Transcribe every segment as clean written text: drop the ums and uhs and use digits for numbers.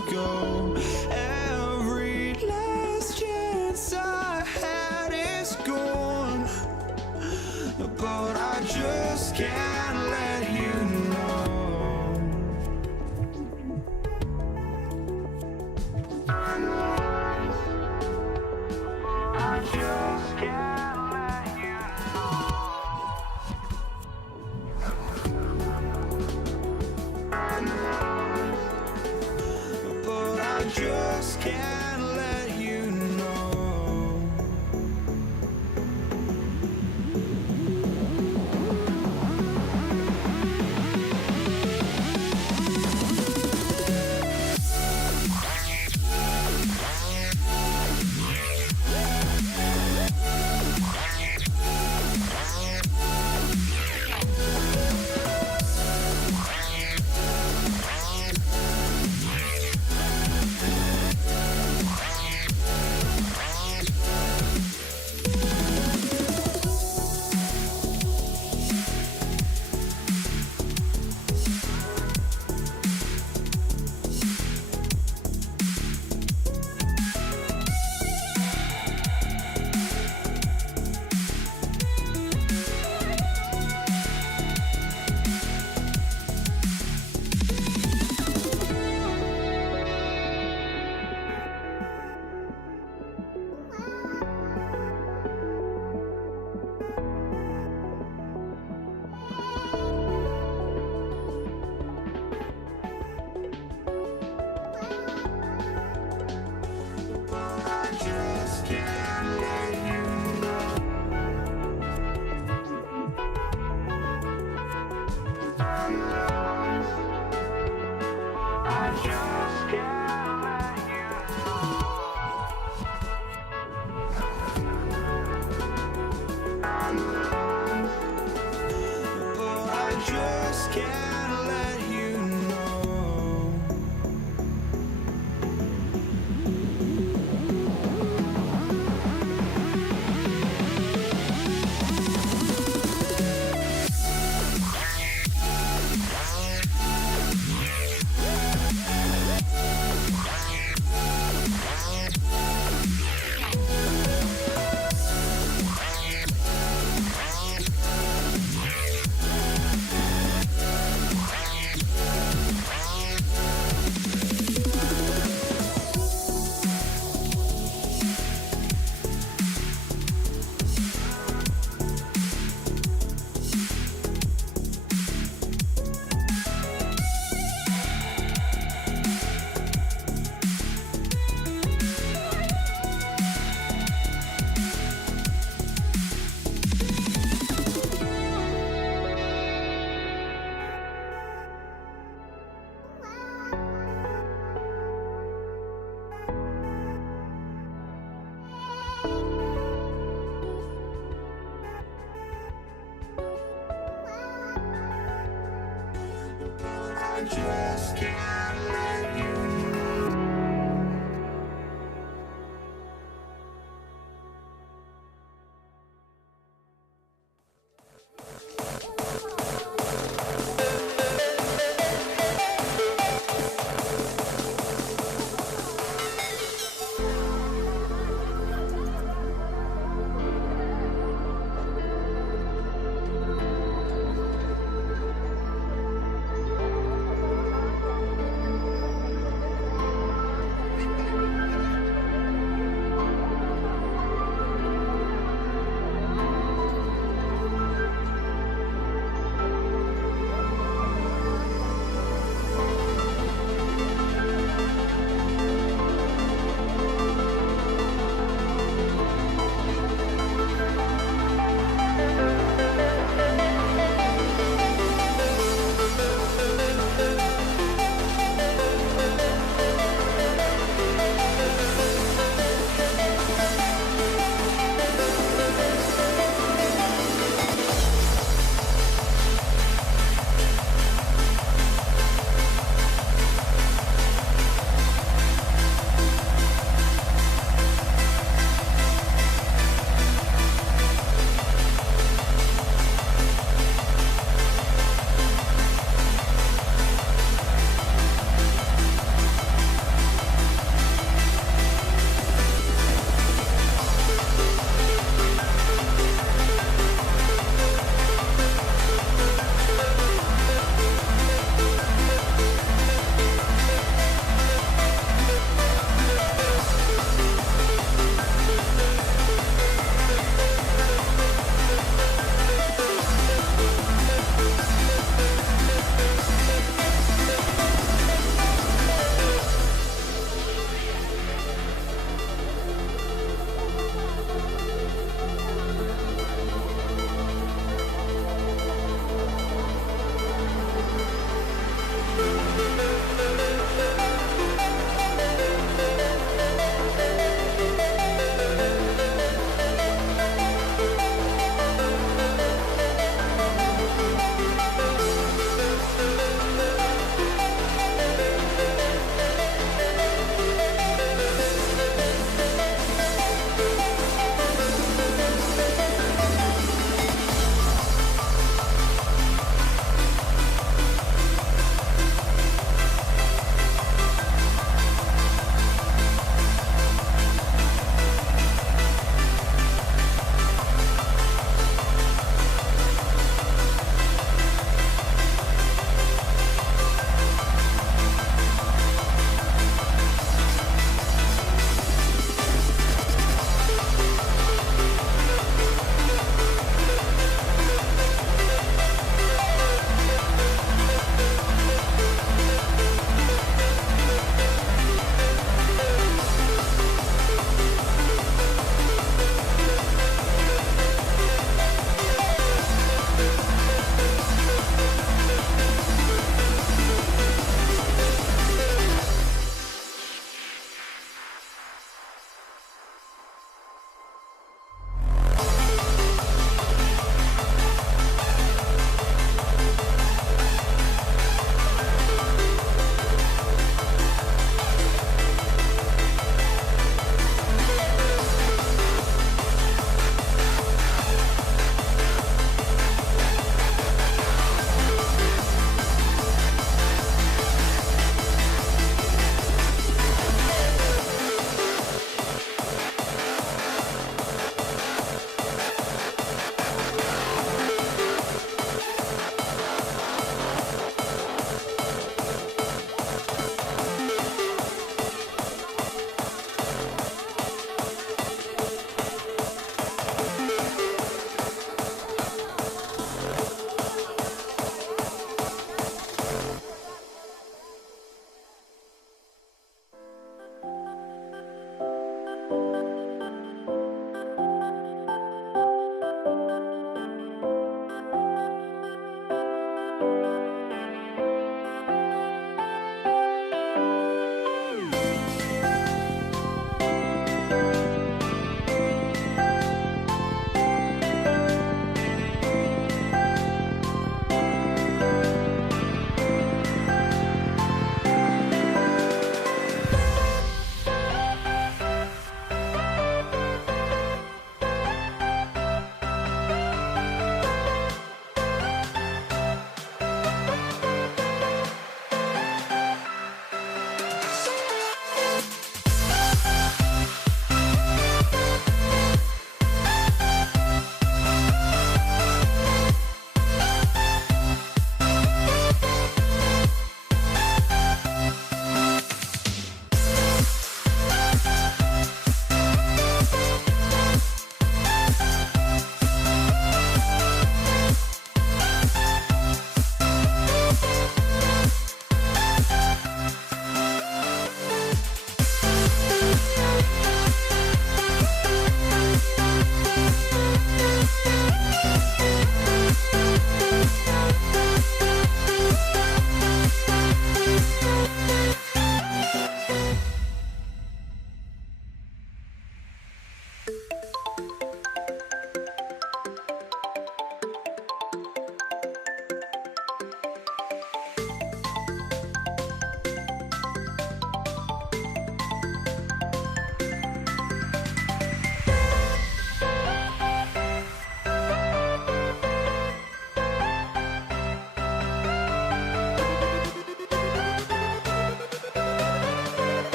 let's go. Every last chance I had is gone, but I just can't let you know. I just can't let you know. But I just can't let you know.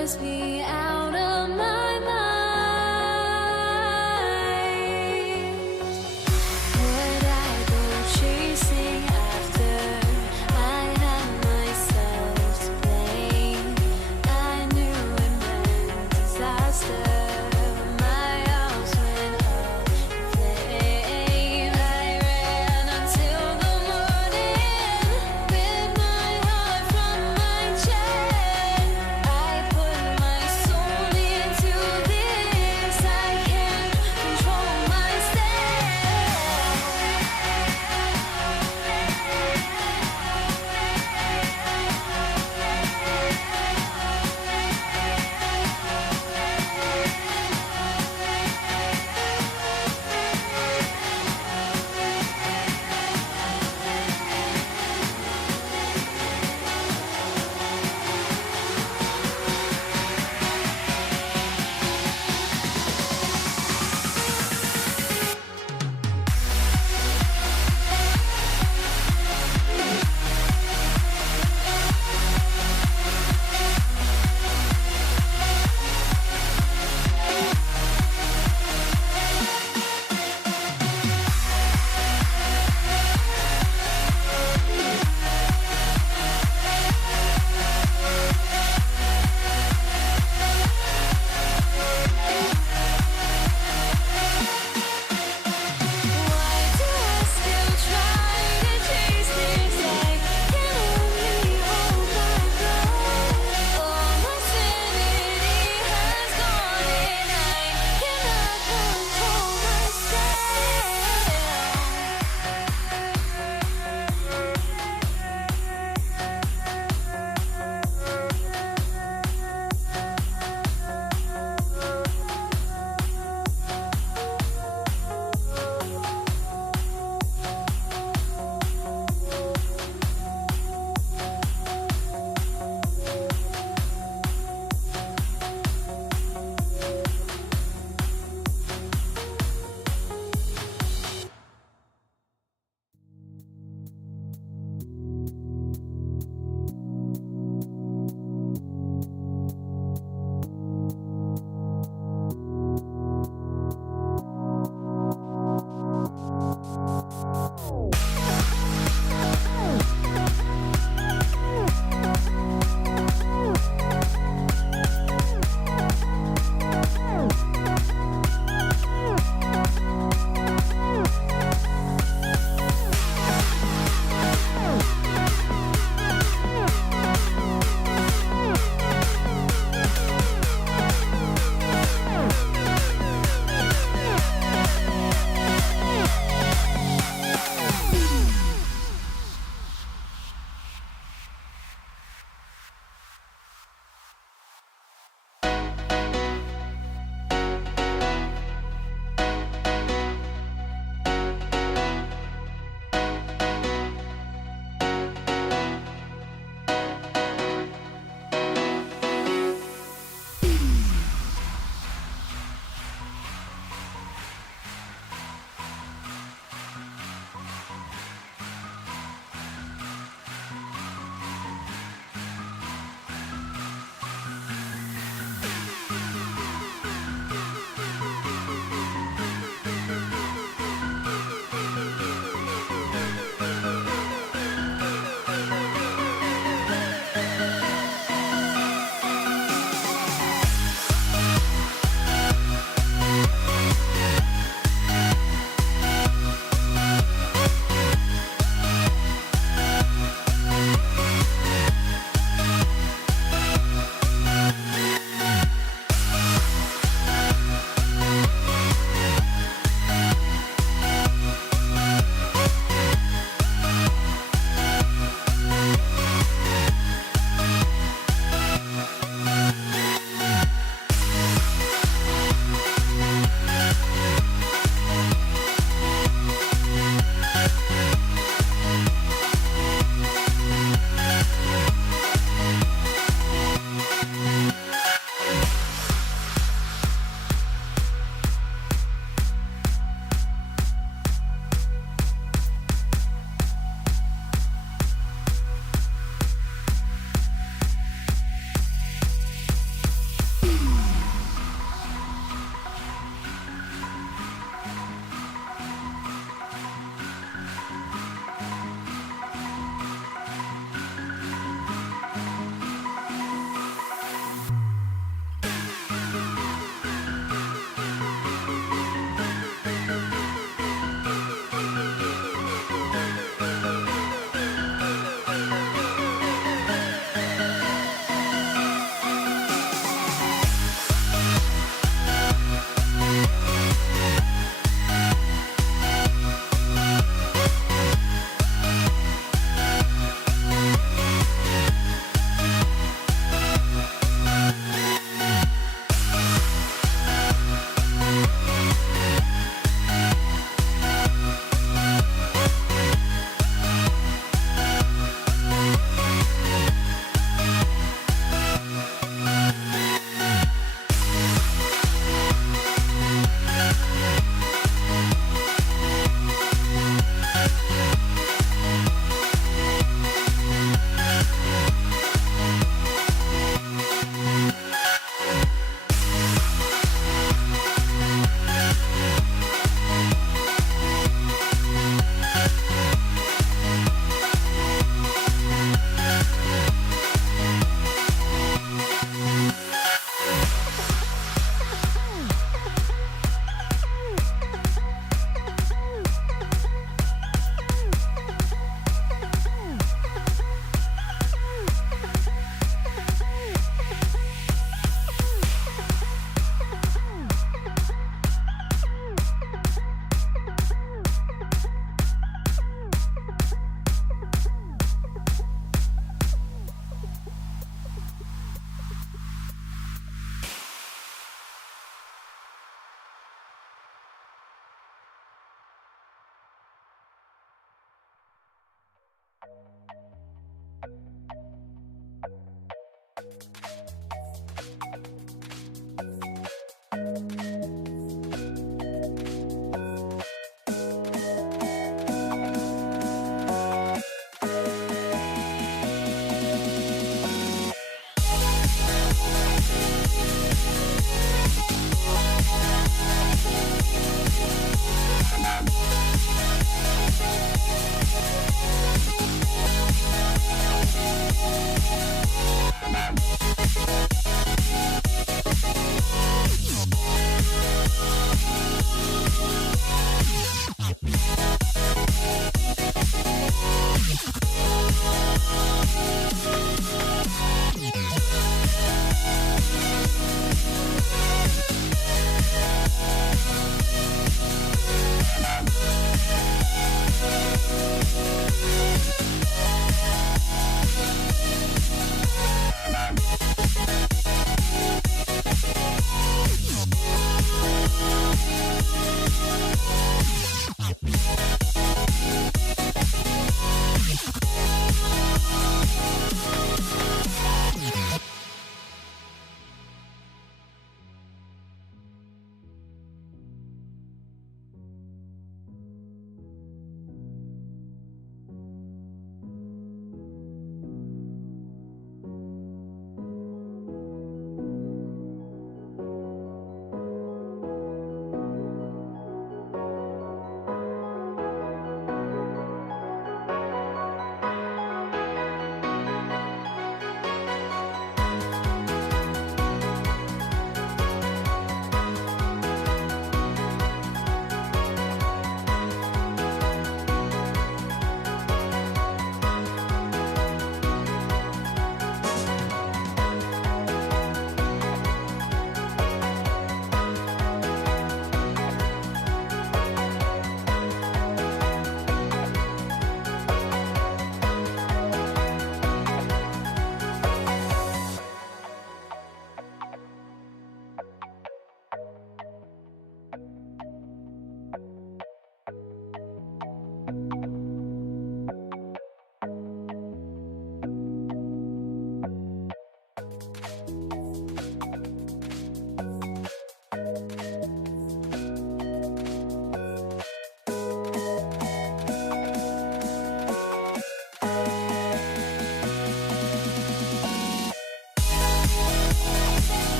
must be out of my mind. Would I go chasing after? I had myself to blame. I knew it meant disaster. My house went up in flames. I ran until the morning, bit my heart from my chest. I put my soul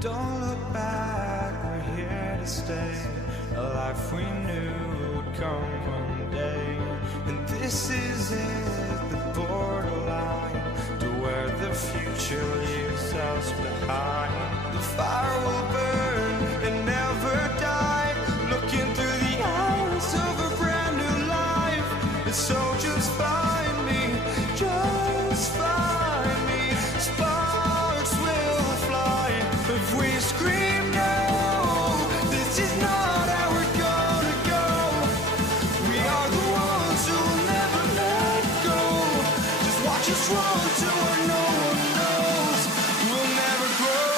Don't look back, we're here to stay. A life we knew would come one day. And this is it, the borderline to where the future leaves us behind. The fire will burn and never die, looking through the eyes of a brand new life. And so just find me, just find me. Sparks will fly if we scream no. This is not how we're gonna go. We are the ones who will never let go. Just watch us run to where no one knows. We'll never grow.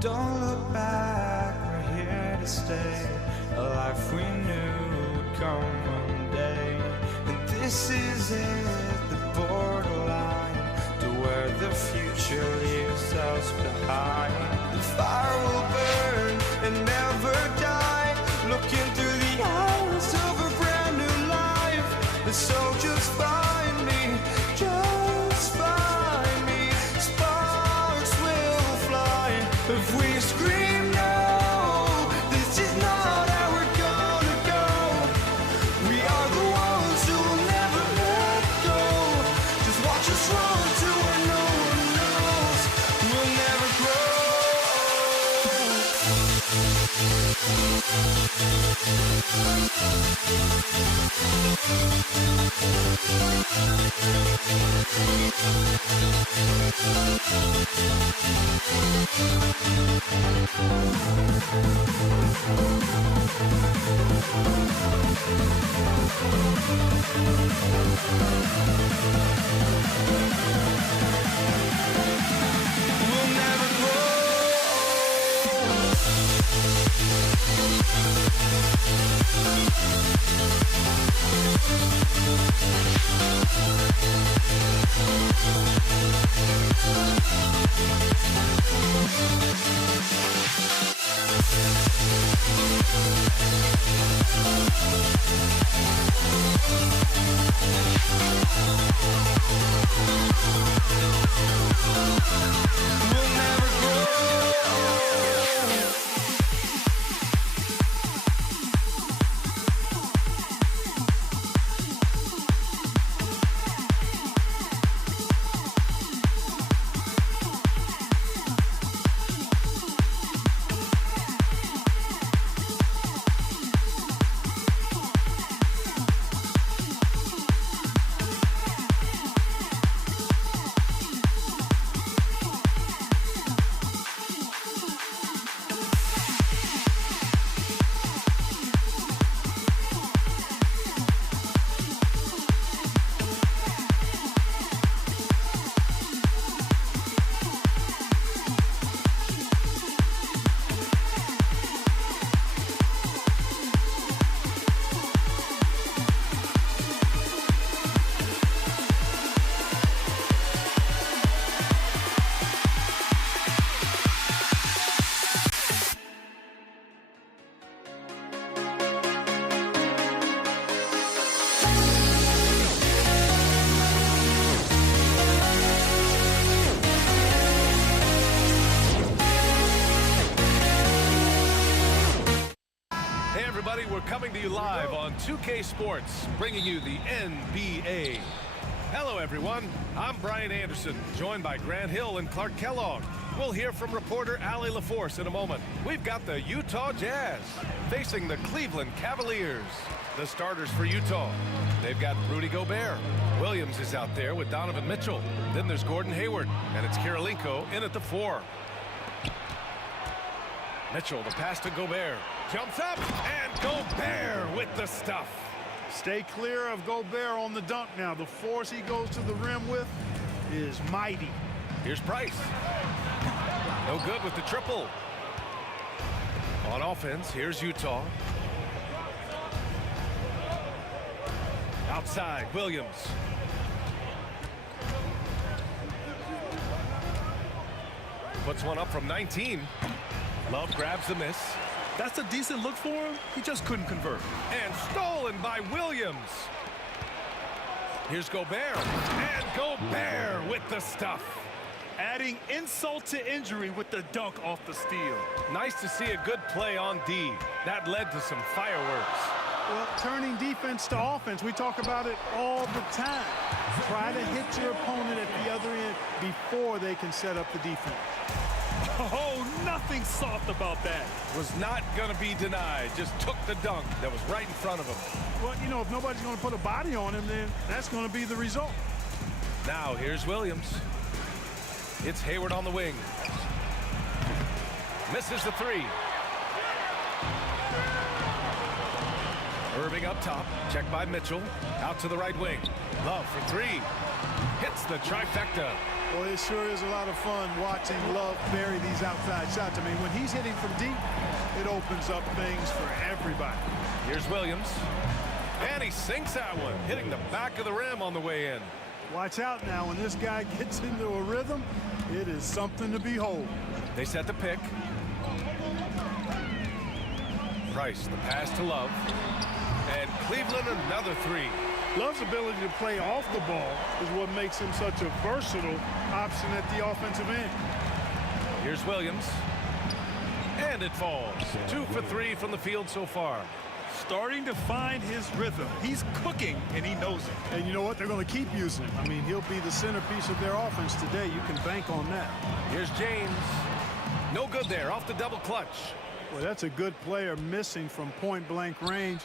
Don't look back, we're here to stay. A life we knew would come one day. And this is it, the borderline to where the future leaves us behind. The fire will burn and never die, looking through the eyes of a brand new life. And so just find me, just find me. Sparks will fly if we scream no. This is not how we're gonna go. We are the ones who will never let go. Just watch us run to where no one knows. We'll never grow. We'll never grow. We'll never grow. We're coming to you live on 2K Sports, bringing you the NBA. Hello, everyone. I'm Brian Anderson, joined by Grant Hill and Clark Kellogg. We'll hear from reporter Allie LaForce in a moment. We've got the Utah Jazz facing the Cleveland Cavaliers. The starters for Utah, they've got Rudy Gobert. Williams is out there with Donovan Mitchell. Then there's Gordon Hayward, and it's Kirilenko in at the 4. Mitchell, the pass to Gobert. Jumps up, and Gobert with the stuff. Stay clear of Gobert on the dunk now. The force he goes to the rim with is mighty. Here's Price. No good with the triple. On offense, here's Utah. Outside, Williams. Puts one up from 19. Love grabs the miss. That's a decent look for him. He just couldn't convert. And stolen by Williams. Here's Gobert. And Gobert with the stuff. Adding insult to injury with the dunk off the steal. Nice to see a good play on D. That led to some fireworks. Well, turning defense to offense, we talk about it all the time. Try to hit your opponent at the other end before they can set up the defense. Oh, nothing soft about that. Was not going to be denied. Just took the dunk that was right in front of him. Well, you know, if nobody's going to put a body on him, then that's going to be the result. Now here's Williams. It's Hayward on the wing. Misses the three. Irving up top. Checked by Mitchell. Out to the right wing. Love for three. Hits the trifecta. Boy, it sure is a lot of fun watching Love bury these outside shots. I mean, when he's hitting from deep, it opens up things for everybody. Here's Williams. And he sinks that one, hitting the back of the rim on the way in. Watch out now. When this guy gets into a rhythm, it is something to behold. They set the pick. Price, the pass to Love. And Cleveland another three. Love's ability to play off the ball is what makes him such a versatile option at the offensive end. Here's Williams. And it falls. 2 for 3 from the field so far. Starting to find his rhythm. He's cooking, and he knows it. And you know what? They're going to keep using him. I mean, he'll be the centerpiece of their offense today. You can bank on that. Here's James. No good there, off the double clutch. Well, that's a good player missing from point-blank range.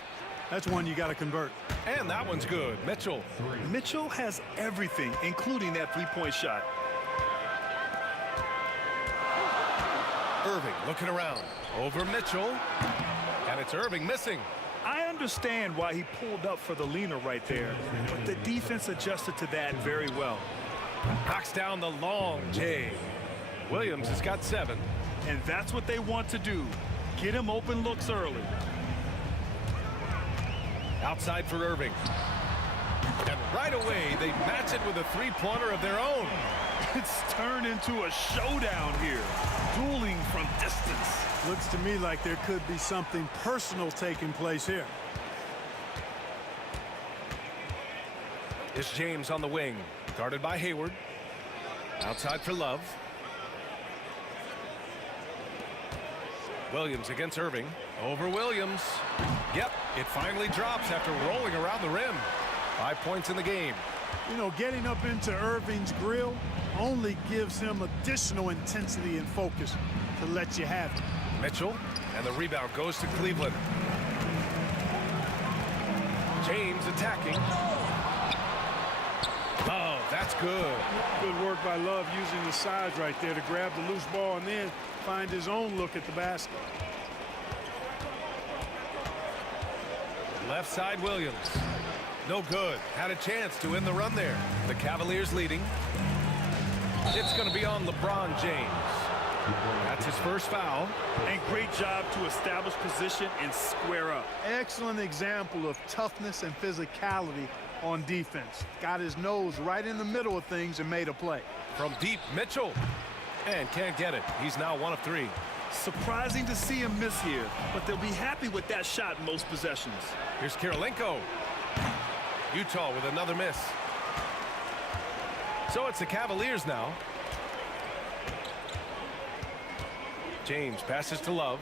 That's one you got to convert. And that one's good. Mitchell. Mitchell has everything, including that three-point shot. Irving looking around. Over Mitchell. And it's Irving missing. I understand why he pulled up for the leaner right there, but the defense adjusted to that very well. Knocks down the long J. Williams has got 7. And that's what they want to do. Get him open looks early. Outside for Irving. And right away, they match it with a three-pointer of their own. It's turned into a showdown here. Dueling from distance. Looks to me like there could be something personal taking place here. It's James on the wing. Guarded by Hayward. Outside for Love. Williams against Irving. Over Williams. Yep, it finally drops after rolling around the rim. 5 points in the game. You know, getting up into Irving's grill only gives him additional intensity and focus to let you have it. Mitchell, and the rebound goes to Cleveland. James attacking. Oh, that's good. Good work by Love using the size right there to grab the loose ball and then find his own look at the basket. Left side Williams. No good. Had a chance to end the run there. The Cavaliers leading. It's going to be on LeBron James. That's his first foul. And great job to establish position and square up. Excellent example of toughness and physicality on defense. Got his nose right in the middle of things and made a play. From deep, Mitchell. And can't get it. He's now 1 of 3. Surprising to see him miss here, but they'll be happy with that shot most possessions. Here's Kirilenko. Utah with another miss. So it's the Cavaliers now. James passes to Love.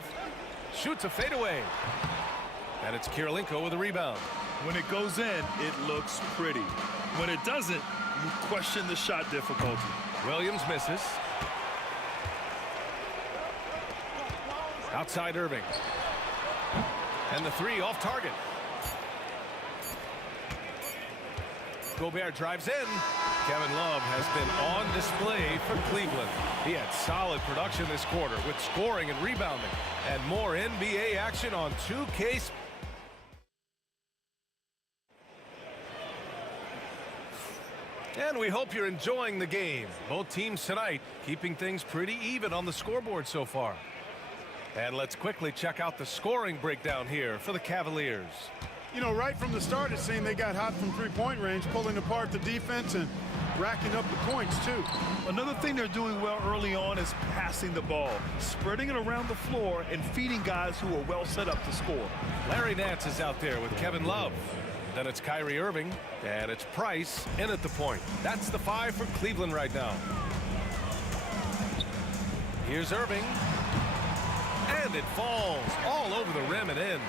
Shoots a fadeaway. And it's Kirilenko with a rebound. When it goes in, it looks pretty. When it doesn't, you question the shot difficulty. Williams misses. Outside Irving. And the three off target. Gobert drives in. Kevin Love has been on display for Cleveland. He had solid production this quarter with scoring and rebounding. And more NBA action on 2K. And we hope you're enjoying the game. Both teams tonight keeping things pretty even on the scoreboard so far. And let's quickly check out the scoring breakdown here for the Cavaliers. You know, right from the start, it seemed they got hot from three-point range, pulling apart the defense and racking up the points, too. Another thing they're doing well early on is passing the ball, spreading it around the floor and feeding guys who are well set up to score. Larry Nance is out there with Kevin Love. Then it's Kyrie Irving, and it's Price in at the point. That's the 5 for Cleveland right now. Here's Irving. And it falls all over the rim and in.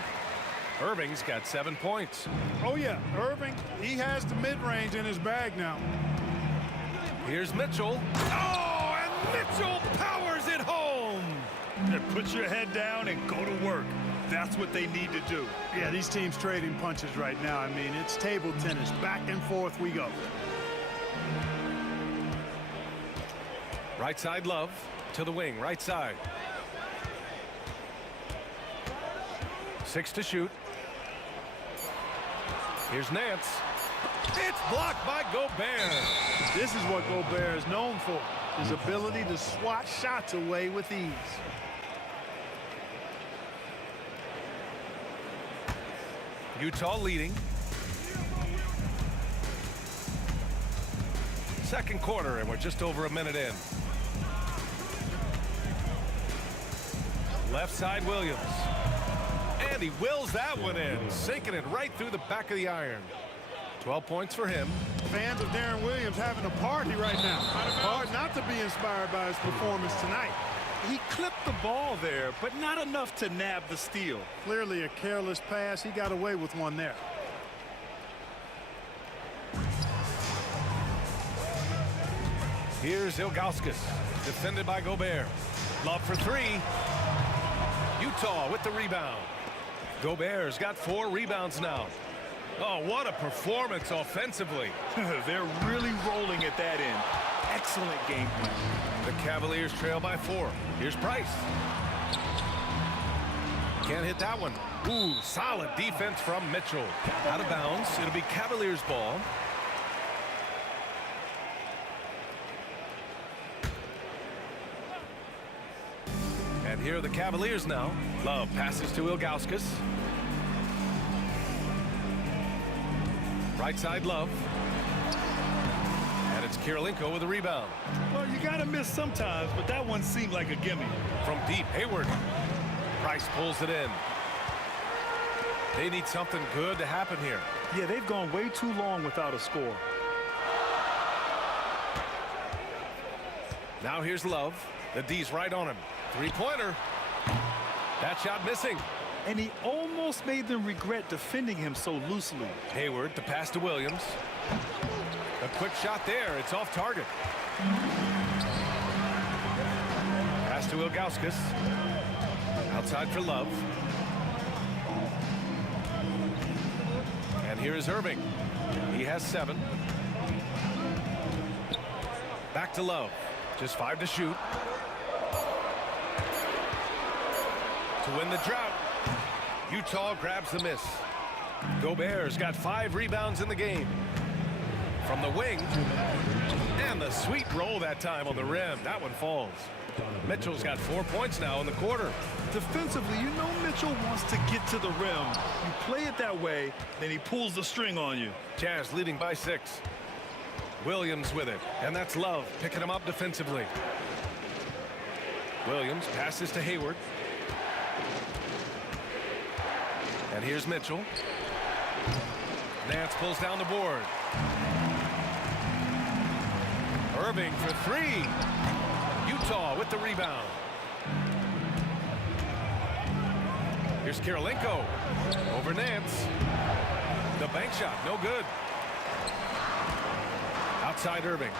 Irving's got 7 points. Oh, yeah, Irving, he has the mid-range in his bag now. Here's Mitchell. Oh, and Mitchell powers it home. Put your head down and go to work. That's what they need to do. Yeah, these teams trading punches right now. I mean, it's table tennis. Back and forth we go. Right side Love to the wing, right side. 6 to shoot. Here's Nance. It's blocked by Gobert. This is what Gobert is known for, his ability to swat shots away with ease. Utah leading. Second quarter, and we're just over a minute in. Left side Williams. And he wills that one in, sinking it right through the back of the iron. 12 points for him. Fans of Darren Williams having a party right now. Hard not to be inspired by his performance tonight. He clipped the ball there, but not enough to nab the steal. Clearly a careless pass. He got away with one there. Here's Ilgauskas, defended by Gobert. Love for 3. Utah with the rebound. Gobert's got 4 rebounds now. Oh, what a performance offensively. They're really rolling at that end. Excellent game plan. The Cavaliers trail by 4. Here's Price. Can't hit that one. Ooh, solid defense from Mitchell. Out of bounds. It'll be Cavaliers ball. And here are the Cavaliers now. Love passes to Ilgauskas. Right side Love. And it's Kirilenko with a rebound. Well, you got to miss sometimes, but that one seemed like a gimme. From deep, Hayward. Price pulls it in. They need something good to happen here. Yeah, they've gone way too long without a score. Now here's Love. The D's right on him. Three-pointer. That shot missing. And he almost made them regret defending him so loosely. Hayward, the pass to Williams. A quick shot there. It's off target. Pass to Ilgauskas. Outside for Love. And here is Irving. He has 7. Back to Love. Just 5 to shoot. To win the drought. Utah grabs the miss. Gobert's got 5 rebounds in the game. From the wing. And the sweet roll that time on the rim. That one falls. Mitchell's got 4 points now in the quarter. Defensively, you know Mitchell wants to get to the rim. You play it that way, then he pulls the string on you. Jazz leading by 6. Williams with it. And that's Love picking him up defensively. Williams passes to Hayward. And here's Mitchell. Nance pulls down the board. Irving for 3. Utah with the rebound. Here's Kirilenko. Over Nance. The bank shot, no good. Outside Irving.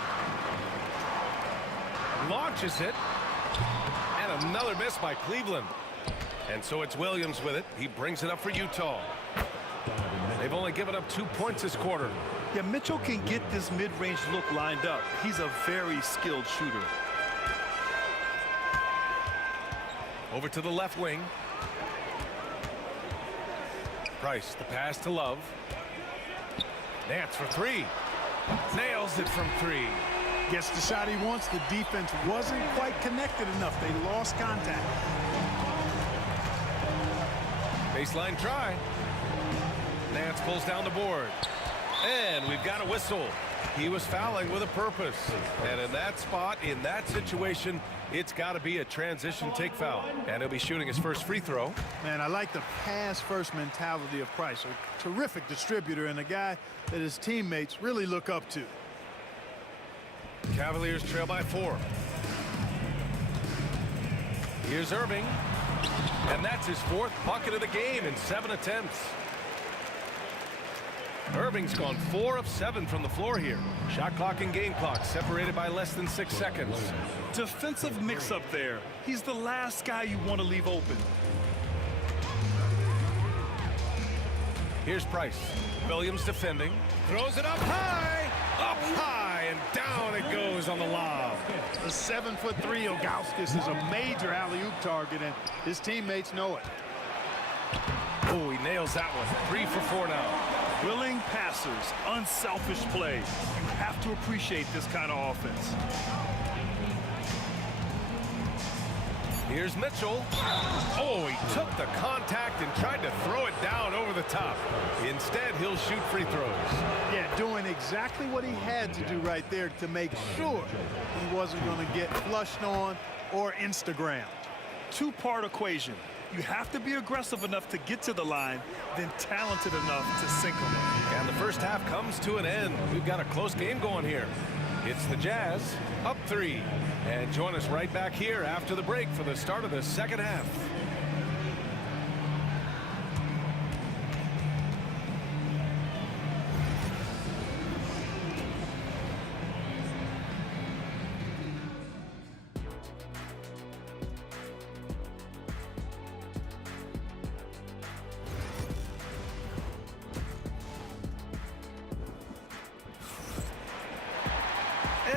Launches it. And another miss by Cleveland. And so it's Williams with it. He brings it up for Utah. They've only given up 2 points this quarter. Yeah, Mitchell can get this mid-range look lined up. He's a very skilled shooter. Over to the left wing. Price, the pass to Love. Nance for 3. Nails it from 3. Gets the shot he wants. The defense wasn't quite connected enough. They lost contact. Baseline try. Nance pulls down the board. And we've got a whistle. He was fouling with a purpose. And in that spot, in that situation, it's got to be a transition take foul. And he'll be shooting his first free throw. Man, I like the pass-first mentality of Price. A terrific distributor and a guy that his teammates really look up to. Cavaliers trail by 4. Here's Irving. And that's his 4th bucket of the game in 7 attempts. Irving's gone 4 of 7 from the floor here. Shot clock and game clock separated by less than 6 seconds. Defensive mix-up there. He's the last guy you want to leave open. Here's Price. Williams defending. Throws it up high, and down it goes on the lob. The 7'3" Ogauskas is a major alley-oop target, and his teammates know it. Oh, he nails that one. 3 for 4 now. Willing passers, unselfish play. You have to appreciate this kind of offense. Here's Mitchell. Oh, he took the contact and tried to throw it down over the top. Instead, he'll shoot free throws. Yeah, doing exactly what he had to do right there to make sure he wasn't going to get flushed on or Instagrammed. Two-part equation. You have to be aggressive enough to get to the line, then talented enough to sink them. And the first half comes to an end. We've got a close game going here. It's the Jazz up 3. And join us right back here after the break for the start of the second half.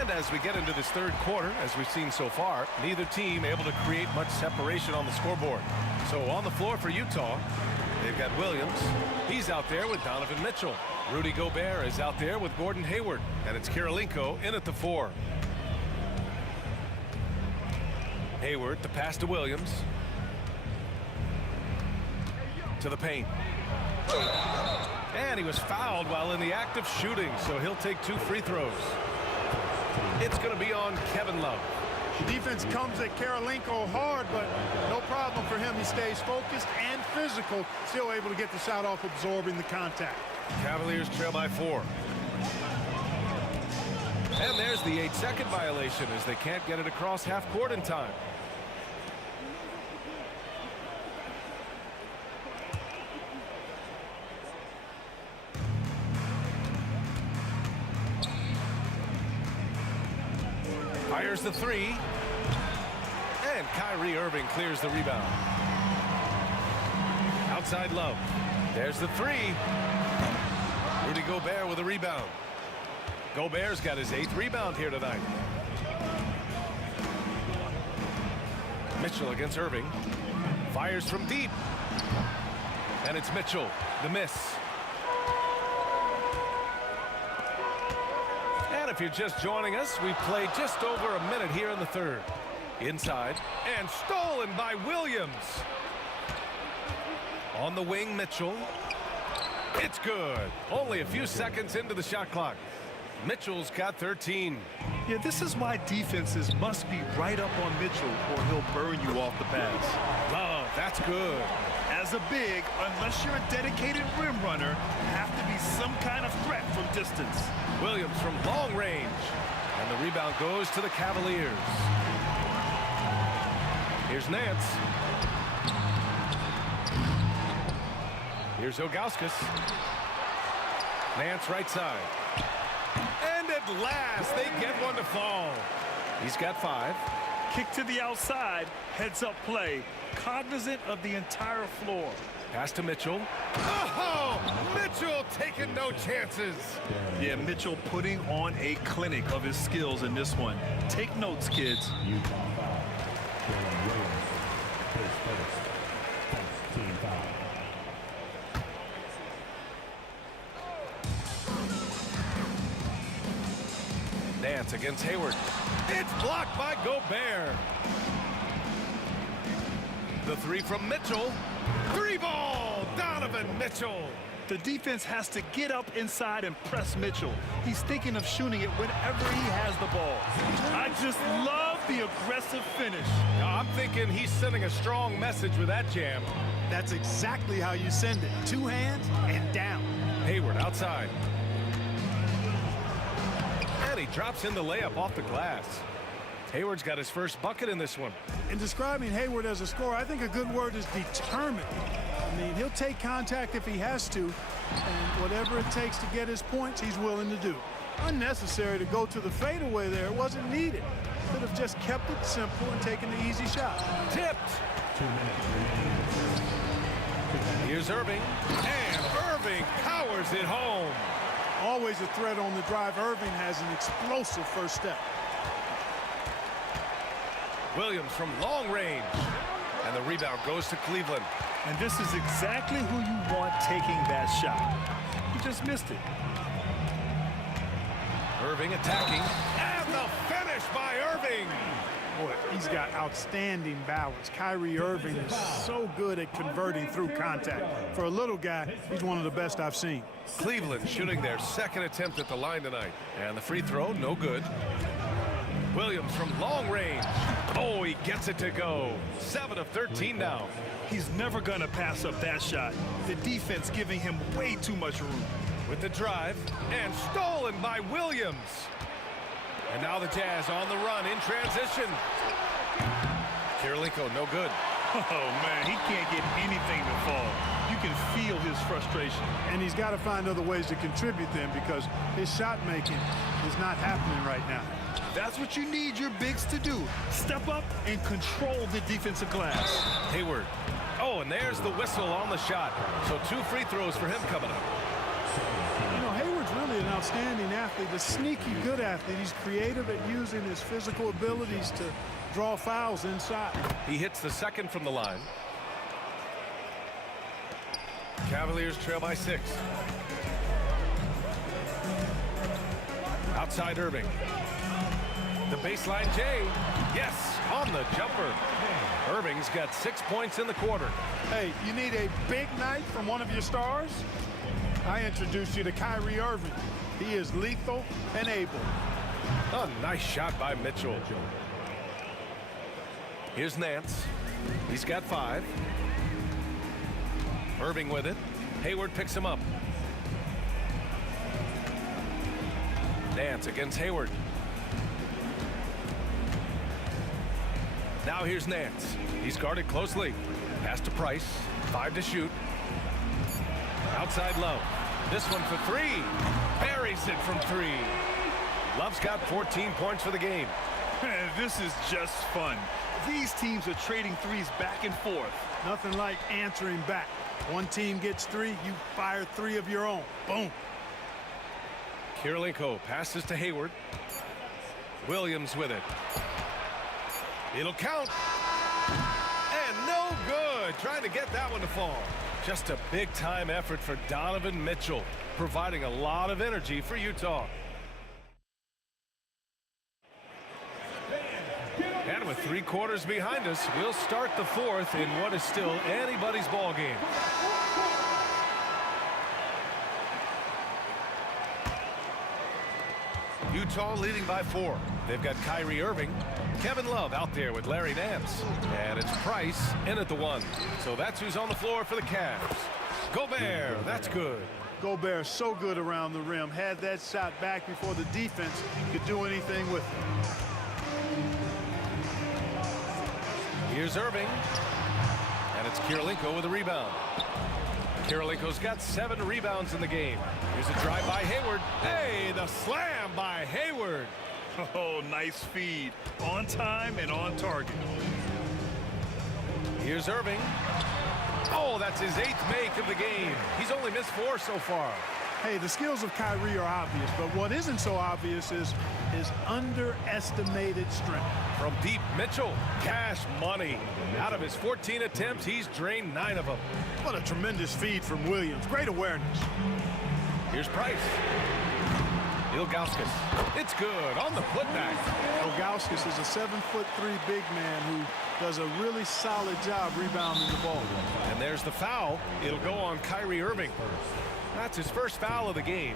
And as we get into this third quarter, as we've seen so far, neither team able to create much separation on the scoreboard. So on the floor for Utah, they've got Williams. He's out there with Donovan Mitchell. Rudy Gobert is out there with Gordon Hayward. And it's Kirilenko in at the 4. Hayward, the pass to Williams. To the paint. And he was fouled while in the act of shooting, so he'll take 2 free throws. It's going to be on Kevin Love. The defense comes at Kirilenko hard, but no problem for him. He stays focused and physical, still able to get the shot off, absorbing the contact. Cavaliers trail by 4. And there's the 8-second violation as they can't get it across half court in time. Fires the 3. And Kyrie Irving clears the rebound. Outside Love. There's the 3. Rudy Gobert with a rebound. Gobert's got his 8th rebound here tonight. Mitchell against Irving. Fires from deep. And it's Mitchell. The miss. And if you're just joining us, we've played just over a minute here in the third. Inside. And stolen by Williams. On the wing, Mitchell. It's good. Only a few seconds into the shot clock. Mitchell's got 13. Yeah, this is why defenses must be right up on Mitchell or he'll burn you off the pass. Love, that's good. As a big, unless you're a dedicated rim runner, have to be some kind of threat from distance. Williams from long range. And the rebound goes to the Cavaliers. Here's Nance. Here's Ogauskas. Nance right side. And at last, they get one to fall. He's got 5. Kick to the outside, heads up play, cognizant of the entire floor. Pass to Mitchell. Oh, Mitchell taking no chances. Yeah, Mitchell putting on a clinic of his skills in this one. Take notes, kids. Nance against Hayward. It's blocked by Gobert. The 3 from Mitchell. 3-ball, Donovan Mitchell. The defense has to get up inside and press Mitchell. He's thinking of shooting it whenever he has the ball. I just love the aggressive finish. I'm thinking he's sending a strong message with that jam. That's exactly how you send it. 2 hands and down. Hayward outside. And he drops in the layup off the glass. Hayward's got his first bucket in this one. In describing Hayward as a scorer, I think a good word is determined. I mean, he'll take contact if he has to, and whatever it takes to get his points, he's willing to do. Unnecessary to go to the fadeaway there. It wasn't needed. Could have just kept it simple and taken the easy shot. Tipped. 2 minutes remaining. Here's Irving, and Irving powers it home. Always a threat on the drive. Irving has an explosive first step. Williams from long range, and the rebound goes to Cleveland. And this is exactly who you want taking that shot. He just missed it. Irving attacking, and the finish by Irving. Boy, he's got outstanding balance. Kyrie Irving is so good at converting through contact. For a little guy, he's one of the best I've seen. Cleveland shooting their second attempt at the line tonight. And the free throw, no good. Williams from long range. Oh, he gets it to go. 7 of 13 now. He's never going to pass up that shot. The defense giving him way too much room. With the drive, and stolen by Williams. And now the Jazz on the run in transition. Kirilenko, no good. Oh, man, he can't get anything to fall. You can feel his frustration. And he's got to find other ways to contribute then, because his shot making is not happening right now. That's what you need your bigs to do. Step up and control the defensive glass. Hayward. Oh, and there's the whistle on the shot. So 2 free throws for him coming up. You know, Hayward's really an outstanding athlete, a sneaky good athlete. He's creative at using his physical abilities to draw fouls inside. He hits the second from the line. Cavaliers trail by 6. Outside Irving. The baseline J. Yes, on the jumper. Irving's got 6 points in the quarter. Hey, you need a big night from one of your stars? I introduce you to Kyrie Irving. He is lethal and able. A nice shot by Mitchell. Here's Nance. He's got 5. Irving with it. Hayward picks him up. Nance against Hayward. Now here's Nance. He's guarded closely. Pass to Price. 5 to shoot. Outside Love. This one for 3. Buries it from 3. Love's got 14 points for the game. This is just fun. These teams are trading threes back and forth. Nothing like answering back. One team gets 3, you fire 3 of your own. Boom. Kirilenko passes to Hayward. Williams with it. It'll count. And no good. Trying to get that one to fall. Just a big-time effort for Donovan Mitchell, providing a lot of energy for Utah. And with 3 quarters behind us, we'll start the 4th in what is still anybody's ball game. Utah leading by 4. They've got Kyrie Irving, Kevin Love out there with Larry Nance, and it's Price in at the 1. So that's who's on the floor for the Cavs. Gobert, that's good. Gobert so good around the rim. Had that shot back before the defense could do anything with it. Here's Irving, and it's Kirilenko with a rebound. Kirilenko's got 7 rebounds in the game. Here's a drive by Hayward. Hey, the slam by Hayward. Oh, nice feed. On time and on target. Here's Irving. Oh, that's his 8th make of the game. He's only missed 4 so far. Hey, the skills of Kyrie are obvious, but what isn't so obvious is his underestimated strength. From deep, Mitchell, cash money. Out of his 14 attempts, he's drained 9 of them. What a tremendous feed from Williams. Great awareness. Here's Price. Ilgauskas. It's good on the putback. Ilgauskas is a 7'3" big man who does a really solid job rebounding the ball. And there's the foul. It'll go on Kyrie Irving. That's his first foul of the game.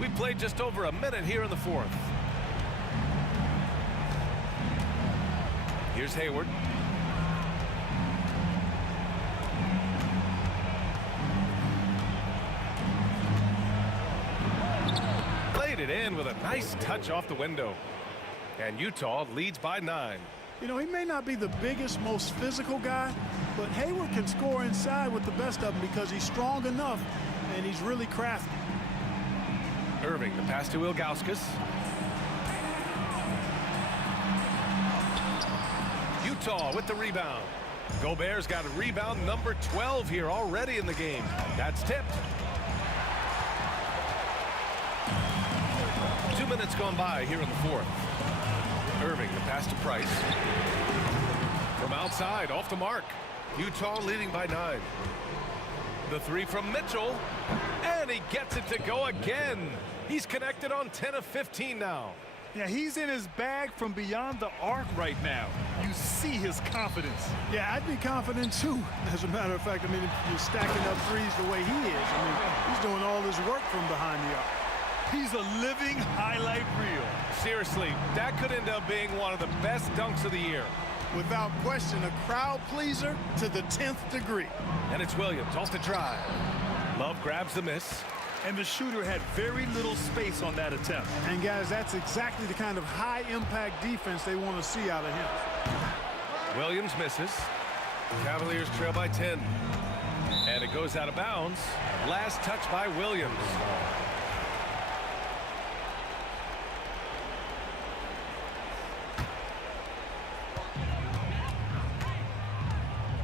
We played just over a minute here in the 4th. Here's Hayward. it in with a nice touch off the window. And Utah leads by 9. You know, he may not be the biggest, most physical guy, but Hayward can score inside with the best of them because he's strong enough and he's really crafty. Irving, the pass to Ilgauskas. Utah with the rebound. Gobert's got a rebound number 12 here already in the game. That's tipped. 2 minutes gone by here in the fourth. Irving, the pass to Price. From outside, off the mark. Utah leading by 9. The three from Mitchell. And he gets it to go again. He's connected on 10 of 15 now. Yeah, he's in his bag from beyond the arc right now. You see his confidence. Yeah, I'd be confident too. As a matter of fact, I mean, if you're stacking up threes the way he is, I mean, he's doing all his work from behind the arc. He's a living highlight reel. Seriously, that could end up being one of the best dunks of the year. Without question, a crowd pleaser to the 10th degree. And it's Williams off the drive. Love grabs the miss. And the shooter had very little space on that attempt. And guys, that's exactly the kind of high-impact defense they want to see out of him. Williams misses. Cavaliers trail by 10. And it goes out of bounds. Last touch by Williams.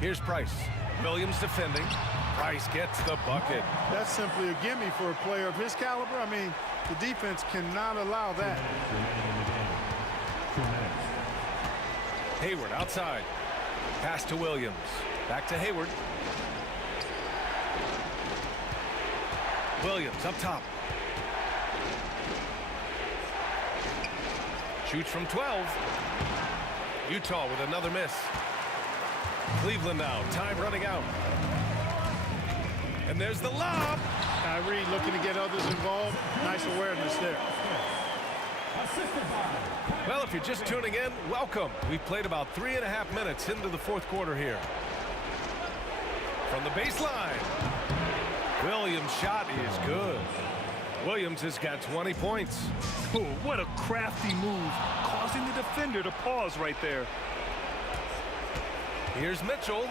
Here's Price. Williams defending. Price gets the bucket. That's simply a gimme for a player of his caliber. I mean, the defense cannot allow that. Hayward outside. Pass to Williams. Back to Hayward. Williams up top. Shoots from 12. Utah with another miss. Cleveland now. Time running out. And there's the lob. Kyrie looking to get others involved. Nice awareness there. Well, if you're just tuning in, welcome. We've played about 3.5 minutes into the fourth quarter here. From the baseline. Williams' shot is good. Williams has got 20 points. Oh, what a crafty move, causing the defender to pause right there. Here's Mitchell.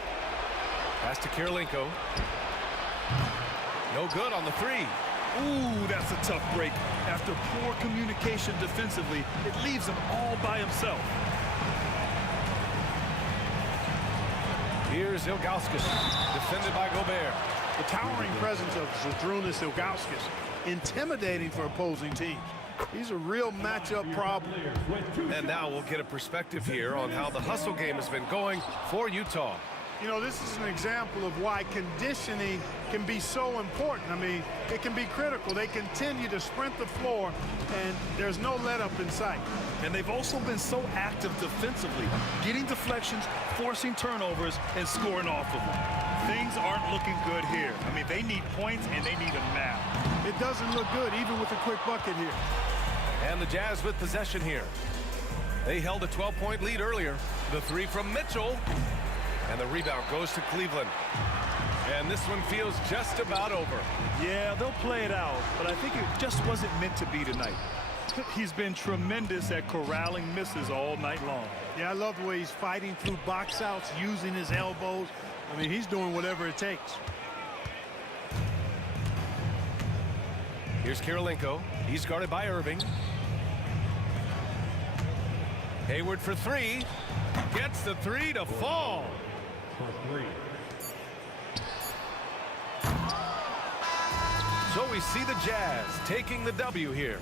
Pass to Kirilenko. No good on the three. Ooh, that's a tough break. After poor communication defensively, it leaves him all by himself. Here's Ilgauskas, defended by Gobert. The towering presence of Zydrunas Ilgauskas, intimidating for opposing teams. He's a real matchup problem. And now we'll get a perspective here on how the hustle game has been going for Utah. You know, this is an example of why conditioning can be so important. I mean, it can be critical. They continue to sprint the floor, and there's no let-up in sight. And they've also been so active defensively, getting deflections, forcing turnovers, and scoring off of them. Things aren't looking good here. I mean, they need points, and they need them now. It doesn't look good, even with a quick bucket here. And the Jazz with possession here. They held a 12-point lead earlier. The three from Mitchell. And the rebound goes to Cleveland. And this one feels just about over. Yeah, they'll play it out, but I think it just wasn't meant to be tonight. He's been tremendous at corralling misses all night long. Yeah, I love the way he's fighting through box outs, using his elbows. I mean, he's doing whatever it takes. Here's Kirilenko. He's guarded by Irving. Hayward for three. Gets the three to fall. So we see the Jazz taking the W here.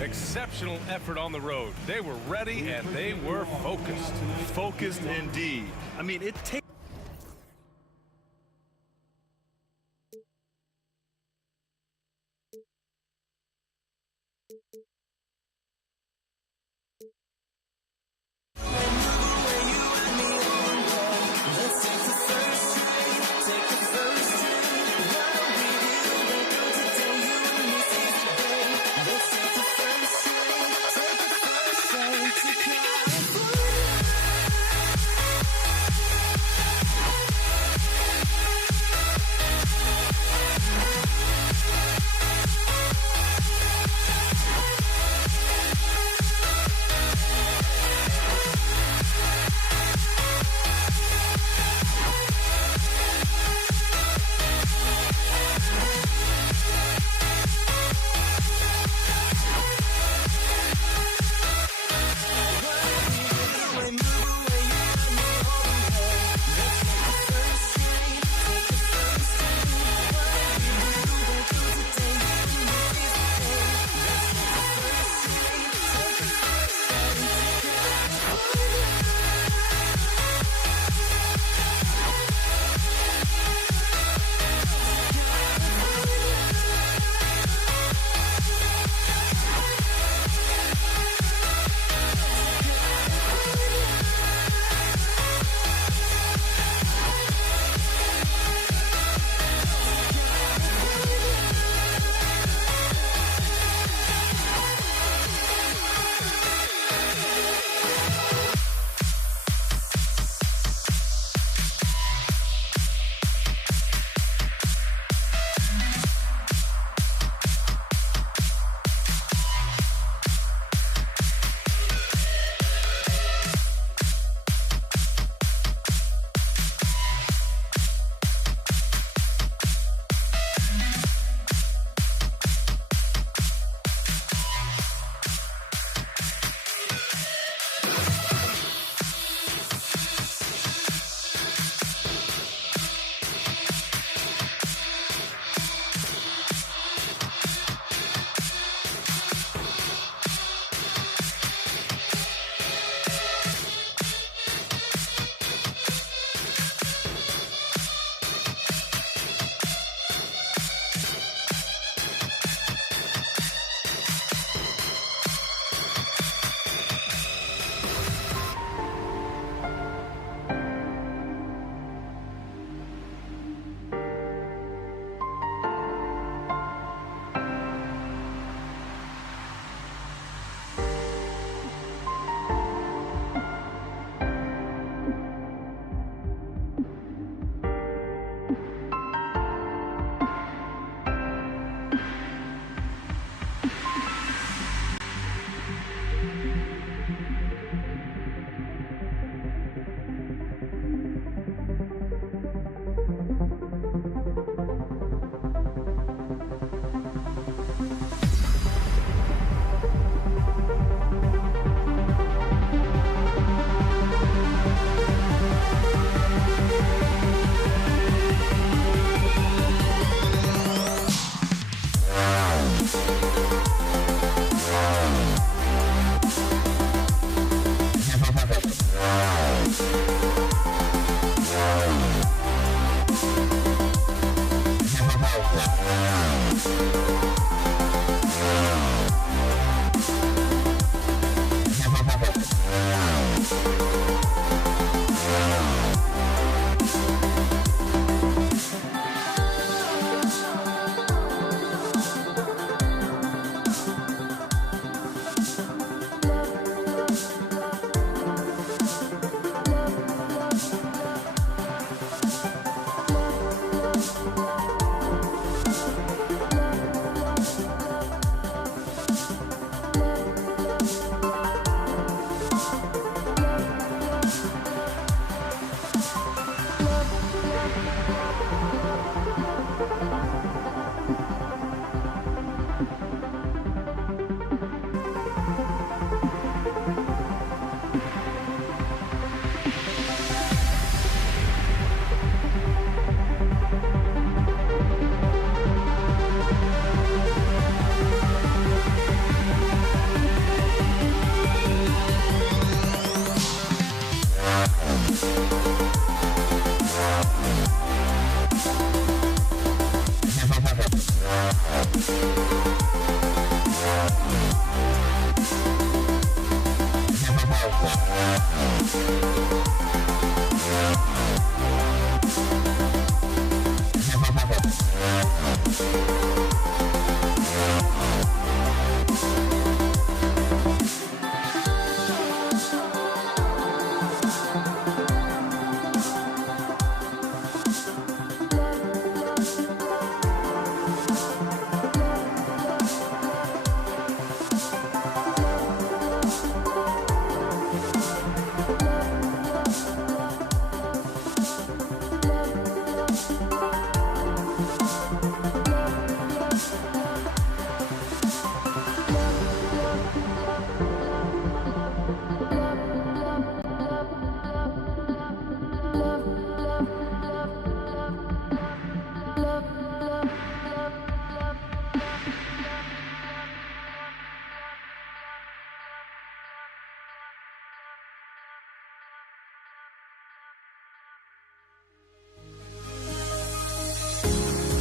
Exceptional effort on the road. They were ready and they were focused. Focused indeed. I mean, it takes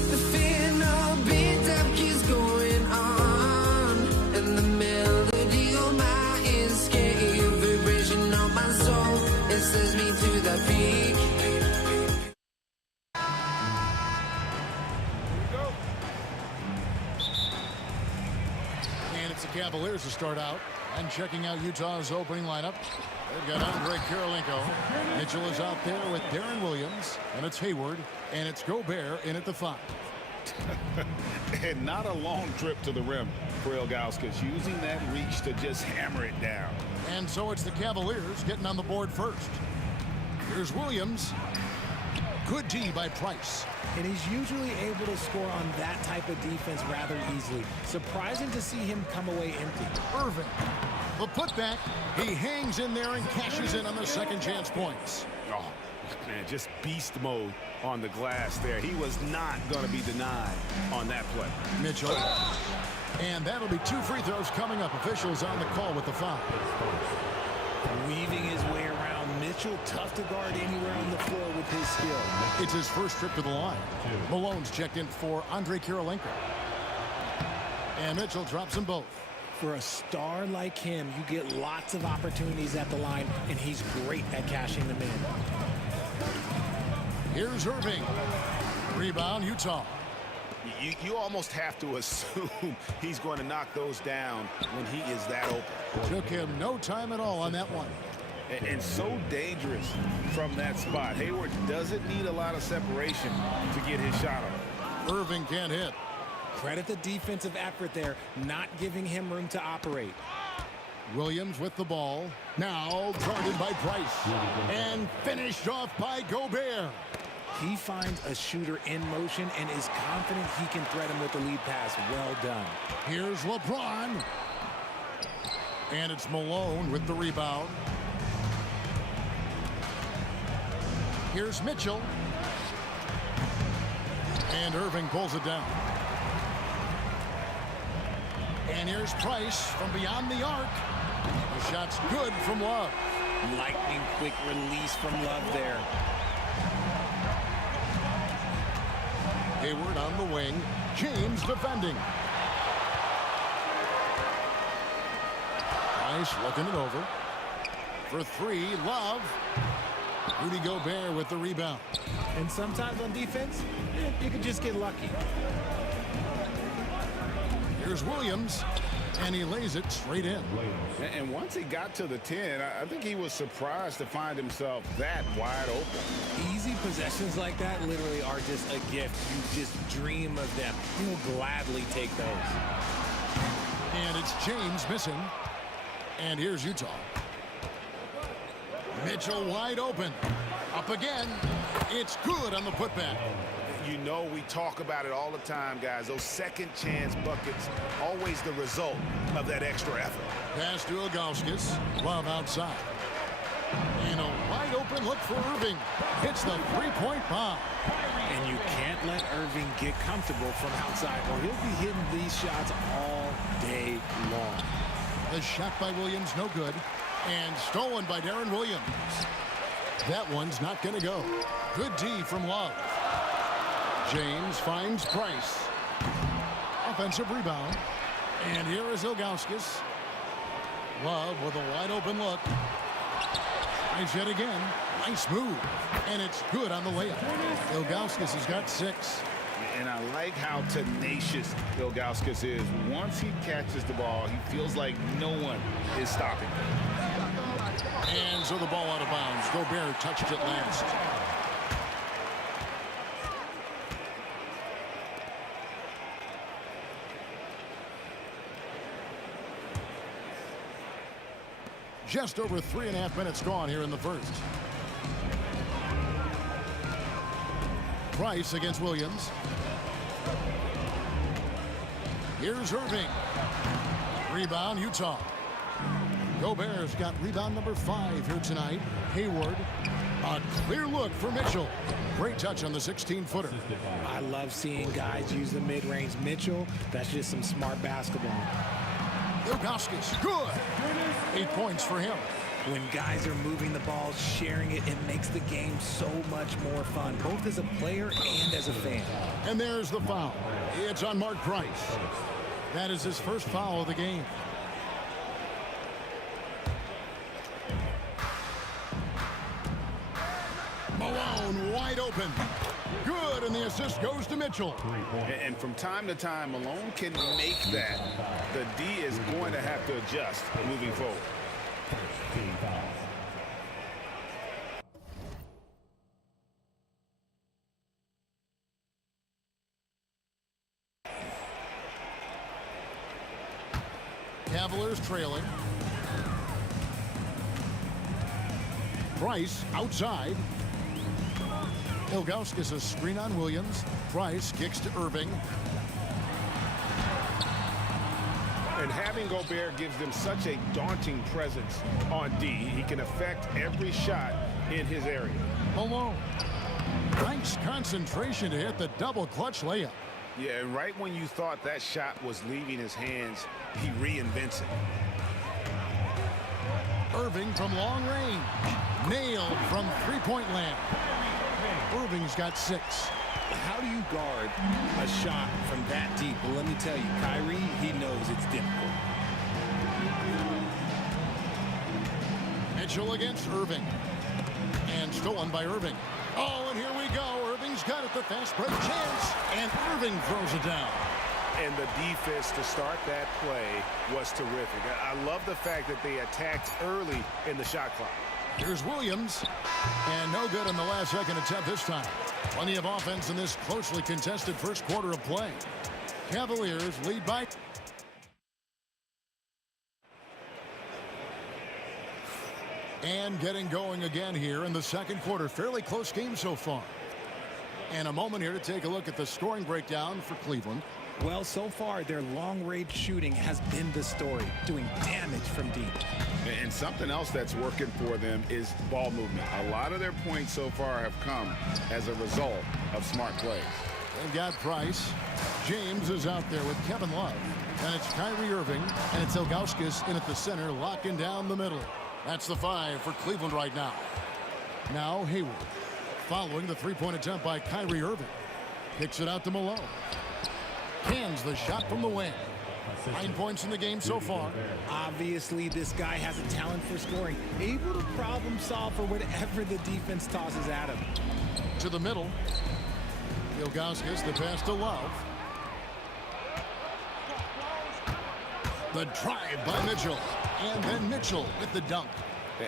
The fear no beat-up keeps going on, and the melody on my escape, vibration on my soul, it sends me to the peak. And it's the Cavaliers to start out. And checking out Utah's opening lineup, they've got Andre Kirilenko. Mitchell is out there with Darren Williams. And it's Hayward. And it's Gobert in at the 5. And not a long trip to the rim for Ilgauskas, using that reach to just hammer it down. And so it's the Cavaliers getting on the board first. Here's Williams. Good D by Price. And he's usually able to score on that type of defense rather easily. Surprising to see him come away empty. Irving. The putback. He hangs in there and cashes in on the second chance points. Oh, man, just beast mode on the glass there. He was not going to be denied on that play. Mitchell. And that'll be 2 free throws coming up. Officials on the call with the 5. Weaving his way around. Mitchell, tough to guard anywhere on the floor with his skill. It's his first trip to the line. Malone's checked in for Andre Kirilenko. And Mitchell drops them both. For a star like him, you get lots of opportunities at the line, and he's great at cashing them in. Here's Irving. Rebound, Utah. You almost have to assume he's going to knock those down when he is that open. Took him no time at all on that one. And so dangerous from that spot. Hayward doesn't need a lot of separation to get his shot on. Irving can't hit. Credit the defensive effort there, not giving him room to operate. Williams with the ball. Now guarded by Price. And finished off by Gobert. He finds a shooter in motion and is confident he can thread him with the lead pass. Well done. Here's LeBron. And it's Malone with the rebound. Here's Mitchell. And Irving pulls it down. And here's Price from beyond the arc. The shot's good from Love. Lightning quick release from Love there. Hayward on the wing. James defending. Price looking it over. For 3, Love. Rudy Gobert with the rebound. And sometimes on defense, you can just get lucky. Here's Williams, and he lays it straight in. And once he got to the 10, I think he was surprised to find himself that wide open. Easy possessions like that literally are just a gift. You just dream of them. You'll gladly take those. And it's James missing. And here's Utah. Mitchell wide open. Up again. It's good on the putback. You know we talk about it all the time, guys. Those second chance buckets, always the result of that extra effort. Pass to Ilgauskas. Love outside. And a wide open look for Irving. Hits the three-point bomb. And you can't let Irving get comfortable from outside, or he'll be hitting these shots all day long. The shot by Williams, no good. And stolen by Darren Williams. That one's not going to go. Good D from Love. James finds Price. Offensive rebound. And here is Ilgauskas. Love with a wide open look. Price yet again. Nice move. And it's good on the layup. Ilgauskas has got 6. And I like how tenacious Ilgauskas is. Once he catches the ball, he feels like no one is stopping him. And so the ball out of bounds. Gobert touched it last. Just over 3.5 minutes gone here in the first. Price against Williams. Here's Irving. Rebound, Utah. Gobert's got rebound number 5 here tonight. Hayward. A clear look for Mitchell. Great touch on the 16-footer. I love seeing guys use the mid-range. Mitchell, that's just some smart basketball. Ilgauskas, good. 8 points for him. When guys are moving the ball, sharing it, it makes the game so much more fun, both as a player and as a fan. And there's the foul. It's on Mark Price. That is his first foul of the game. Malone wide open. Good, and the assist goes to Mitchell. And from time to time, Malone can make that. The D is going to have to adjust moving forward. Cavaliers trailing. Price outside. Ilgauskas a screen on Williams. Price kicks to Irving. And having Gobert gives them such a daunting presence on D. He can affect every shot in his area. Malone. Nice concentration to hit the double clutch layup. Yeah, and right when you thought that shot was leaving his hands, he reinvents it. Irving from long range. Nailed from three-point land. Irving's got 6. How do you guard a shot from that deep? Well, let me tell you, Kyrie, he knows it's difficult. Mitchell against Irving. And stolen by Irving. Oh, and here we go. Irving's got it, the fast break chance. And Irving throws it down. And the defense to start that play was terrific. I love the fact that they attacked early in the shot clock. Here's Williams. And no good on the last second attempt this time. Plenty of offense in this closely contested first quarter of play. Cavaliers lead by... And getting going again here in the second quarter. Fairly close game so far. And a moment here to take a look at the scoring breakdown for Cleveland. Well, so far, their long-range shooting has been the story, doing damage from deep. And something else that's working for them is ball movement. A lot of their points so far have come as a result of smart plays. They've got Price. James is out there with Kevin Love. And it's Kyrie Irving. And it's Ilgauskas in at the center, locking down the middle. That's the 5 for Cleveland right now. Now Hayward. Following the three-point attempt by Kyrie Irving. Kicks it out to Malone. Cans the shot from the wing. 9 points in the game so far. Obviously, this guy has a talent for scoring. Able to problem solve for whatever the defense tosses at him. To the middle. Ilgauskas, the pass to Love. The drive by Mitchell. And then Mitchell with the dunk.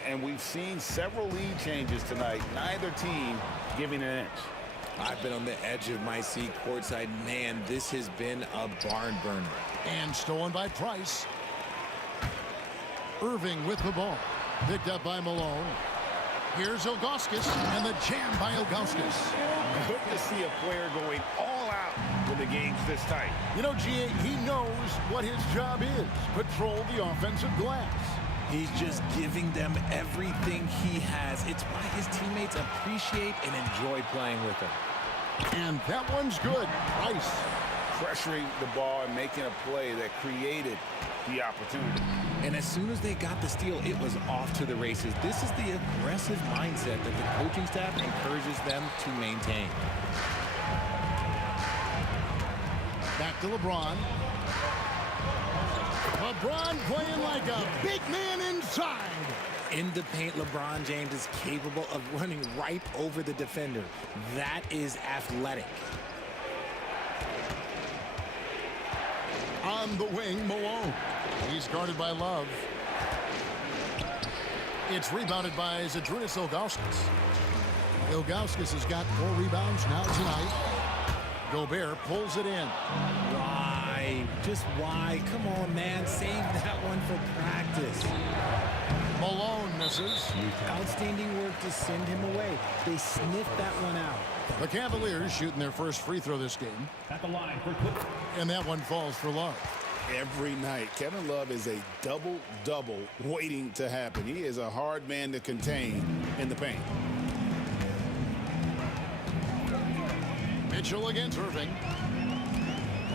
And we've seen several lead changes tonight. Neither team giving an inch. I've been on the edge of my seat courtside. Man, this has been a barn burner. And stolen by Price. Irving with the ball. Picked up by Malone. Here's Ilgauskas, and the jam by Ilgauskas. Good to see a player going all out when the game's this tight. You know, G.A., he knows what his job is. Control the offensive glass. He's just giving them everything he has. It's why his teammates appreciate and enjoy playing with him. And that one's good. Price. Pressuring the ball and making a play that created the opportunity. And as soon as they got the steal, it was off to the races. This is the aggressive mindset that the coaching staff encourages them to maintain. Back to LeBron. LeBron playing like a big man inside. In the paint, LeBron James is capable of running right over the defender. That is athletic. On the wing, Malone. He's guarded by Love. It's rebounded by Zydrunas Ilgauskas. Ilgauskas has got 4 rebounds now tonight. Gobert pulls it in. Why? Just why? Come on, man. Save that one for practice. Malone misses. Outstanding work to send him away. They sniffed that one out. The Cavaliers shooting their first free throw this game. At the line for And that one falls for Love. Every night, Kevin Love is a double-double waiting to happen. He is a hard man to contain in the paint. Mitchell against Irving.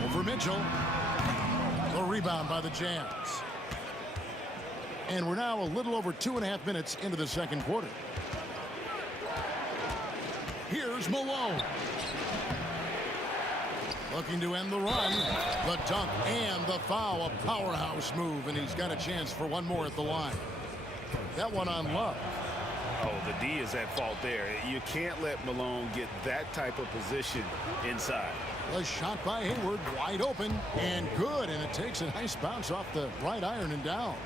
Over Mitchell. The rebound by the Jazz. And we're now a little over 2.5 minutes into the second quarter. Here's Malone. Looking to end the run. The dunk and the foul. A powerhouse move, and he's got a chance for one more at the line. That one on Love. Oh, the D is at fault there. You can't let Malone get that type of position inside. The shot by Hayward, wide open and good, and it takes a nice bounce off the right iron and down.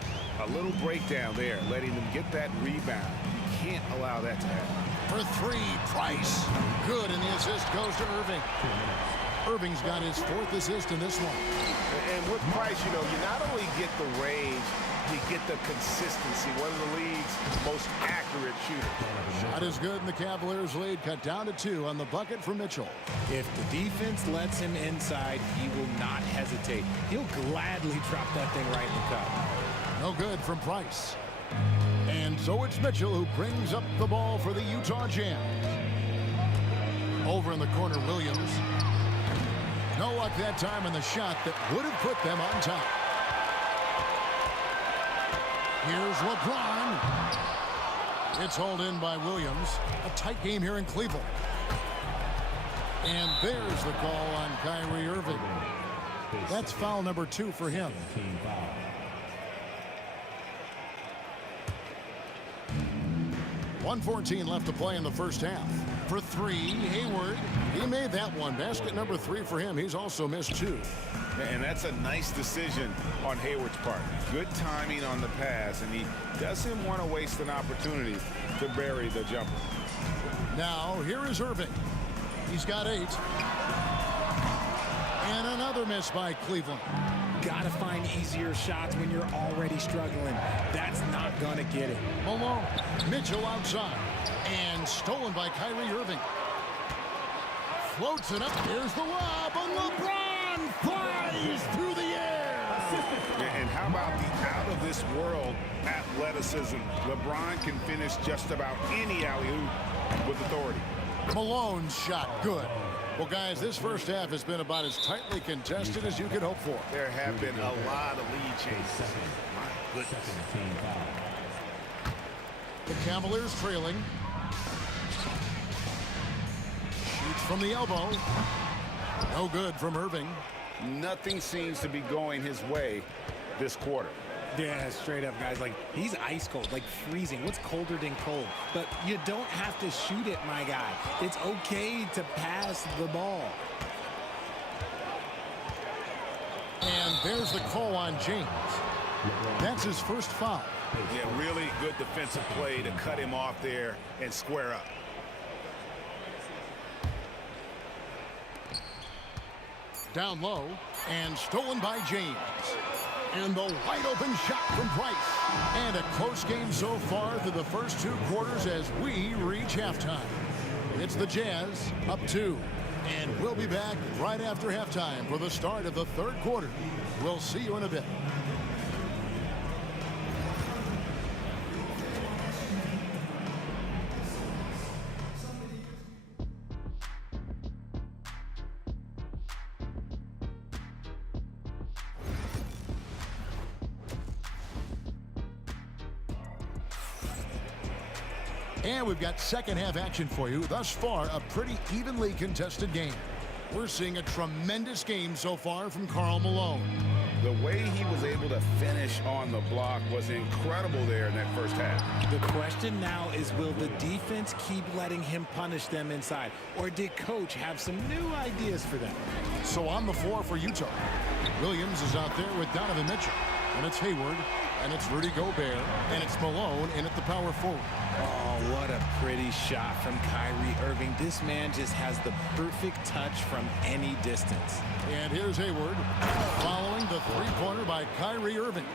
A little breakdown there, letting them get that rebound. You can't allow that to happen. For 3, Price. Good, and the assist goes to Irving. Irving's got his 4th assist in this one. And with Price, you know, you not only get the range, you get the consistency. One of the league's most accurate shooters. Shot is good, and the Cavaliers lead cut down to 2 on the bucket for Mitchell. If the defense lets him inside, he will not hesitate. He'll gladly drop that thing right in the cup. No good from Price. And so it's Mitchell who brings up the ball for the Utah Jazz. Over in the corner, Williams. No luck that time in the shot that would have put them on top. Here's LeBron. It's hauled in by Williams. A tight game here in Cleveland. And there's the call on Kyrie Irving. That's foul number 2 for him. 1:14 left to play in the first half. For 3, Hayward. He made that one. Basket number 3 for him. He's also missed 2. And that's a nice decision on Hayward's part. Good timing on the pass, and he doesn't want to waste an opportunity to bury the jumper. Now, here is Irving. He's got 8. And another miss by Cleveland. Gotta find easier shots when you're already struggling. That's not gonna get it. Malone. Mitchell outside. And stolen by Kyrie Irving. Floats it up. Here's the lob. And LeBron flies through the air. And how about the out-of-this-world athleticism? LeBron can finish just about any alley-oop with authority. Malone's shot good. Well, guys, this first half has been about as tightly contested as you could hope for. There have been a lot of lead changes. My goodness. The Cavaliers trailing. Shoots from the elbow. No good from Irving. Nothing seems to be going his way this quarter. Yeah, straight up, guys. Like, he's ice cold, like freezing. What's colder than cold? But you don't have to shoot it, my guy. It's okay to pass the ball. And there's the call on James. That's his first foul. Yeah, really good defensive play to cut him off there and square up. Down low and stolen by James. And the wide open shot from Price. And a close game so far through the first 2 quarters as we reach halftime. It's the Jazz up 2. And we'll be back right after halftime for the start of the 3rd quarter. We'll see you in a bit. And we've got second half action for you. Thus far, a pretty evenly contested game. We're seeing a tremendous game so far from Karl Malone. The way he was able to finish on the block was incredible there in that first half. The question now is, will the defense keep letting him punish them inside? Or did Coach have some new ideas for them? So on the floor for Utah, Williams is out there with Donovan Mitchell. And it's Hayward, and it's Rudy Gobert, and it's Malone in at the power forward. Oh, what a pretty shot from Kyrie Irving. This man just has the perfect touch from any distance. And here's Hayward following the three-pointer by Kyrie Irving.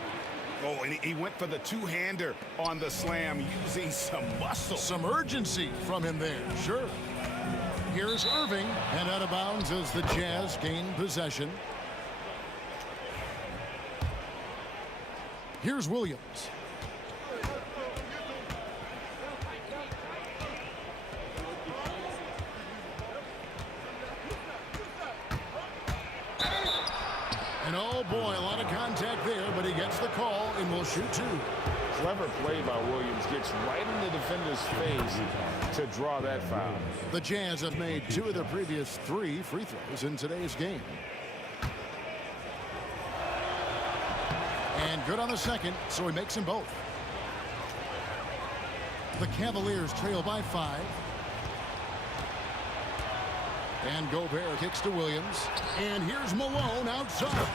Oh, and he went for the two-hander on the slam using some muscle. Some urgency from him there, sure. Here's Irving, and out of bounds as the Jazz gain possession. Here's Williams. And oh boy, a lot of contact there, but he gets the call and will shoot 2. Clever play by Williams. Gets right in the defender's face to draw that foul. The Jazz have made 2 of their previous 3 free throws in today's game. And good on the second, so he makes them both. The Cavaliers trail by 5. And Gobert kicks to Williams. And here's Malone outside.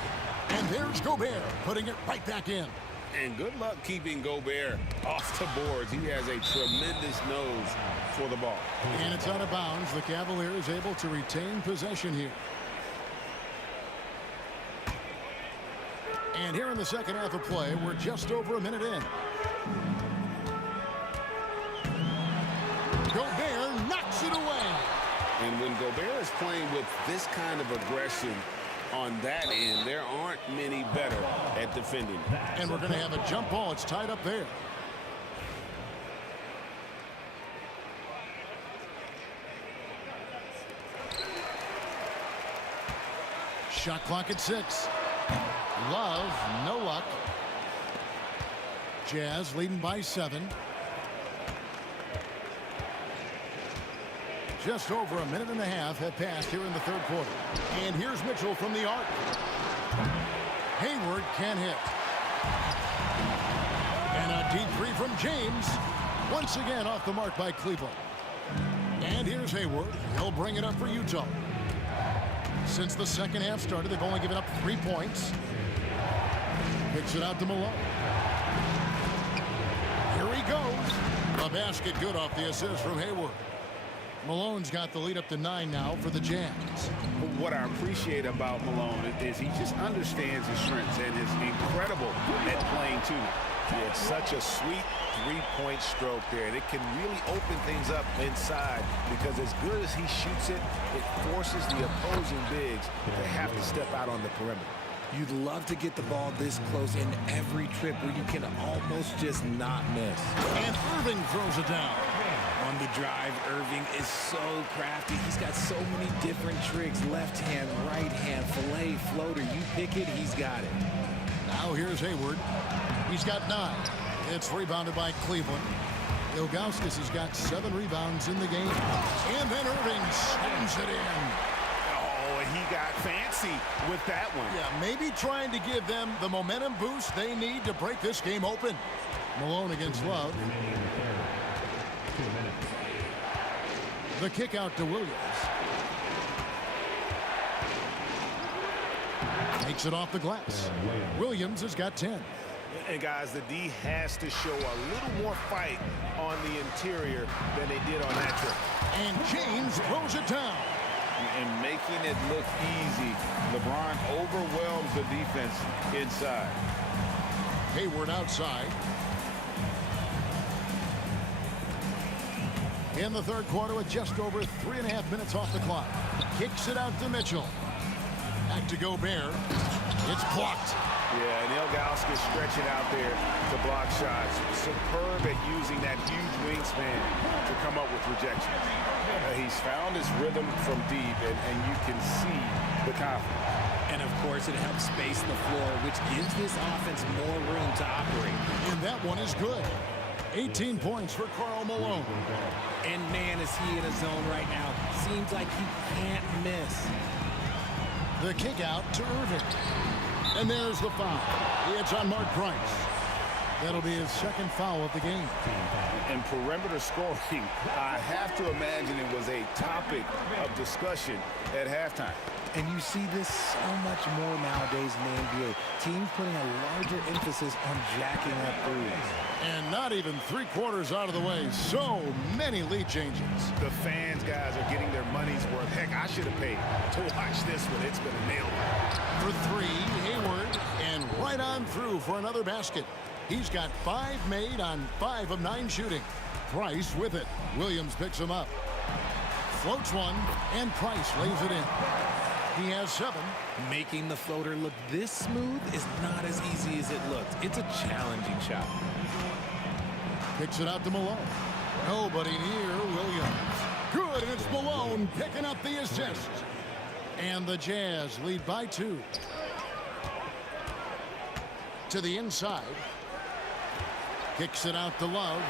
And there's Gobert putting it right back in. And good luck keeping Gobert off the boards. He has a tremendous nose for the ball. And it's out of bounds. The Cavaliers able to retain possession here. And here in the second half of play, we're just over a minute in. Gobert knocks it away. And when Gobert is playing with this kind of aggression on that end, there aren't many better at defending. And we're going to have a jump ball. It's tied up there. Shot clock at 6. Love, no luck. Jazz leading by 7. Just over a minute and a half have passed here in the 3rd quarter. And here's Mitchell from the arc. Hayward can hit. And a deep three from James. Once again off the mark by Cleveland. And here's Hayward. He'll bring it up for Utah. Since the second half started, they've only given up 3 points. Kicks it out to Malone. Here he goes. A basket good off the assist from Hayward. Malone's got the lead up to 9 now for the Jazz. What I appreciate about Malone is he just understands his strengths and is incredible at playing too. He had such a sweet three-point stroke there, and it can really open things up inside because as good as he shoots it, it forces the opposing bigs to have to step out on the perimeter. You'd love to get the ball this close in every trip where you can almost just not miss. And Irving throws it down. On the drive, Irving is so crafty. He's got so many different tricks. Left hand, right hand, fillet, floater. You pick it, he's got it. Now here's Hayward. He's got 9. It's rebounded by Cleveland. Ilgauskas has got 7 rebounds in the game. And then Irving slams it in. Oh, and he got fancy with that one. Yeah, maybe trying to give them the momentum boost they need to break this game open. Malone against Love. The kick out to Williams. Takes it off the glass. Williams has got 10. And guys, the D has to show a little more fight on the interior than they did on that trip. And James throws it down. and making it look easy. LeBron overwhelms the defense inside. Hayward outside. In the third quarter with just over 3.5 minutes off the clock. Kicks it out to Mitchell. Back to Gobert. It's blocked. Yeah, and Ilgauskas stretching out there to block shots. Superb at using that huge wingspan to come up with rejection. He's found his rhythm from deep, and you can see the confidence. And, of course, it helps space the floor, which gives this offense more room to operate. And that one is good. 18 points for Karl Malone. And, man, is he in a zone right now. Seems like he can't miss. The kick out to Irving. And there's the foul. It's on Mark Price. That'll be his second foul of the game. And perimeter scoring, I have to imagine it was a topic of discussion at halftime. And you see this so much more nowadays in the NBA. Teams putting a larger emphasis on jacking up threes. And not even 3/4 out of the way. So many lead changes. The fans, guys, are getting their money's worth. Heck, I should have paid to watch this one. It's been a nail. For three, Hayward, and right on through for another basket. He's got 5 made on 5 of 9 shooting. Price with it. Williams picks him up. Floats one, and Price lays it in. He has 7. Making the floater look this smooth is not as easy as it looks. It's a challenging shot. Kicks it out to Malone. Nobody near Williams. Good, and it's Malone picking up the assist. And the Jazz lead by 2. To the inside. Kicks it out to Love.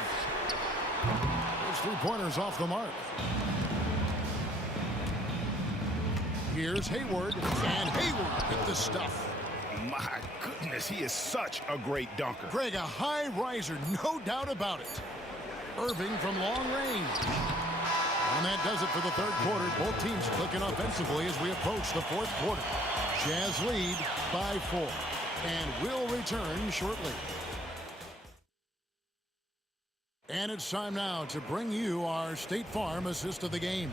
Those 3-pointers off the mark. Here's Hayward, and Hayward with the stuff. My goodness, he is such a great dunker. Greg, a high riser, no doubt about it. Irving from long range. And that does it for the third quarter. Both teams clicking offensively as we approach the fourth quarter. Jazz lead by 4, and will return shortly. And it's time now to bring you our State Farm assist of the game.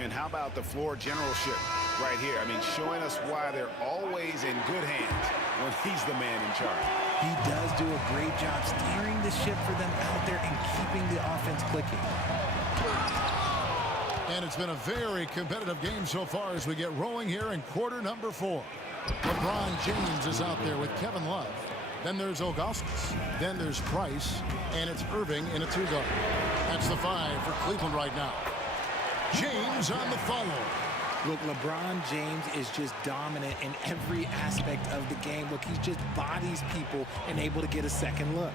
And how about the floor generalship right here? I mean, showing us why they're always in good hands when he's the man in charge. He does do a great job steering the ship for them out there and keeping the offense clicking. And it's been a very competitive game so far as we get rolling here in quarter number 4. LeBron James is out there with Kevin Love. Then there's Ilgauskas. Then there's Price. And it's Irving in a 2-guard. That's the 5 for Cleveland right now. James on the follow. Look, LeBron James is just dominant in every aspect of the game. Look, he just bodies people and able to get a second look.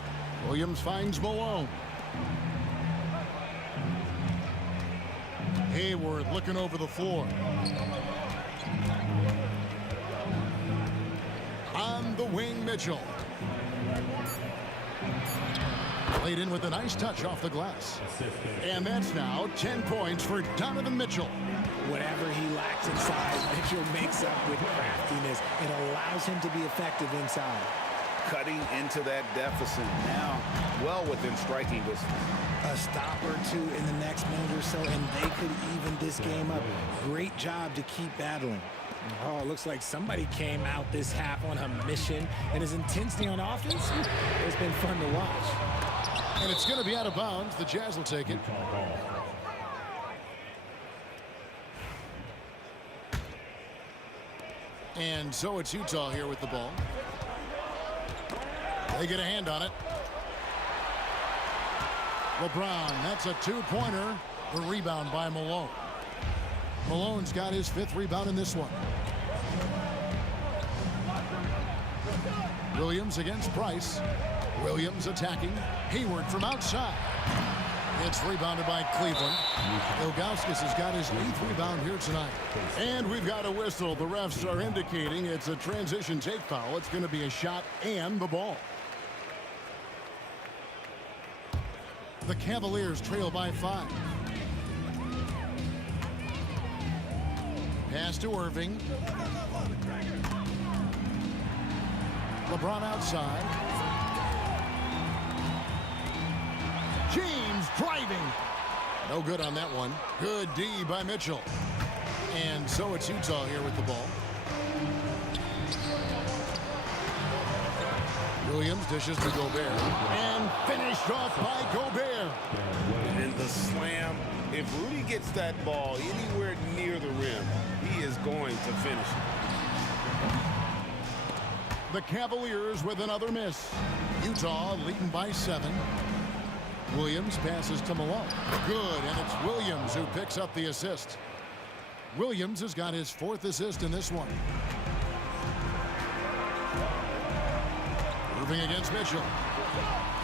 Williams finds Malone. Hayward looking over the floor. On the wing, Mitchell. Played in with a nice touch off the glass. And that's now 10 points for Donovan Mitchell. Whatever he lacks in size, Mitchell makes up with craftiness. It allows him to be effective inside. Cutting into that deficit now, well within striking distance. A stop or two in the next minute or so, and they could even this game up. Great job to keep battling. Oh, it looks like somebody came out this half on a mission, and his intensity on offense, it's been fun to watch. And it's going to be out of bounds. The Jazz will take it. And so it's Utah here with the ball. They get a hand on it. LeBron, that's a 2-pointer. The rebound by Malone. Malone's got his 5th rebound in this one. Williams against Price. Williams attacking. Hayward from outside. It's rebounded by Cleveland. Ilgauskas has got his 8th rebound here tonight. And we've got a whistle. The refs are indicating it's a transition take foul. It's going to be a shot and the ball. The Cavaliers trail by 5. Pass to Irving. LeBron outside. James driving. No good on that one. Good D by Mitchell. And so it's Utah here with the ball. Williams dishes to Gobert. And finished off by Gobert. And the slam. If Rudy gets that ball anywhere near the rim, he is going to finish it. The Cavaliers with another miss. Utah leading by 7. Williams passes to Malone. Good, and it's Williams who picks up the assist. Williams has got his 4th assist in this one. Irving against Mitchell.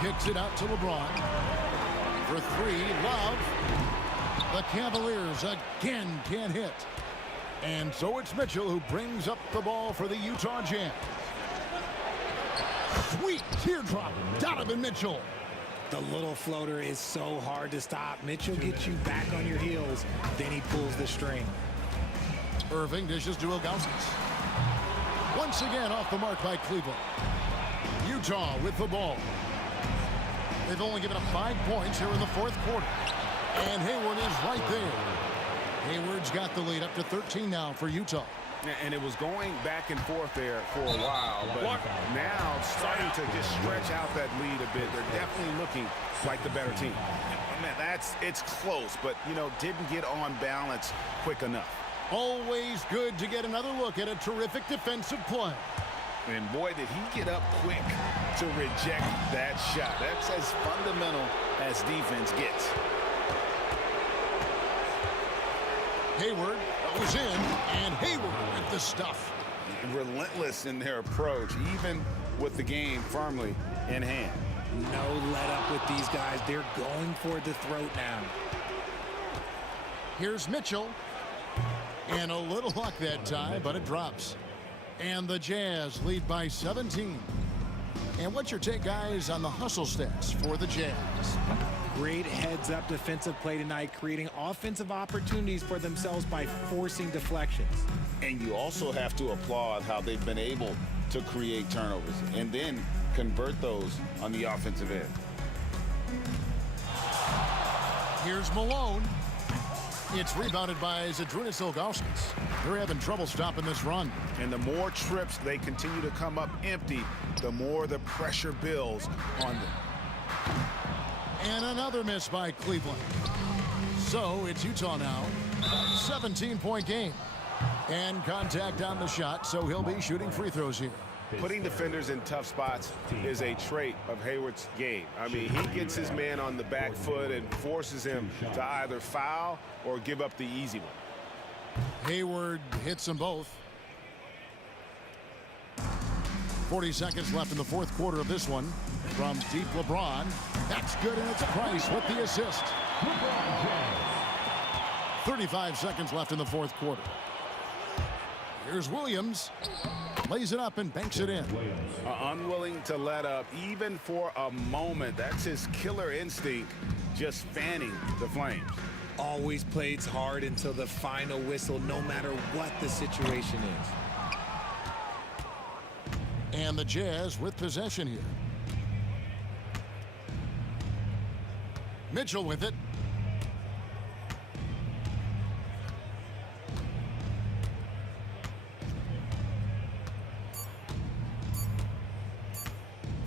Kicks it out to LeBron. For 3, Love. The Cavaliers again can't hit. And so it's Mitchell who brings up the ball for the Utah Jazz. Sweet teardrop, Donovan Mitchell. The little floater is so hard to stop. Mitchell gets you back on your heels, then he pulls the string. Irving dishes to Ilgauskas. Once again off the mark by Cleveland. Utah with the ball. They've only given up 5 points here in the 4th quarter. And Hayward is right there. Hayward's got the lead up to 13 now for Utah. And it was going back and forth there for a while, but now starting to just stretch out that lead a bit. They're definitely looking like the better team. Man, it's close, but, you know, didn't get on balance quick enough. Always good to get another look at a terrific defensive play. And boy, did he get up quick to reject that shot. That's as fundamental as defense gets. Hayward goes in, and Hayward with the stuff. Relentless in their approach, even with the game firmly in hand. No let up with these guys. They're going for the throat now. Here's Mitchell. And a little luck that time, but it drops. And the Jazz lead by 17. And what's your take, guys, on the hustle stats for the Jazz? Great heads-up defensive play tonight, creating offensive opportunities for themselves by forcing deflections. And you also have to applaud how they've been able to create turnovers and then convert those on the offensive end. Here's Malone. It's rebounded by Zydrunas Ilgauskas. They're having trouble stopping this run. And the more trips they continue to come up empty, the more the pressure builds on them. And another miss by Cleveland. So it's Utah now. 17-point game. And contact on the shot, so he'll be shooting free throws here. Putting defenders in tough spots is a trait of Hayward's game. I mean, he gets his man on the back foot and forces him to either foul or give up the easy one. Hayward hits them both. 40 seconds left in the 4th quarter of this one. From deep LeBron. That's good, and it's Price with the assist. 35 seconds left in the 4th quarter. Here's Williams. Lays it up and banks it in. Unwilling to let up even for a moment. That's his killer instinct, just fanning the flames. Always plays hard until the final whistle, no matter what the situation is. And the Jazz with possession here. Mitchell with it.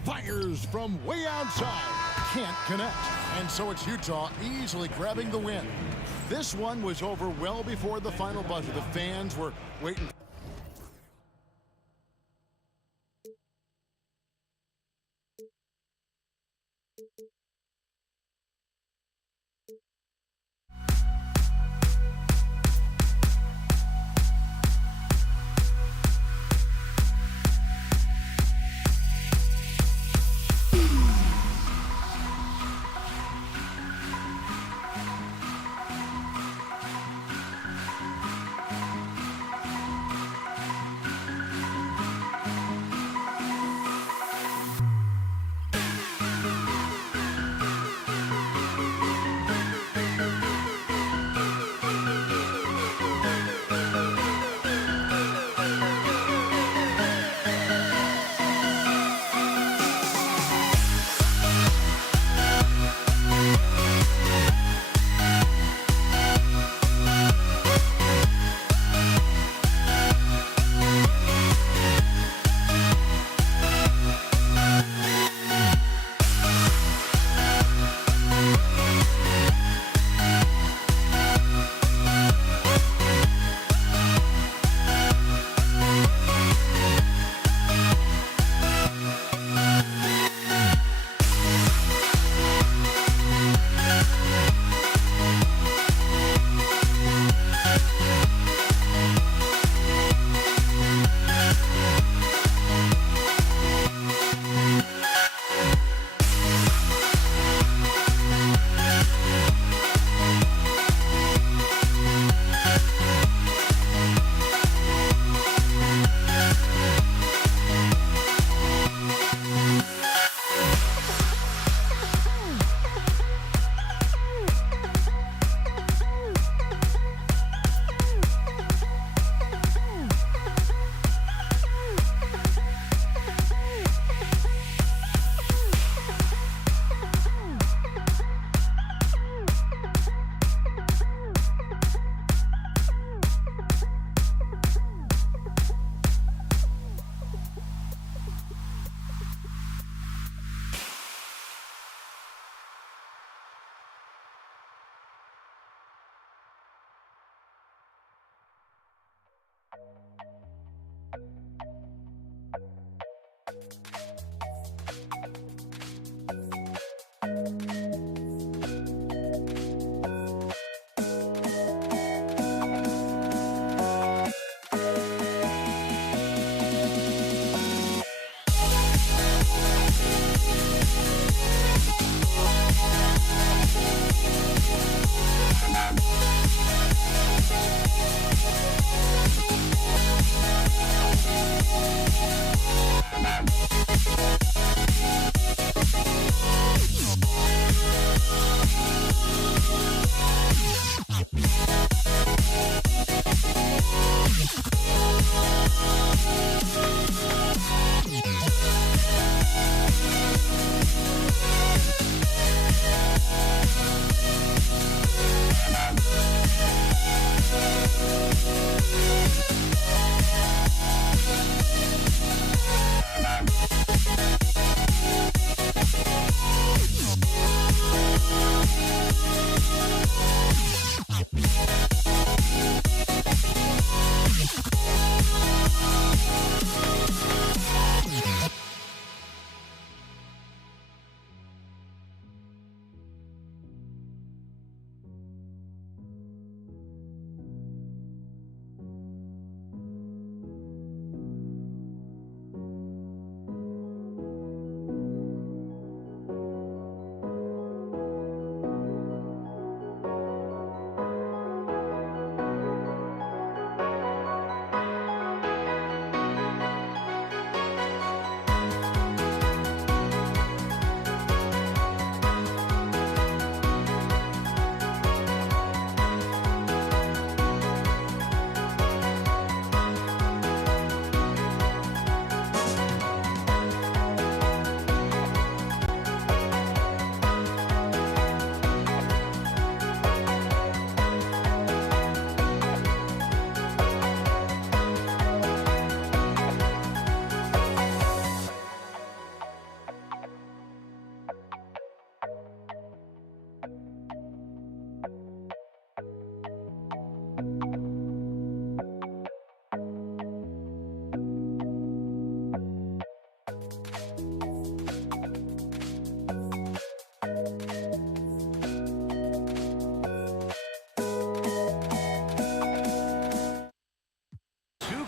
Fires from way outside. Can't connect. And so it's Utah easily grabbing the win. This one was over well before the final buzzer. The fans were waiting.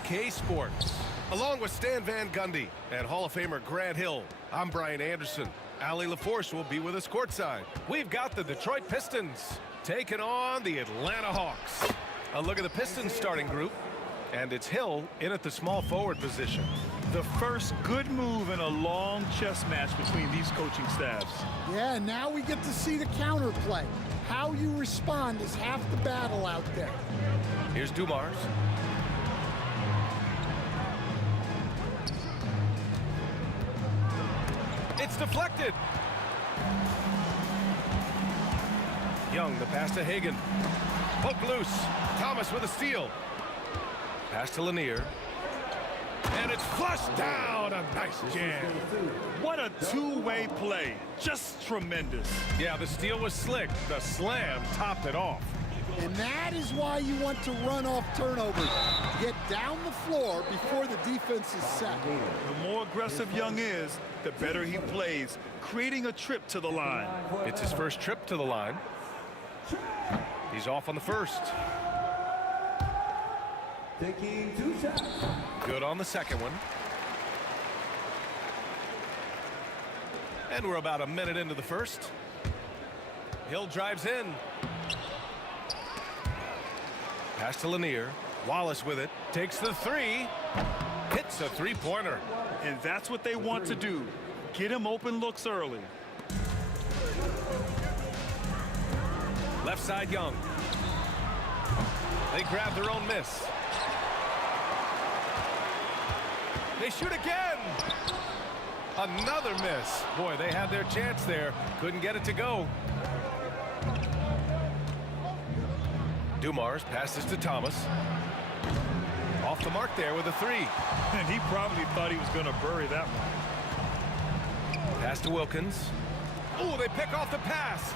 2K Sports. Along with Stan Van Gundy and Hall of Famer Grant Hill, I'm Brian Anderson. Allie LaForce will be with us courtside. We've got the Detroit Pistons taking on the Atlanta Hawks. A look at the Pistons starting group, and it's Hill in at the small forward position. The first good move in a long chess match between these coaching staffs. Yeah, now we get to see the counterplay. How you respond is half the battle out there. Here's Dumars. It's deflected. Young, the pass to Hagan. Poke loose. Thomas with a steal. Pass to Lanier. And it's flushed down. A nice jam. What a two-way play. Just tremendous. Yeah, the steal was slick. The slam topped it off. And that is why you want to run off turnovers. Get down the floor before the defense is set. The more aggressive Young is, the better he plays, creating a trip to the line. It's his first trip to the line. He's off on the first. Taking 2 shots. Good on the second one. And we're about a minute into the first. Hill drives in. Pass to Lanier. Wallace with it. Takes the three. Hits a three-pointer. And that's what they want to do. Get him open looks early. Left side, Young. They grab their own miss. They shoot again. Another miss. Boy, they had their chance there. Couldn't get it to go. Dumars passes to Thomas. Off the mark there with a three. And he probably thought he was going to bury that one. Pass to Wilkins. Oh, they pick off the pass.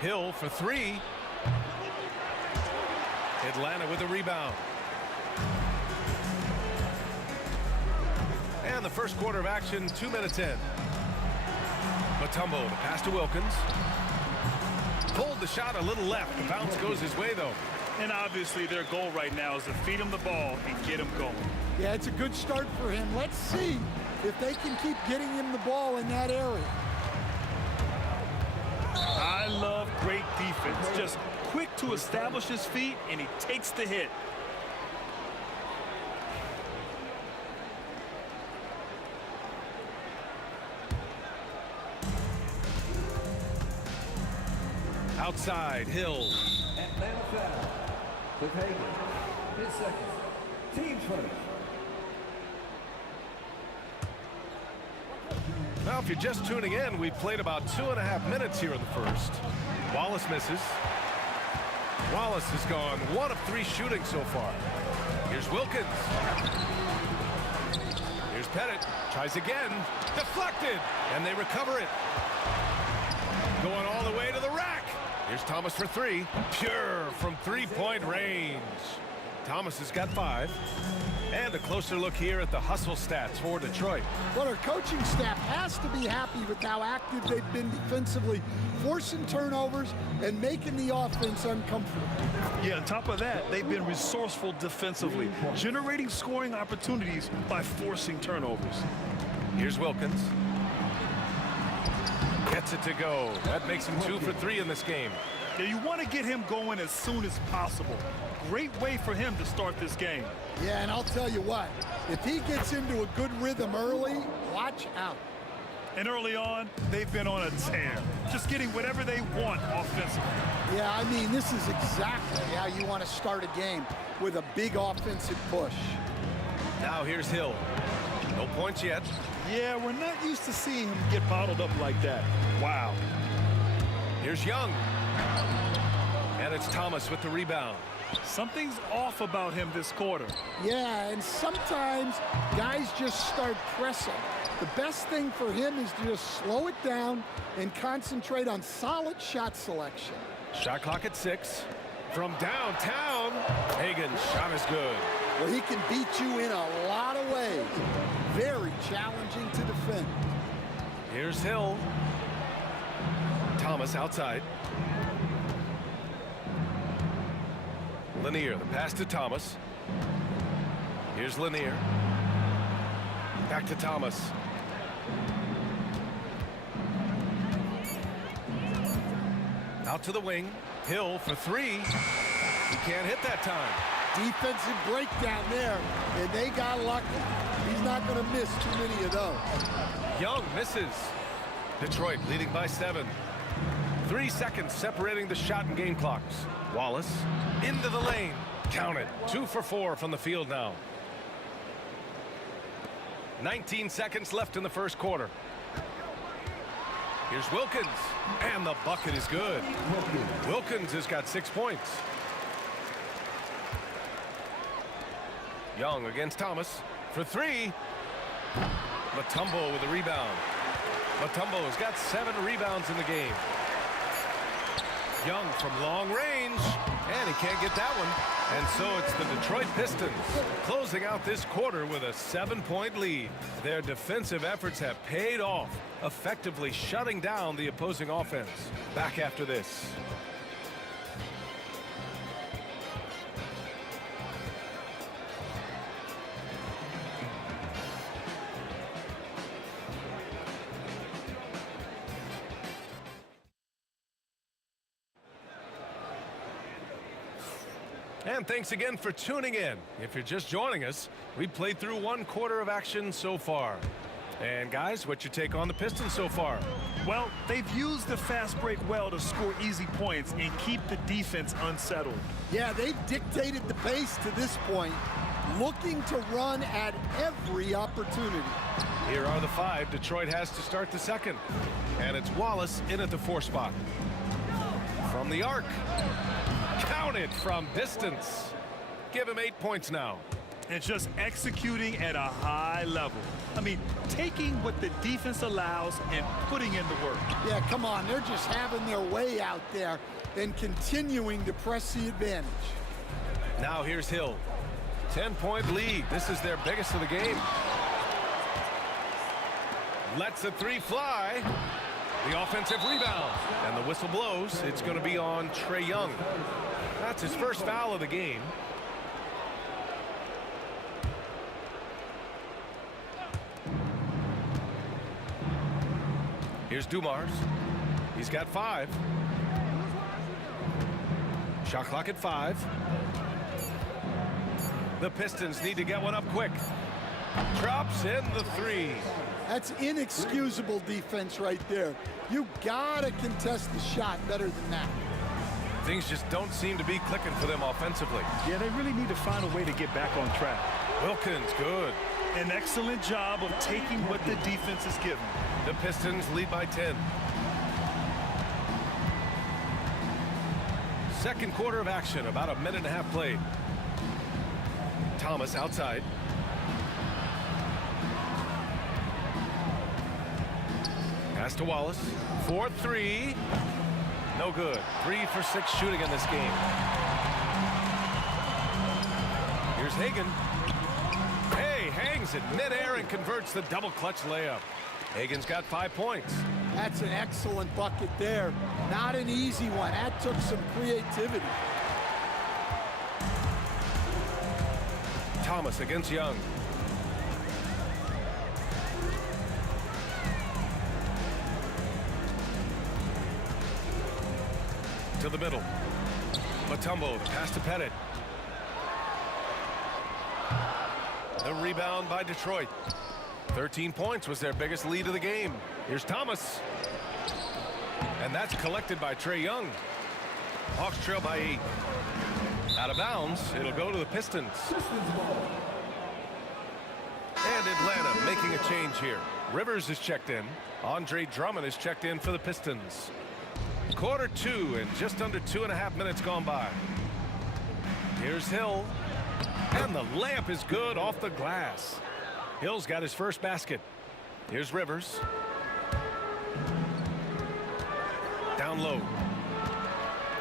Hill for three. Atlanta with a rebound. And the first quarter of action, 2 minutes in. Mutombo to pass to Wilkins. Pulled the shot a little left. The bounce goes his way, though. And obviously their goal right now is to feed him the ball and get him going. Yeah, it's a good start for him. Let's see if they can keep getting him the ball in that area. I love great defense. Just quick to establish his feet, and he takes the hit. Outside, Hill. Atlanta foul. With Hagan. His second. Team's first. Now, if you're just tuning in, we've played about 2.5 minutes here in the first. Wallace misses. Wallace has gone 1 of 3 shooting so far. Here's Wilkins. Here's Pettit. Tries again. Deflected. And they recover it. Going all the way to the rack. Here's Thomas for three. Pure from three-point range. Thomas has got 5. And a closer look here at the hustle stats for Detroit. Well, our coaching staff has to be happy with how active they've been defensively, forcing turnovers and making the offense uncomfortable. Yeah, on top of that, they've been resourceful defensively, generating scoring opportunities by forcing turnovers. Here's Wilkins. Gets it to go. That makes him 2 for 3 in this game. Yeah, you want to get him going as soon as possible. Great way for him to start this game. Yeah, and I'll tell you what, if he gets into a good rhythm early, watch out. And early on, they've been on a tear, just getting whatever they want offensively. Yeah, I mean, this is exactly how you want to start a game, with a big offensive push. Now here's Hill. No points yet. Yeah, we're not used to seeing him get bottled up like that. Wow. Here's Young. And it's Thomas with the rebound. Something's off about him this quarter. Yeah, and sometimes guys just start pressing. The best thing for him is to just slow it down and concentrate on solid shot selection. Shot clock at 6. From downtown, Hagan's shot is good. Well, he can beat you in a lot of ways. Very challenging to defend. Here's Hill. Thomas outside. Lanier, the pass to Thomas. Here's Lanier. Back to Thomas. Out to the wing. Hill for three. He can't hit that time. Defensive breakdown there, and they got lucky. He's not going to miss too many of those. Young misses. Detroit leading by 7. 3 seconds separating the shot and game clocks. Wallace into the lane. Count it. 2 for 4 from the field now. 19 seconds left in the first quarter. Here's Wilkins, and the bucket is good. Wilkins has got 6 points. Young against Thomas for 3. Mutombo with a rebound. Mutombo has got 7 rebounds in the game. Young from long range, and he can't get that one. And so it's the Detroit Pistons closing out this quarter with a 7-point lead. Their defensive efforts have paid off, effectively shutting down the opposing offense. Back after this. And thanks again for tuning in. If you're just joining us, we played through 1 quarter of action so far. And guys, what's your take on the Pistons so far? Well, they've used the fast break well to score easy points and keep the defense unsettled. Yeah, they've dictated the pace to this point, looking to run at every opportunity. Here are the 5 Detroit has to start the second. And it's Wallace in at the 4 spot. From the arc. Counted from distance. Give him 8 points now. And just executing at a high level. I mean, taking what the defense allows and putting in the work. Yeah, come on. They're just having their way out there and continuing to press the advantage. Now here's Hill. 10-point lead. This is their biggest of the game. Lets a 3 fly. The offensive rebound. And the whistle blows. It's going to be on Trae Young. That's his first foul of the game. Here's Dumars. He's got 5. Shot clock at 5. The Pistons need to get one up quick. Drops in the 3. That's inexcusable defense right there. You gotta contest the shot better than that. Things just don't seem to be clicking for them offensively. Yeah, they really need to find a way to get back on track. Wilkins, good. An excellent job of taking what the defense is given. The Pistons lead by 10. Second quarter of action, about a minute and a half played. Thomas outside. Pass to Wallace. 4-3. No good. 3 for 6 shooting in this game. Here's Hagan. Hey, hangs it midair and converts the double clutch layup. Hagan's got 5 points. That's an excellent bucket there. Not an easy one. That took some creativity. Thomas against Young. To the middle. Mutombo, the pass to Pettit. The rebound by Detroit. 13 points was their biggest lead of the game. Here's Thomas. And that's collected by Trae Young. Hawks trail by 8. Out of bounds, it'll go to the Pistons. And Atlanta making a change here. Rivers is checked in. Andre Drummond is checked in for the Pistons. Quarter 2 and just under 2.5 minutes gone by. Here's Hill. And the layup is good off the glass. Hill's got his first basket. Here's Rivers. Down low.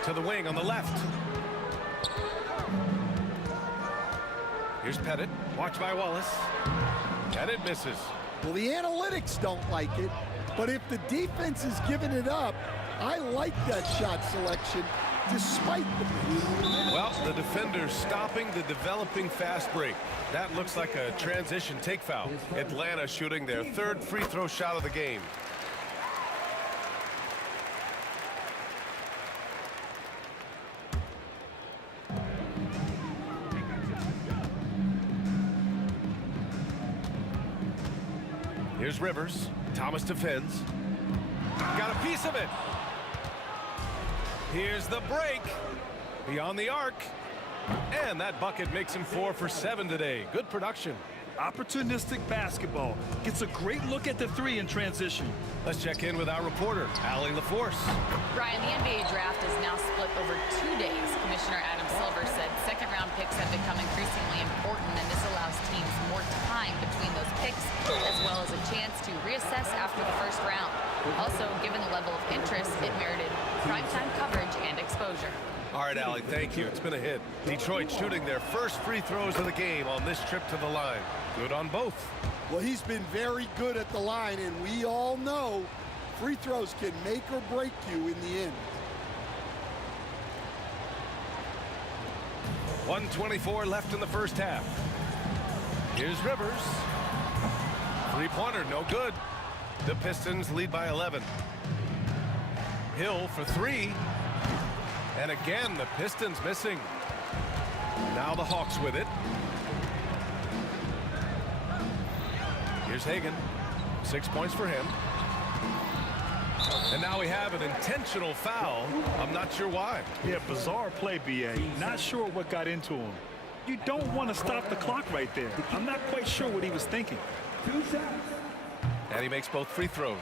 To the wing on the left. Here's Pettit. Watched by Wallace. Pettit misses. Well, the analytics don't like it, but if the defense is giving it up, I like that shot selection. despite the miss. Well, the defender stopping the developing fast break. That looks like a transition take foul. Atlanta shooting their third free throw shot of the game. Here's Rivers. Thomas defends. Got a piece of it. Here's the break. Beyond the arc. And that bucket makes him 4 for 7 today. Good production. Opportunistic basketball. Gets a great look at the three in transition. Let's check in with our reporter, Allie LaForce. Brian, the NBA draft is now split over 2 days. Commissioner Adam Silver said second-round picks have become increasingly important, and this allows teams more time between those picks, as well as a chance to reassess after the first round. Also, given the level of interest, it merited primetime coverage and exposure. All right, Allie, thank you. It's been a hit. Detroit shooting their first free throws of the game on this trip to the line. Good on both. Well, he's been very good at the line, and we all know free throws can make or break you in the end. 1:24 left in the first half. Here's Rivers. Three-pointer, no good. The Pistons lead by 11. Hill for three. And again, the Pistons missing. Now the Hawks with it. Here's Hagan. 6 points for him. And now we have an intentional foul. I'm not sure why. Yeah, bizarre play, B.A. Not sure what got into him. You don't want to stop the clock right there. I'm not quite sure what he was thinking. 2 shots. And he makes both free throws.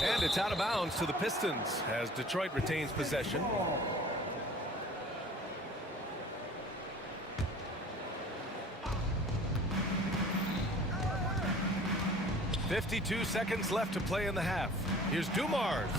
And it's out of bounds to the Pistons as Detroit retains possession. .52 seconds left to play in the half. Here's Dumars,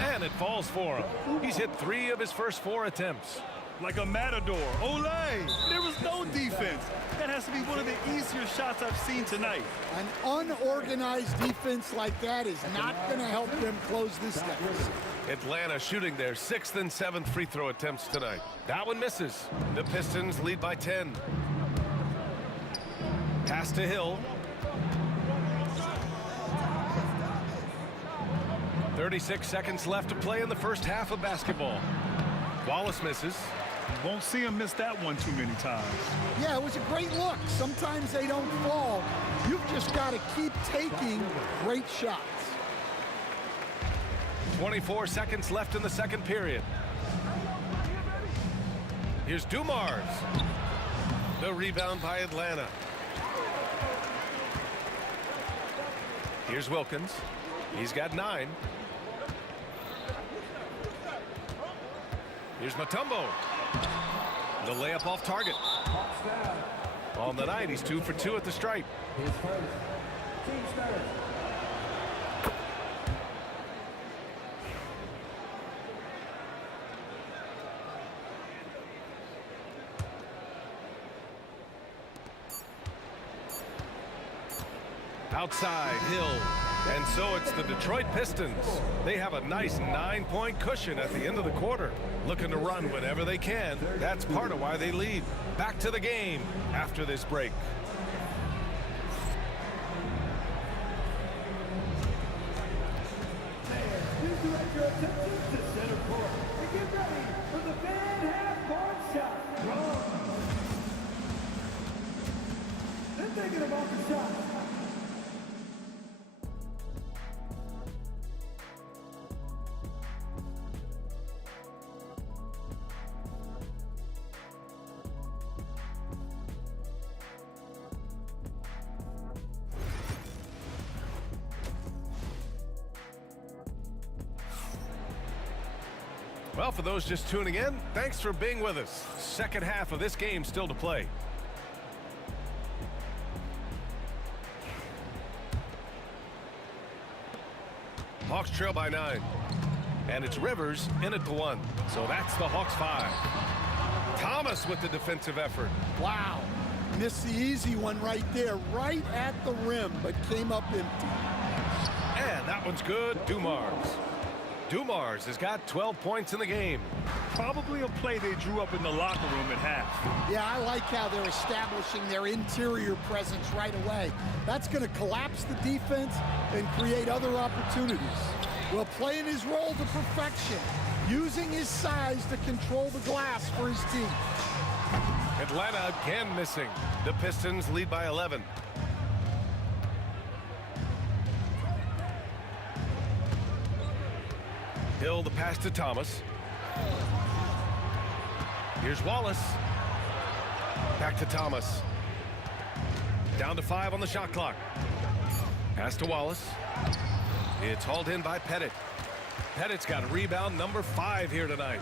and it falls for him. He's hit 3 of his first 4 attempts. Like a matador. Olay! There was no defense. That has to be one of the easier shots I've seen tonight. An unorganized defense like that is not going to help them close this deficit. Atlanta shooting their 6th and 7th free throw attempts tonight. That one misses. The Pistons lead by 10. Pass to Hill. 36 seconds left to play in the first half of basketball. Wallace misses. You won't see him miss that one too many times. Yeah, it was a great look. Sometimes they don't fall. You've just got to keep taking great shots. 24 seconds left in the second period. Here's Dumars. The rebound by Atlanta. Here's Wilkins. He's got 9. Here's Mutombo. The layup off target. On the night, he's 2 for 2 at the stripe. His first. Team starts. Outside, Hill. And so it's the Detroit Pistons. They have a nice 9-point cushion at the end of the quarter. Looking to run whenever they can. That's part of why they lead. Back to the game after this break. Please direct your attention to center court and get ready for the Van half-court shot. Wrong. Then thinking about the shot. Well, for those just tuning in, thanks for being with us. Second half of this game still to play. Hawks trail by 9. And it's Rivers in at the 1. So that's the Hawks 5. Thomas with the defensive effort. Wow. Missed the easy one right there, right at the rim, but came up empty. And that one's good. Dumars has got 12 points in the game. Probably a play they drew up in the locker room at half. Yeah, I like how they're establishing their interior presence right away. That's going to collapse the defense and create other opportunities. Well, playing his role to perfection, using his size to control the glass for his team. Atlanta again missing. The Pistons lead by 11. Hill the pass to Thomas. Here's Wallace. Back to Thomas. Down to 5 on the shot clock. Pass to Wallace. It's hauled in by Pettit. Pettit's got rebound number 5 here tonight.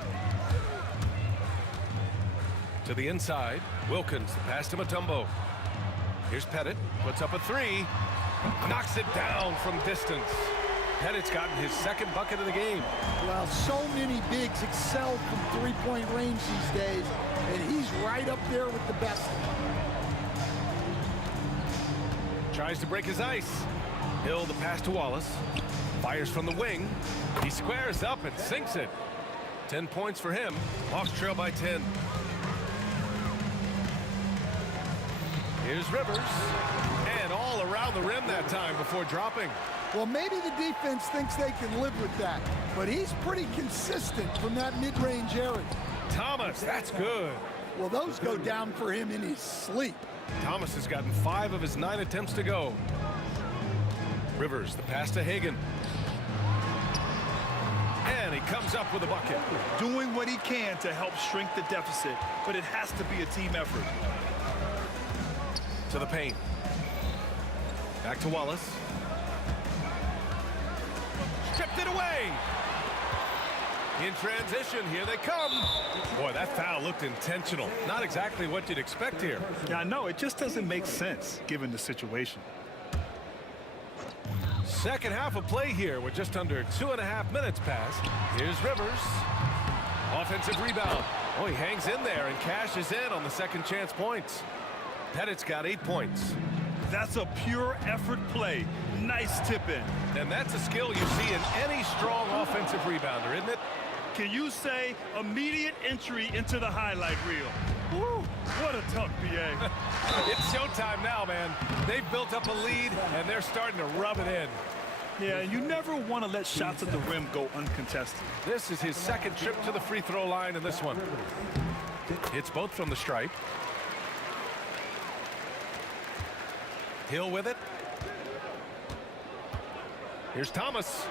To the inside. Wilkins, the pass to Mutombo. Here's Pettit. Puts up a 3. Knocks it down from distance. Pettit's gotten his second bucket of the game. Well, so many bigs excel from three-point range these days, and he's right up there with the best. Tries to break his ice. Hill the pass to Wallace. Fires from the wing. He squares up and sinks it. 10 points for him. Hawks trail by 10. Here's Rivers. And all around the rim that time before dropping. Well, maybe the defense thinks they can live with that, but he's pretty consistent from that mid-range area. Thomas, that's good. Well, those go down for him in his sleep. Thomas has gotten 5 of his 9 attempts to go. Rivers, the pass to Hagan. And he comes up with a bucket. Doing what he can to help shrink the deficit, but it has to be a team effort. To the paint. Back to Wallace. Stripped it away. In transition, here they come. Boy, that foul looked intentional. Not exactly what you'd expect here. Yeah, I know. It just doesn't make sense given the situation. Second half of play here with just under 2.5 minutes passed. Here's Rivers. Offensive rebound. Oh, he hangs in there and cashes in on the second chance points. Pettit's got 8 points. That's a pure effort play. Nice tip in. And that's a skill you see in any strong offensive rebounder, isn't it? Can you say immediate entry into the highlight reel? Woo, what a tough BA. It's showtime now, man. They've built up a lead, and they're starting to rub it in. Yeah, you never want to let shots at the rim go uncontested. This is his second trip to the free throw line in this one. It's both from the stripe. Hill with it. Here's Thomas.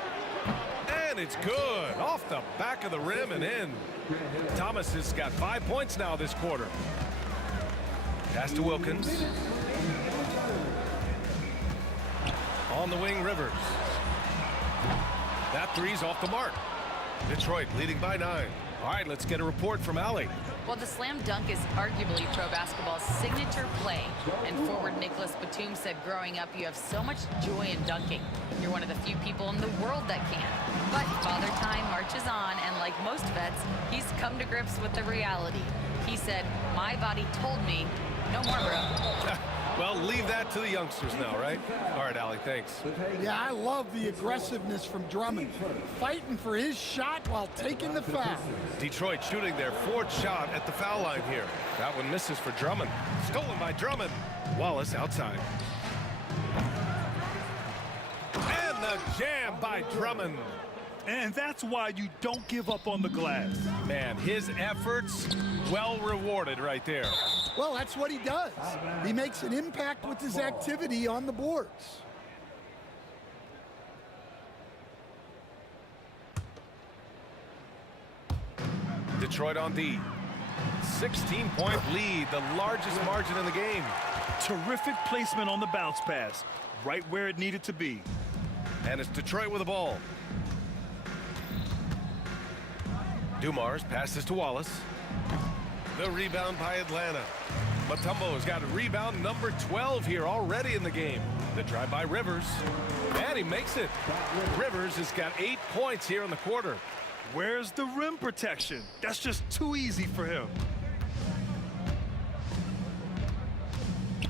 And it's good. Off the back of the rim and in. Thomas has got 5 points now this quarter. Pass to Wilkins. On the wing, Rivers. That three's off the mark. Detroit leading by 9. All right, let's get a report from Allie. Well, the slam dunk is arguably pro basketball's signature play. And forward Nicholas Batum said growing up, you have so much joy in dunking. You're one of the few people in the world that can. But Father Time marches on, and like most vets, he's come to grips with the reality. He said, my body told me, no more, bro. Well, leave that to the youngsters now, right? All right, Allie, thanks. Yeah, I love the aggressiveness from Drummond. Fighting for his shot while taking the foul. Detroit shooting their 4th shot at the foul line here. That one misses for Drummond. Stolen by Drummond. Wallace outside. And the jam by Drummond. And that's why you don't give up on the glass. Man, his efforts well rewarded right there. Well, that's what he does. He makes an impact with his activity on the boards. Detroit on D. 16-point lead, the largest margin in the game. Terrific placement on the bounce pass, right where it needed to be. And it's Detroit with the ball. Dumars passes to Wallace. The rebound by Atlanta. Mutombo has got a rebound number 12 here already in the game. The drive by Rivers. And he makes it. Rivers has got 8 points here in the quarter. Where's the rim protection? That's just too easy for him.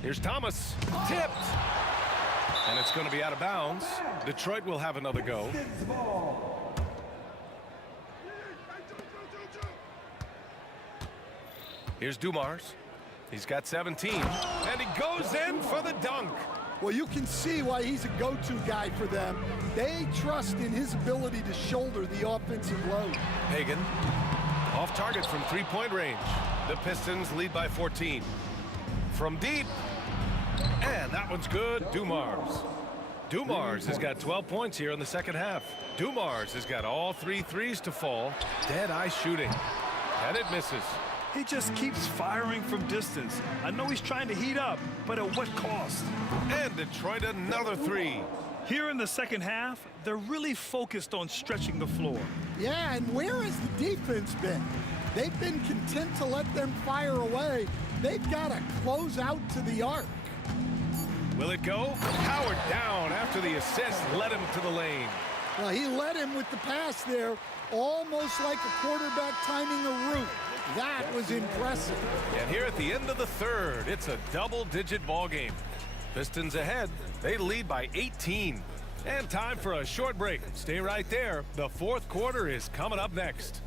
Here's Thomas. Tipped. And it's going to be out of bounds. Detroit will have another go. Here's Dumars. He's got 17. And he goes in for the dunk. Well, you can see why he's a go-to guy for them. They trust in his ability to shoulder the offensive load. Hagan off target from three-point range. The Pistons lead by 14. From deep. And that one's good. Dumars. Dumars has got 12 points here in the second half. Dumars has got all 3 threes to fall. Dead-eye shooting. And it misses. He just keeps firing from distance. I know he's trying to heat up, but at what cost? And Detroit another 3. Here in the second half, they're really focused on stretching the floor. Yeah, and where has the defense been? They've been content to let them fire away. They've got to close out to the arc. Will it go? Howard down after the assist led him to the lane. Well, he led him with the pass there, almost like a quarterback timing a route. That was impressive. And here at the end of the third, it's a double-digit ball game. Pistons ahead. They lead by 18. And time for a short break. Stay right there. The fourth quarter is coming up next.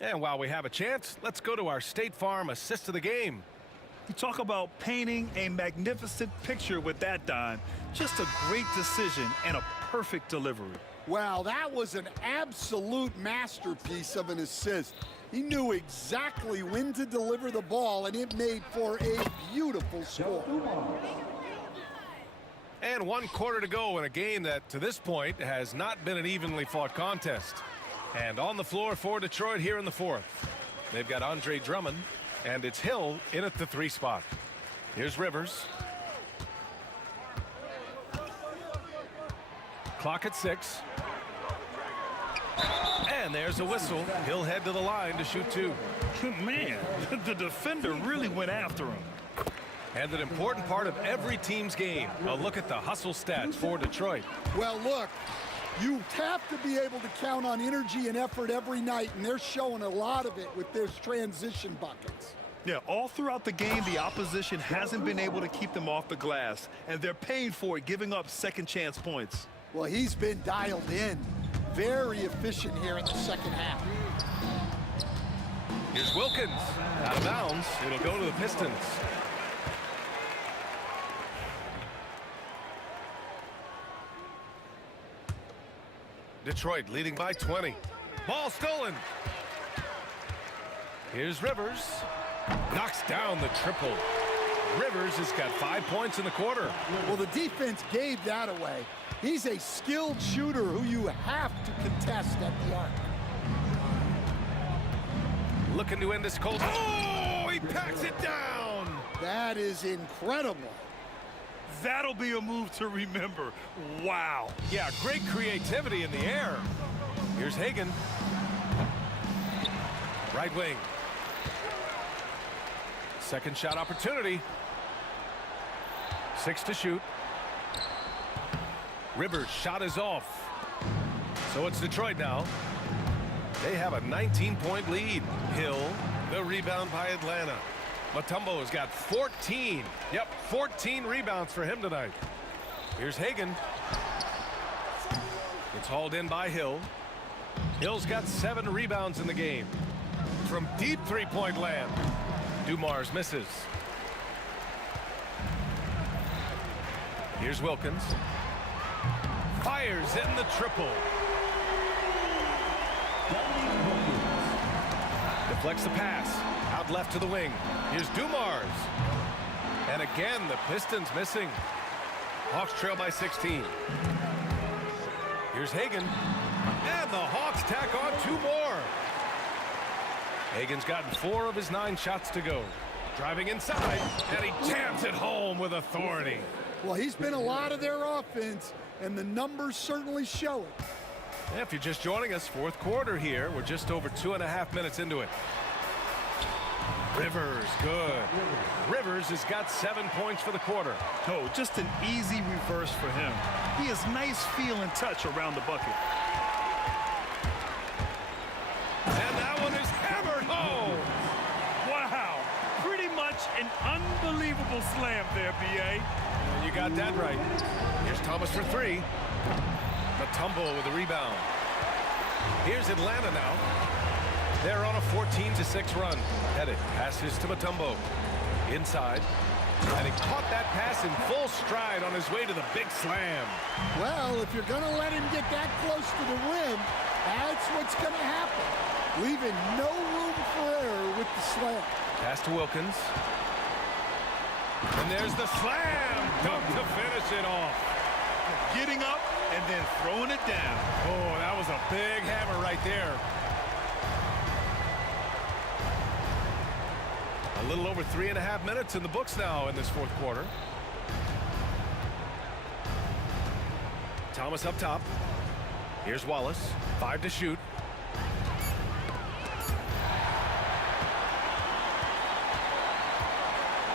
And while we have a chance, let's go to our State Farm assist of the game. You talk about painting a magnificent picture with that dime. Just a great decision and a perfect delivery. Wow, that was an absolute masterpiece of an assist. He knew exactly when to deliver the ball, and it made for a beautiful score. And 1 quarter to go in a game that, to this point, has not been an evenly fought contest. And on the floor for Detroit here in the fourth. They've got Andre Drummond, and it's Hill in at the 3 spot. Here's Rivers. Clock at 6. And there's a whistle. He'll head to the line to shoot 2. Man, the defender really went after him. And an important part of every team's game. A look at the hustle stats for Detroit. Well, look, you have to be able to count on energy and effort every night, and they're showing a lot of it with their transition buckets. Yeah, all throughout the game, the opposition hasn't been able to keep them off the glass, and they're paying for it, giving up second chance points. Well, he's been dialed in. Very efficient here in the second half. Here's Wilkins. Out of bounds. It'll go to the Pistons. Detroit leading by 20. Ball stolen. Here's Rivers. Knocks down the triple. Rivers has got 5 points in the quarter. Well, the defense gave that away. He's a skilled shooter who you have to contest at the arc. Looking to end this cold. Oh, he packs it down. That is incredible. That'll be a move to remember. Wow. Yeah, great creativity in the air. Here's Hagan. Right wing. Second shot opportunity. 6 to shoot. Rivers' shot is off. So it's Detroit now. They have a 19-point lead. Hill, the rebound by Atlanta. Mutombo has got 14. Yep, 14 rebounds for him tonight. Here's Hagan. It's hauled in by Hill. Hill's got 7 rebounds in the game. From deep three-point land, Dumars misses. Here's Wilkins. Fires in the triple. Deflects the pass. Out left to the wing. Here's Dumars. And again, the Pistons missing. Hawks trail by 16. Here's Hagan. And the Hawks tack on 2 more. Hagan's gotten 4 of his 9 shots to go. Driving inside, and he jams it home with authority. Well, he's been a lot of their offense, and the numbers certainly show it. Yeah, if you're just joining us, fourth quarter here. We're just over 2.5 minutes into it. Rivers, good. Rivers has got 7 points for the quarter. Oh, just an easy reverse for him. He has nice feel and touch around the bucket. An unbelievable slam there, B.A. You got that right. Here's Thomas for three. Mutombo with the rebound. Here's Atlanta now. They're on a 14-6 run. Pettit passes to Mutombo. Inside. And he caught that pass in full stride on his way to the big slam. Well, if you're going to let him get that close to the rim, that's what's going to happen. Leaving no room for error with the slam. Pass to Wilkins. And there's the slam dunk to finish it off. Getting up and then throwing it down. Oh, that was a big hammer right there. A little over 3.5 minutes in the books now in this fourth quarter. Thomas up top. Here's Wallace. 5 to shoot.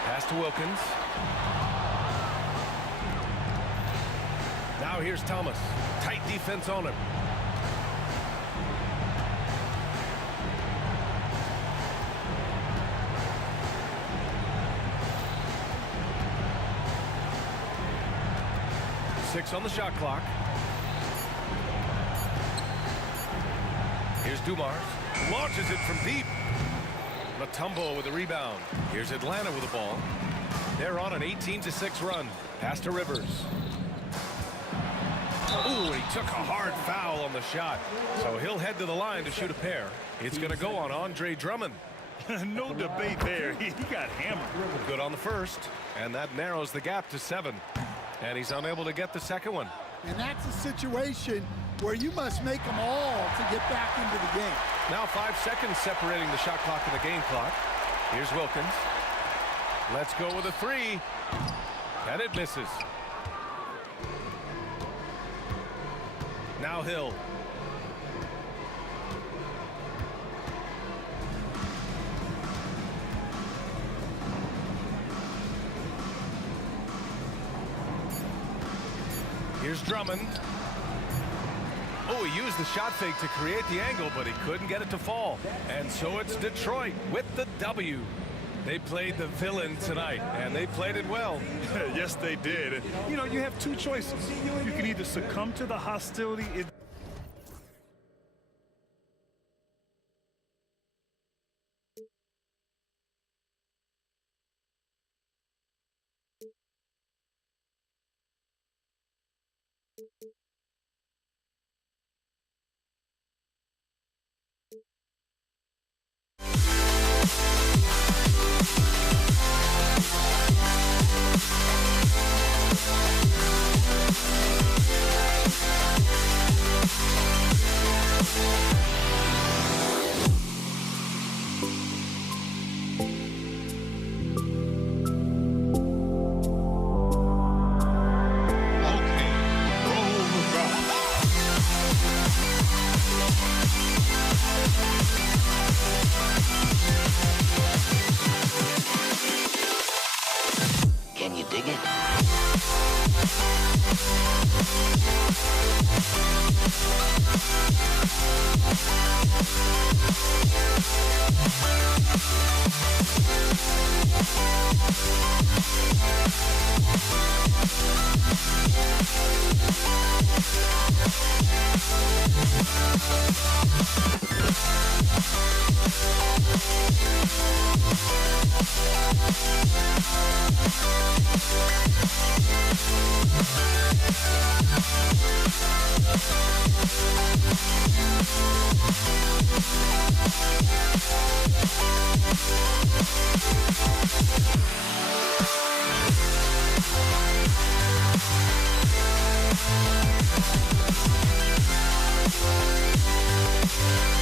Pass to Wilkins. Now here's Thomas. Tight defense on him. Six on the shot clock. Here's Dumars. Launches it from deep. Mutombo with a rebound. Here's Atlanta with the ball. They're on an 18-6 run. Pass to Rivers. Ooh, he took a hard foul on the shot. So he'll head to the line to shoot a pair. It's going to go on Andre Drummond. No debate there. He got hammered. Good on the first. And that narrows the gap to 7. And he's unable to get the second one. And that's a situation where you must make them all to get back into the game. Now 5 seconds separating the shot clock and the game clock. Here's Wilkins. Let's go with a 3. And it misses. Now Hill. Here's Drummond. Oh, he used the shot fake to create the angle, but he couldn't get it to fall. And so it's Detroit with the W. They played the villain tonight, and they played it well. Yes, they did. And, you know, you have two choices. You can either succumb to the hostility. Can you dig it? We'll be right back.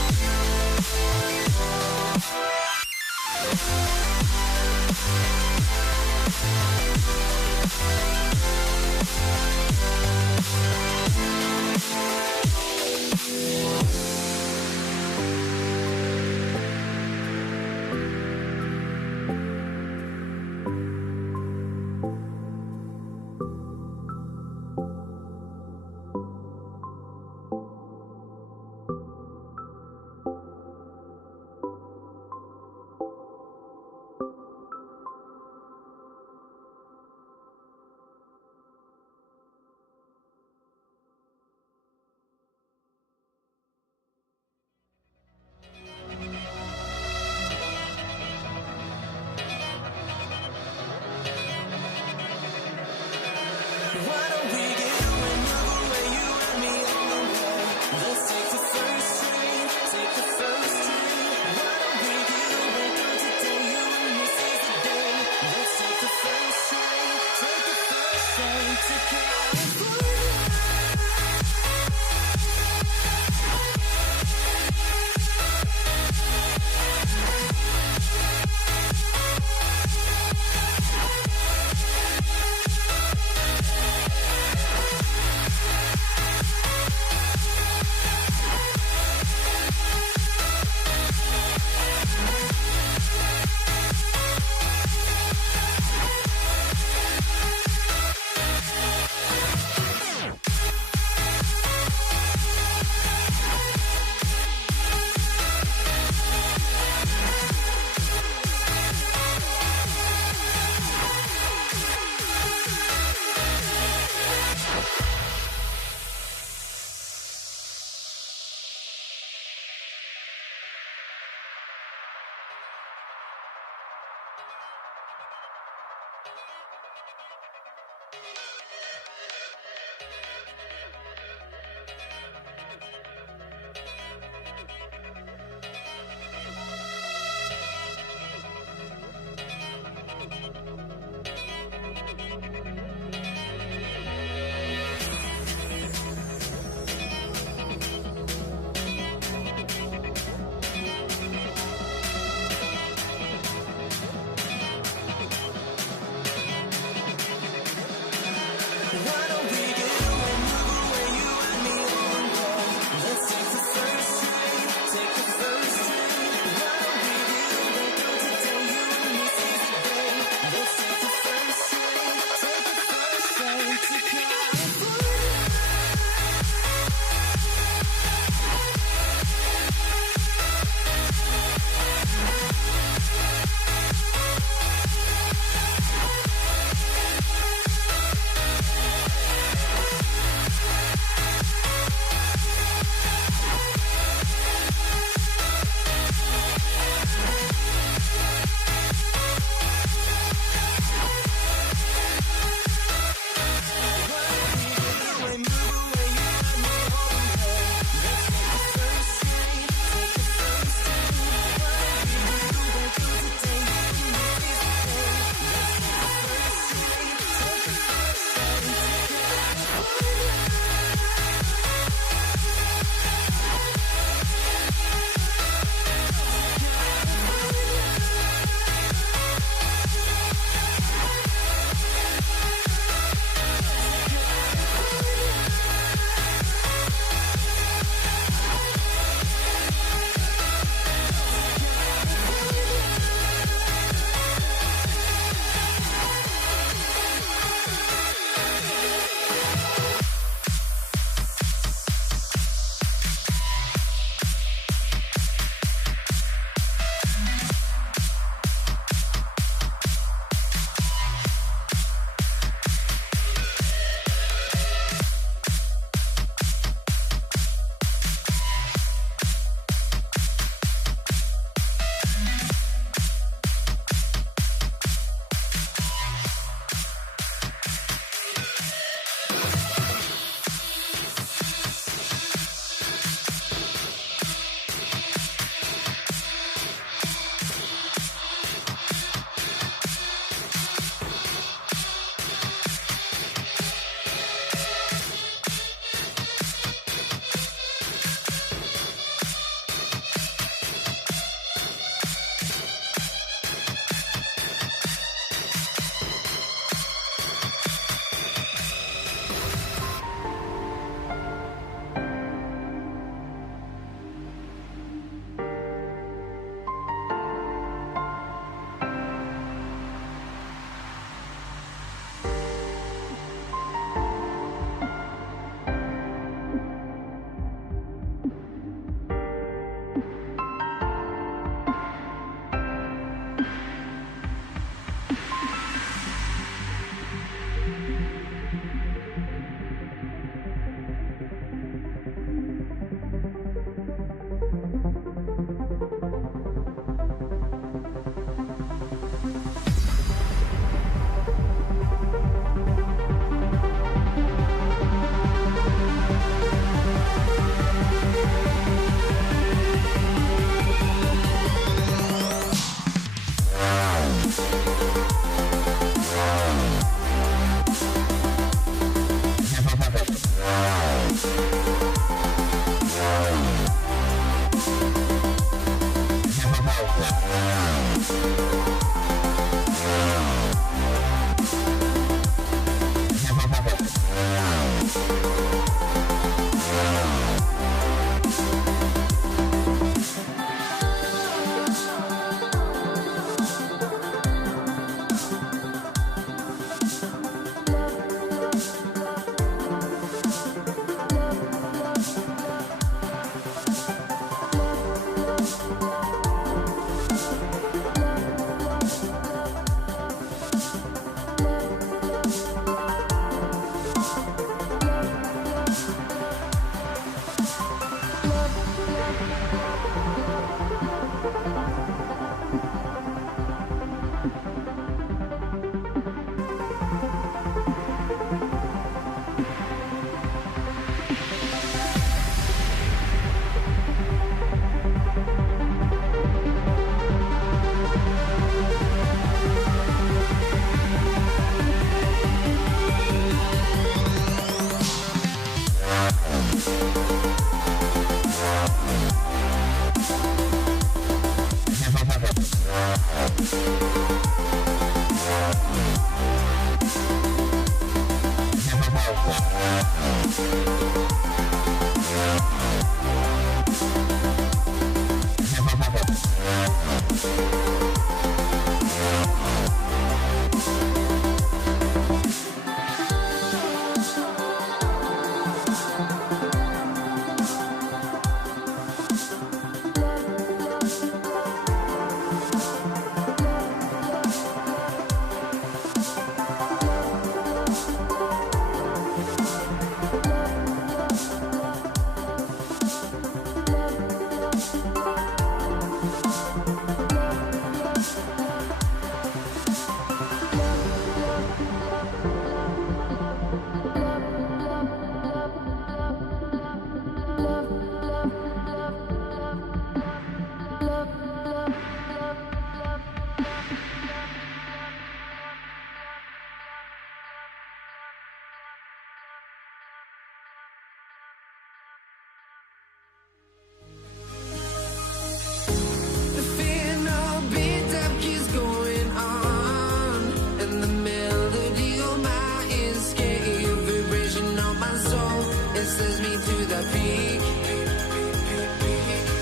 The final beat-up keeps going on, and the melody of my escape, vibration of my soul, it sends me to the peak.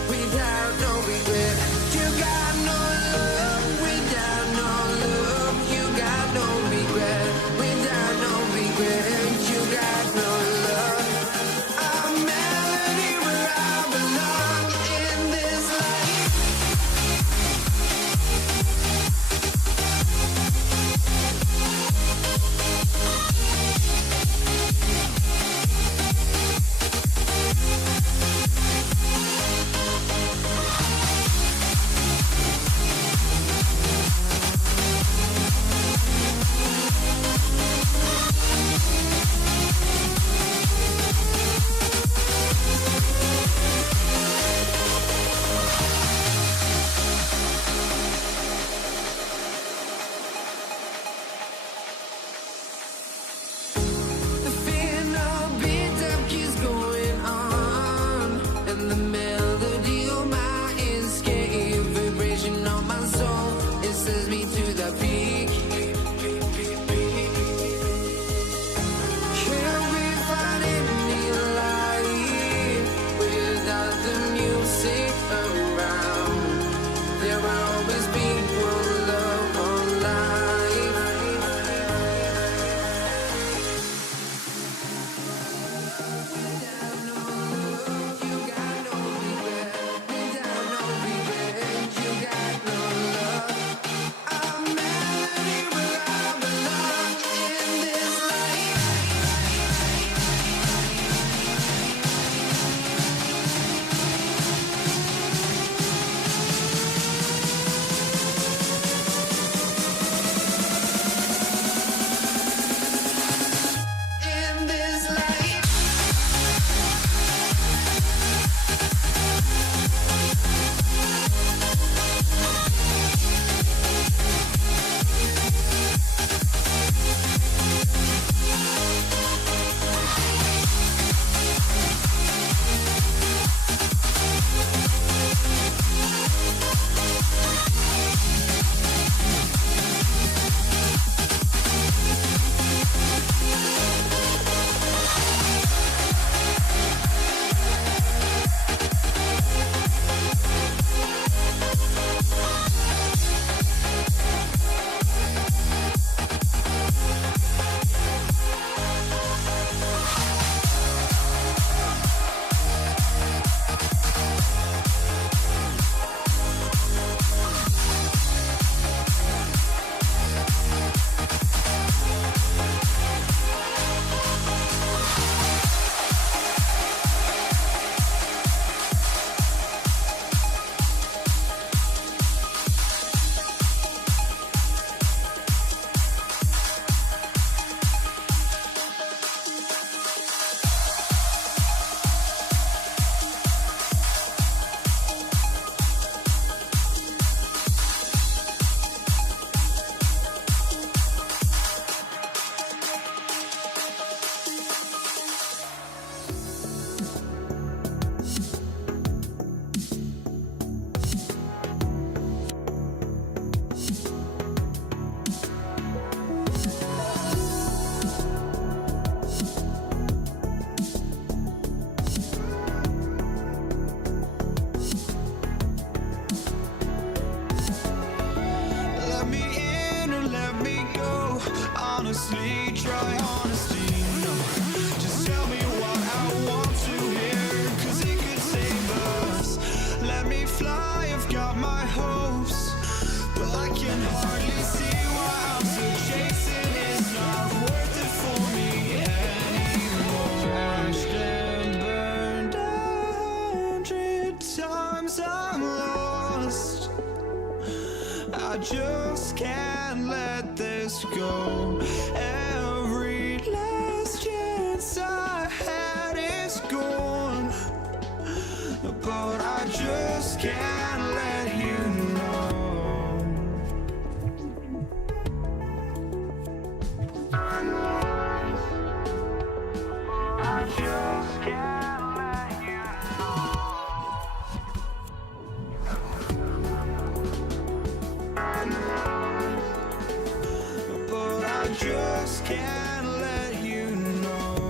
Without no regret, you got no love. Without no love, you got no regret. Without no regret, you got no love. A melody where I belong in this life. honestly, try honesty. No, just tell me what I want to hear, 'cause it could save us. Let me fly, I've got my hopes, but I can hardly see why I'm still chasing. It's not worth it for me anymore. Crashed and burned 100 times, I'm lost. I just can't let this go. Every last chance I had is gone, but I just can't let you know. I just can't let you know. But I just can't let you know.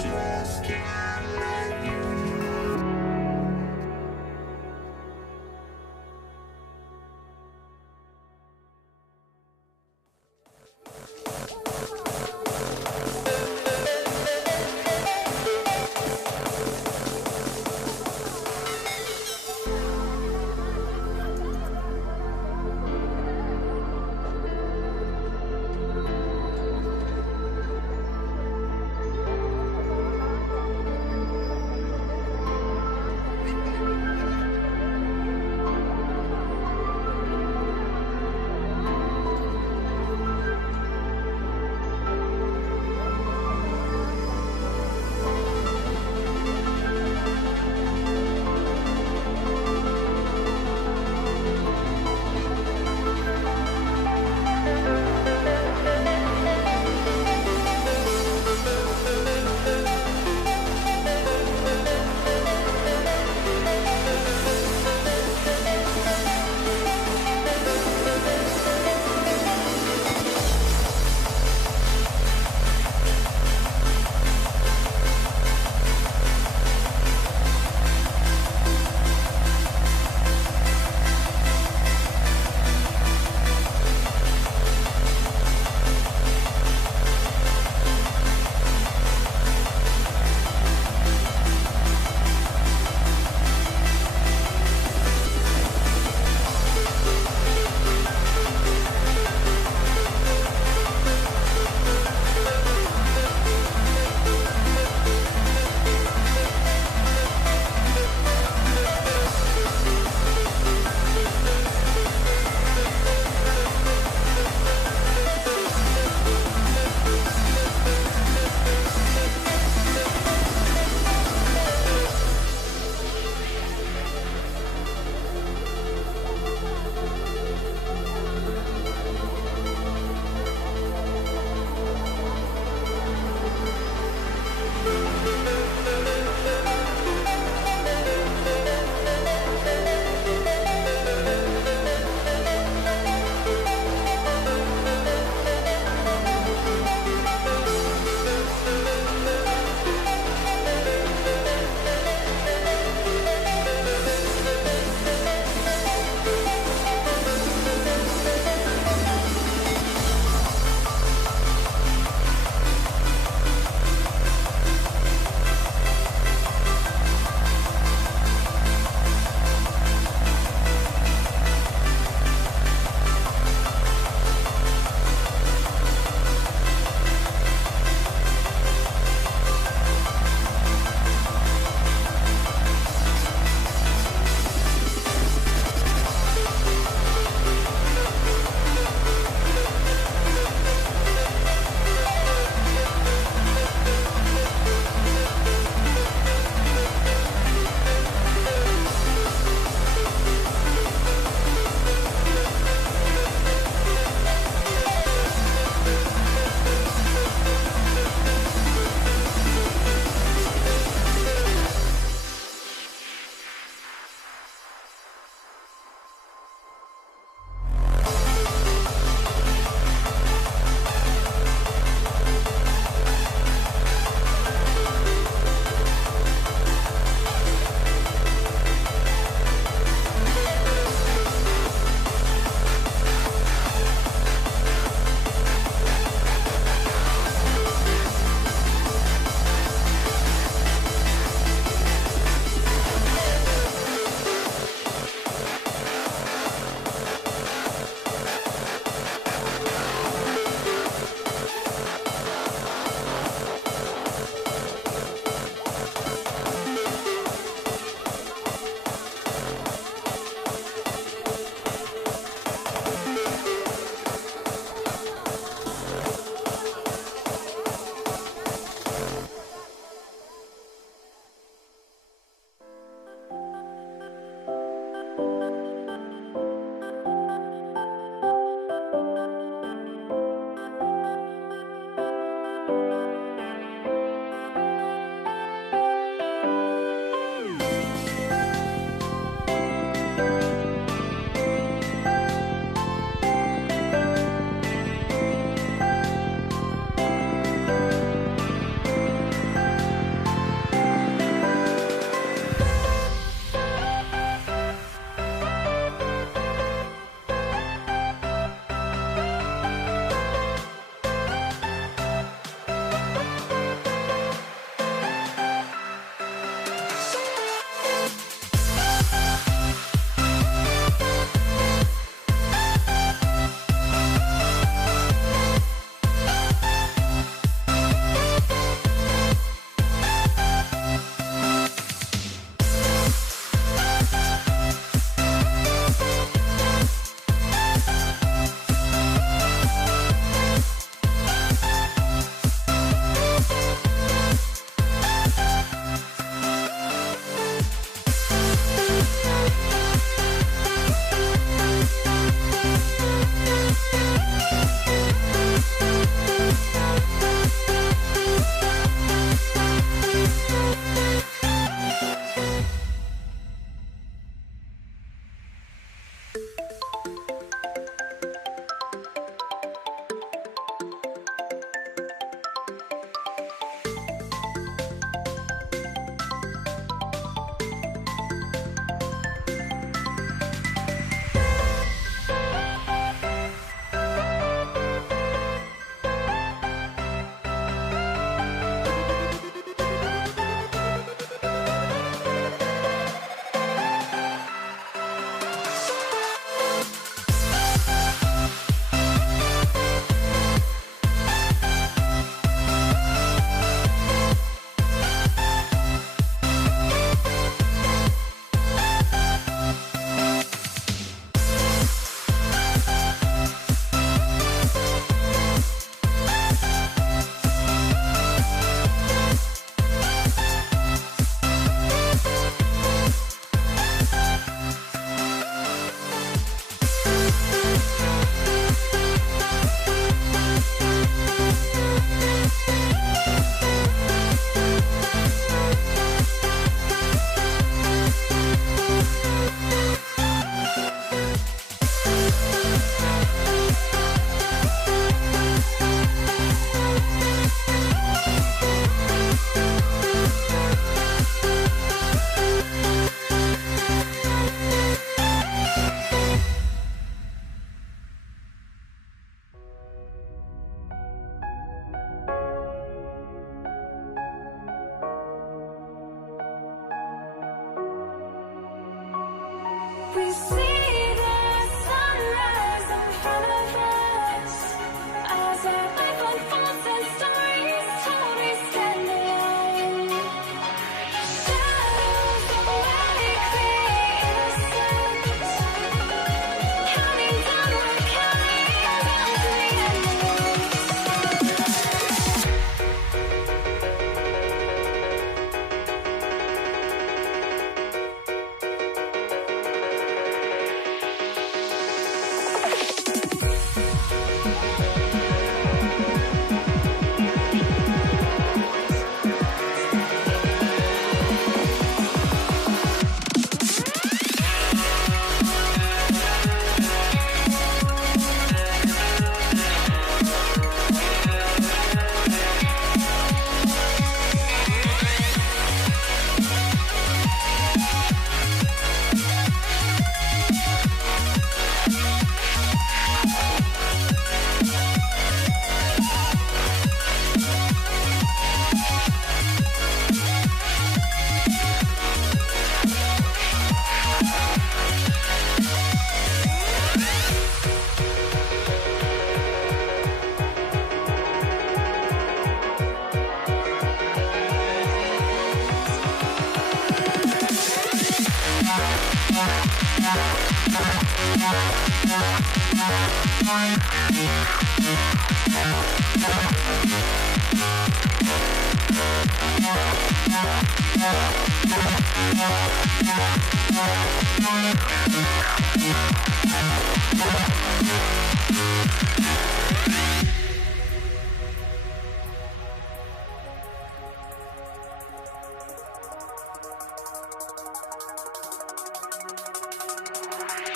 just can't let you know.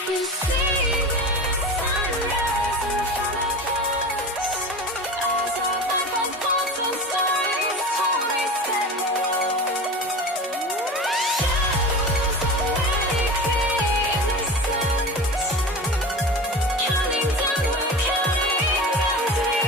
You see the sunrise in front of us. Eyes are like my thoughts and stories, stories that shadows already fade the sun. Counting down, we're counting as we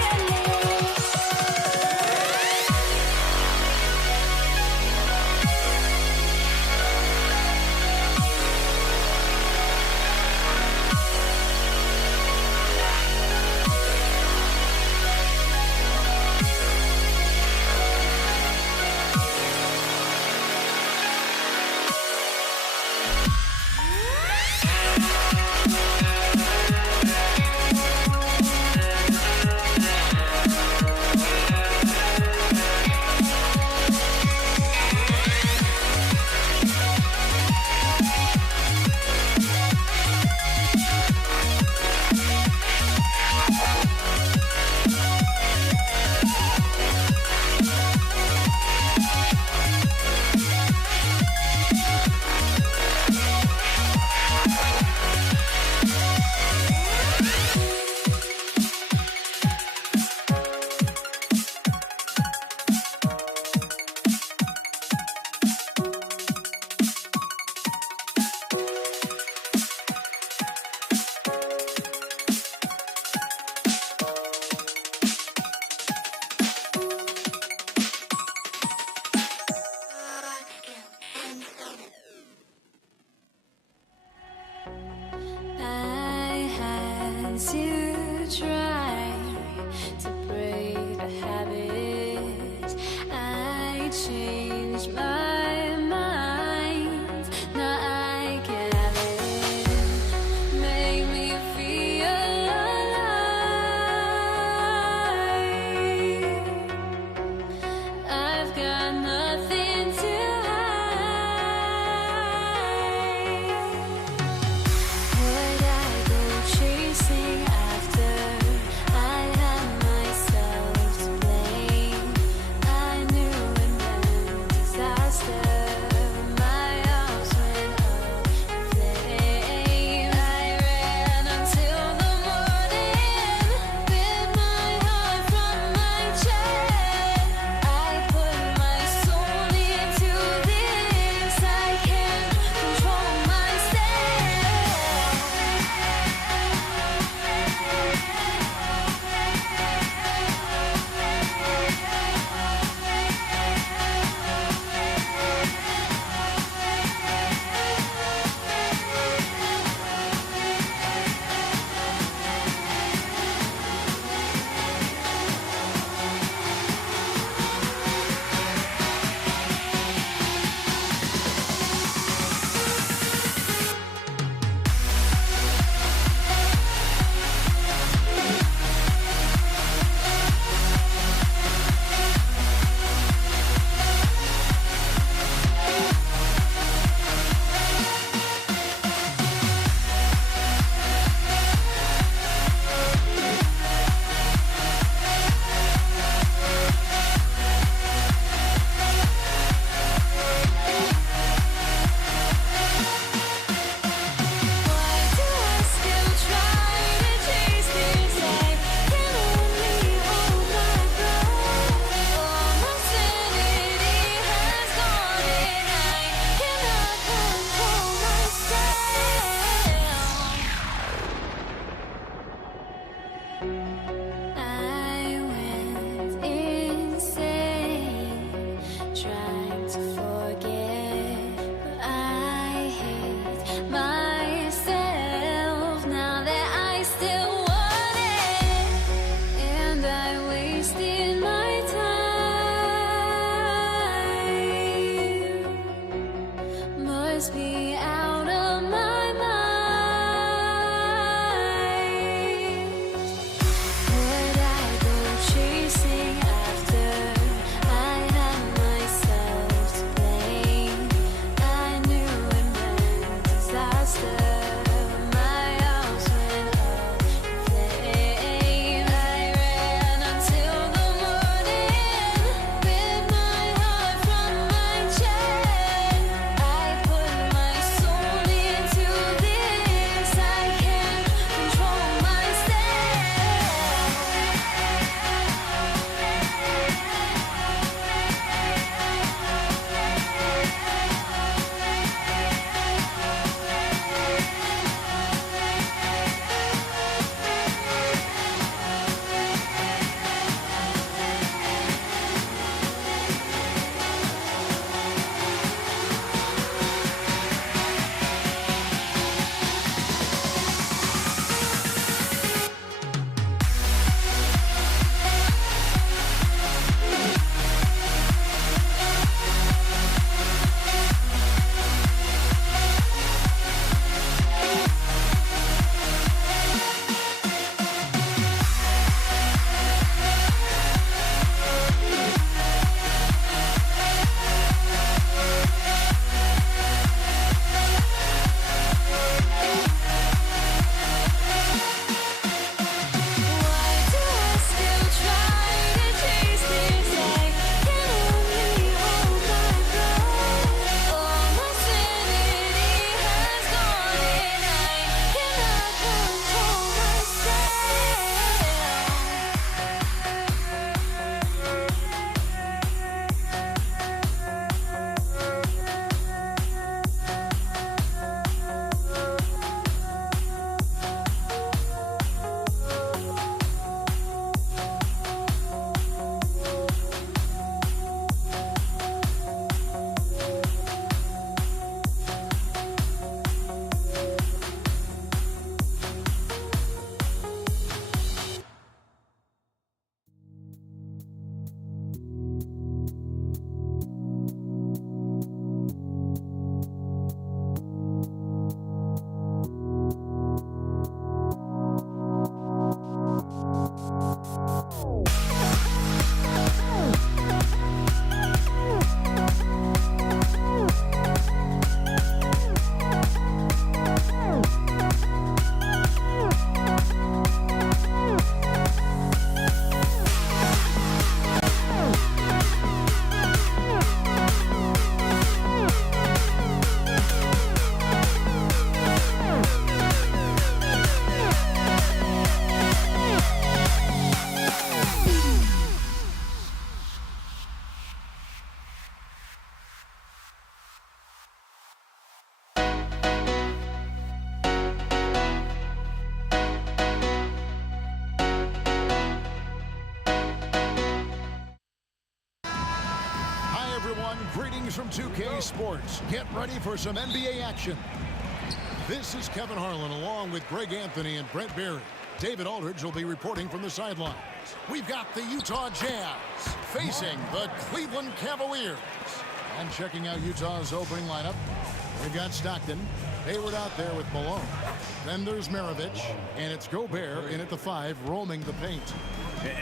Greetings from 2K Sports. Get ready for some NBA action. This is Kevin Harlan along with Greg Anthony and Brent Berry. David Aldridge will be reporting from the sidelines. We've got the Utah Jazz facing the Cleveland Cavaliers. And checking out Utah's opening lineup, we've got Stockton, Hayward out there with Malone. Then there's Maravich, and it's Gobert in at the 5, roaming the paint.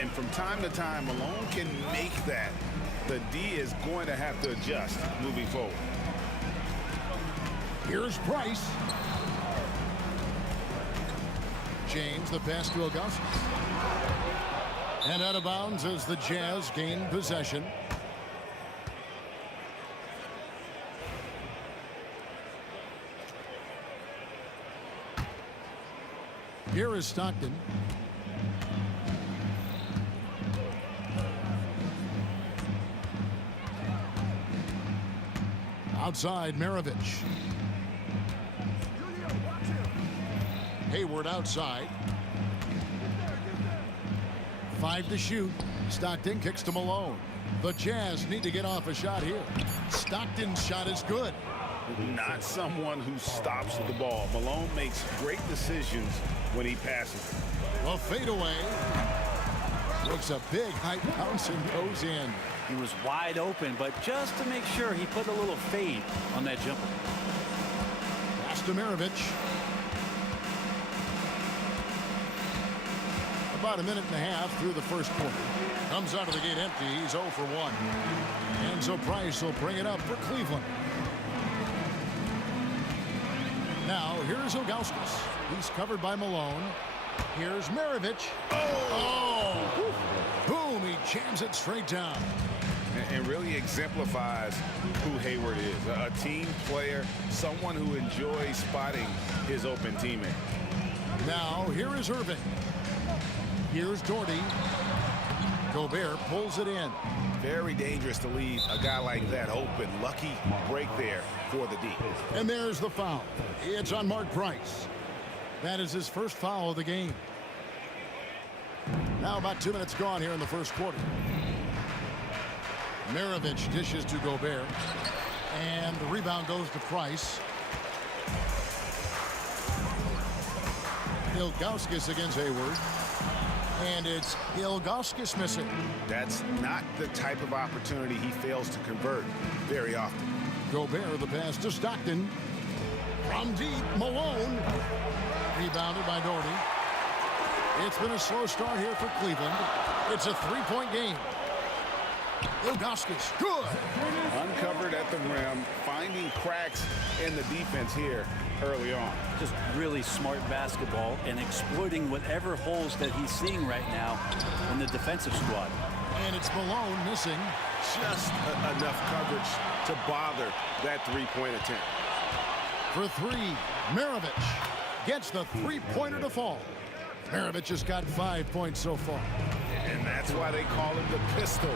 And from time to time, Malone can make that. The D is going to have to adjust moving forward. Here's Price. James, the pass to Augustus. And out of bounds as the Jazz gain possession. Here is Stockton. Outside, Maravich. Hayward outside. 5 to shoot. Stockton kicks to Malone. The Jazz need to get off a shot here. Stockton's shot is good. Not someone who stops the ball. Malone makes great decisions when he passes. A fadeaway. Looks a big high bounce and goes in. He was wide open, but just to make sure, he put a little fade on that jumper. Pass to Maravich. About a minute and a half through the first quarter. Comes out of the gate empty. He's 0 for 1. And so Price will bring it up for Cleveland. Now, here's Ilgauskas. He's covered by Malone. Here's Maravich. Oh! Boom! He jams it straight down. And really exemplifies who Hayward is. A team player, someone who enjoys spotting his open teammate. Now, here is Irving. Here's Doherty. Gobert pulls it in. Very dangerous to leave a guy like that open. Lucky break there for the D. And there's the foul. It's on Mark Price. That is his first foul of the game. Now about 2 minutes gone here in the first quarter. Maravich dishes to Gobert. And the rebound goes to Price. Ilgauskas against Hayward. And it's Ilgauskas missing. That's not the type of opportunity he fails to convert very often. Gobert, the pass to Stockton. From deep, Malone. Rebounded by Doherty. It's been a slow start here for Cleveland. It's a 3-point game. Ilgauskas, good. Uncovered at the rim, finding cracks in the defense here early on. Just really smart basketball and exploiting whatever holes that he's seeing right now in the defensive squad. And it's Malone missing. Just enough coverage to bother that three-point attempt. For 3, Maravich gets the three-pointer to fall. Maravich has got 5 points so far. And that's why they call him the pistol.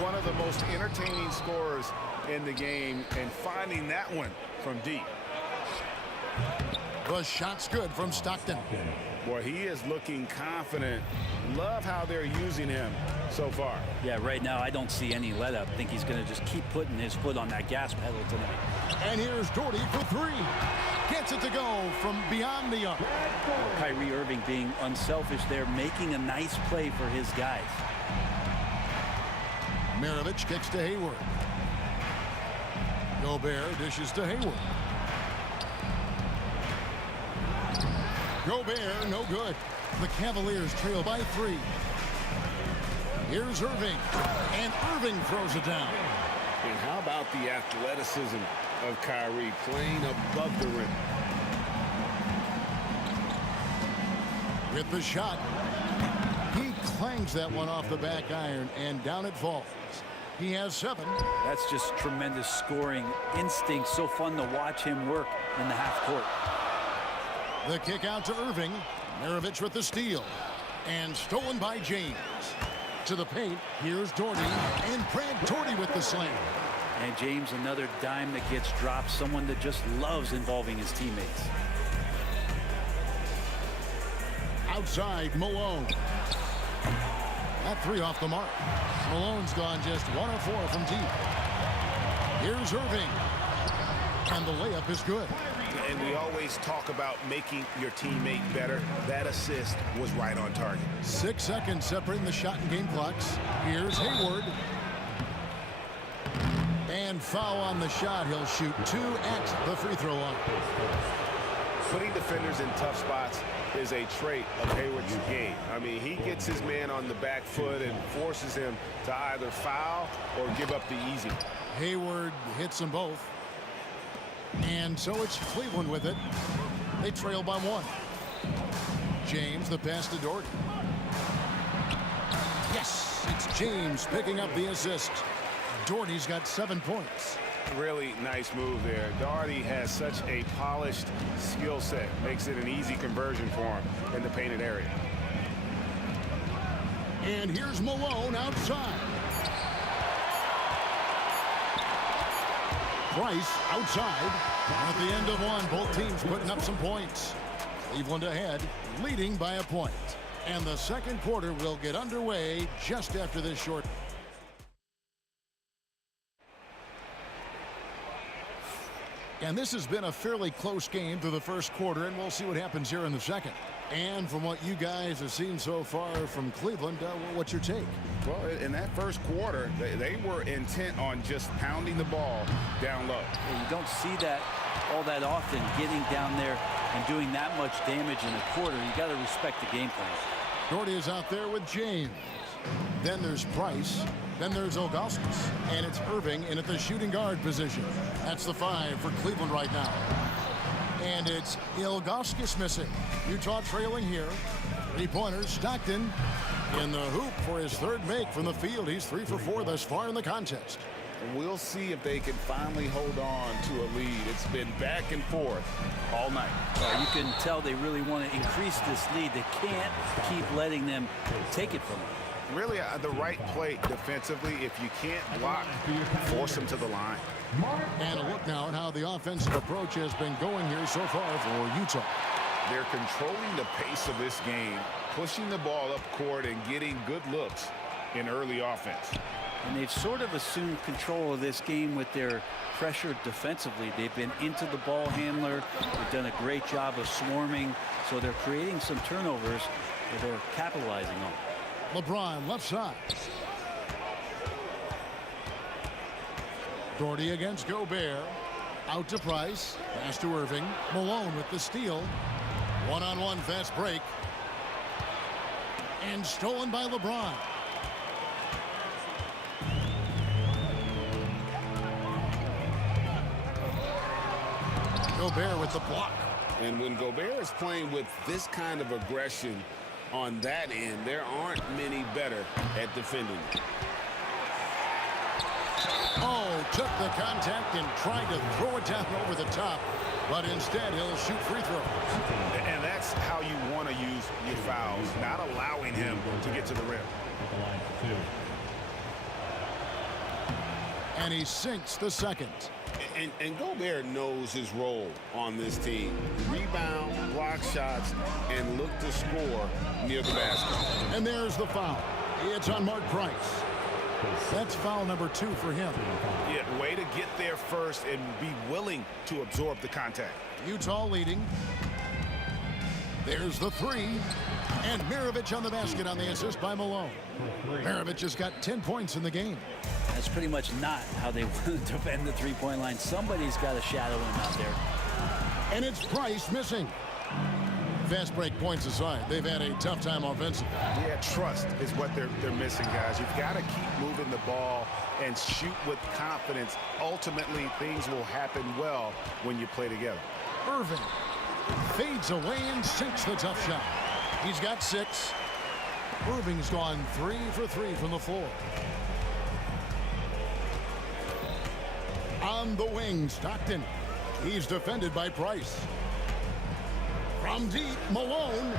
One of the most entertaining scorers in the game, and finding that one from deep. The shot's good from Stockton. Boy, he is looking confident. Love how they're using him so far. Yeah, right now I don't see any let up. I think he's going to just keep putting his foot on that gas pedal tonight. And here's Doherty for 3. Gets it to go from beyond the arc. Kyrie Irving being unselfish there, making a nice play for his guys. Maravich kicks to Hayward. Gobert dishes to Hayward. Gobert, no good. The Cavaliers trail by 3. Here's Irving. And Irving throws it down. And how about the athleticism of Kyrie playing above the rim? With the shot. He clangs that one off the back iron, and down it falls. He has 7. That's just tremendous scoring instinct. So fun to watch him work in the half court. The kick out to Irving. Maravich with the steal. And stolen by James. To the paint. Here's Doherty. And Brad Doherty with the slam. And James, another dime that gets dropped. Someone that just loves involving his teammates. Outside, Malone. That 3 off the mark. Malone's gone just 1 of 4 from deep. Here's Irving. And the layup is good. And we always talk about making your teammate better. That assist was right on target. 6 seconds separating the shot and game clocks. Here's Hayward. And foul on the shot. He'll shoot 2 at the free throw line. Putting defenders in tough spots is a trait of Hayward's game. I mean, he gets his man on the back foot and forces him to either foul or give up the easy. Hayward hits them both. And so it's Cleveland with it. They trail by 1. James, the pass to Doherty. Yes, it's James picking up the assist. Doherty's got 7 points. Really nice move there. Doherty has such a polished skill set. Makes it an easy conversion for him in the painted area. And here's Malone outside. Price outside. At the end of 1, both teams putting up some points. Cleveland ahead, leading by a point. And the second quarter will get underway just after this short. And this has been a fairly close game through the first quarter, and we'll see what happens here in the second. And from what you guys have seen so far from Cleveland, what's your take? Well, in that first quarter, they were intent on just pounding the ball down low. Yeah, you don't see that all that often, getting down there and doing that much damage in a quarter. You got to respect the game plan. Doherty is out there with James. Then there's Price. Then there's Ilgauskas. And it's Irving in at the shooting guard position. That's the 5 for Cleveland right now. And it's Ilgauskas missing. Utah trailing here. 3-pointers. Stockton in the hoop for his 3rd make from the field. He's 3 for 4 thus far in the contest. We'll see if they can finally hold on to a lead. It's been back and forth all night. You can tell they really want to increase this lead. They can't keep letting them take it from them. Really, the right play defensively. If you can't block, force them to the line. And a look now at how the offensive approach has been going here so far for Utah. They're controlling the pace of this game, pushing the ball up court and getting good looks in early offense. And they've sort of assumed control of this game with their pressure defensively. They've been into the ball handler. They've done a great job of swarming. So they're creating some turnovers that they're capitalizing on. LeBron left side. Doherty against Gobert. Out to Price. Pass to Irving. Malone with the steal. One-on-one fast break. And stolen by LeBron. Gobert with the block. And when Gobert is playing with this kind of aggression on that end, there aren't many better at defending. Oh, took the contact and tried to throw it down over the top, but instead he'll shoot free throws. And that's how you want to use your fouls, not allowing him to get to the rim. And he sinks the second. And Gobert knows his role on this team. Rebound, block shots, and look to score near the basket. And there's the foul. It's on Mark Price. That's foul number 2 for him. Yeah, way to get there first and be willing to absorb the contact. Utah leading. There's the 3. And Maravich on the basket on the assist by Malone. Maravich has got 10 points in the game. That's pretty much not how they want to defend the three-point line. Somebody's got to shadow him out there. And it's Price missing. Fast break points aside, they've had a tough time offensively. Yeah, trust is what they're missing, guys. You've got to keep moving the ball and shoot with confidence. Ultimately, things will happen well when you play together. Irving fades away and sinks the tough shot. He's got 6. Irving's gone 3 for 3 from the floor. On the wing, Stockton. He's defended by Price. From deep, Malone.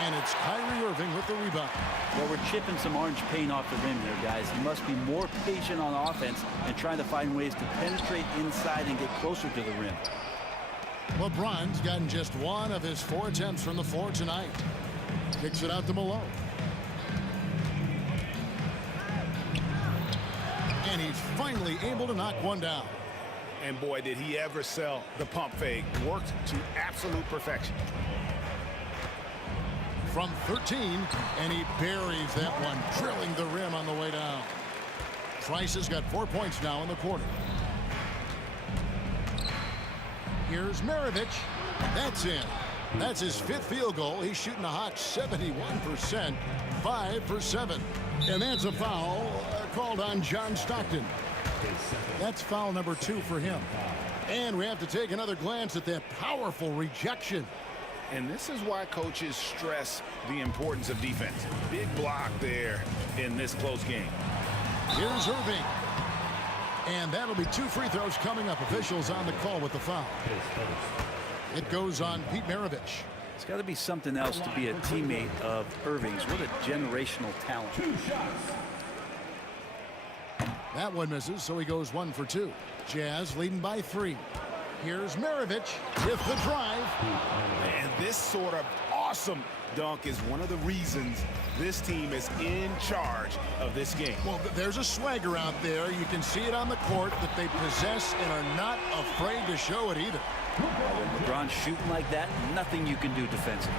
And it's Kyrie Irving with the rebound. Well, we're chipping some orange paint off the rim here, guys. He must be more patient on offense and trying to find ways to penetrate inside and get closer to the rim. LeBron's gotten just 1 of his 4 attempts from the floor tonight. Kicks it out to Malone. And he's finally able to knock one down. And boy, did he ever sell the pump fake. Worked to absolute perfection. From 13, and he buries that one, drilling the rim on the way down. Price has got 4 points now in the quarter. Here's Maravich. That's in. That's his 5th field goal. He's shooting a hot 71%, 5 for 7. And that's a foul called on John Stockton. That's foul number 2 for him. And we have to take another glance at that powerful rejection. And this is why coaches stress the importance of defense. Big block there in this close game. Here's Irving. And that'll be 2 free throws coming up. Officials on the call with the foul. It goes on Pete Maravich. It's got to be something else to be a teammate of Irving's. What a generational talent. That one misses, so he goes 1 for 2. Jazz leading by 3. Here's Maravich with the drive. And this sort of awesome dunk is one of the reasons this team is in charge of this game. Well, there's a swagger out there. You can see it on the court that they possess and are not afraid to show it either. When LeBron's shooting like that, nothing you can do defensively.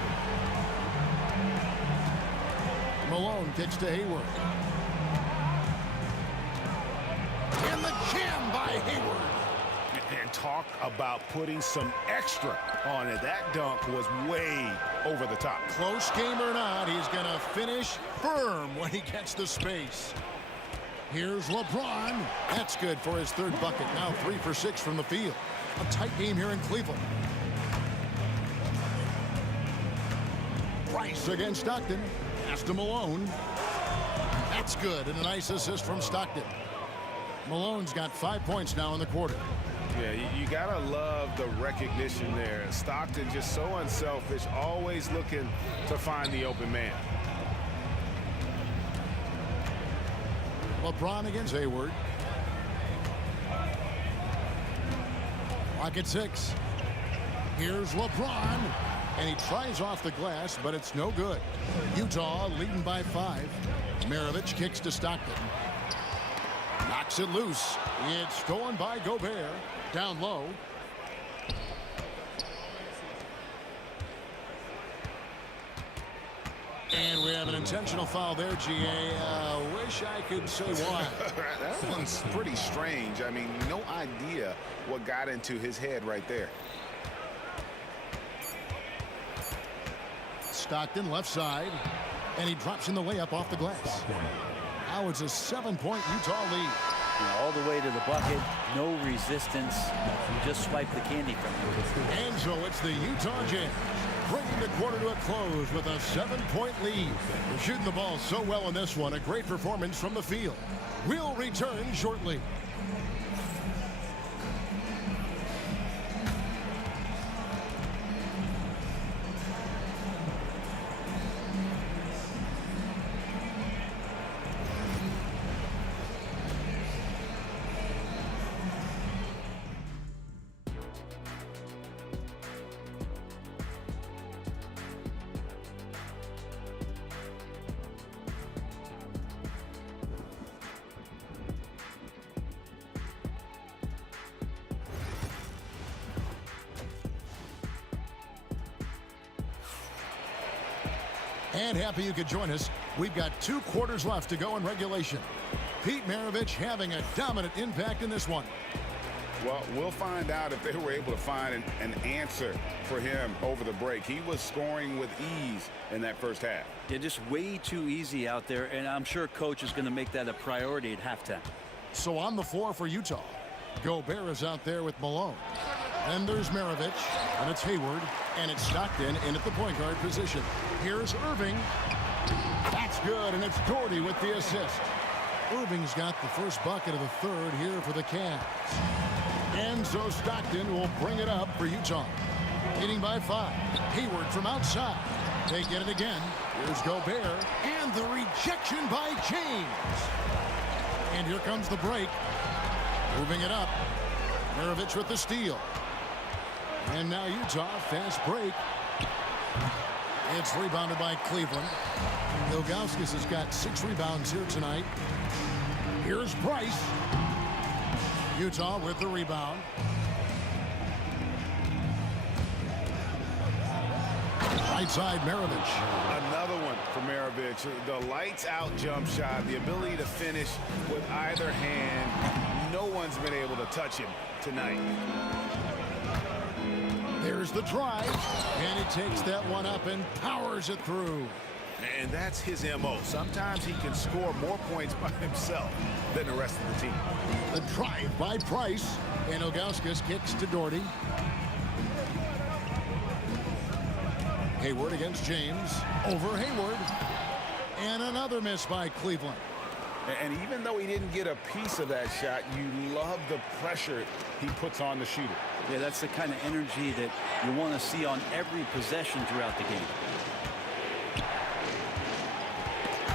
Malone kicks to Hayward. And the jam by Hayward. And talk about putting some extra on it. That dunk was way over the top. Close game or not, he's going to finish firm when he gets the space. Here's LeBron. That's good for his 3rd bucket. Now 3 for 6 from the field. A tight game here in Cleveland. Price against Stockton. Pass to Malone. That's good, and a nice assist from Stockton. Malone's got 5 points now in the quarter. Yeah, you gotta love the recognition there. Stockton just so unselfish, always looking to find the open man. LeBron against Hayward. Clock at 6. Here's LeBron. And he tries off the glass, but it's no good. Utah leading by 5. Maravich kicks to Stockton. Knocks it loose. It's stolen by Gobert. Down low. And we have an intentional foul there, GA. Wish I could say why. That one's pretty strange. I mean, no idea what got into his head right there. Stockton left side. And he drops in the layup off the glass. Now it's a 7-point Utah lead. All the way to the bucket, no resistance. Just swipe the candy from him. And so it's the Utah Jazz bringing the quarter to a close with a 7-point lead. They're shooting the ball so well in this one. A great performance from the field. We'll return shortly. And happy you could join us. We've got 2 quarters left to go in regulation. Pete Maravich having a dominant impact in this one. Well, we'll find out if they were able to find an answer for him over the break. He was scoring with ease in that first half. Yeah, just way too easy out there, and I'm sure coach is going to make that a priority at halftime. So on the floor for Utah, Gobert is out there with Malone. Then there's Maravich, and it's Hayward, and it's Stockton in at the point guard position. Here's Irving. That's good, and it's Doherty with the assist. Irving's got the first bucket of the third here for the Cavs. And so Stockton will bring it up for Utah. Leading by 5. Hayward from outside. They get it again. Here's Gobert, and the rejection by James. And here comes the break. Moving it up. Maravich with the steal. And now Utah, fast break. It's rebounded by Cleveland. Ilgauskas has got 6 rebounds here tonight. Here's Price. Utah with the rebound. Right side, Maravich. Another one for Maravich. The lights out jump shot, the ability to finish with either hand. No one's been able to touch him tonight. There's the drive, and he takes that one up and powers it through. And that's his MO. Sometimes he can score more points by himself than the rest of the team. The drive by Price, and Ilgauskas kicks to Doherty. Hayward against James. Over Hayward. And another miss by Cleveland. And even though he didn't get a piece of that shot, you love the pressure he puts on the shooter. Yeah, that's the kind of energy that you want to see on every possession throughout the game.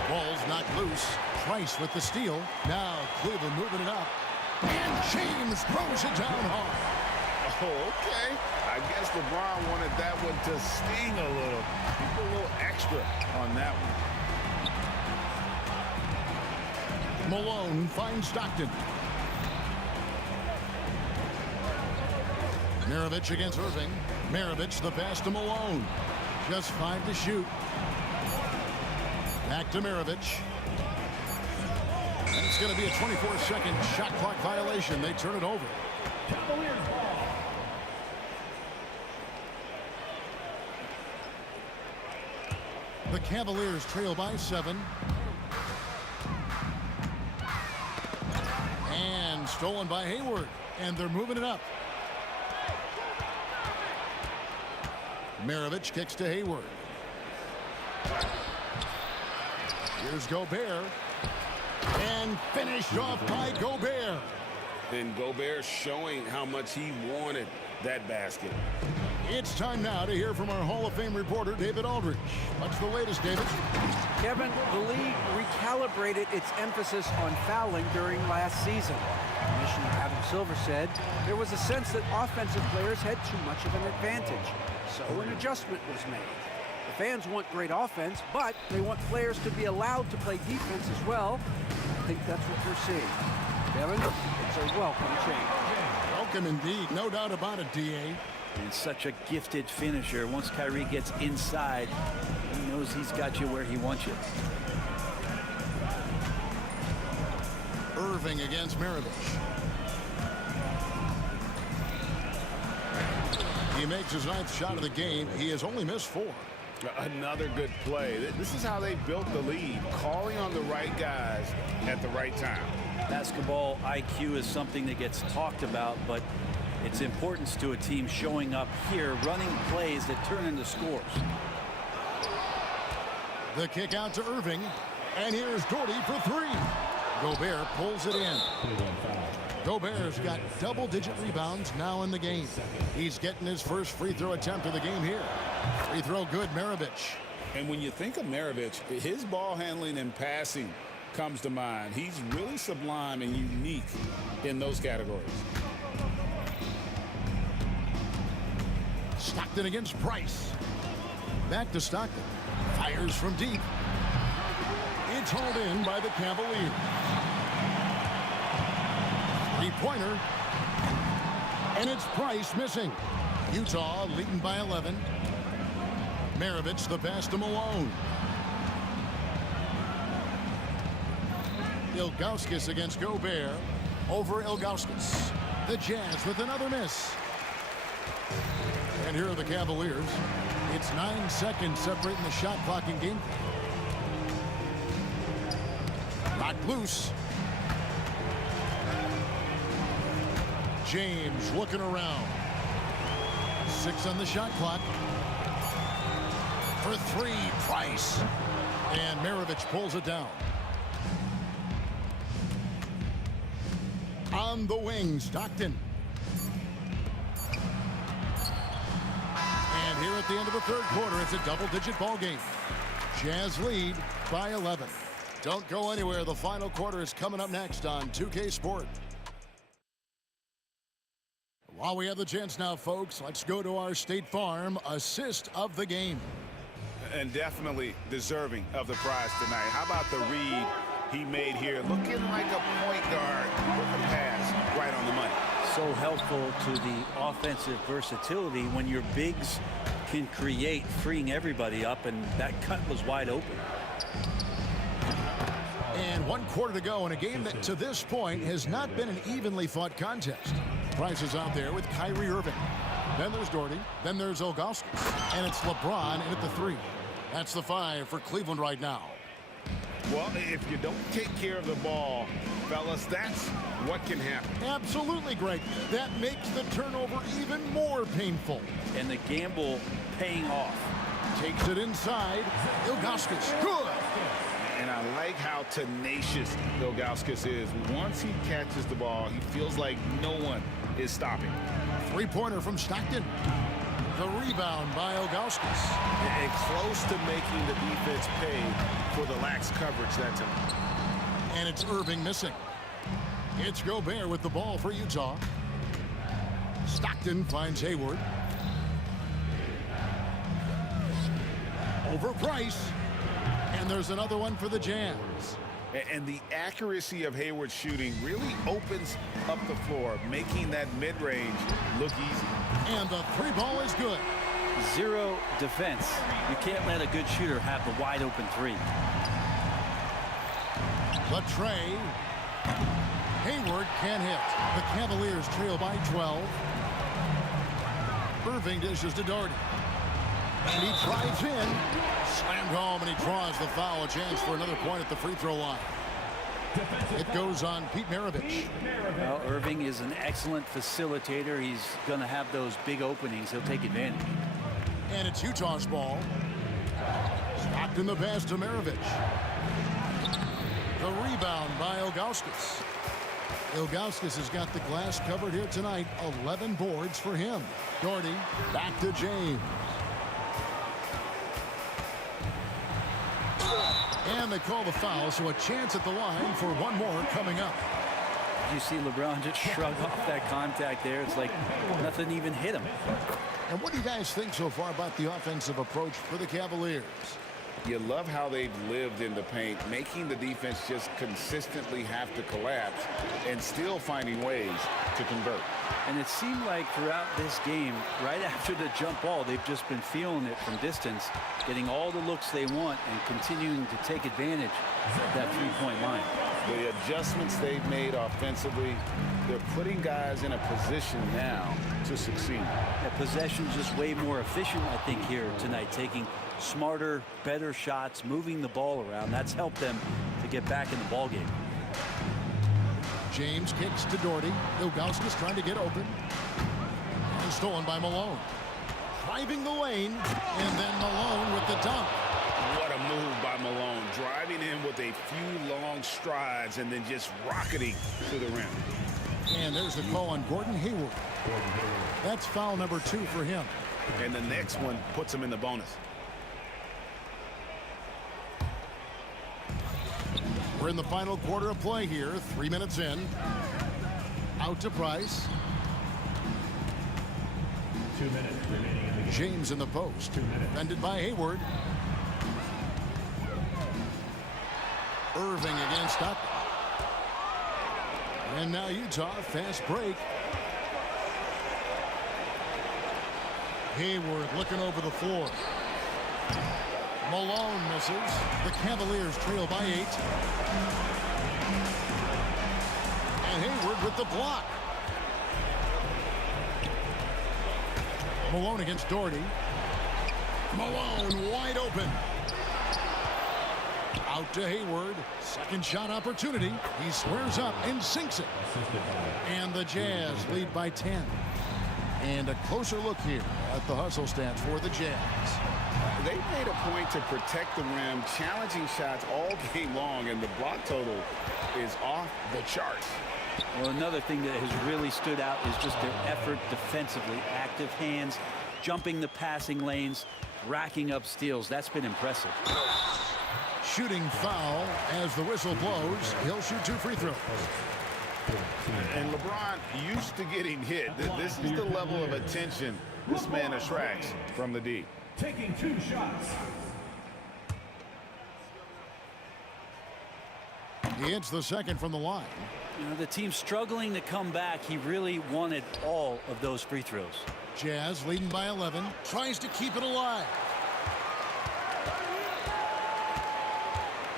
Ball's knocked loose. Price with the steal. Now Cleveland moving it up. And James throws it down hard. Oh, okay. I guess LeBron wanted that one to sting a little. Keep a little extra on that one. Malone finds Stockton. Maravich against Irving. Maravich the pass to Malone. Just 5 to shoot. Back to Maravich. And it's going to be a 24-second shot clock violation. They turn it over. The Cavaliers trail by 7. And stolen by Hayward. And they're moving it up. Maravich kicks to Hayward. Here's Gobert. And finished off by Gobert. And Gobert showing how much he wanted that basket. It's time now to hear from our Hall of Fame reporter, David Aldridge. What's the latest, David? Kevin, the league recalibrated its emphasis on fouling during last season. Commissioner Adam Silver said there was a sense that offensive players had too much of an advantage, so an adjustment was made. The fans want great offense, but they want players to be allowed to play defense as well. I think that's what we're seeing. Kevin, it's a welcome change. Welcome indeed, no doubt about it, D.A. And such a gifted finisher. Once Kyrie gets inside, he knows he's got you where he wants you. Irving against Maravich. He makes his 9th shot of the game. He has only missed 4. Another good play. This is how they built the lead, calling on the right guys at the right time. Basketball IQ is something that gets talked about, but its importance to a team showing up here, running plays that turn into scores. The kick out to Irving, and here's Doherty for 3. Gobert pulls it in. Gobert's got double-digit rebounds now in the game. He's getting his first free throw attempt of the game here. Free throw good, Maravich. And when you think of Maravich, his ball handling and passing comes to mind. He's really sublime and unique in those categories. Stockton against Price. Back to Stockton. Fires from deep. It's hauled in by the Cavaliers. Three-pointer. And it's Price missing. Utah leading by 11. Maravich the pass to Malone. Ilgauskas against Gobert. Over Ilgauskas. The Jazz with another miss. And here are the Cavaliers. It's 9 seconds separating the shot clock and game. Knocked loose. James looking around. 6 on the shot clock. For 3, Price. And Maravich pulls it down. On the wing, Stockton. And here at the end of the third quarter, it's a double-digit ball game. Jazz lead by 11. Don't go anywhere. The final quarter is coming up next on 2K Sport. While we have the chance now, folks, let's go to our State Farm assist of the game. And definitely deserving of the prize tonight. How about the read he made here? Looking like a point guard with a pass right on the money. So helpful to the offensive versatility when your bigs can create, freeing everybody up, and that cut was wide open. And 1 quarter to go in a game that to this point has not been an evenly fought contest. Price is out there with Kyrie Irving. Then there's Doherty. Then there's Ilgauskas. And it's LeBron in at the 3. That's the 5 for Cleveland right now. Well, if you don't take care of the ball, fellas, that's what can happen. Absolutely, Greg. That makes the turnover even more painful. And the gamble paying off. Takes it inside. Ilgauskas. Good. And I like how tenacious Ilgauskas is. Once he catches the ball, he feels like no one is stopping. 3-pointer from Stockton. The rebound by Ilgauskas. And close to making the defense pay for the lax coverage that time. And it's Irving missing. It's Gobert with the ball for Utah. Stockton finds Hayward. Over Price. And there's another one for the Jazz. And the accuracy of Hayward's shooting really opens up the floor, making that mid-range look easy. And the 3 ball is good. 0 defense. You can't let a good shooter have the wide open 3. The tray. Hayward can't hit. The Cavaliers trail by 12. Irving dishes to Doherty. And he drives in. Slammed home, and he draws the foul. A chance for another point at the free throw line. It goes on Pete Maravich. Well, Irving is an excellent facilitator. He's going to have those big openings. He'll take advantage. And it's Utah's ball. Stopped in the pass to Maravich. The rebound by Ilgauskas. Ilgauskas has got the glass covered here tonight. 11 boards for him. Doherty back to James. And they call the foul, so a chance at the line for one more coming up. You see LeBron just shrug off that contact there. It's like nothing even hit him. And what do you guys think so far about the offensive approach for the Cavaliers? You love how they've lived in the paint, making the defense just consistently have to collapse and still finding ways to convert. And it seemed like throughout this game, right after the jump ball, they've just been feeling it from distance, getting all the looks they want and continuing to take advantage of that three-point line. The adjustments they've made offensively, they're putting guys in a position now to succeed. That possession's just way more efficient, I think, here tonight, taking smarter, better shots, moving the ball around. That's helped them to get back in the ballgame. James kicks to Doherty. Ilgauskas trying to get open. And stolen by Malone. Driving the lane, and then Malone with the dunk. What a move by Malone, driving in with a few long strides and then just rocketing to the rim. And there's the call on Gordon Hayward. That's foul number 2 for him. And the next one puts him in the bonus. We're in the final quarter of play here, 3 minutes in. Out to Price. 2 minutes remaining in the game. James in the post. Defended by Hayward. Irving against Stockton. And now Utah, fast break. Hayward looking over the floor. Malone misses. The Cavaliers trail by 8. And Hayward with the block. Malone against Doherty. Malone wide open. Out to Hayward. Second shot opportunity. He squares up and sinks it. And the Jazz lead by 10. And a closer look here at the hustle stats for the Jazz. They made a point to protect the rim, challenging shots all game long, and the block total is off the charts. Well, another thing that has really stood out is just their effort defensively. Active hands, jumping the passing lanes, racking up steals. That's been impressive. Shooting foul as the whistle blows. He'll shoot 2 free throws. And LeBron used to getting hit. This is the level of attention this man attracts from the D. Taking 2 shots. He hits the second from the line. You know, the team struggling to come back. He really wanted all of those free throws. Jazz leading by 11. Tries to keep it alive.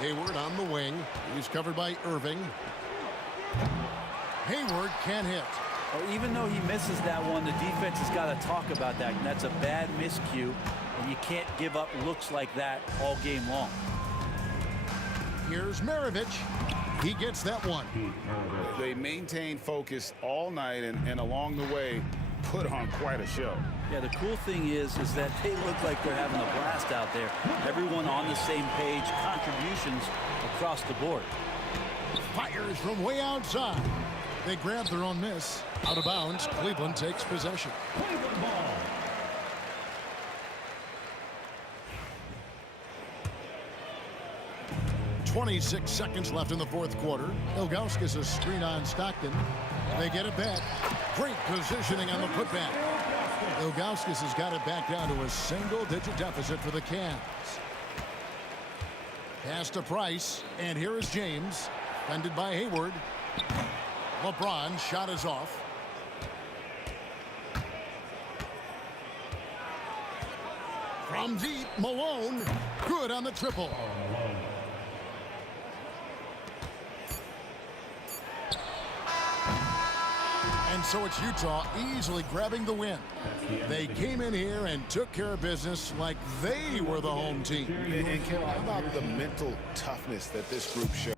Hayward on the wing. He's covered by Irving. Hayward can't hit. Oh, even though he misses that one, the defense has got to talk about that. And that's a bad miscue, and you can't give up looks like that all game long. Here's Maravich. He gets that one. They maintain focus all night and along the way put on quite a show. Yeah, the cool thing is that they look like they're having a blast out there. Everyone on the same page, contributions across the board. Fires from way outside. They grab their own miss. Out of bounds, Cleveland takes possession. 26 seconds left in the fourth quarter. Ilgauskas a screen on Stockton. They get it back. Great positioning on the putback. Ilgauskas has got it back down to a single-digit deficit for the Cavs. Pass to Price, and here is James. Defended by Hayward. LeBron shot is off. From deep, Malone. Good on the triple. And so it's Utah easily grabbing the win. They came in here and took care of business like they were the home team. And Kevin, how about the mental toughness that this group showed?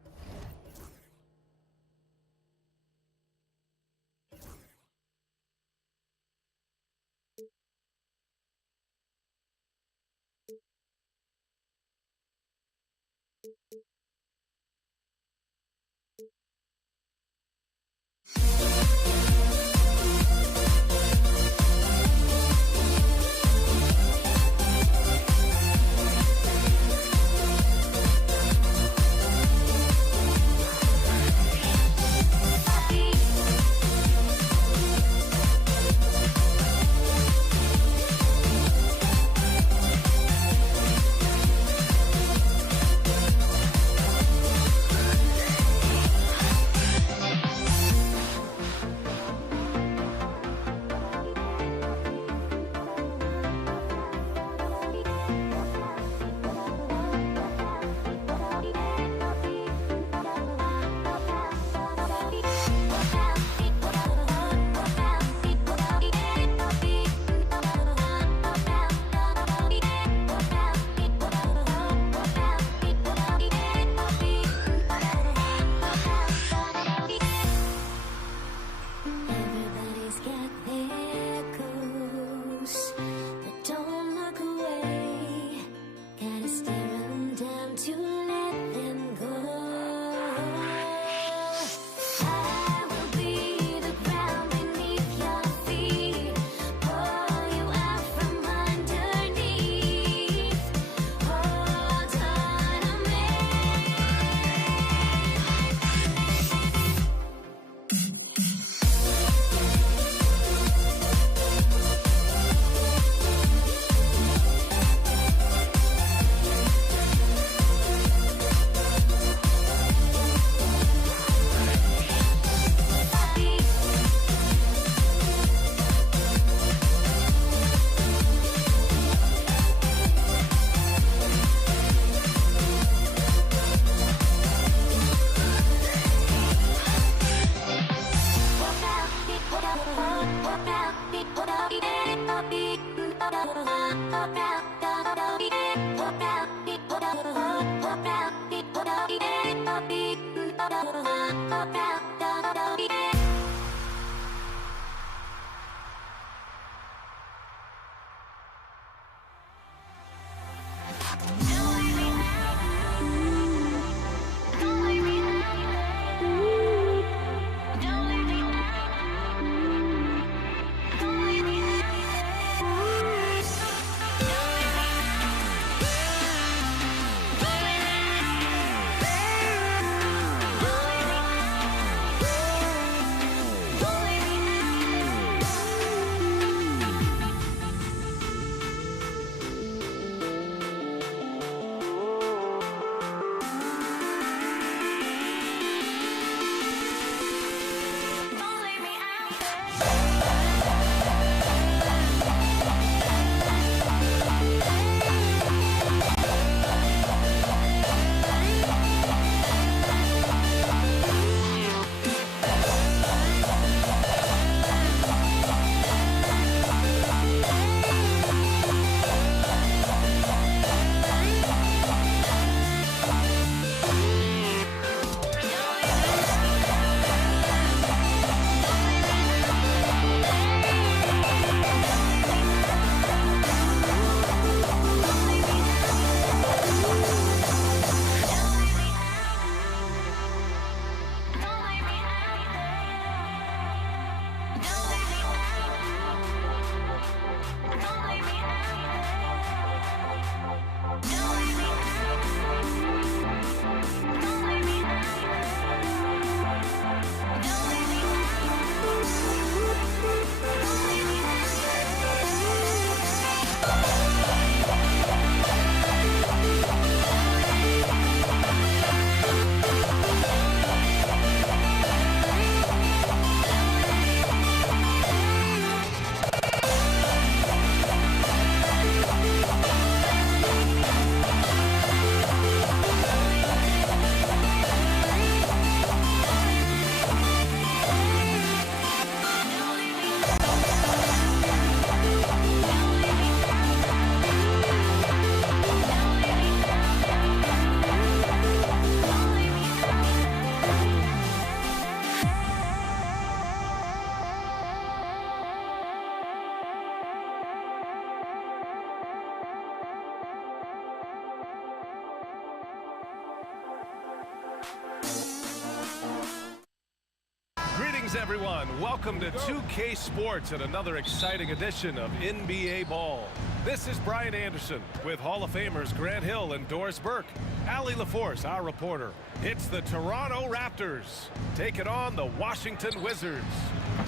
Greetings, everyone. Welcome to 2K Sports and another exciting edition of NBA Ball. This is Brian Anderson with Hall of Famers Grant Hill and Doris Burke. Allie LaForce, our reporter. It's the Toronto Raptors taking on the Washington Wizards.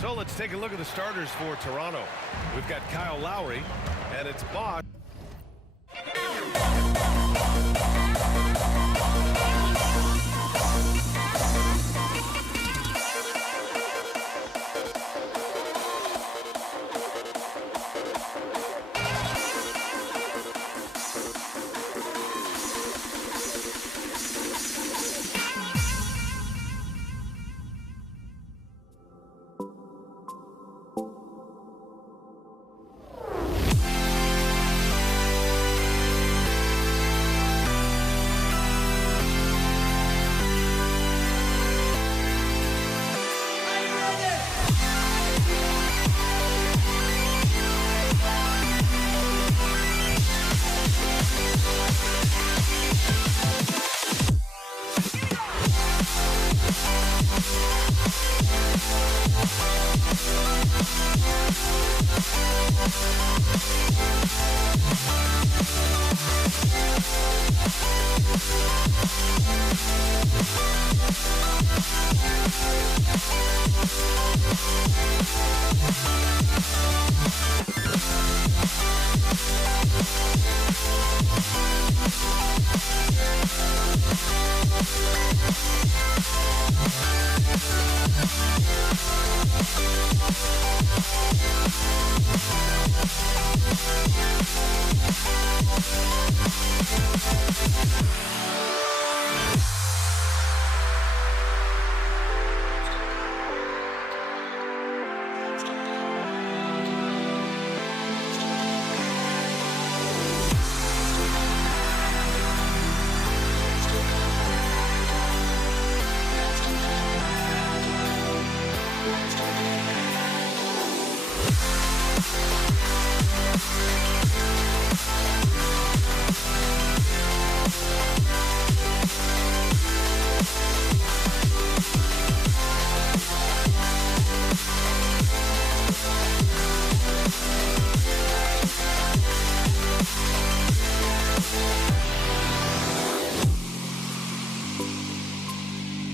So let's take a look at the starters for Toronto. We've got Kyle Lowry, and it's Bosch.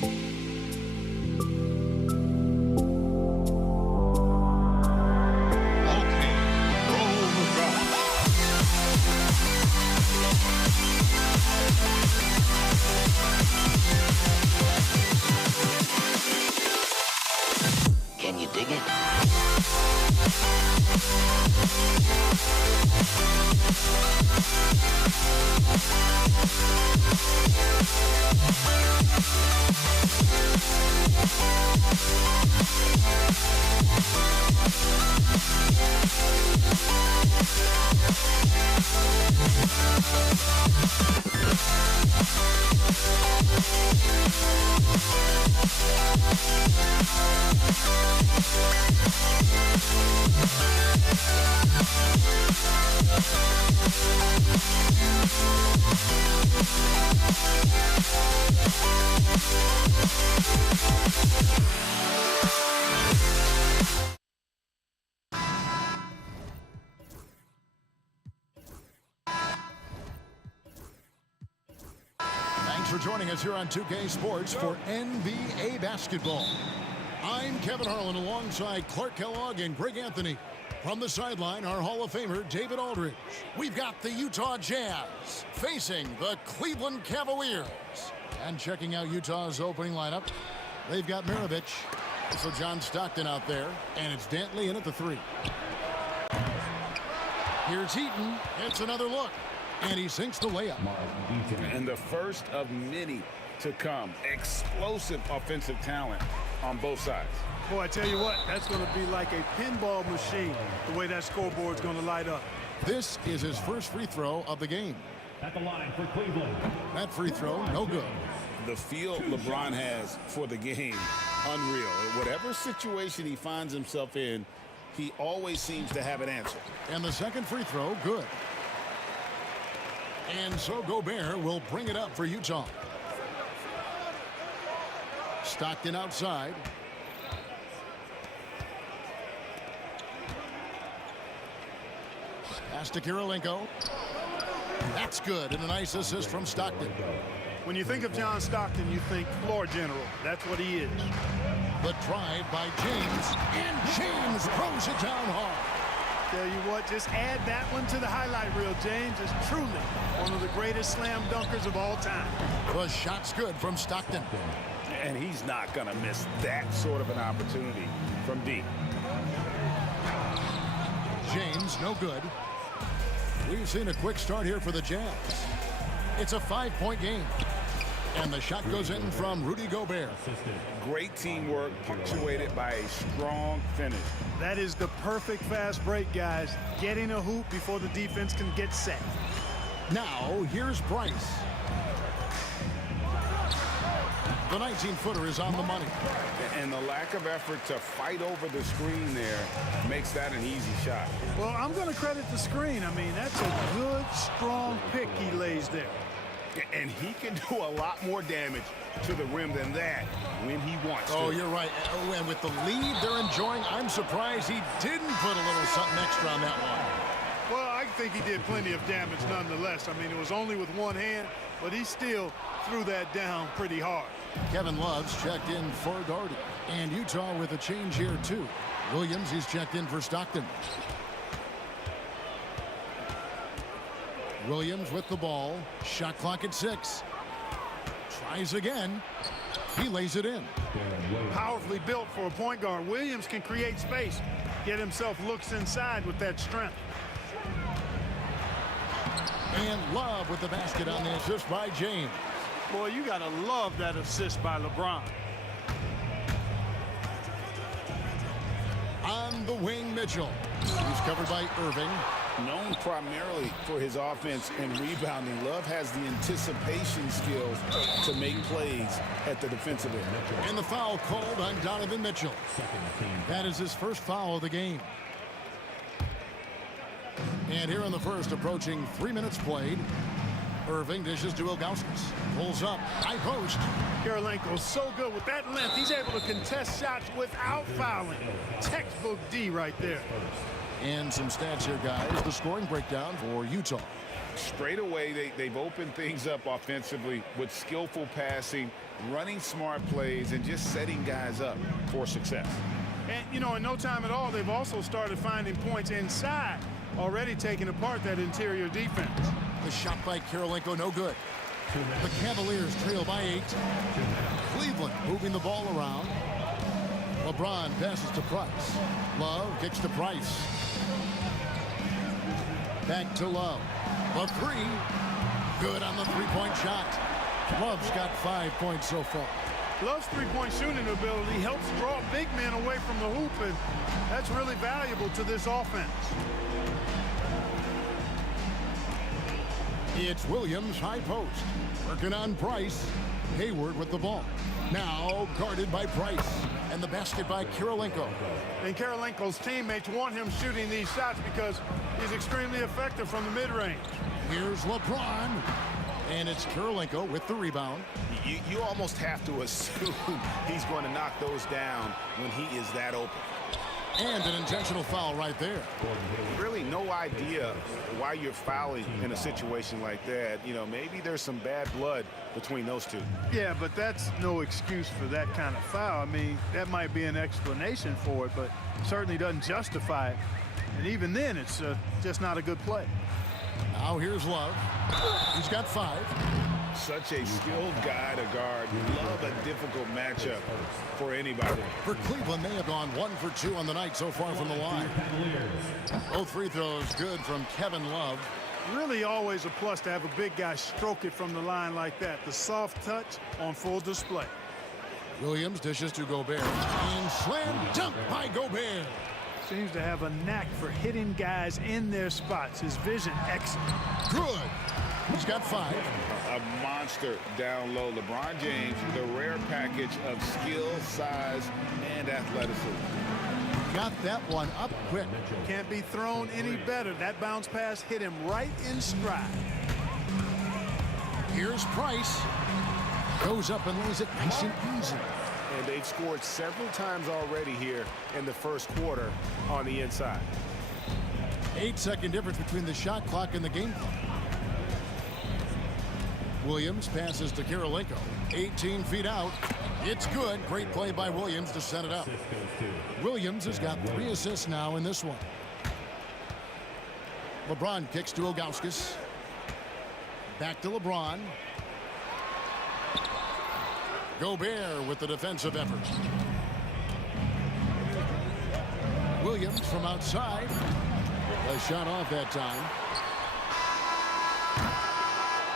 Can you dig it? Thanks for joining us here on 2K Sports for NBA basketball. I'm Kevin Harlan alongside Clark Kellogg and Greg Anthony. From the sideline, our Hall of Famer, David Aldridge. We've got the Utah Jazz facing the Cleveland Cavaliers. And checking out Utah's opening lineup, they've got Mirovic. So John Stockton out there, and it's Dantley in at the 3. Here's Heaton. It's another look, and he sinks the layup. And the first of many to come. Explosive offensive talent on both sides. Boy, I tell you what, that's going to be like a pinball machine, the way that scoreboard's going to light up. This is his first free throw of the game. At the line for Cleveland. That free throw, no good. The feel LeBron has for the game, unreal. Whatever situation he finds himself in, he always seems to have an answer. And the second free throw, good. And so Gobert will bring it up for Utah. Stockton outside. Pass to Kirilenko. That's good, and a nice assist from Stockton. When you think of John Stockton, you think floor general. That's what he is. The drive by James, and James throws it down hard. Tell you what, just add that one to the highlight reel. James is truly one of the greatest slam dunkers of all time. The shot's good from Stockton. And he's not going to miss that sort of an opportunity from deep. James, no good. We've seen a quick start here for the Jazz. It's a 5-point game. And the shot goes in from Rudy Gobert. Great teamwork punctuated by a strong finish. That is the perfect fast break, guys. Getting a hoop before the defense can get set. Now, here's Bryce. The 19-footer is on the money. And the lack of effort to fight over the screen there makes that an easy shot. Well, I'm going to credit the screen. I mean, that's a good, strong pick he lays there. And he can do a lot more damage to the rim than that when he wants to. Oh, you're right. Oh, and with the lead they're enjoying, I'm surprised he didn't put a little something extra on that one. Well, I think he did plenty of damage nonetheless. I mean, it was only with one hand, but he still threw that down pretty hard. Kevin Love's checked in for Darty. And Utah with a change here, too. Williams, he's checked in for Stockton. Williams with the ball. Shot clock at 6. Tries again. He lays it in. Powerfully built for a point guard. Williams can create space. Get himself looks inside with that strength. And Love with the basket on the assist by James. Boy, you got to love that assist by LeBron. On the wing, Mitchell. He's covered by Irving. Known primarily for his offense and rebounding, Love has the anticipation skills to make plays at the defensive end. And the foul called on Donovan Mitchell. That is his first foul of the game. And here in the first, approaching 3 minutes played, Irving dishes to Ilgauskas. Pulls up, high post. Kirilenko's so good with that length. He's able to contest shots without fouling. Textbook D right there. And some stats here, guys. The scoring breakdown for Utah. straight away, they've opened things up offensively with skillful passing, running smart plays, and just setting guys up for success. And, you know, in no time at all, they've also started finding points inside, already taking apart that interior defense. The shot by Karolinko, no good. The Cavaliers trail by 8. Cleveland moving the ball around. LeBron passes to Price. Love kicks to Price. Back to Love. The 3. Good on the three-point shot. Love's got 5 points so far. Love's three-point shooting ability helps draw big men away from the hoop, and that's really valuable to this offense. It's Williams high post. Working on Price. Hayward with the ball. Now guarded by Price. And the basket by Karolinko. And Karolinko's teammates want him shooting these shots because he's extremely effective from the mid-range. Here's LeBron. And it's Karolinko with the rebound. You almost have to assume he's going to knock those down when he is that open. And an intentional foul right there. Really no idea why you're fouling in a situation like that. You know, maybe there's some bad blood between those two. Yeah, but that's no excuse for that kind of foul. I mean, that might be an explanation for it, but certainly doesn't justify it. And even then, it's just not a good play. Now here's Love. He's got 5. Such a skilled guy to guard. Love a difficult matchup for anybody. For Cleveland, they have gone 1 for 2 on the night so far from the line. Both free throws good from Kevin Love. Really always a plus to have a big guy stroke it from the line like that. The soft touch on full display. Williams dishes to Gobert. And slam dunk by Gobert. Seems to have a knack for hitting guys in their spots. His vision excellent. Good. He's got 5. A monster down low. LeBron James, the rare package of skill, size, and athleticism. Got that one up quick. Can't be thrown any better. That bounce pass hit him right in stride. Here's Price. Goes up and lays it nice and easy. And they've scored several times already here in the first quarter on the inside. 8-second difference between the shot clock and the game clock. Williams passes to Karolinko. 18 feet out. It's good. Great play by Williams to set it up. Williams has got 3 assists now in this one. LeBron kicks to Ilgauskas. Back to LeBron. Gobert with the defensive effort. Williams from outside. A shot off that time.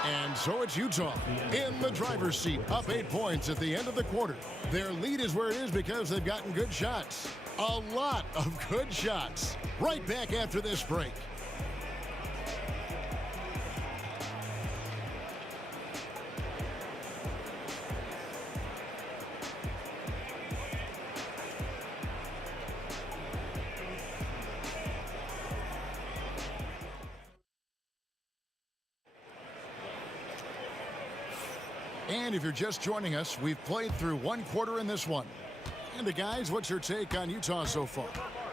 And so it's Utah in the driver's seat, up 8 points at the end of the quarter. Their lead is where it is because they've gotten good shots. A lot of good shots. Right back after this break. And if you're just joining us, we've played through 1 quarter in this one. And guys, what's your take on Utah so far?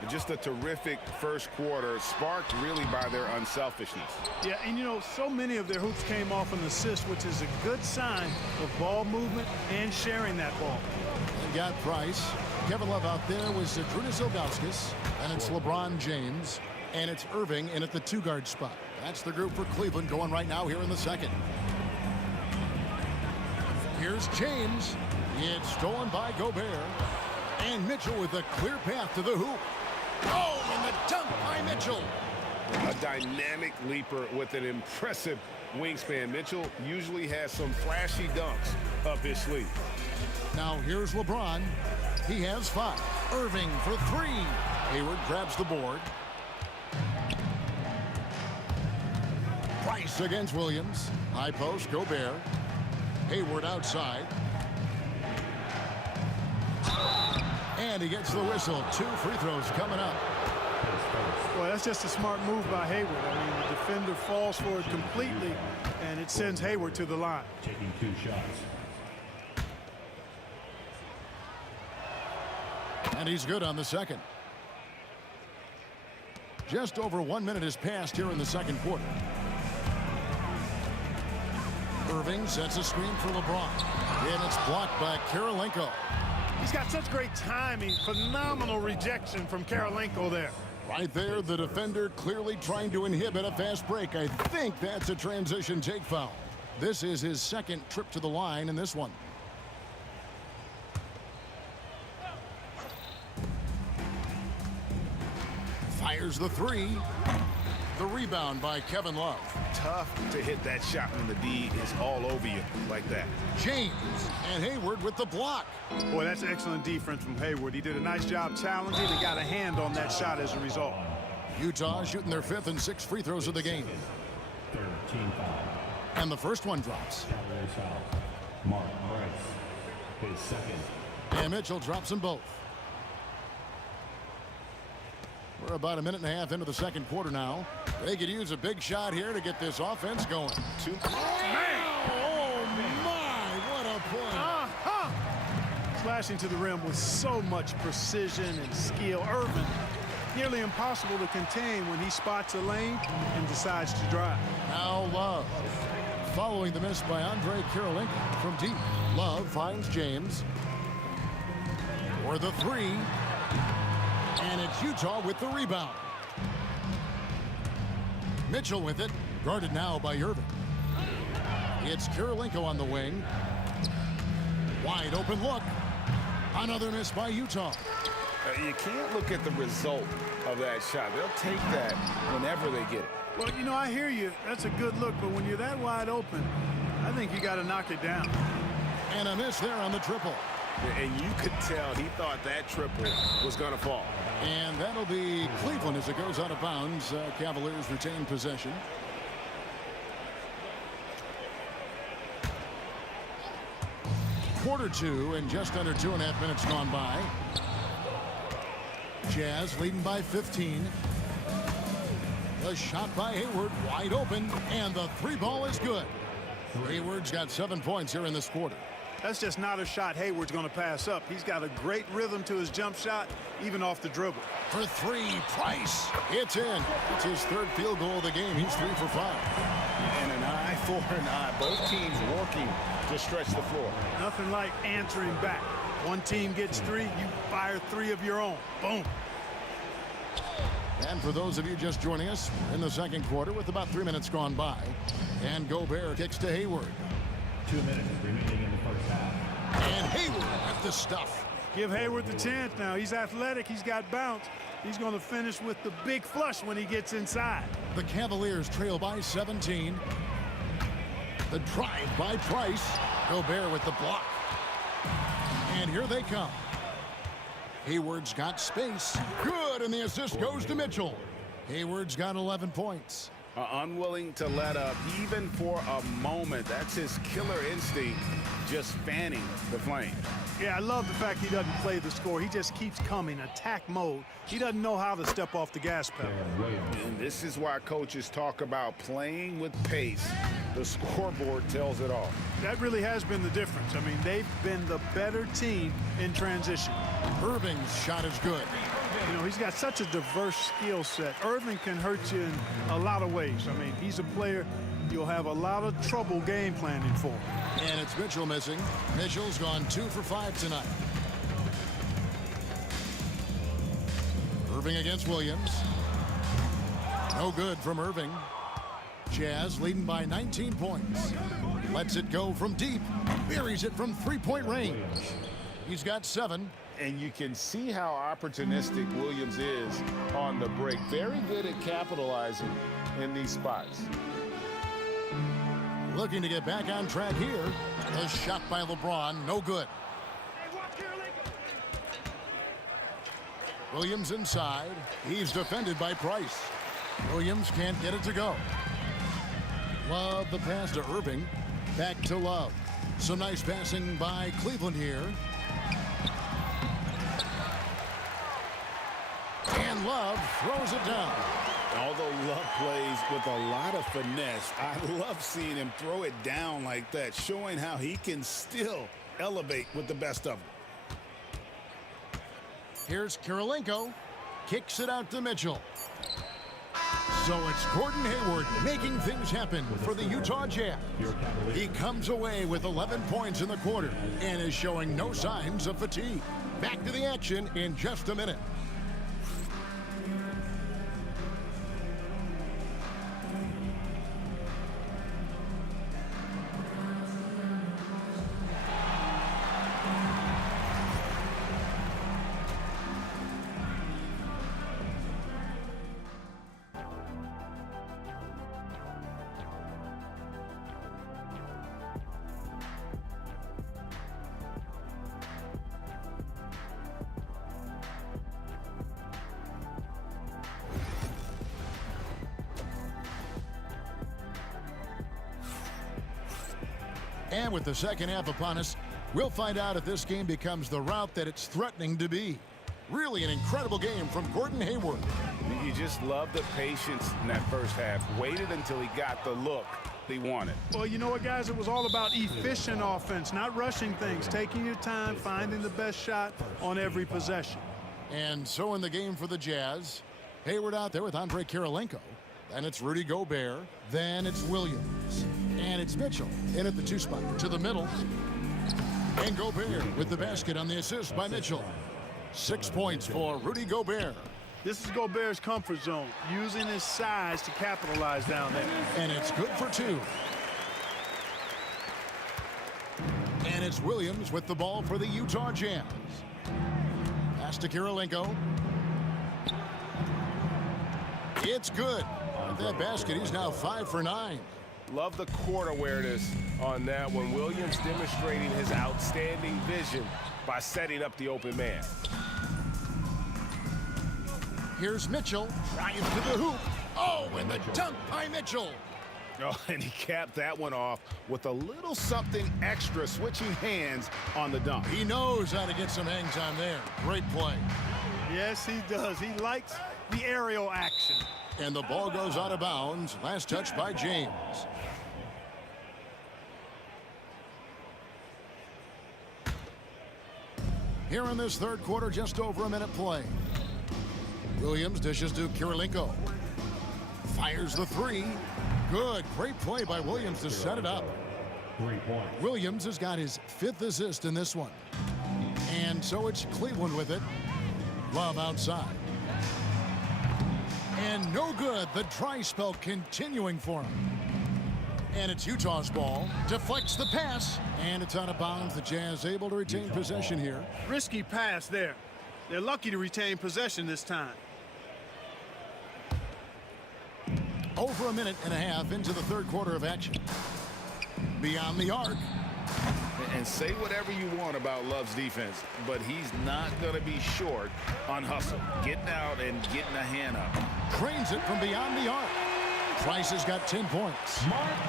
Just a terrific first quarter, sparked really by their unselfishness. Yeah, and you know, so many of their hoops came off an assist, which is a good sign of ball movement and sharing that ball. They got Price. Kevin Love out there was Zydrunas Ilgauskas. And it's LeBron James. And it's Irving in at the 2-guard spot. That's the group for Cleveland going right now here in the second. Here's James. It's stolen by Gobert. And Mitchell with a clear path to the hoop. Oh, and the dunk by Mitchell. A dynamic leaper with an impressive wingspan. Mitchell usually has some flashy dunks up his sleeve. Now here's LeBron. He has 5. Irving for 3. Hayward grabs the board. Price against Williams. High post, Gobert. Hayward outside. And he gets the whistle. 2 free throws coming up. Well, that's just a smart move by Hayward. I mean, the defender falls for it completely, and it sends Hayward to the line. Taking 2 shots. And he's good on the second. Just over 1 minute has passed here in the second quarter. Irving sets a screen for LeBron. And it's blocked by Karolinko. He's got such great timing. Phenomenal rejection from Karolinko there. Right there, the defender clearly trying to inhibit a fast break. I think that's a transition take foul. This is his second trip to the line in this one. Fires the three. The rebound by Kevin Love. Tough to hit that shot when the D is all over you like that. James and Hayward with the block. Boy, that's excellent defense from Hayward. He did a nice job challenging and got a hand on that shot as a result. Utah shooting their 5th and 6th free throws of the game. And the first one drops. Mark Price, his second. And Mitchell drops them both. We're about a minute and a half into the second quarter now. They could use a big shot here to get this offense going. Oh, my, what a point. Slashing to the rim with so much precision and skill. Irvin, nearly impossible to contain when he spots a lane and decides to drive. Now Love. Following the miss by Andre Karolinko from deep. Love finds James. For the three. And it's Utah with the rebound. Mitchell with it. Guarded now by Irving. It's Karolinko on the wing. Wide open look. Another miss by Utah. You can't look at the result of that shot. They'll take that whenever they get it. Well, you know, I hear you. That's a good look. But when you're that wide open, I think you got to knock it down. And a miss there on the triple. And you could tell he thought that triple was going to fall. And that'll be Cleveland as it goes out of bounds. Cavaliers retain possession. Quarter two and just under 2.5 minutes gone by. Jazz leading by 15. The shot by Hayward wide open and the three ball is good. Hayward's got 7 points here in this quarter. That's just not a shot Hayward's going to pass up. He's got a great rhythm to his jump shot, even off the dribble. For three, Price. It's in. It's his 3rd field goal of the game. He's 3 for 5. And an eye for an eye. Both teams working to stretch the floor. Nothing like answering back. One team gets 3, you fire 3 of your own. Boom. And for those of you just joining us, we're in the second quarter with about 3 minutes gone by. And Gobert kicks to Hayward. 2 minutes remaining in the first half. And Hayward at the stuff. Give Hayward the chance now. He's athletic. He's got bounce. He's going to finish with the big flush when he gets inside. The Cavaliers trail by 17. The drive by Price. Gobert with the block. And here they come. Hayward's got space. Good, and the assist goes to Mitchell. Hayward's got 11 points. Unwilling to let up even for a moment. That's his killer instinct, just fanning the flame. Yeah, I love the fact he doesn't play the score. He just keeps coming, attack mode. He doesn't know how to step off the gas pedal. And this is why coaches talk about playing with pace. The scoreboard tells it all. That really has been the difference. I mean, they've been the better team in transition. Irving's shot is good. You know, he's got such a diverse skill set. Irving can hurt you in a lot of ways. I mean, he's a player you'll have a lot of trouble game planning for. And it's Mitchell missing. Mitchell's gone 2 for 5 tonight. Irving against Williams. No good from Irving. Jazz leading by 19 points. Lets it go from deep. Buries it from 3-point range. He's got 7. And you can see how opportunistic Williams is on the break. Very good at capitalizing in these spots. Looking to get back on track here. A shot by LeBron, no good. Williams inside. He's defended by Price. Williams can't get it to go. Love the pass to Irving. Back to Love. Some nice passing by Cleveland here. And Love throws it down. Although Love plays with a lot of finesse, I love seeing him throw it down like that, showing how he can still elevate with the best of them. Here's Karolinko. Kicks it out to Mitchell. So it's Gordon Hayward making things happen for the Utah Jazz. He comes away with 11 points in the quarter and is showing no signs of fatigue. Back to the action in just a minute. And with the second half upon us, we'll find out if this game becomes the route that it's threatening to be. Really an incredible game from Gordon Hayward. You just love the patience in that first half. Waited until he got the look he wanted. Well, you know what, guys? It was all about efficient offense, not rushing things, taking your time, finding the best shot on every possession. And so in the game for the Jazz, Hayward out there with Andre Kirilenko. Then it's Rudy Gobert. Then it's Williams. And it's Mitchell in at the 2 spot to the middle. And Gobert with the basket on the assist by Mitchell. 6 points for Rudy Gobert. This is Gobert's comfort zone, using his size to capitalize down there. And it's good for 2. And it's Williams with the ball for the Utah Jazz. Pass to Kirilenko. It's good. With that basket, he's now 5 for 9. Love the court awareness on that one. Williams demonstrating his outstanding vision by setting up the open man. Here's Mitchell, drives to the hoop. Oh, and the dunk by Mitchell. Oh, and he capped that one off with a little something extra, switching hands on the dunk. He knows how to get some hang time there. Great play. Yes, he does. He likes the aerial action. And the ball goes out of bounds. Last touch by James. Here in this third quarter, just over a minute play. Williams dishes to Kirilenko. Fires the 3. Good. Great play by Williams to set it up. 3 points. Williams has got his 5th assist in this one. And so it's Cleveland with it. Love outside. And no good. The dry spell continuing for him. And it's Utah's ball. Deflects the pass. And it's out of bounds. The Jazz able to retain possession here. Risky pass there. They're lucky to retain possession this time. Over a minute and a half into the third quarter of action. Beyond the arc. And say whatever you want about Love's defense, but he's not going to be short on hustle. Getting out and getting a hand up. Trains it from beyond the arc. Price has got 10 points.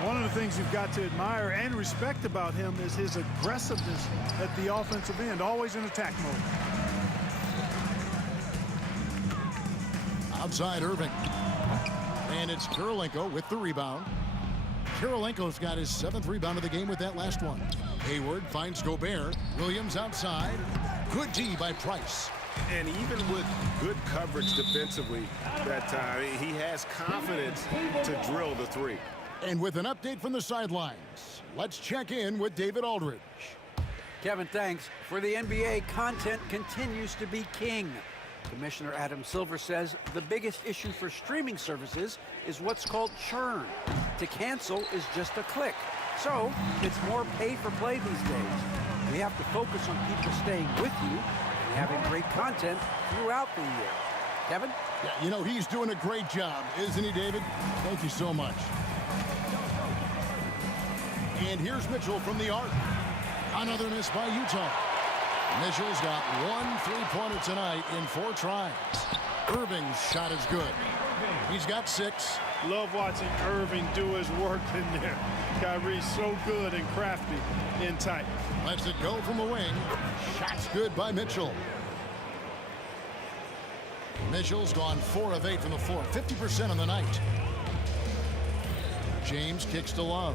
One of the things you've got to admire and respect about him is his aggressiveness at the offensive end, always in attack mode. Outside Irving. And it's Kirilenko with the rebound. Kirilenko's got his 7th rebound of the game with that last one. Hayward finds Gobert. Williams outside. Good D by Price. And even with good coverage defensively that time, he has confidence to drill the 3. And with an update from the sidelines, let's check in with David Aldridge. Kevin, thanks. For the NBA, content continues to be king. Commissioner Adam Silver says the biggest issue for streaming services is what's called churn. To cancel is just a click. So it's more pay for play these days. We have to focus on people staying with you and having great content throughout the year. Kevin? Yeah, you know, he's doing a great job, isn't he, David? Thank you so much. And here's Mitchell from the arc. Another miss by Utah. Mitchell's got 1 3-pointer tonight in 4 tries. Irving's shot is good. He's got 6. Love watching Irving do his work in there. Kyrie's so good and crafty in tight. Lets it go from the wing. Shot's good by Mitchell. Mitchell's gone 4 of 8 from the floor, 50% on the night. James kicks to Love.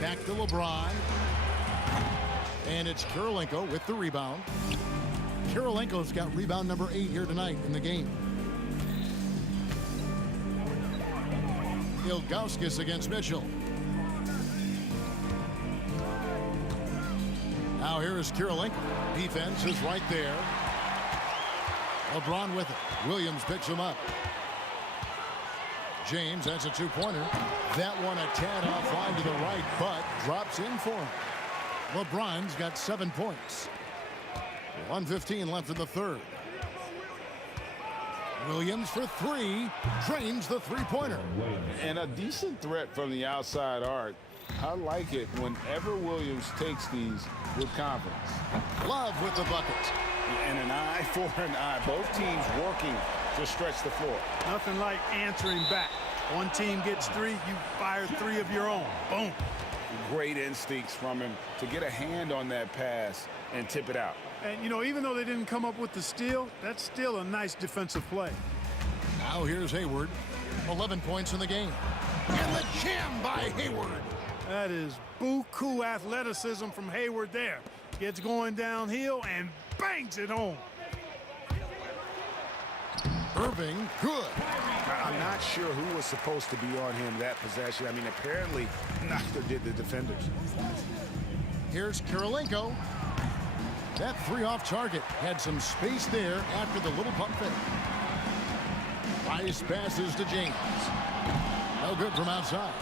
Back to LeBron. And it's Kirilenko with the rebound. Kirilenko's got rebound number 8 here tonight in the game. Ilgauskas against Mitchell. Now here is Kirilenko. Defense is right there. LeBron with it. Williams picks him up. James, that's a two-pointer. That one a tad offline to the right, but drops in for him. LeBron's got 7 points. 1:15 left in the third. Williams for three. Drains the three-pointer. And a decent threat from the outside arc. I like it whenever Williams takes these with confidence. Love with the bucket. And an eye for an eye. Both teams working to stretch the floor. Nothing like answering back. One team gets three, you fire three of your own. Boom. Great instincts from him to get a hand on that pass and tip it out. And, you know, even though they didn't come up with the steal, that's still a nice defensive play. Now here's Hayward. 11 points in the game. And the jam by Hayward. That is buku athleticism from Hayward there. Gets going downhill and bangs it home. Irving, good. I'm not sure who was supposed to be on him that possession. I mean, apparently neither did the defenders. Here's Kirilenko. That three off target. Had some space there after the little pump fake. Nice passes to James. No good from outside.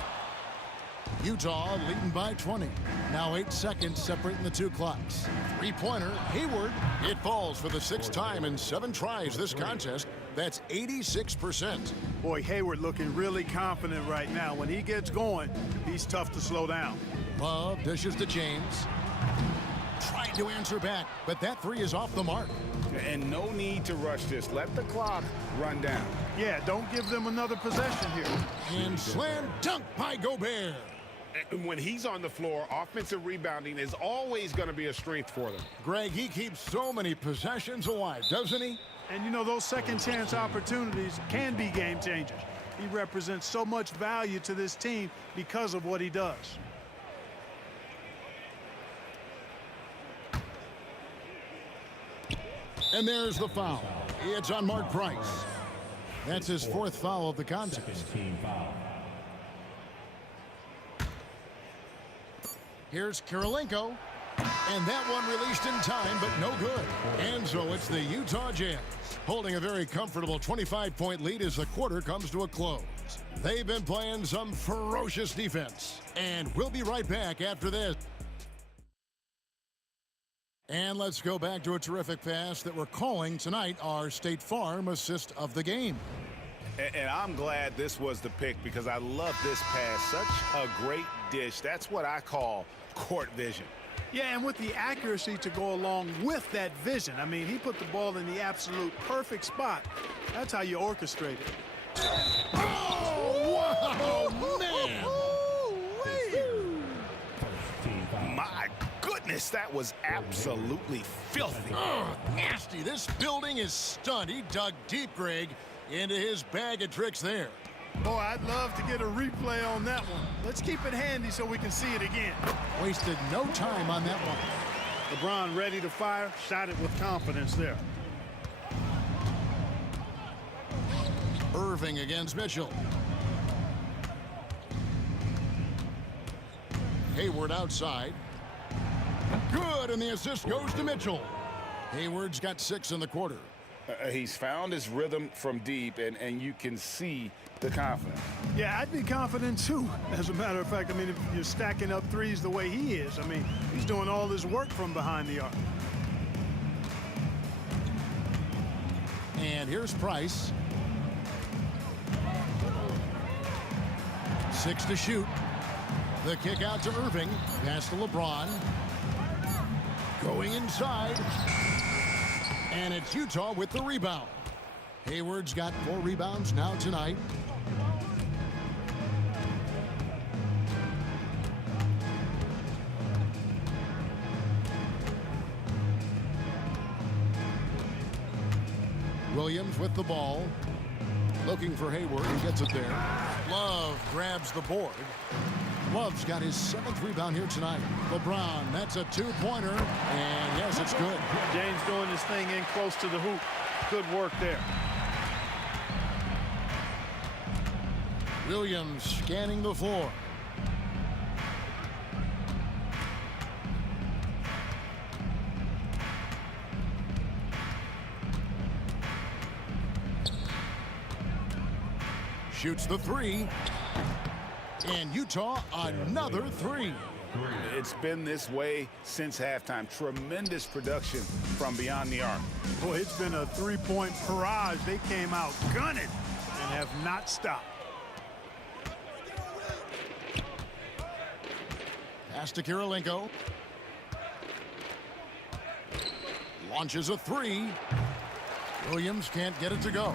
Utah leading by 20. Now 8 seconds separating the two clocks. Three-pointer, Hayward. It falls for the 6th time in 7 tries this contest. That's 86%. Boy, Hayward looking really confident right now. When he gets going, he's tough to slow down. Love dishes to James. Tried to answer back, but that three is off the mark. And no need to rush this. Let the clock run down. Yeah, don't give them another possession here. And slam dunk by Gobert. And when he's on the floor, offensive rebounding is always going to be a strength for them. Greg, he keeps so many possessions alive, doesn't he? And you know, those second chance opportunities can be game changers. He represents so much value to this team because of what he does. And there's the foul. It's on Mark Price. That's his 4th foul of the contest. Here's Kirilenko. And that one released in time, but no good. And so it's the Utah Jazz holding a very comfortable 25-point lead as the quarter comes to a close. They've been playing some ferocious defense. And we'll be right back after this. And let's go back to a terrific pass that we're calling tonight our State Farm assist of the game. And I'm glad this was the pick because I love this pass. Such a great dish. That's what I call court vision. Yeah, and with the accuracy to go along with that vision. I mean, he put the ball in the absolute perfect spot. That's how you orchestrate it. Oh, wow, man! My goodness, that was absolutely filthy. Oh, nasty. This building is stunned. He dug deep, Greg, into his bag of tricks there. Boy, I'd love to get a replay on that one. Let's keep it handy so we can see it again. Wasted no time on that one. LeBron ready to fire, shot it with confidence there. Irving against Mitchell. Hayward outside. Good, and the assist goes to Mitchell. Hayward's got 6 in the quarter. He's found his rhythm from deep, and you can see the confidence. Yeah, I'd be confident too. As a matter of fact, I mean, if you're stacking up threes the way he is, I mean, he's doing all this work from behind the arc. And here's Price. 6 to shoot. The kick out to Irving. Pass to LeBron. Going inside. And it's Utah with the rebound. Hayward's got 4 rebounds now tonight. Williams with the ball. Looking for Hayward. He gets it there. Love grabs the board. Love's got his 7th rebound here tonight. LeBron, that's a 2-pointer. And yes, it's good. James doing his thing in close to the hoop. Good work there. Williams scanning the floor. Shoots the three. And Utah, another three. It's been this way since halftime. Tremendous production from beyond the arc. Boy, it's been a three-point barrage. They came out gunning and have not stopped. Pass to Kirilenko. Launches a three. Williams can't get it to go.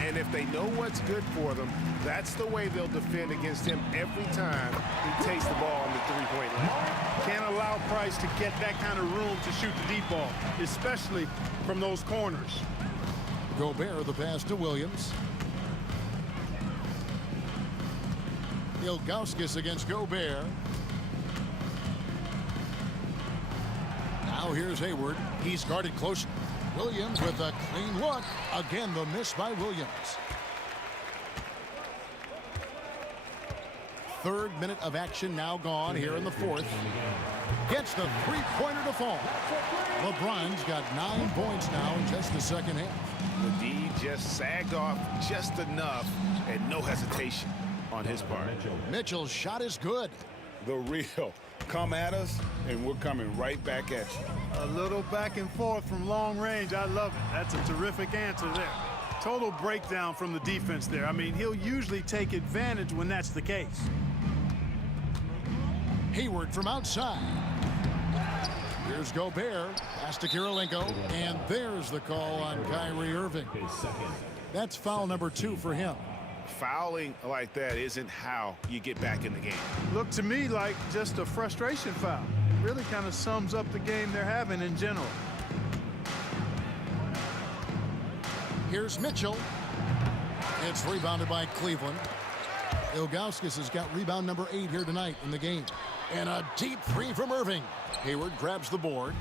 And if they know what's good for them, that's the way they'll defend against him every time he takes the ball on the three-point line. Can't allow Price to get that kind of room to shoot the deep ball, especially from those corners. Gobert, the pass to Williams. Ilgauskas against Gobert. Now here's Hayward. He's guarded close. Williams with a clean look. Again, the miss by Williams. Third minute of action now gone here in the fourth. Gets the three-pointer to fall. LeBron's got 9 points now in just the second half. The D just sagged off just enough and no hesitation on his part. Mitchell's shot is good. The real. Come at us, and we're coming right back at you. A little back and forth from long range. I love it. That's a terrific answer there. Total breakdown from the defense there. I mean, he'll usually take advantage when that's the case. Hayward from outside. Here's Gobert. Pass to Kirilenko. And there's the call on Kyrie Irving. That's foul number 2 for him. Fouling like that isn't how you get back in the game. Looked to me like just a frustration foul. Really kind of sums up the game they're having in general. Here's Mitchell. It's rebounded by Cleveland. Ilgauskas has got rebound number 8 here tonight in the game. And a deep three from Irving. Hayward grabs the board.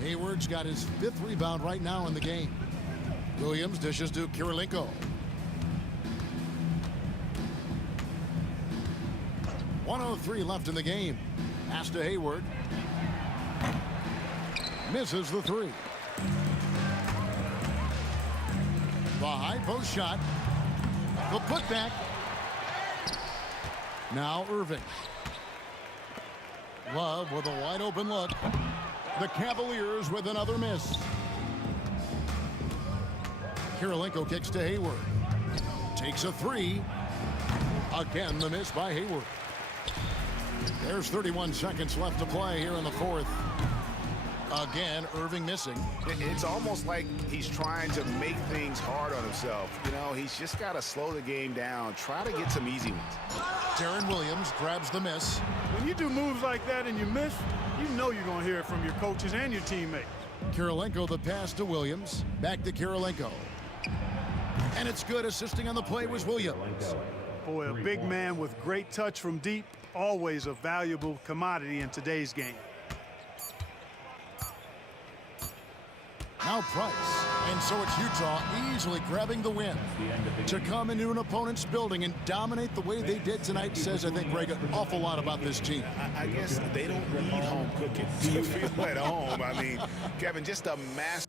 Hayward's got his 5th rebound right now in the game. Williams dishes to Kirilenko. 1:03 left in the game. Pass to Hayward. Misses the three. The high post shot. The putback. Now Irving. Love with a wide open look. The Cavaliers with another miss. Kirilenko kicks to Hayward. Takes a three. Again, the miss by Hayward. There's 31 seconds left to play here in the fourth. Again, Irving missing. It's almost like he's trying to make things hard on himself. You know, he's just got to slow the game down, try to get some easy ones. Darren Williams grabs the miss. When you do moves like that and you miss, you know you're going to hear it from your coaches and your teammates. Kirilenko the pass to Williams. Back to Kirilenko. And it's good. Assisting on the play was Williams. Boy, a big man with great touch from deep. Always a valuable commodity in today's game. Now Price. And so it's Utah easily grabbing the win. To come into an opponent's building and dominate the way they did tonight says, I think, Greg, an awful lot about this team. I guess they don't need home cooking to feel at home. I mean, Kevin, just a massive.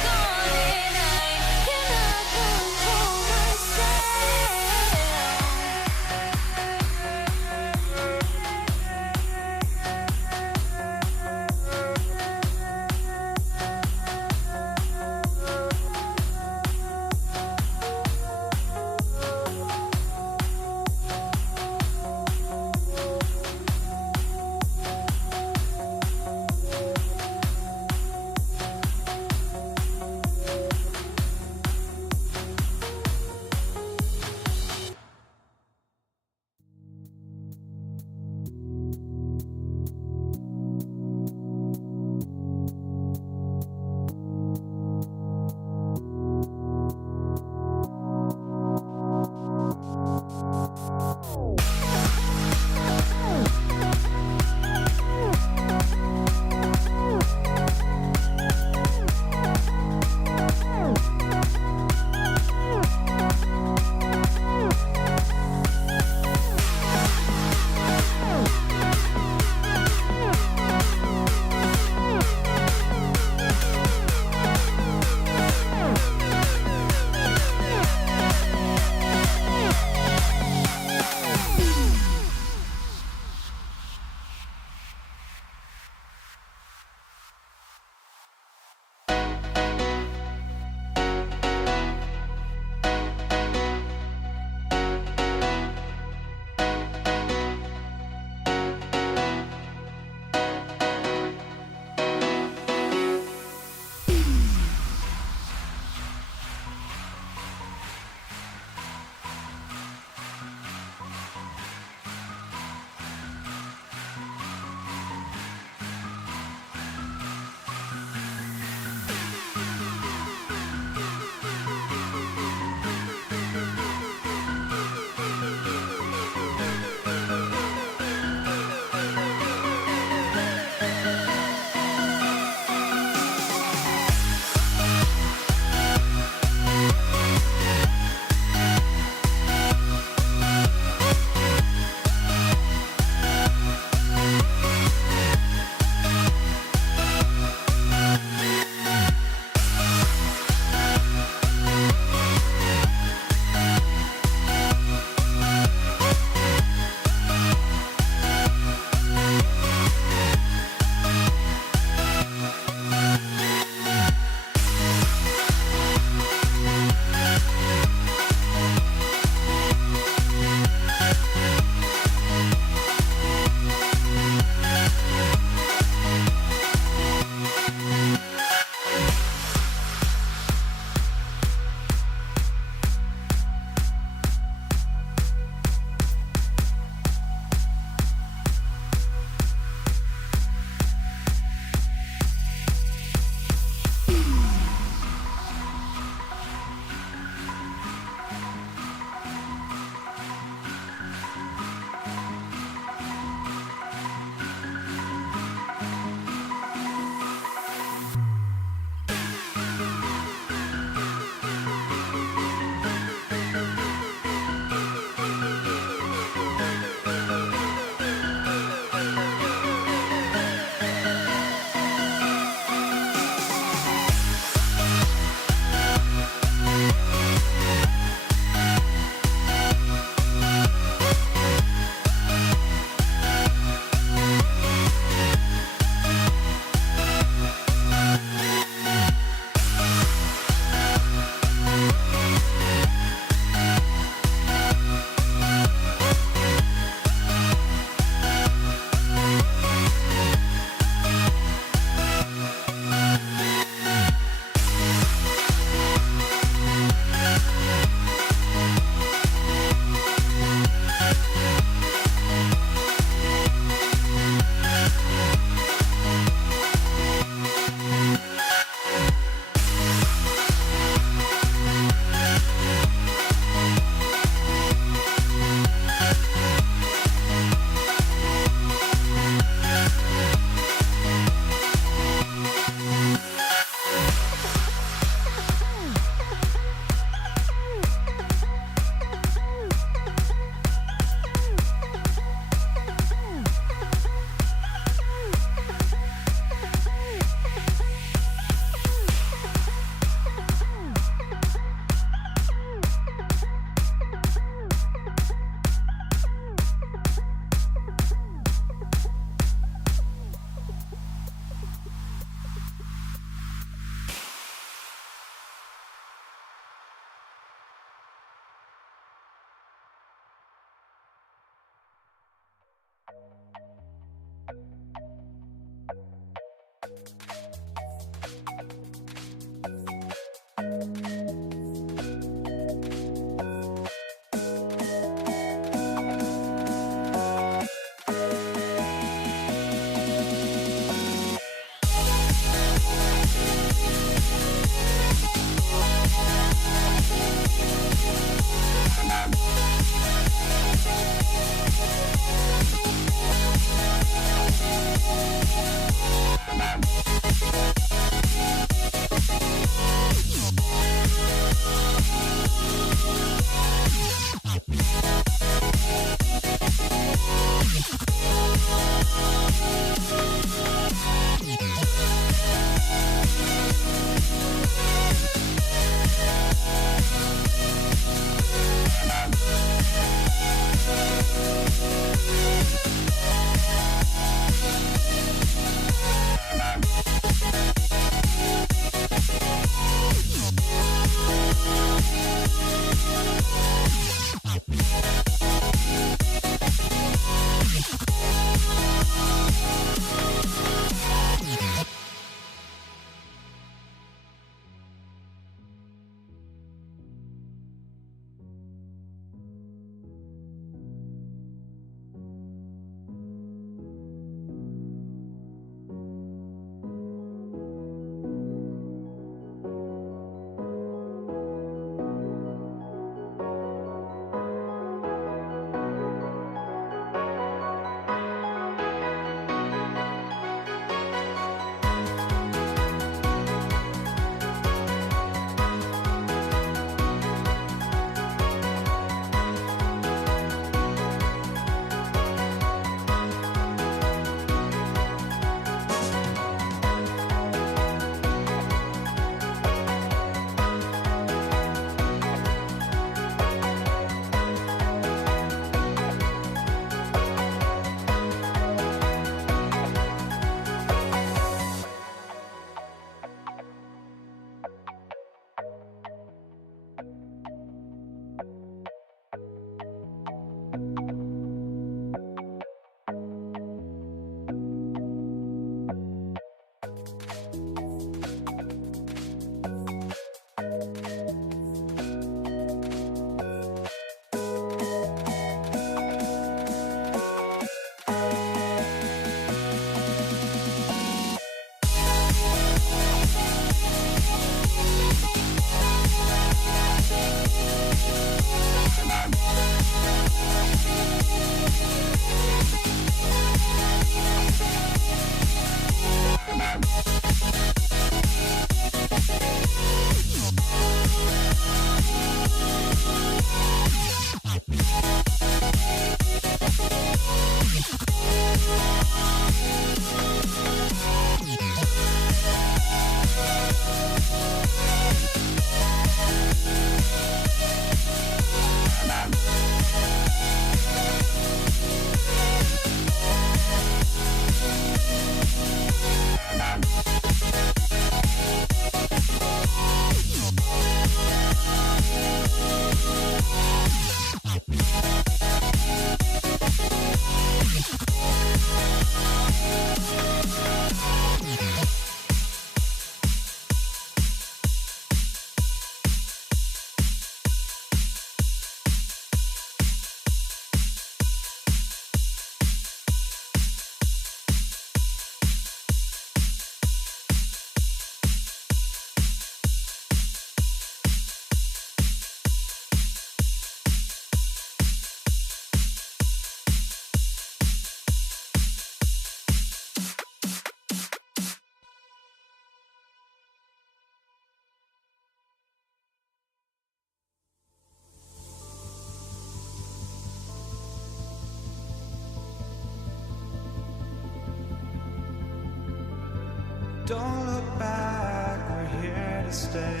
Don't look back, we're here to stay.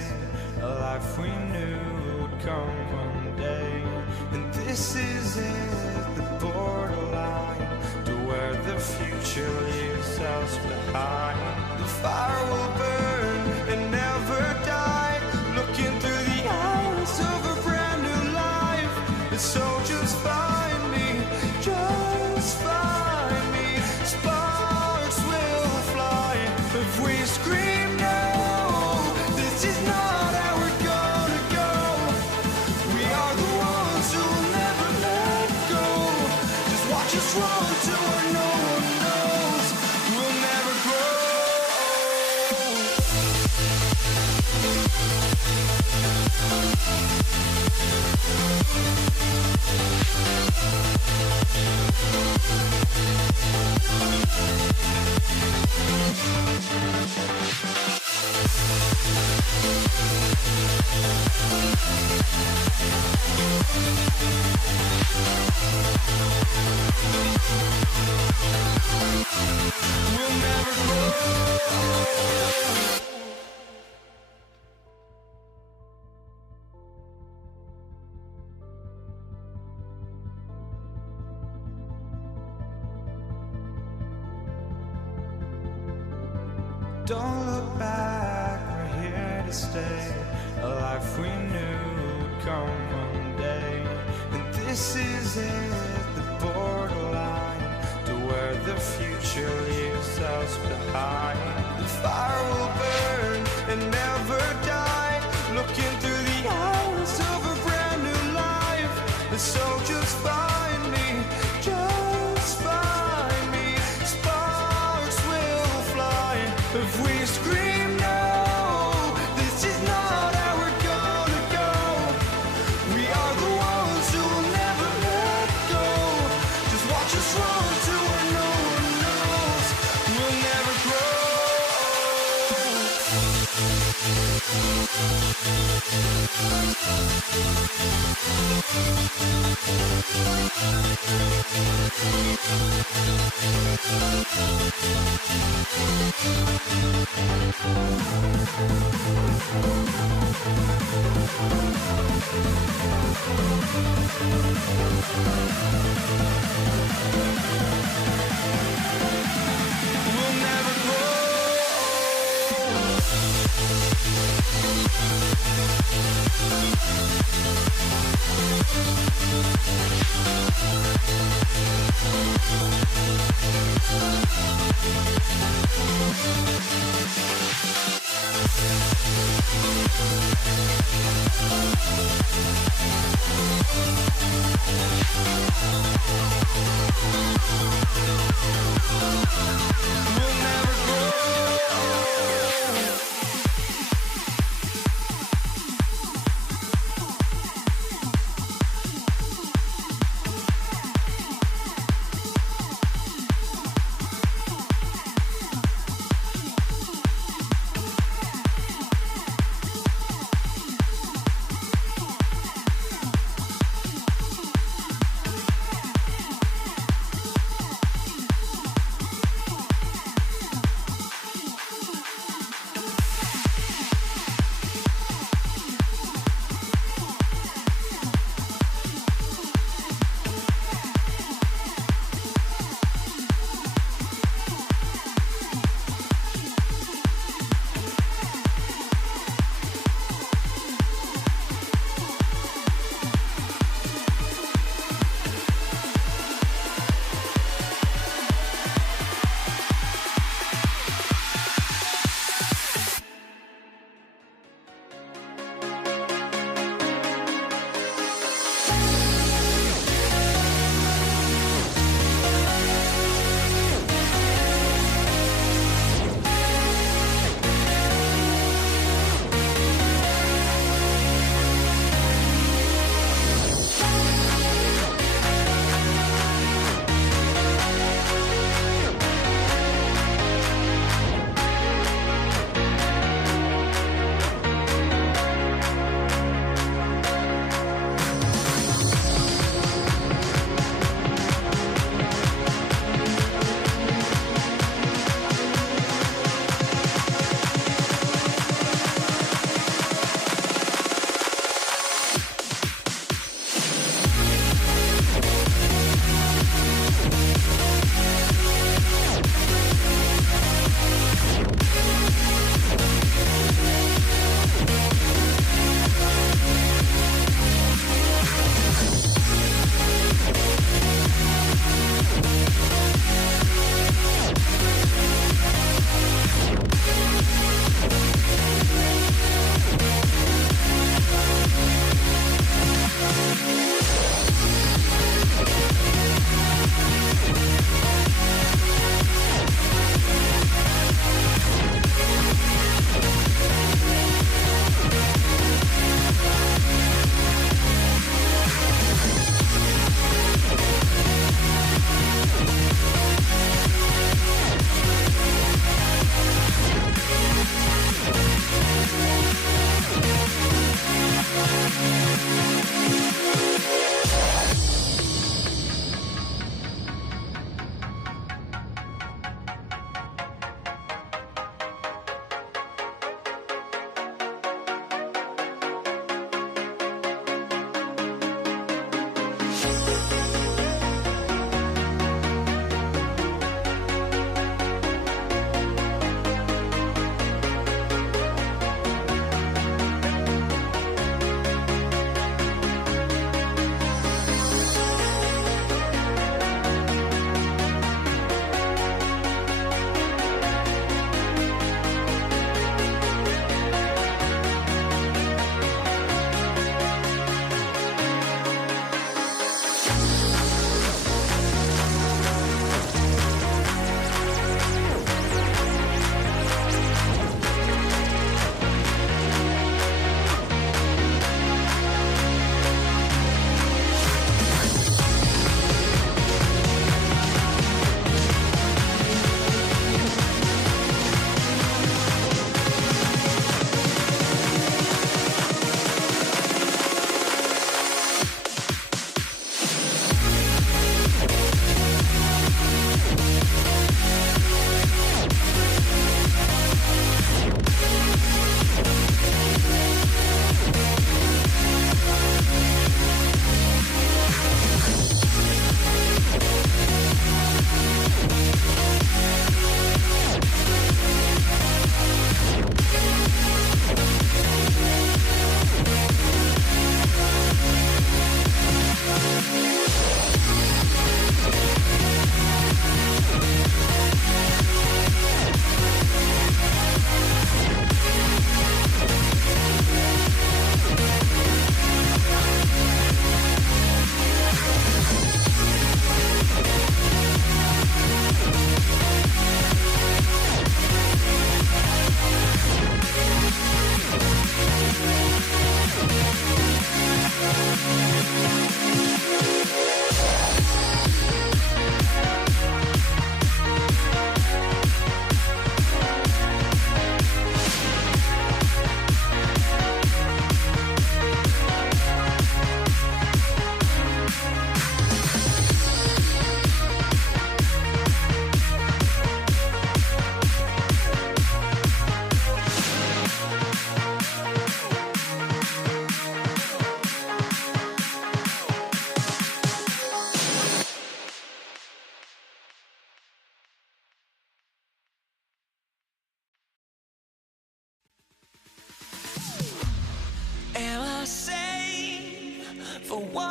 A life we knew would come one day. And this is it, the borderline to where the future leaves us behind. The fire will burn and never die, looking through the eyes of a brand new life. And so just find me, just find me. Sparks will fly if we scream no. This is not how we're gonna go. We are the ones who'll never let go. Just watch us run to where no one knows. We'll never grow. Don't look back, we're here to stay. A life we knew would come one day. And this is it, the borderline to where the future leaves us behind. The fire will burn and never die, looking through the eyes of a brand new life. And so just find me, just find me. Sparks will fly if we scream no. This is not how we're gonna go. We are the ones who will never let go. Just watch us run to where no one knows. We'll never grow. We'll never grow. We'll never grow.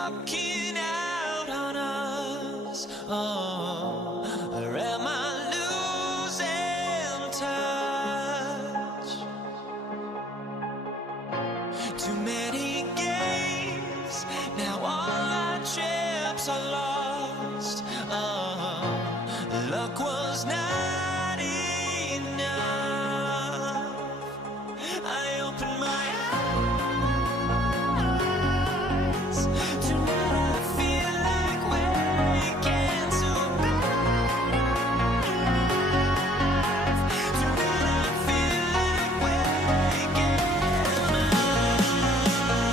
walking out on us? Oh, or am I losing touch? Too many games, now all our chips are lost. Oh, luck was not enough. I opened my eyes. Tonight I feel like waking to a better life. Tonight I feel like waking up.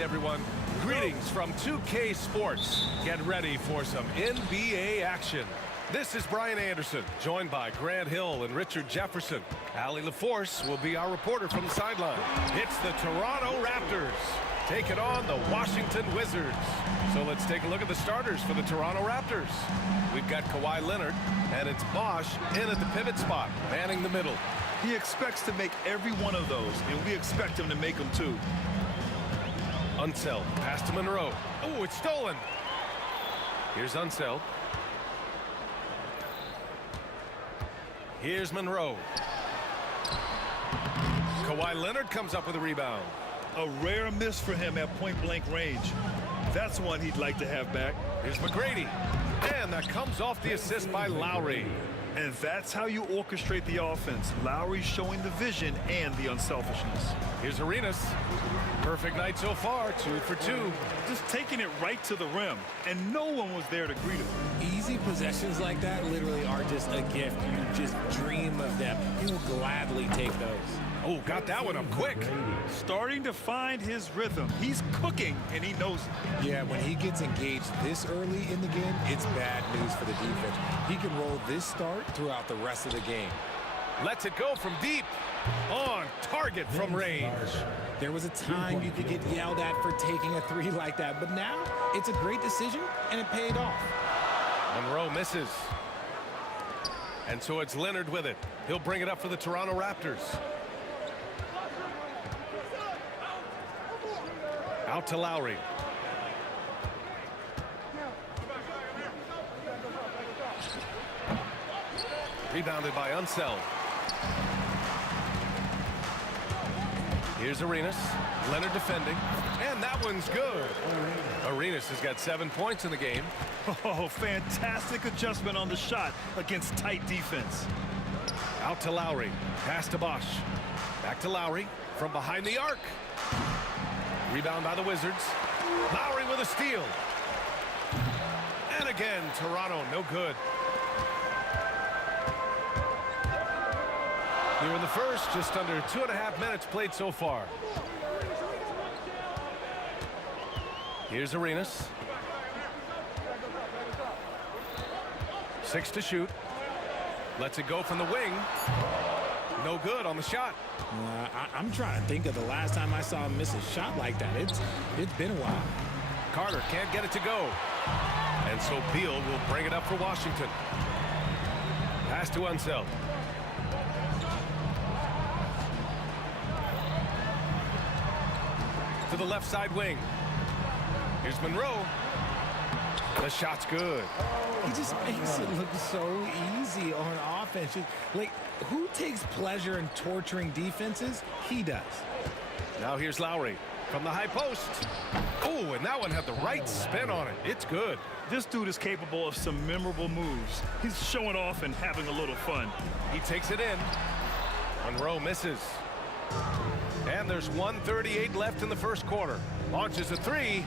right, everyone. Greetings from 2K Sports. Get ready for some NBA action. This is Brian Anderson, joined by Grant Hill and Richard Jefferson. Allie LaForce will be our reporter from the sideline. It's the Toronto Raptors taking on the Washington Wizards. So let's take a look at the starters for the Toronto Raptors. We've got Kawhi Leonard, and it's Bosh in at the pivot spot, manning the middle. He expects to make every one of those, and we expect him to make them too. Unseld, pass to Monroe. Oh, it's stolen. Here's Unseld. Here's Monroe. Kawhi Leonard comes up with a rebound. A rare miss for him at point-blank range. That's one he'd like to have back. Here's McGrady. And that comes off the assist by Lowry. And that's how you orchestrate the offense. Lowry showing the vision and the unselfishness. Here's Arenas. Perfect night so far, 2 for 2. Just taking it right to the rim, and no one was there to greet him. Easy possessions like that literally are just a gift. You just dream of them. He will gladly take those. Oh, got that one up quick. Starting to find his rhythm. He's cooking, and he knows it. Yeah, when he gets engaged this early in the game, it's bad news for the defense. He can roll this start throughout the rest of the game. Lets it go from deep. On target from range. There was a time you could get yelled at for taking a three like that, but now it's a great decision, and it paid off. Monroe misses. And so it's Leonard with it. He'll bring it up for the Toronto Raptors. Out to Lowry. Rebounded by Unseld. Here's Arenas. Leonard defending. And that one's good. Arenas has got 7 points in the game. Oh, fantastic adjustment on the shot against tight defense. Out to Lowry. Pass to Bosh. Back to Lowry from behind the arc. Rebound by the Wizards. Lowry with a steal. And again, Toronto, no good. Here in the first, just under 2.5 minutes played so far. Here's Arenas. 6 to shoot. Lets it go from the wing. No good on the shot. I'm trying to think of the last time I saw him miss a shot like that. It's been a while. Carter can't get it to go. And so Beal will bring it up for Washington. Pass to Unseld. To the left side wing. Here's Monroe. The shot's good. He just makes it look so easy on offense. Like, who takes pleasure in torturing defenses? He does. Now here's Lowry from the high post. Oh, and that one had the right spin on it. It's good. This dude is capable of some memorable moves. He's showing off and having a little fun. He takes it in. Monroe misses. And there's 1:38 left in the first quarter. Launches a three.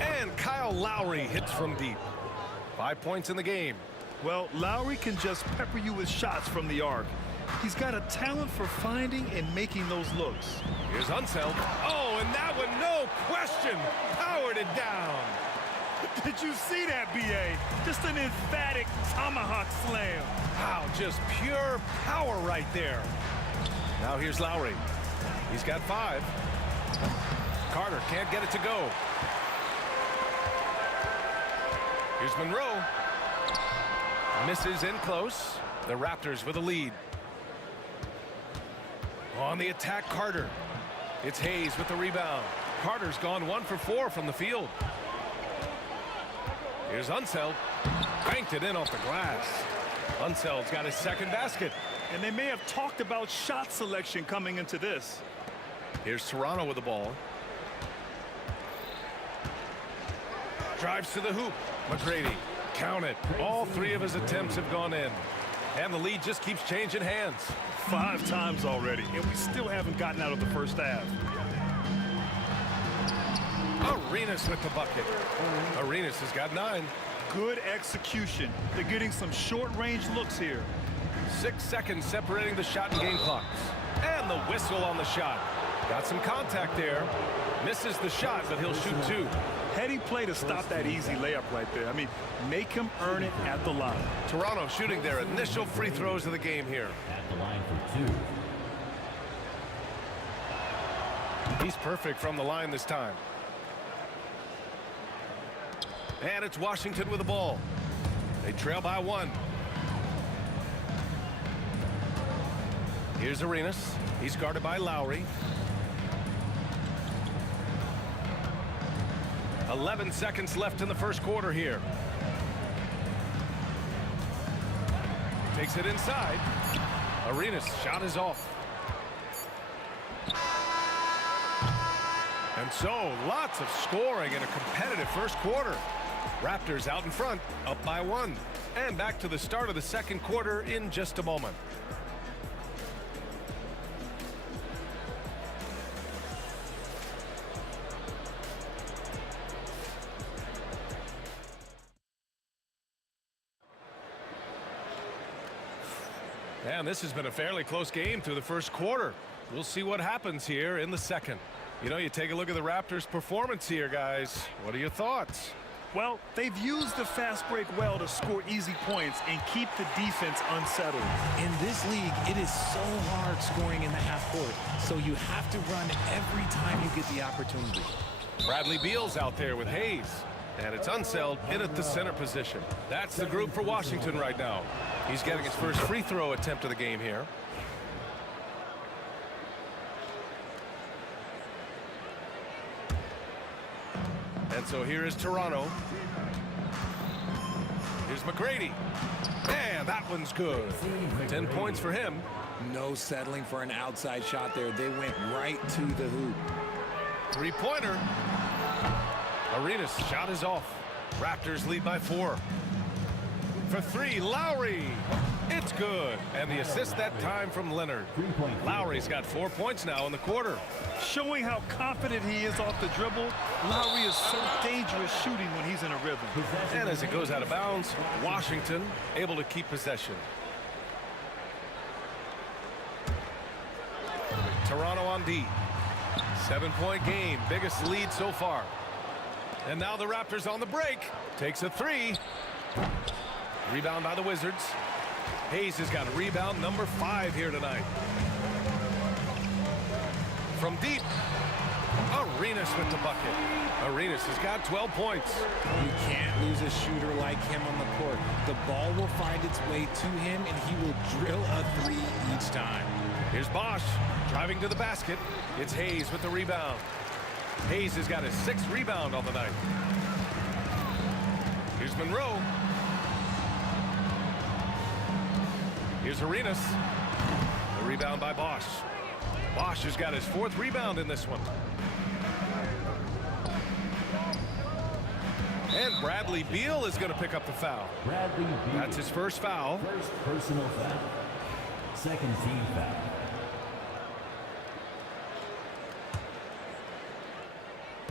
And Kyle Lowry hits from deep. 5 points in the game. Well, Lowry can just pepper you with shots from the arc. He's got a talent for finding and making those looks. Here's Unseld. Oh, and that one, no question, powered it down. Did you see that, B.A.? Just an emphatic tomahawk slam. Wow, just pure power right there. Now here's Lowry. He's got 5. Carter can't get it to go. Here's Monroe. Misses in close. The Raptors with a lead. On the attack, Carter. It's Hayes with the rebound. Carter's gone 1 for 4 from the field. Here's Unseld. Banked it in off the glass. Unseld's got his second basket. And they may have talked about shot selection coming into this. Here's Toronto with the ball. Drives to the hoop. McGrady. Count it. All 3 of his attempts have gone in. And the lead just keeps changing hands. 5 times already, and we still haven't gotten out of the first half. Arenas with the bucket. Arenas has got 9. Good execution. They're getting some short-range looks here. 6 seconds separating the shot and game clocks. And the whistle on the shot. Got some contact there. Misses the shot, but he'll shoot 2. Heady play to stop that easy layup right there. I mean, make him earn it at the line. Toronto shooting their initial free throws of the game here. At the line for 2. He's perfect from the line this time. And it's Washington with the ball. They trail by 1. Here's Arenas. He's guarded by Lowry. 11 seconds left in the first quarter here. Takes it inside. Arenas' shot is off. And so, lots of scoring in a competitive first quarter. Raptors out in front, up by 1. And back to the start of the second quarter in just a moment. And this has been a fairly close game through the first quarter. We'll see what happens here in the second. You know, you take a look at the Raptors' performance here, guys. What are your thoughts? Well, they've used the fast break well to score easy points and keep the defense unsettled. In this league, it is so hard scoring in the half court, so you have to run every time you get the opportunity. Bradley Beal's out there with Hayes. And it's Unseld in at the center position. That's the group for Washington right now. He's getting his first free throw attempt of the game here. And so here is Toronto. Here's McGrady. And that one's good. 10 points for him. No settling for an outside shot there. They went right to the hoop. Three-pointer. Arenas' shot is off. Raptors lead by 4. For 3, Lowry. It's good. And the assist that time from Leonard. Lowry's got 4 points now in the quarter. Showing how confident he is off the dribble, Lowry is so dangerous shooting when he's in a rhythm. And as it goes out of bounds, Washington able to keep possession. Toronto on D. 7-point game, biggest lead so far. And now the Raptors on the break. Takes a 3. Rebound by the Wizards. Hayes has got rebound number 5 here tonight. From deep, Arenas with the bucket. Arenas has got 12 points. You can't lose a shooter like him on the court. The ball will find its way to him, and he will drill a 3 each time. Here's Bosch driving to the basket. It's Hayes with the rebound. Hayes has got his 6th rebound on the night. Here's Monroe. Here's Arenas. The rebound by Bosch. Bosch has got his 4th rebound in this one. And Bradley Beal is going to pick up the foul. Bradley Beal. That's his first foul. First personal foul. Second team foul.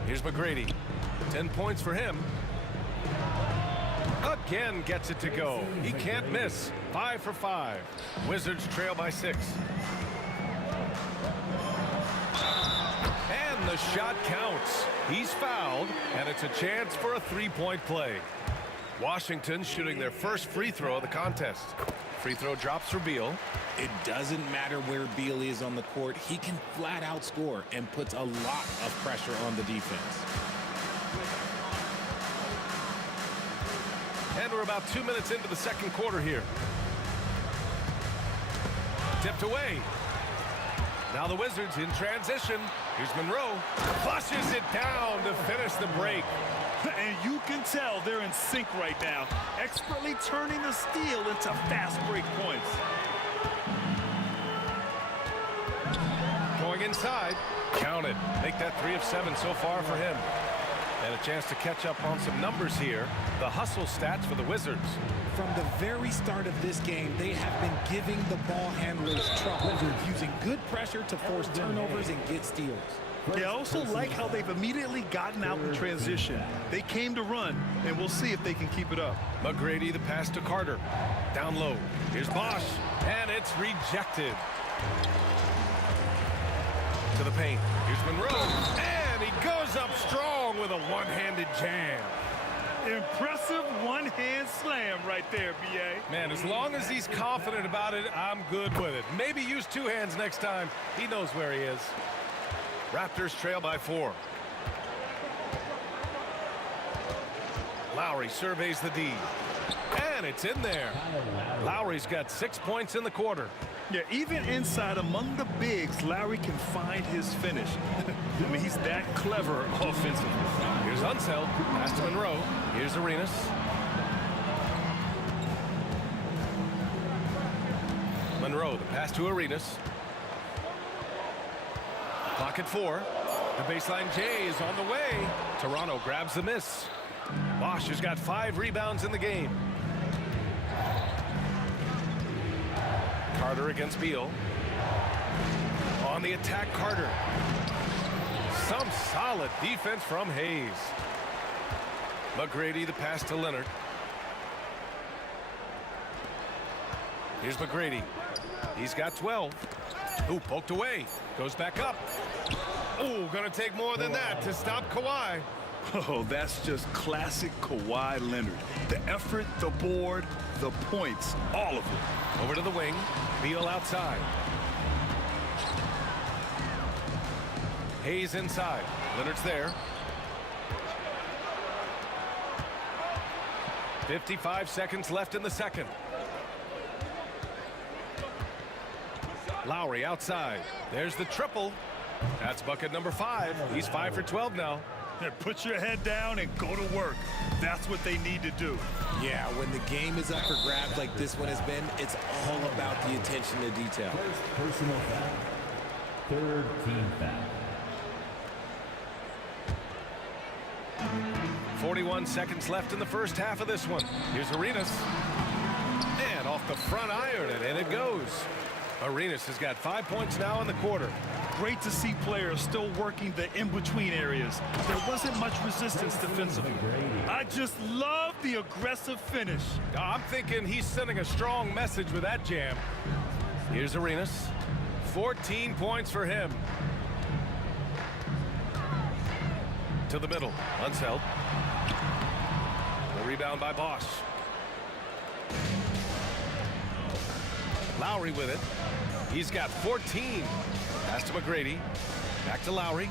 Here's McGrady. 10 points for him. Again gets it to go. He can't miss. 5 for 5. Wizards trail by 6. And the shot counts. He's fouled, and it's a chance for a 3-point play. Washington shooting their first free throw of the contest. Free throw drops for Beal. It doesn't matter where Beal is on the court. He can flat out score and puts a lot of pressure on the defense. And we're about 2 minutes into the second quarter here. Tipped away. Now the Wizards in transition. Here's Monroe. Flushes it down to finish the break. And you can tell they're in sync right now, expertly turning the steal into fast break points. Going inside. Count it. Make that 3 of 7 so far for him. And a chance to catch up on some numbers here. The hustle stats for the Wizards. From the very start of this game, they have been giving the ball handlers trouble, using good pressure to force turnovers and get steals. I also like how they've immediately gotten out in transition. They came to run, and we'll see if they can keep it up. McGrady, the pass to Carter. Down low. Here's Bosch, and it's rejected. To the paint. Here's Monroe, and he Goes up strong with a one-handed jam. Impressive one-hand slam right there, B.A. Man, as long as he's confident about it, I'm good with it. Maybe use two hands next time. He knows where he is. Raptors trail by 4. Lowry surveys the D. And it's in there. Lowry's got 6 points in the quarter. Yeah, even inside among the bigs, Lowry can find his finish. I mean, he's that clever offensively. Here's Unseld. Pass to Monroe. Here's Arenas. Monroe, the pass to Arenas. Clock at 4. The baseline J is on the way. Toronto grabs the miss. Bosch has got 5 rebounds in the game. Carter against Beal. On the attack, Carter. Some solid defense from Hayes. McGrady, the pass to Leonard. Here's McGrady. He's got 12. Ooh, poked away. Goes back up. Ooh, gonna take more than that to stop Kawhi. Oh, that's just classic Kawhi Leonard. The effort, the board, the points, all of it. Over to the wing. Beal outside. Hayes inside. Leonard's there. 55 seconds left in the second. Lowry outside. There's the triple. That's bucket number 5. He's 5 for 12 now. Put your head down and go to work. That's what they need to do. Yeah, when the game is up for grabs like this one has been, it's all about the attention to detail. First personal foul. Third team foul. 41 seconds left in the first half of this one. Here's Arenas. And off the front iron, and in it goes. Arenas has got 5 points now in the quarter. Great to see players still working the in-between areas. There wasn't much resistance defensively. I just love the aggressive finish. I'm thinking he's sending a strong message with that jam. Here's Arenas. 14 points for him. To the middle. Unseld. The rebound by Bosch. Lowry with it. He's got 14. Pass to McGrady. Back to Lowry.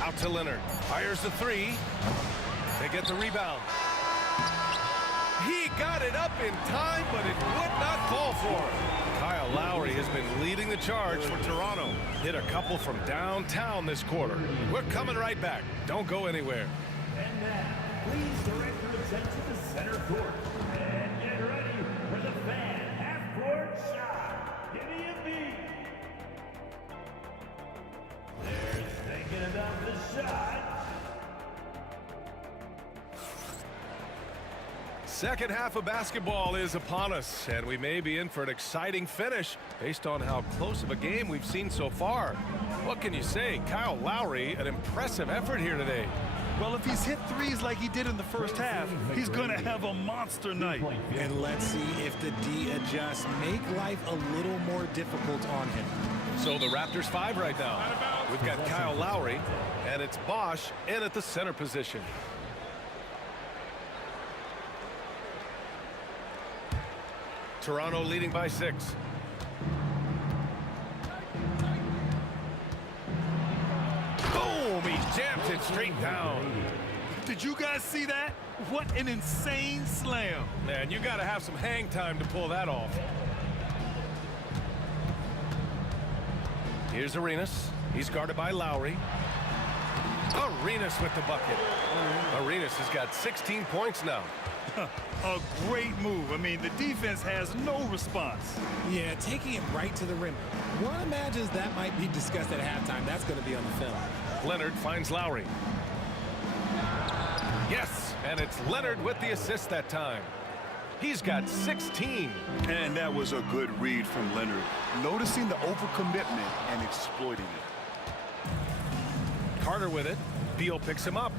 Out to Leonard. Fires the 3. They get the rebound. He got it up in time, but it would not fall for him. Kyle Lowry has been leading the charge for Toronto. Hit a couple from downtown this quarter. We're coming right back. Don't go anywhere. And now, please direct your attention to center court. And get ready for the fan half-court shot. Give me a beat. They're thinking about the shot. Second half of basketball is upon us, and we may be in for an exciting finish based on how close of a game we've seen so far. What can you say? Kyle Lowry, an impressive effort here today. Well, if he's hit threes like he did in the first half, he's going to have a monster night. And let's see if the D adjusts, make life a little more difficult on him. So the Raptors 5 right now. We've got Kyle Lowry, and it's Bosch in at the center position. Toronto leading by 6. Boom! He jams it straight down. Did you guys see that? What an insane slam. Man, you got to have some hang time to pull that off. Here's Arenas. He's guarded by Lowry. Arenas with the bucket. Arenas has got 16 points now. A great move. I mean, the defense has no response. Yeah, taking it right to the rim. One imagines that might be discussed at halftime. That's going to be on the film. Leonard finds Lowry. Yes, and it's Leonard with the assist that time. He's got 16. And that was a good read from Leonard. Noticing the overcommitment and exploiting it. Carter with it. Beal picks him up.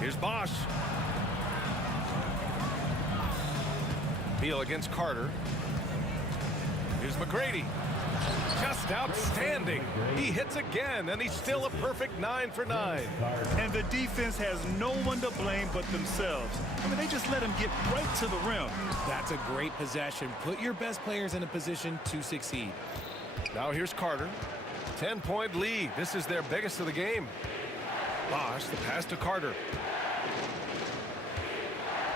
Here's Bosch. Beal against Carter. Here's McGrady. Just outstanding. He hits again, and he's still a perfect 9 for 9. And the defense has no one to blame but themselves. I mean, they just let him get right to the rim. That's a great possession. Put your best players in a position to succeed. Now here's Carter. 10-point lead. This is their biggest of the game. Bosch, the pass to Carter.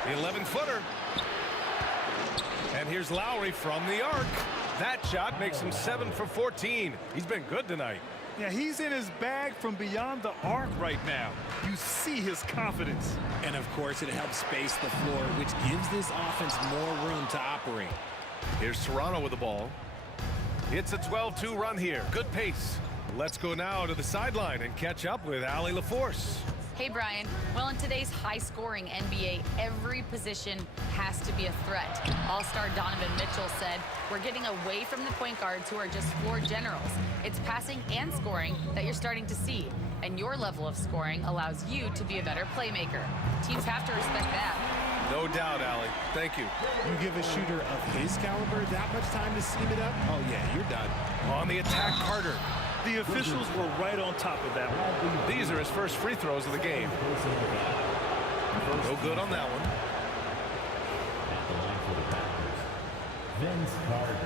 The 11-footer. And here's Lowry from the arc. That shot makes him 7 for 14. He's been good tonight. Yeah, he's in his bag from beyond the arc right now. You see his confidence. And of course, it helps space the floor, which gives this offense more room to operate. Here's Toronto with the ball. It's a 12-2 run here. Good pace. Let's go now to the sideline and catch up with Allie LaForce. Hey, Brian. Well, in today's high-scoring NBA, every position has to be a threat. All-star Donovan Mitchell said, "We're getting away from the point guards who are just floor generals. It's passing and scoring that you're starting to see, and your level of scoring allows you to be a better playmaker. Teams have to respect that." No doubt, Allie. Thank you. You give a shooter of his caliber that much time to seam it up? Oh, yeah, you're done. On the attack, Carter. The officials were right on top of that one. These are his first free throws of the game. No good on that one. Vince Carter.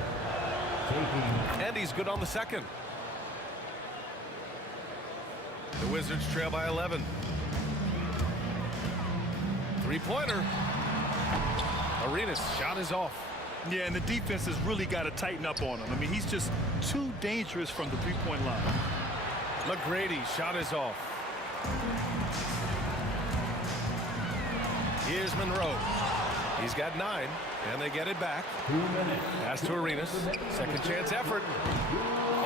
And he's good on the second. The Wizards trail by 11. Three-pointer. Arenas' shot is off. Yeah, and the defense has really got to tighten up on him. I mean, he's just too dangerous from the three-point line. McGrady's shot is off. Here's Monroe. He's got 9, and they get it back. 2 minutes. Pass to Arenas. Second chance effort.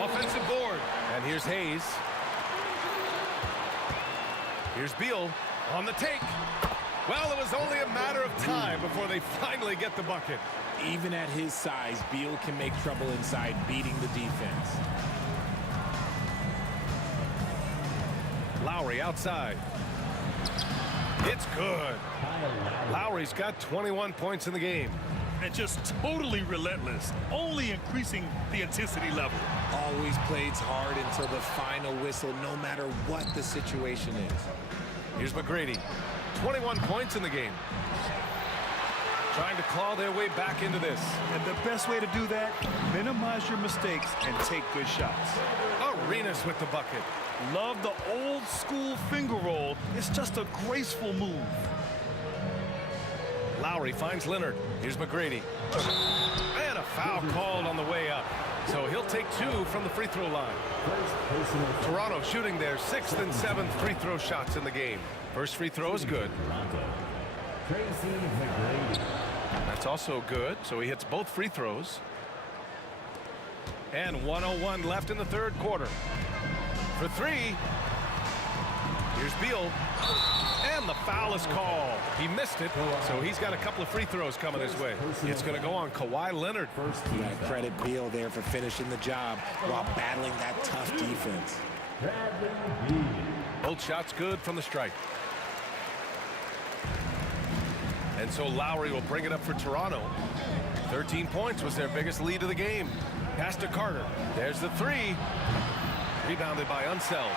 Offensive board. And here's Hayes. Here's Beal on the take. Well, it was only a matter of time before they finally get the bucket. Even at his size, Beal can make trouble inside, beating the defense. Lowry outside. It's good. Lowry's got 21 points in the game. And just totally relentless, only increasing the intensity level. Always plays hard until the final whistle, no matter what the situation is. Here's McGrady. 21 points in the game. Trying to claw their way back into this. And the best way to do that, minimize your mistakes and take good shots. Arenas with the bucket. Love the old school finger roll. It's just a graceful move. Lowry finds Leonard. Here's McGrady. And a foul called on the way up. So he'll take 2 from the free throw line. Toronto shooting their 6th and 7th free throw shots in the game. First free throw is good. Tracy McGrady. That's also good, so he hits both free throws. And 1:01 left in the third quarter. For 3, here's Beal. And the foul is called. He missed it, so he's got a couple of free throws coming his way. It's going to go on Kawhi Leonard. Yeah, credit Beal there for finishing the job while battling that tough defense. Both shots good from the strike. And so Lowry will bring it up for Toronto. 13 points was their biggest lead of the game. Pass to Carter. There's the 3. Rebounded by Unseld.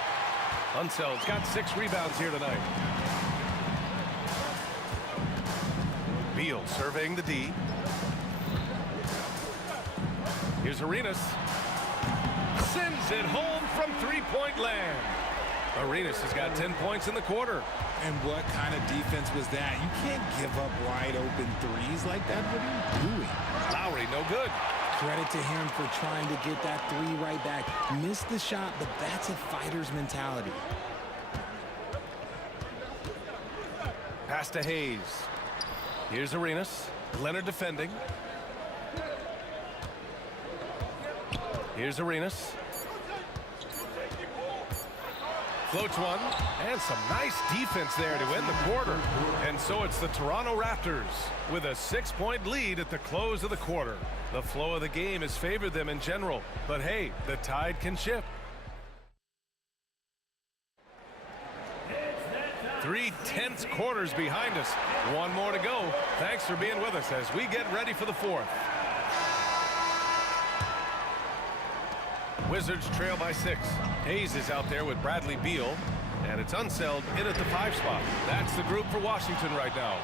Unseld's got 6 rebounds here tonight. Beal surveying the D. Here's Arenas. Sends it home from three-point land. Arenas has got 10 points in the quarter. And what kind of defense was that? You can't give up wide open threes like that. What are you doing? Lowry, no good. Credit to him for trying to get that 3 right back. Missed the shot, but that's a fighter's mentality. Pass to Hayes. Here's Arenas. Leonard defending. Here's Arenas. Floats one. And some nice defense there to end the quarter. And so it's the Toronto Raptors with a 6-point lead at the close of the quarter. The flow of the game has favored them in general. But hey, the tide can shift. 3 tense quarters behind us. One more to go. Thanks for being with us as we get ready for the fourth. Wizards trail by 6. Hayes is out there with Bradley Beal, and it's Unseld in at the 5 spot. That's the group for Washington right now.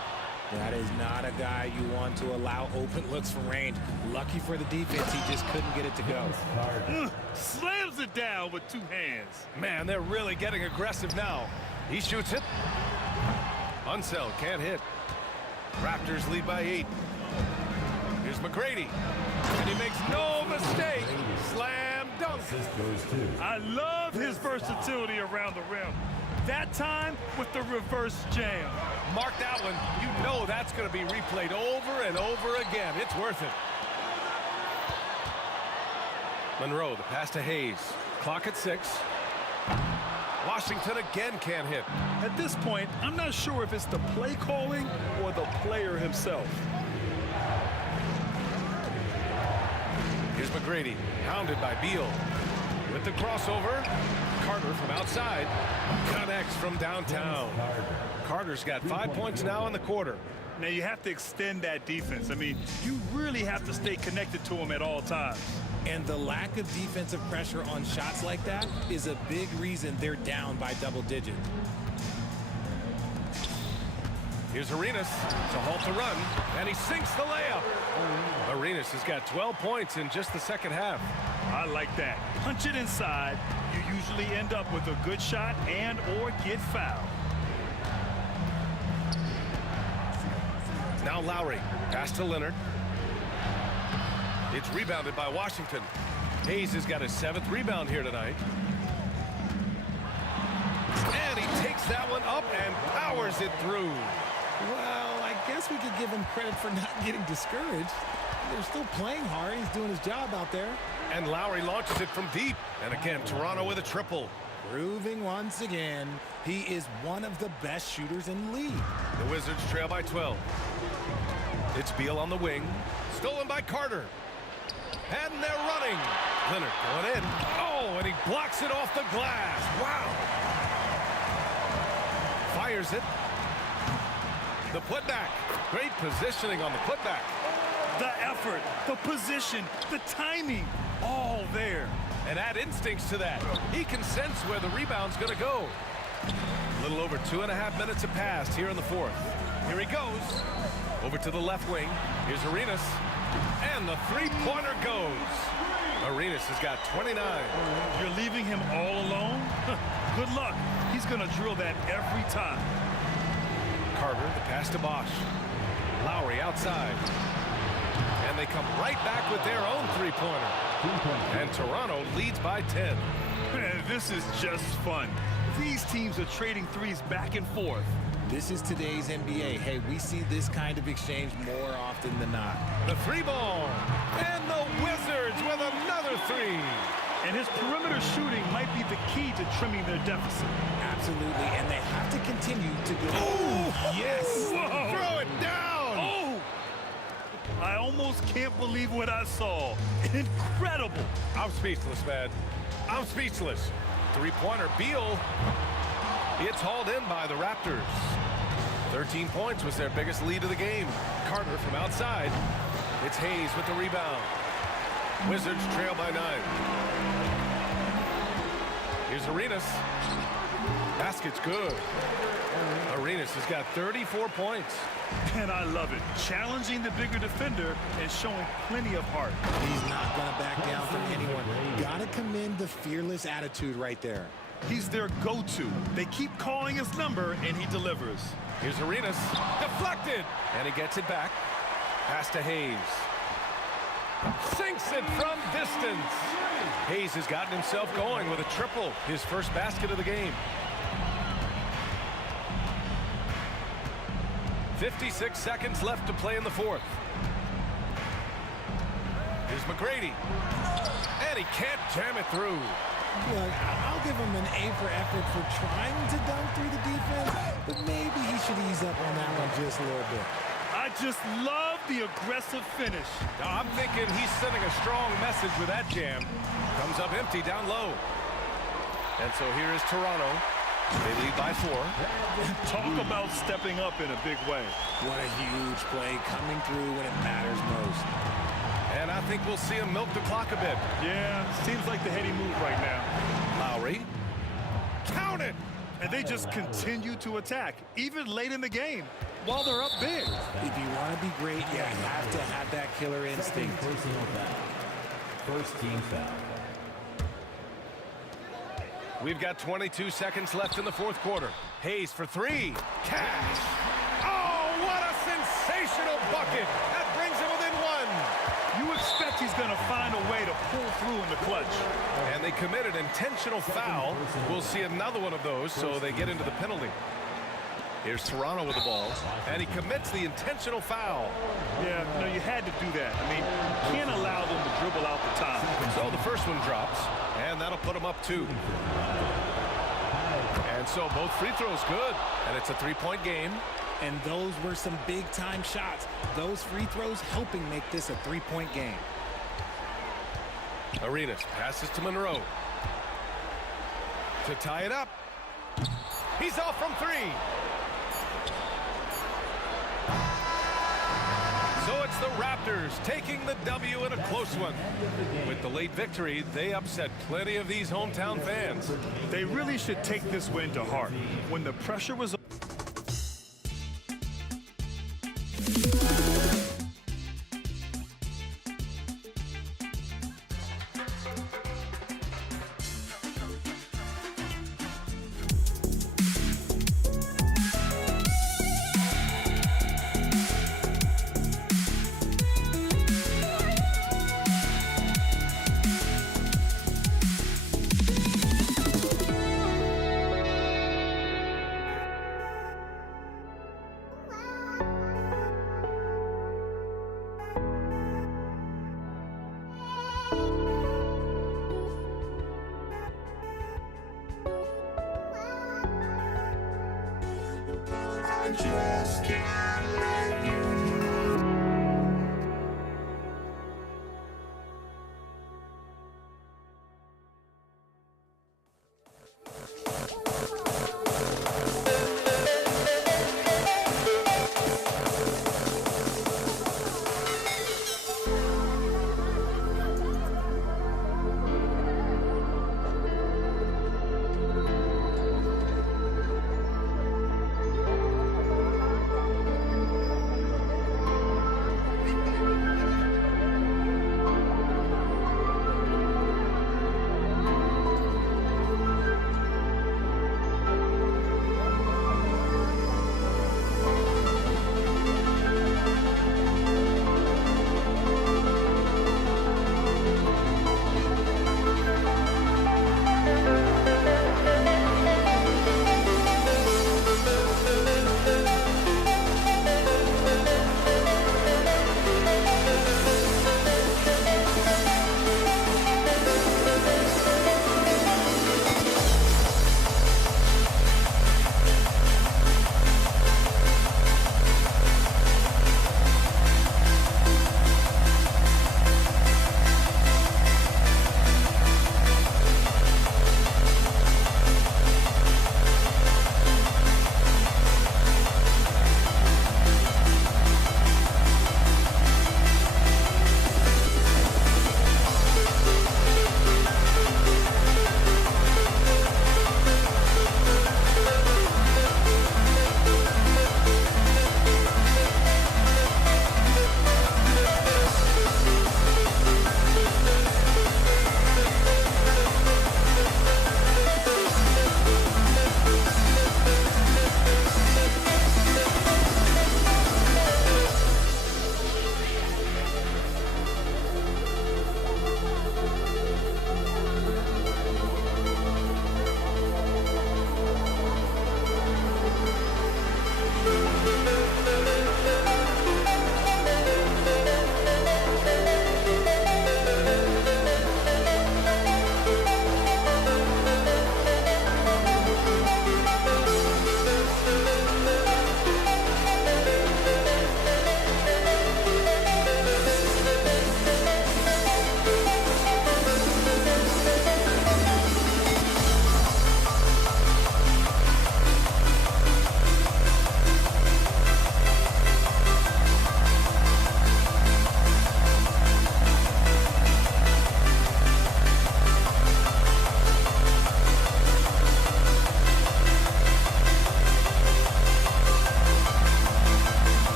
That is not a guy you want to allow open looks from range. Lucky for the defense, he just couldn't get it to go. Slams it down with 2 hands. Man, they're really getting aggressive now. He shoots it. Unseld can't hit. Raptors lead by 8. Here's McGrady. And he makes no mistake. Slam dunk. I love his versatility around the rim. That time with the reverse jam. Mark that one. You know that's going to be replayed over and over again. It's worth it. Monroe, the pass to Hayes. Clock at 6. Washington again can't hit. At this point, I'm not sure if it's the play calling or the player himself. Here's McGrady, hounded by Beal. With the crossover, Carter from outside connects from downtown. Carter's got 5 points now in the quarter. Now you have to extend that defense. I mean, you really have to stay connected to him at all times. And the lack of defensive pressure on shots like that is a big reason they're down by double digits. Here's Arenas to halt the run, and he sinks the layup. Arenas has got 12 points in just the second half. I like that. Punch it inside. You usually end up with a good shot and or get fouled. Now Lowry, pass to Leonard. It's rebounded by Washington. Hayes has got his 7th rebound here tonight. And he takes that one up and powers it through. Well, I guess we could give him credit for not getting discouraged. They're still playing hard. He's doing his job out there. And Lowry launches it from deep. And again, Toronto with a triple. Proving once again, he is one of the best shooters in the league. The Wizards trail by 12. It's Beal on the wing. Stolen by Carter. And they're running. Leonard going in. Oh, and he blocks it off the glass. Wow. Fires it. The putback. Great positioning on the putback. The effort, the position, the timing, all there. And add instincts to that. He can sense where the rebound's going to go. A little over 2.5 minutes have passed here in the 4th. Here he goes. Over to the left wing. Here's Arenas. And the three-pointer goes. Arenas has got 29. You're leaving him all alone? Good luck. He's going to drill that every time. Carter, the pass to Bosch. Lowry outside. And they come right back with their own three-pointer. And Toronto leads by 10. Man, this is just fun. These teams are trading threes back and forth. This is today's NBA. Hey, we see this kind of exchange more often than not. The 3-ball. And the Wizards with another 3. And his perimeter shooting might be the key to trimming their deficit. Absolutely, and they have to continue to do. Oh, yes! Whoa. Throw it down! Oh! I almost can't believe what I saw. Incredible! I'm speechless, man. I'm speechless. Three-pointer, Beal. It's hauled in by the Raptors. 13 points was their biggest lead of the game. Carter from outside. It's Hayes with the rebound. Wizards trail by 9. Here's Arenas. Basket's good. Arenas has got 34 points. And I love it. Challenging the bigger defender and showing plenty of heart. He's not going to back down from anyone. Got to commend the fearless attitude right there. He's their go-to. They keep calling his number, and he delivers. Here's Arenas. Deflected. And he gets it back. Pass to Hayes. Sinks it from distance. Hayes has gotten himself going with a triple. His first basket of the game. 56 seconds left to play in the 4th. Here's McGrady. And he can't jam it through. Look, I'll give him an A for effort for trying to dunk through the defense, but maybe he should ease up on that one just a little bit. I just love the aggressive finish. Now, I'm thinking he's sending a strong message with that jam. Comes up empty down low. And so here is Toronto. They lead by 4. Talk about stepping up in a big way. What a huge play coming through when it matters most. And I think we'll see him milk the clock a bit. Yeah, seems like the heady move right now. Lowry. Count it! And they just continue to attack, even late in the game, while they're up big. If you want to be great, you have to have that killer instinct. Personal foul. First team foul. We've got 22 seconds left in the fourth quarter. Hayes for three. Cash. Oh, what a sensational bucket. That brings him within one. You expect he's going to find a way to pull through in the clutch. And they committed intentional foul. We'll see another one of those, so they get into the penalty. Here's Toronto with the ball, and he commits the intentional foul. Yeah, no, you had to do that. I mean, you can't allow them to dribble out the time. So the first one drops, and that'll put him up 2. And so both free throws good, and it's a 3-point game. And those were some big-time shots. Those free throws helping make this a 3-point game. Arenas passes to Monroe. To tie it up. He's off from 3. So it's the Raptors taking the W in a close one. With the late victory, they upset plenty of these hometown fans. They really should take this win to heart. When the pressure was just can't let you.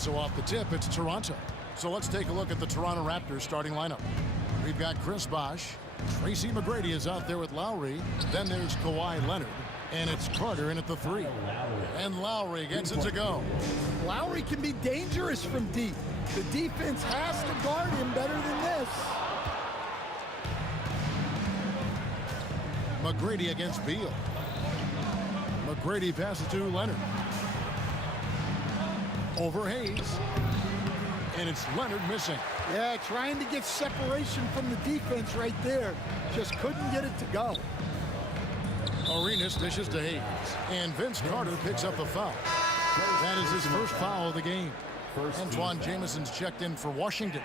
so off the tip, it's Toronto. So let's take a look at the Toronto Raptors starting lineup. We've got Chris Bosh. Tracy McGrady is out there with Lowry. Then there's Kawhi Leonard. And it's Carter in at the 3. And Lowry gets it to go. Lowry can be dangerous from deep. The defense has to guard him better than this. McGrady against Beal. McGrady passes to Leonard. Over Hayes. And it's Leonard missing. Yeah, trying to get separation from the defense right there. Just couldn't get it to go. Arenas dishes to Hayes. And Vince Carter picks up the foul. That is his first foul of the game. Antoine Jameson's checked in for Washington.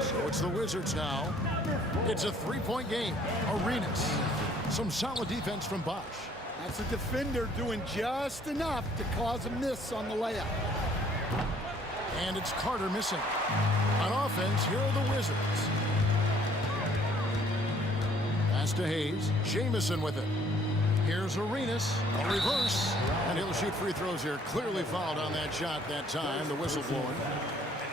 So it's the Wizards now. It's a 3-point game. Arenas. Some solid defense from Bosh. That's a defender doing just enough to cause a miss on the layup. And it's Carter missing. On offense, here are the Wizards. Pass to Hayes. Jameson with it. Here's Arenas. A reverse. And he'll shoot free throws here. Clearly fouled on that shot that time. The whistle blowing.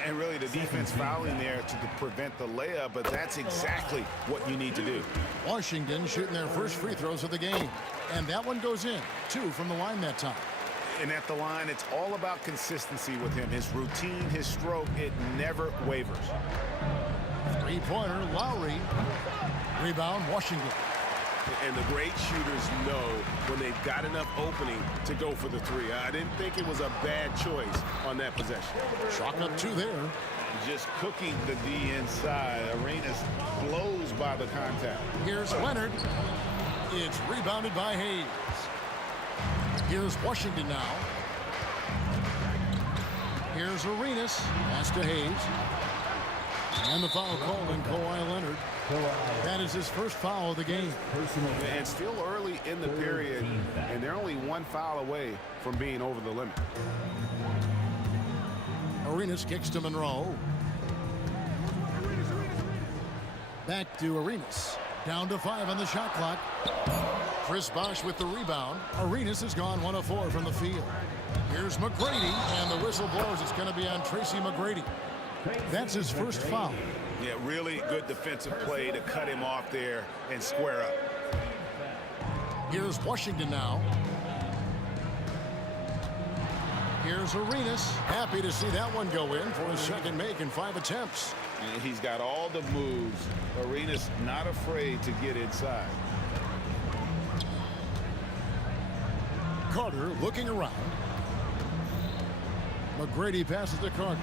And really the defense fouling there to prevent the layup, but that's exactly what you need to do. Washington shooting their first free throws of the game. And that one goes in. 2 from the line that time. And at the line, it's all about consistency with him. His routine, his stroke, it never wavers. Three-pointer, Lowry. Rebound, Washington. And the great shooters know when they've got enough opening to go for the 3. I didn't think it was a bad choice on that possession. Chalk up 2 there. Just cooking the D inside. Arenas blows by the contact. Here's Leonard. It's rebounded by Hayes. Here's Washington now. Here's Arenas. Pass to Hayes. And the foul called on Kawhi Leonard. That is his first foul of the game. And still early in the period, and they're only 1 foul away from being over the limit. Arenas kicks to Monroe. Back to Arenas. Down to 5 on the shot clock. Chris Bosh with the rebound. Arenas has gone 1 of 4 from the field. Here's McGrady, and the whistle blows. It's going to be on Tracy McGrady. That's his first foul. Yeah, really good defensive play to cut him off there and square up. Here's Washington now. Here's Arenas. Happy to see that one go in for his second make in 5 attempts. And he's got all the moves. Arenas not afraid to get inside. Carter looking around. McGrady passes to Carter.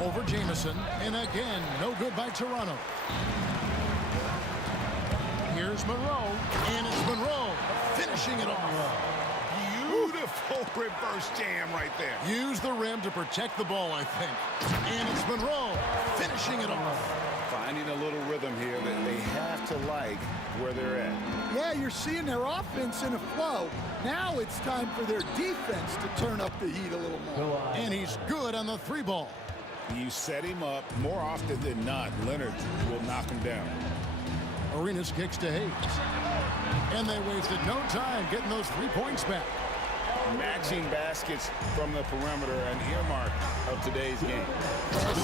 Over Jameson. And again, no good by Toronto. Here's Monroe. And it's Monroe finishing it off. Beautiful reverse jam right there. Use the rim to protect the ball, I think. And it's Monroe finishing it off. Finding a little rhythm here that they have to like where they're at. Yeah, you're seeing their offense in a flow. Now it's time for their defense to turn up the heat a little more. And he's good on the 3 ball. You set him up more often than not. Leonard will knock him down. Arenas kicks to Hayes. And they wasted no time getting those 3 points back. Matching baskets from the perimeter, an earmark of today's game.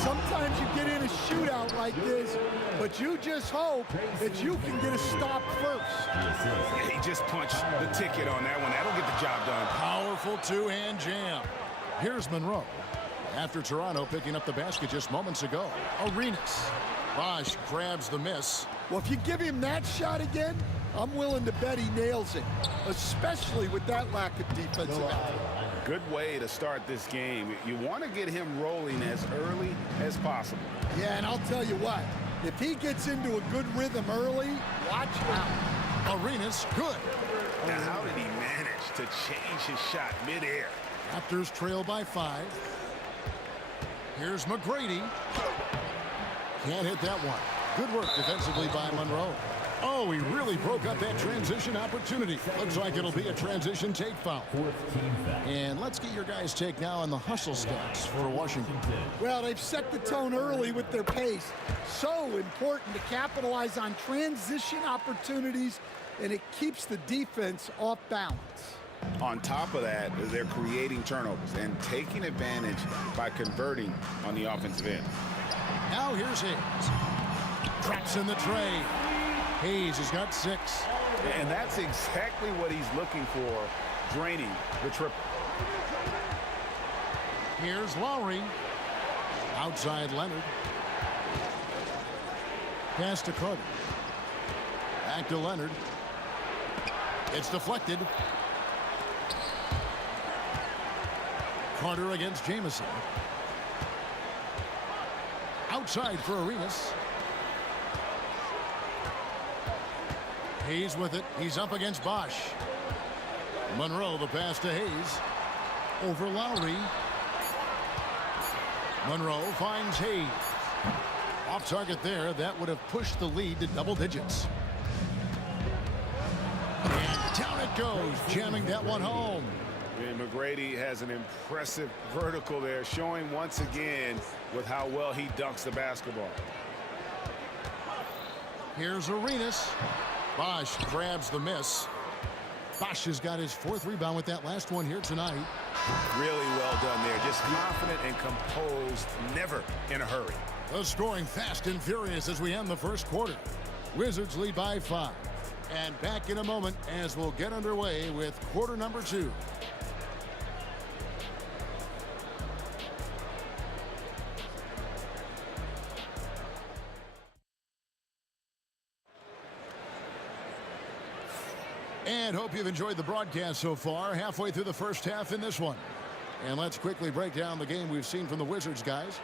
Sometimes you get in a shootout like this, but you just hope that you can get a stop first. He just punched the ticket on that one. That'll get the job done. Powerful 2-hand jam. Here's Monroe. After Toronto picking up the basket just moments ago. Arenas. Bosh grabs the miss. Well, if you give him that shot again, I'm willing to bet he nails it, especially with that lack of defensive effort. Good way to start this game. You want to get him rolling as early as possible. Yeah, and I'll tell you what, if he gets into a good rhythm early, watch out. Arenas, good. Now, how did he manage to change his shot midair? Raptors trail by 5. Here's McGrady. Can't hit that one. Good work defensively by Monroe. Oh, he really broke up that transition opportunity. Looks like it'll be a transition take foul. And let's get your guys' take now on the hustle stats for Washington. Well, they've set the tone early with their pace. So important to capitalize on transition opportunities, and it keeps the defense off balance. On top of that, they're creating turnovers and taking advantage by converting on the offensive end. Now here's Hayes. Traps in the tray. Hayes has got 6. And that's exactly what he's looking for, draining the triple. Here's Lowry. Outside Leonard. Pass to Carter. Back to Leonard. It's deflected. Carter against Jamison. Outside for Arenas. Hayes with it. He's up against Bosch. Monroe, the pass to Hayes. Over Lowry. Monroe finds Hayes. Off target there. That would have pushed the lead to double digits. And down it goes, jamming that one home. And McGrady has an impressive vertical there, showing once again with how well he dunks the basketball. Here's Arenas. Bosch grabs the miss. Bosch has got his 4th rebound with that last one here tonight. Really well done there. Just confident and composed, never in a hurry. The scoring fast and furious as we end the first quarter. Wizards lead by 5. And back in a moment as we'll get underway with quarter number 2. And hope you've enjoyed the broadcast so far. Halfway through the first half in this one. And let's quickly break down the game we've seen from the Wizards, guys.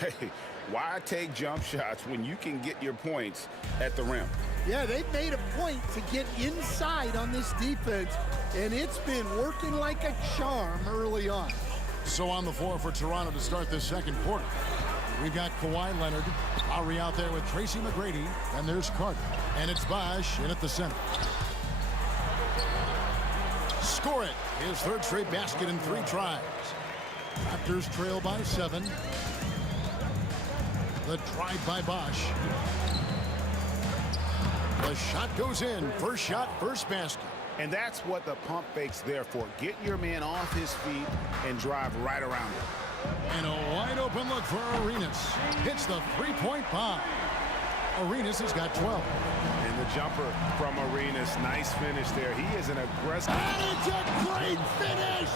Hey, why take jump shots when you can get your points at the rim? Yeah, they've made a point to get inside on this defense, and it's been working like a charm early on. So on the floor for Toronto to start this second quarter. We've got Kawhi Leonard. Lowry out there with Tracy McGrady. And there's Carter. And it's Bosch in at the center. Score it. His 3rd straight basket in 3 tries. Raptors trail by 7. The drive by Bosch. The shot goes in. First shot, first basket. And that's what the pump fake's there for. Get your man off his feet and drive right around him. And a wide open look for Arenas. Hits the 3-point bomb. Arenas has got 12. And the jumper from Arenas. Nice finish there. He is an aggressive. And it's a great finish.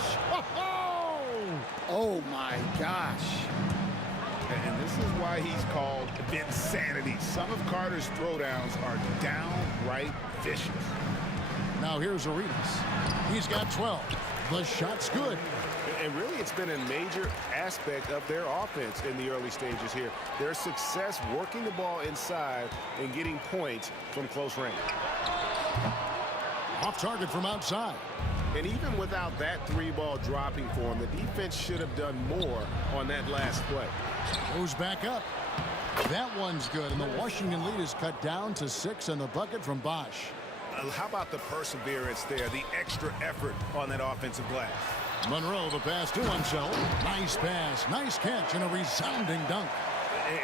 Oh my gosh. And this is why he's called Vinsanity. Some of Carter's throwdowns are downright vicious. Now here's Arenas. He's got 12. The shot's good. And really, it's been a major aspect of their offense in the early stages here. Their success working the ball inside and getting points from close range. Off target from outside. And even without that 3-ball dropping for him, the defense should have done more on that last play. Goes back up. That one's good, and the Washington lead is cut down to 6 on the bucket from Bosch. How about the perseverance there, the extra effort on that offensive glass? Monroe, the pass to himself. Nice pass, nice catch, and a resounding dunk.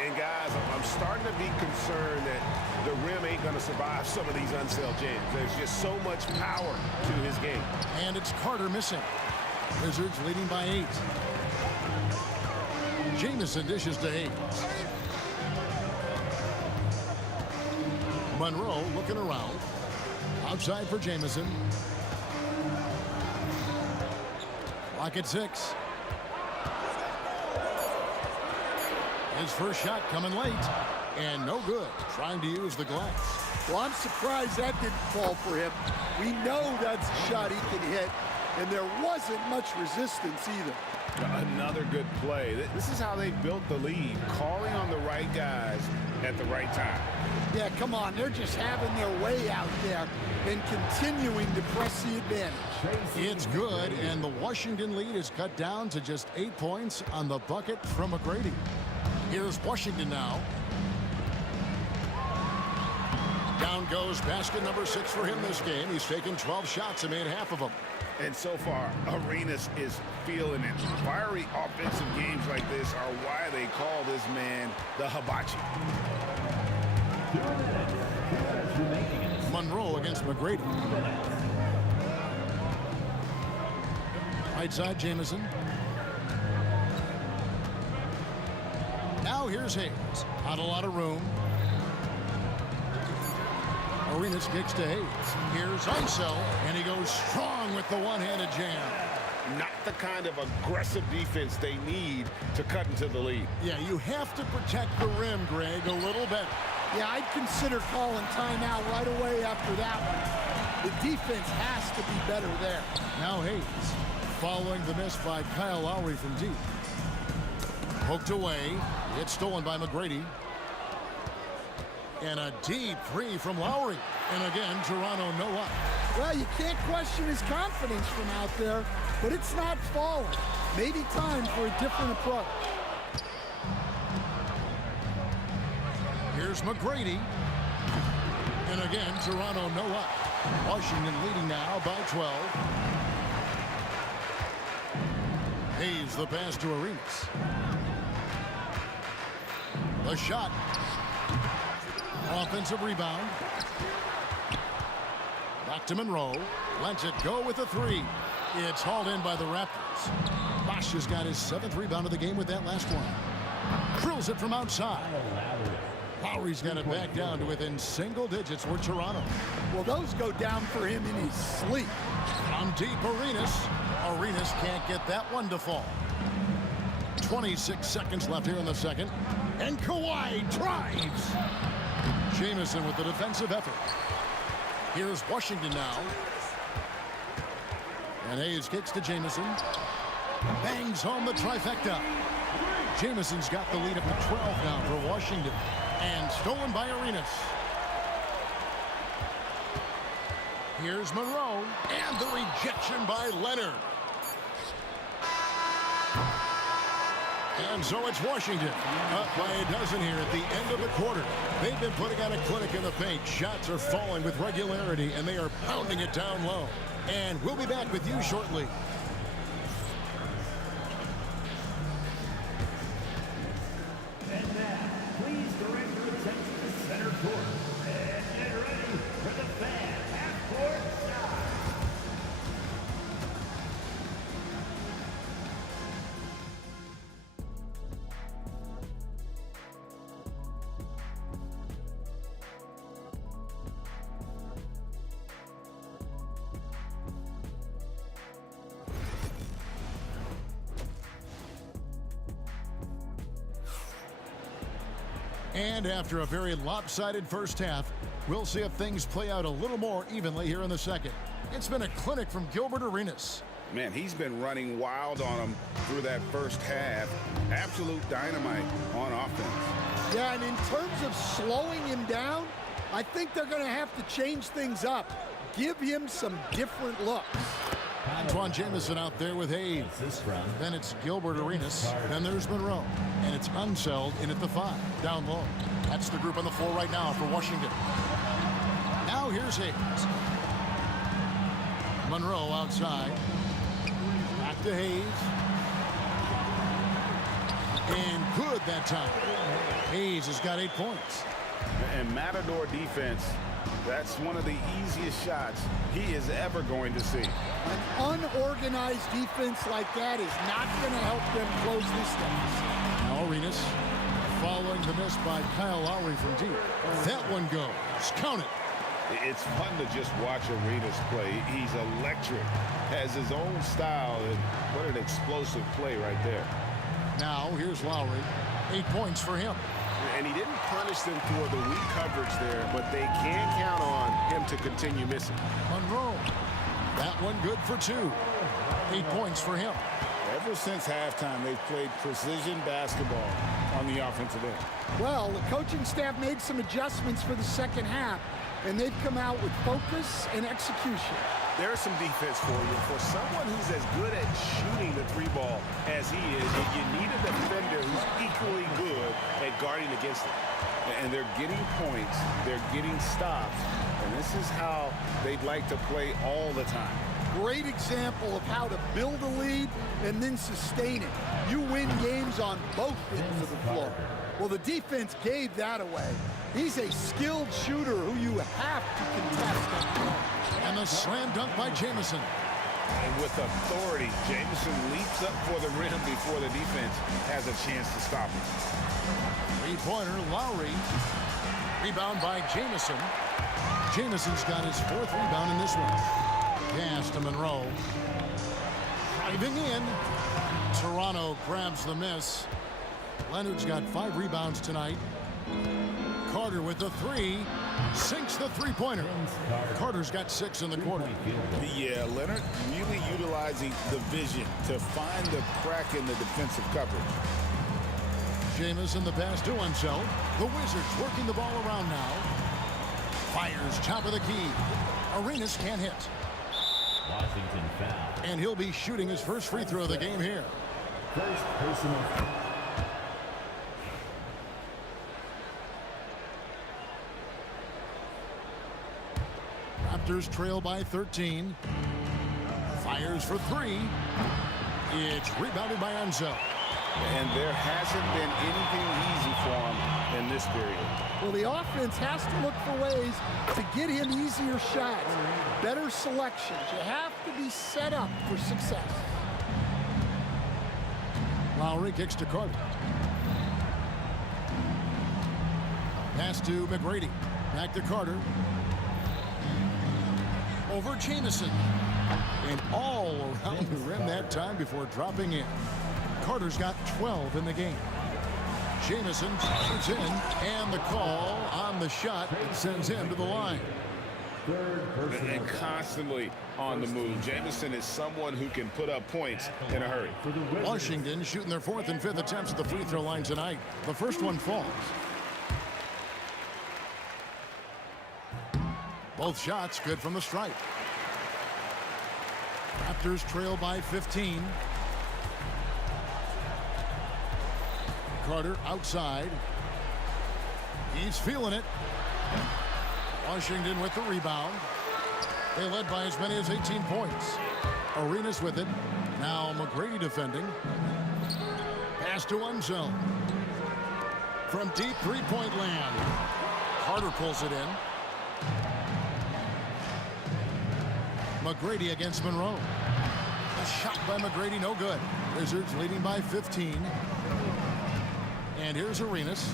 And guys, I'm starting to be concerned that the rim ain't going to survive some of these unsailed jams. There's just so much power to his game. And it's Carter missing. Wizards leading by 8. Jamison dishes to Hayes. Monroe looking around. Outside for Jamison. Clock at 6. His first shot coming late. And no good. Trying to use the glass. Well, I'm surprised that didn't fall for him. We know that's a shot he can hit, and there wasn't much resistance either. Another good play. This is how they built the lead, calling on the right guys at the right time. Yeah, come on. They're just having their way out there and continuing to press the advantage. It's good, and the Washington lead is cut down to just 8 points on the bucket from McGrady. Here's Washington now. Down goes basket number 6 for him this game. He's taken 12 shots and made half of them. And so far, Arenas is feeling it. Fiery offensive games like this are why they call this man the hibachi. Monroe against McGrady. right side, Jamison. Now here's Hayes. Not a lot of room. Arenas kicks to Hayes. Here's ISO, and he goes strong with the one-handed jam. Not the kind of aggressive defense they need to cut into the lead. Yeah, you have to protect the rim, Greg, a little better. Yeah, I'd consider calling timeout right away after that one. The defense has to be better there. Now Hayes, following the miss by Kyle Lowry from deep. Poked away. It's stolen by McGrady. And a deep three from Lowry. And again, Toronto no up. Well, you can't question his confidence from out there, but it's not falling. Maybe time for a different approach. Here's McGrady. And again, Toronto no up. Washington leading now by 12. Hayes the pass to Arenas. The shot. Offensive rebound. Back to Monroe. Lets it go with a three. It's hauled in by the Raptors. Bosch has got his 7th rebound of the game with that last one. Drills it from outside. Lowry's got it back down to within single digits for Toronto. Well, those go down for him in his sleep. From deep, Arenas. Arenas can't get that one to fall. 26 seconds left here in the second. And Kawhi drives. Jamison with the defensive effort. Here's Washington now. And Hayes kicks to Jamison. Bangs home the trifecta. Jamison's got the lead up to 12 now for Washington. And stolen by Arenas. Here's Monroe. And the rejection by Leonard. And so it's Washington up by a dozen here at the end of the quarter. They've been putting out a clinic in the paint. Shots are falling with regularity, and they are pounding it down low. And we'll be back with you shortly. And now, please direct your attention to center court. And get ready for the fan half-court shot. And after a very lopsided first half, we'll see if things play out a little more evenly here in the second. It's been a clinic from Gilbert Arenas. Man, he's been running wild on them through that first half. Absolute dynamite on offense. Yeah, and in terms of slowing him down, I think they're going to have to change things up. Give him some different looks. Antoine Jamison out there with Hayes. Then it's Gilbert Arenas. Then there's Monroe. And it's Unseld in at the 5, down low. That's the group on the floor right now for Washington. Now here's Hayes. Monroe outside. Back to Hayes. And good that time. Hayes has got 8 points. And Matador defense, that's one of the easiest shots he is ever going to see. An unorganized defense like that is not going to help them close this deficit. Now Arenas following the miss by Kyle Lowry from deep. That one goes. Count it. It's fun to just watch Arenas play. He's electric, has his own style, and what an explosive play right there. Now here's Lowry. 8 points for him. And he didn't punish them for the weak coverage there, but they can count on him to continue missing. Monroe. That one good for 2. 8 points for him. Ever since halftime, they've played precision basketball on the offensive end. Well, the coaching staff made some adjustments for the second half, and they've come out with focus and execution. There's some defense for you. For someone who's as good at shooting the 3-ball as he is, you need a defender who's equally good at guarding against it. And they're getting points, they're getting stops, and this is how they'd like to play all the time. Great example of how to build a lead and then sustain it. You win games on both ends of the floor. Well, the defense gave that away. He's a skilled shooter who you have to contest. And the slam dunk by Jamison. And with authority, Jameson leaps up for the rim before the defense has a chance to stop him. Three-pointer, Lowry. Rebound by Jameson. Jameson's got his 4th rebound in this one. Pass to Monroe. Driving in. Toronto grabs the miss. Leonard's got 5 rebounds tonight. Carter with the 3. Sinks the three-pointer. Carter's got 6 in the quarter. Yeah, Leonard really utilizing the vision to find the crack in the defensive coverage. Jameson the pass to himself. The Wizards working the ball around now. Fires top of the key. Arenas can't hit. Washington foul. And he'll be shooting his first free throw of the game here. First personal foul. Raptors trail by 13. Fires for 3. It's rebounded by Enzo. And there hasn't been anything easy for him in this period. Well, the offense has to look for ways to get him easier shots, better selections. You have to be set up for success. Lowry kicks to Carter. Pass to McGrady. Back to Carter. Over Jameson. And all around the rim that time before dropping in. Carter's got 12 in the game. Jameson shoots in, and the call on the shot that sends him to the line. And constantly on the move. Jameson is someone who can put up points in a hurry. Washington shooting their 4th and 5th attempts at the free throw line tonight. The first one falls. Both shots good from the stripe. Raptors trail by 15. Carter outside. He's feeling it. Washington with the rebound. They led by as many as 18 points. Arenas with it. Now McGrady defending. Pass to Enzo. From deep three-point land. Carter pulls it in. McGrady against Monroe. A shot by McGrady, no good. Wizards leading by 15. And here's Arenas.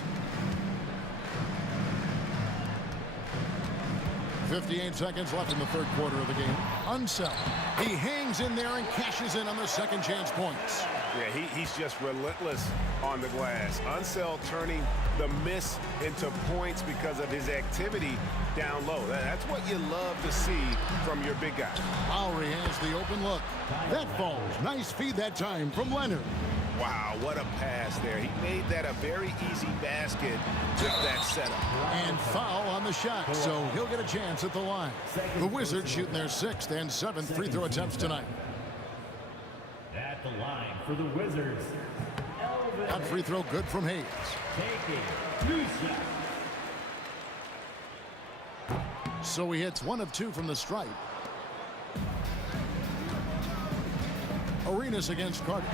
58 seconds left in the third quarter of the game. Unseld. He hangs in there and cashes in on the second chance points. Yeah, he's just relentless on the glass. Unseld turning the miss into points because of his activity down low. That's what you love to see from your big guy. Lowry has the open look. That falls. Nice feed that time from Leonard. Wow, what a pass there. He made that a very easy basket with that setup. And foul on the shot, so he'll get a chance at the line. The Wizards shooting their 6th and 7th free throw attempts tonight. At the line for the Wizards, Elvin. That free throw good from Hayes. Taking 2 shots. So he hits 1 of 2 from the stripe. Arenas against Carter.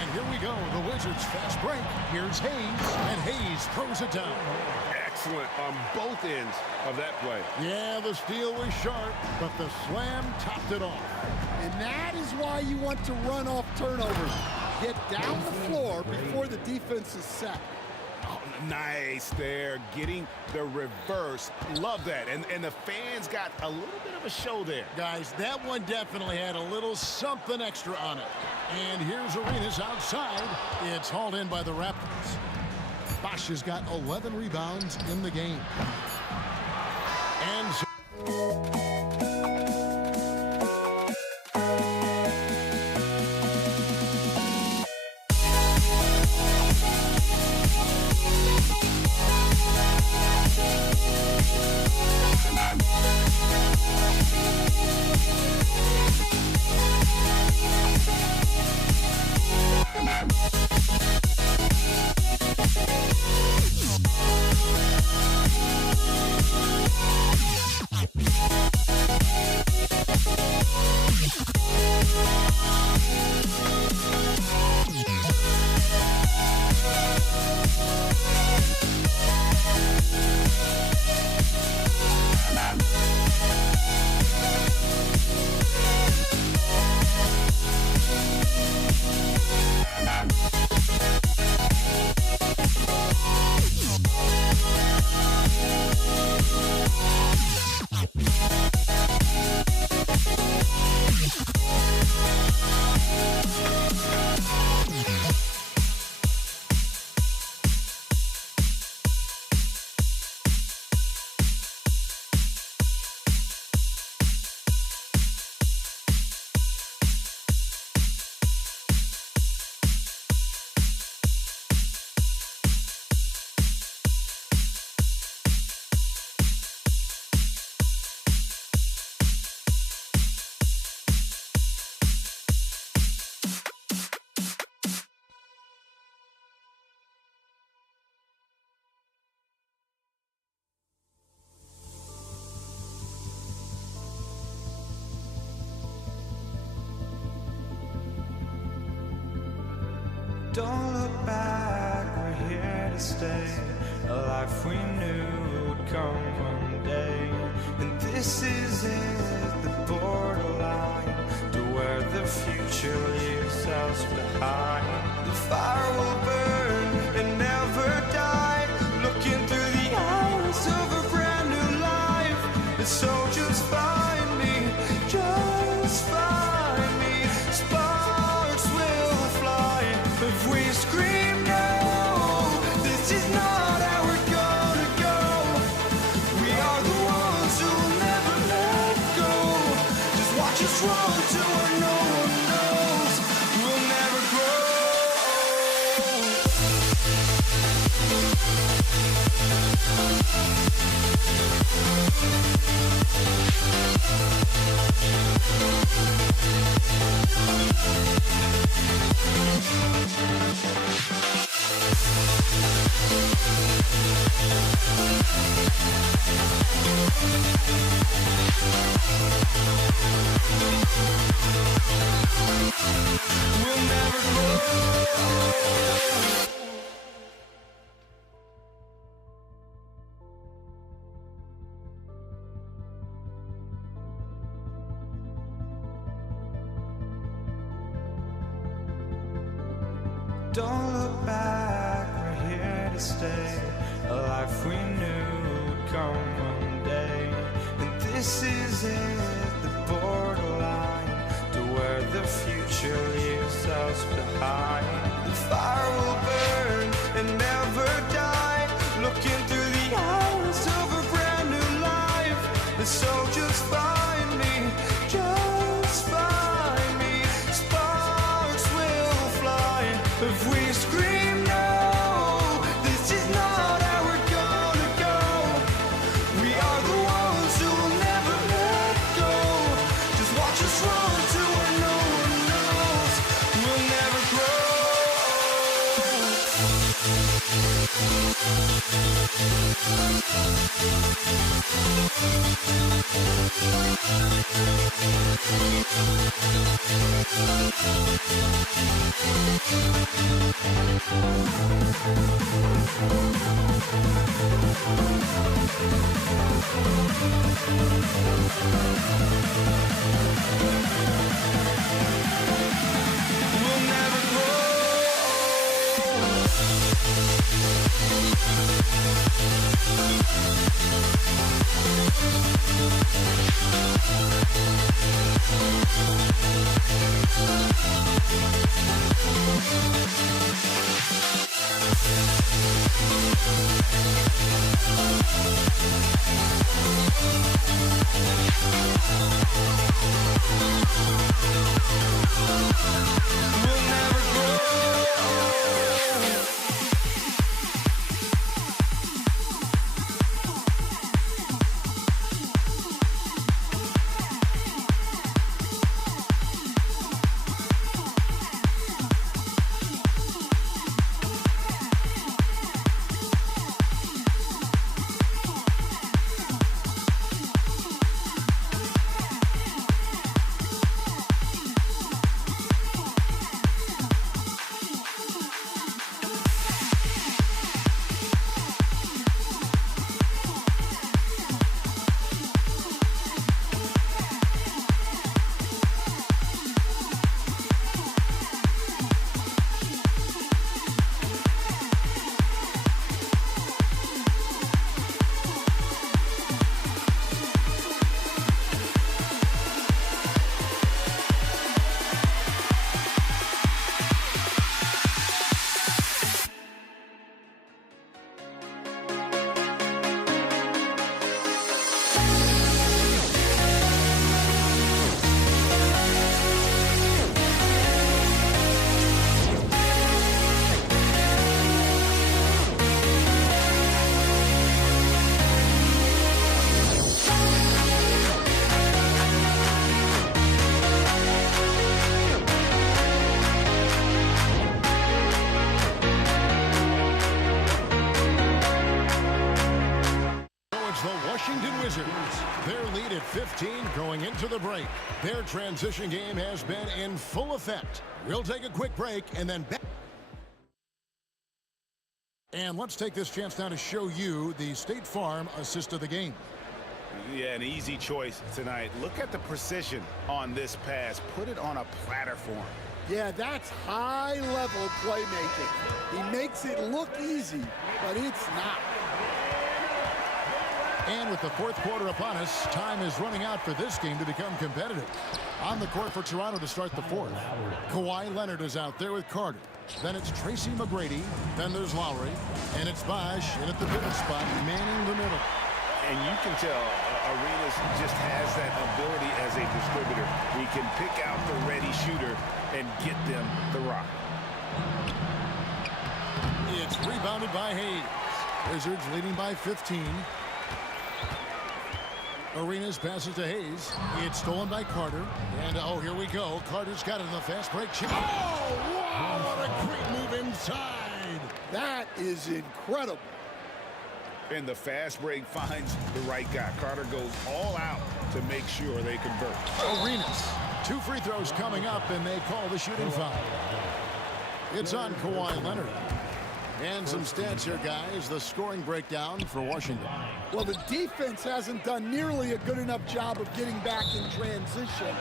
And here we go, the Wizards fast break. Here's Hayes, and Hayes throws it down. Excellent on both ends of that play. Yeah, the steal was sharp, but the slam topped it off. And that is why you want to run off turnovers. Get down the floor before the defense is set. Oh, nice there, getting the reverse. Love that. And the fans got a little bit of a show there. Guys, that one definitely had a little something extra on it. And here's Arenas outside. It's hauled in by the Raptors. Bosch has got 11 rebounds in the game. And Don't look back, we're here to stay. A life we knew would come one day. And this is it, the borderline, to where the future leaves us behind. The fire will burn and never die, looking through the eyes of a brand new life. And so just find me, just find me. Sparks will fly if we scream no. This is not how we're gonna go. We are the ones who will never let go. Just watch us run to where no one knows. We'll never grow. We'll never grow. Don't look back, we're here to stay. A life we knew would come one day. And this is it, the borderline, to where the future leaves us behind. The fire will burn and never die, looking through the eyes of a brand new life. And so just find me, just find me. Sparks will fly if we scream no. This is not how we're gonna go. We are the ones who will never let go. Just watch us run to where no one knows. We'll never grow. We'll never grow. We'll never grow. Their lead at 15 going into the break. Their transition game has been in full effect. We'll take a quick break and then back. And let's take this chance now to show you the State Farm assist of the game. Yeah, an easy choice tonight. Look at the precision on this pass. Put it on a platter for him. Yeah, that's high-level playmaking. He makes it look easy, but it's not. And with the fourth quarter upon us, time is running out for this game to become competitive. On the court for Toronto to start the fourth. Kawhi Leonard is out there with Carter. Then it's Tracy McGrady. Then there's Lowry. And it's Bosh in at the pivot spot, manning the middle. And you can tell Arenas just has that ability as a distributor. He can pick out the ready shooter and get them the rock. It's rebounded by Hayes. Wizards leading by 15. Arenas passes to Hayes. It's stolen by Carter. And, oh, here we go. Carter's got it in the fast break. Oh, wow, what a great move inside. That is incredible. And the fast break finds the right guy. Carter goes all out to make sure they convert. Arenas. 2 free throws coming up, and they call the shooting foul. It's on Kawhi Leonard. And some stats here, guys. The scoring breakdown for Washington. Well, the defense hasn't done nearly a good enough job of getting back in transition,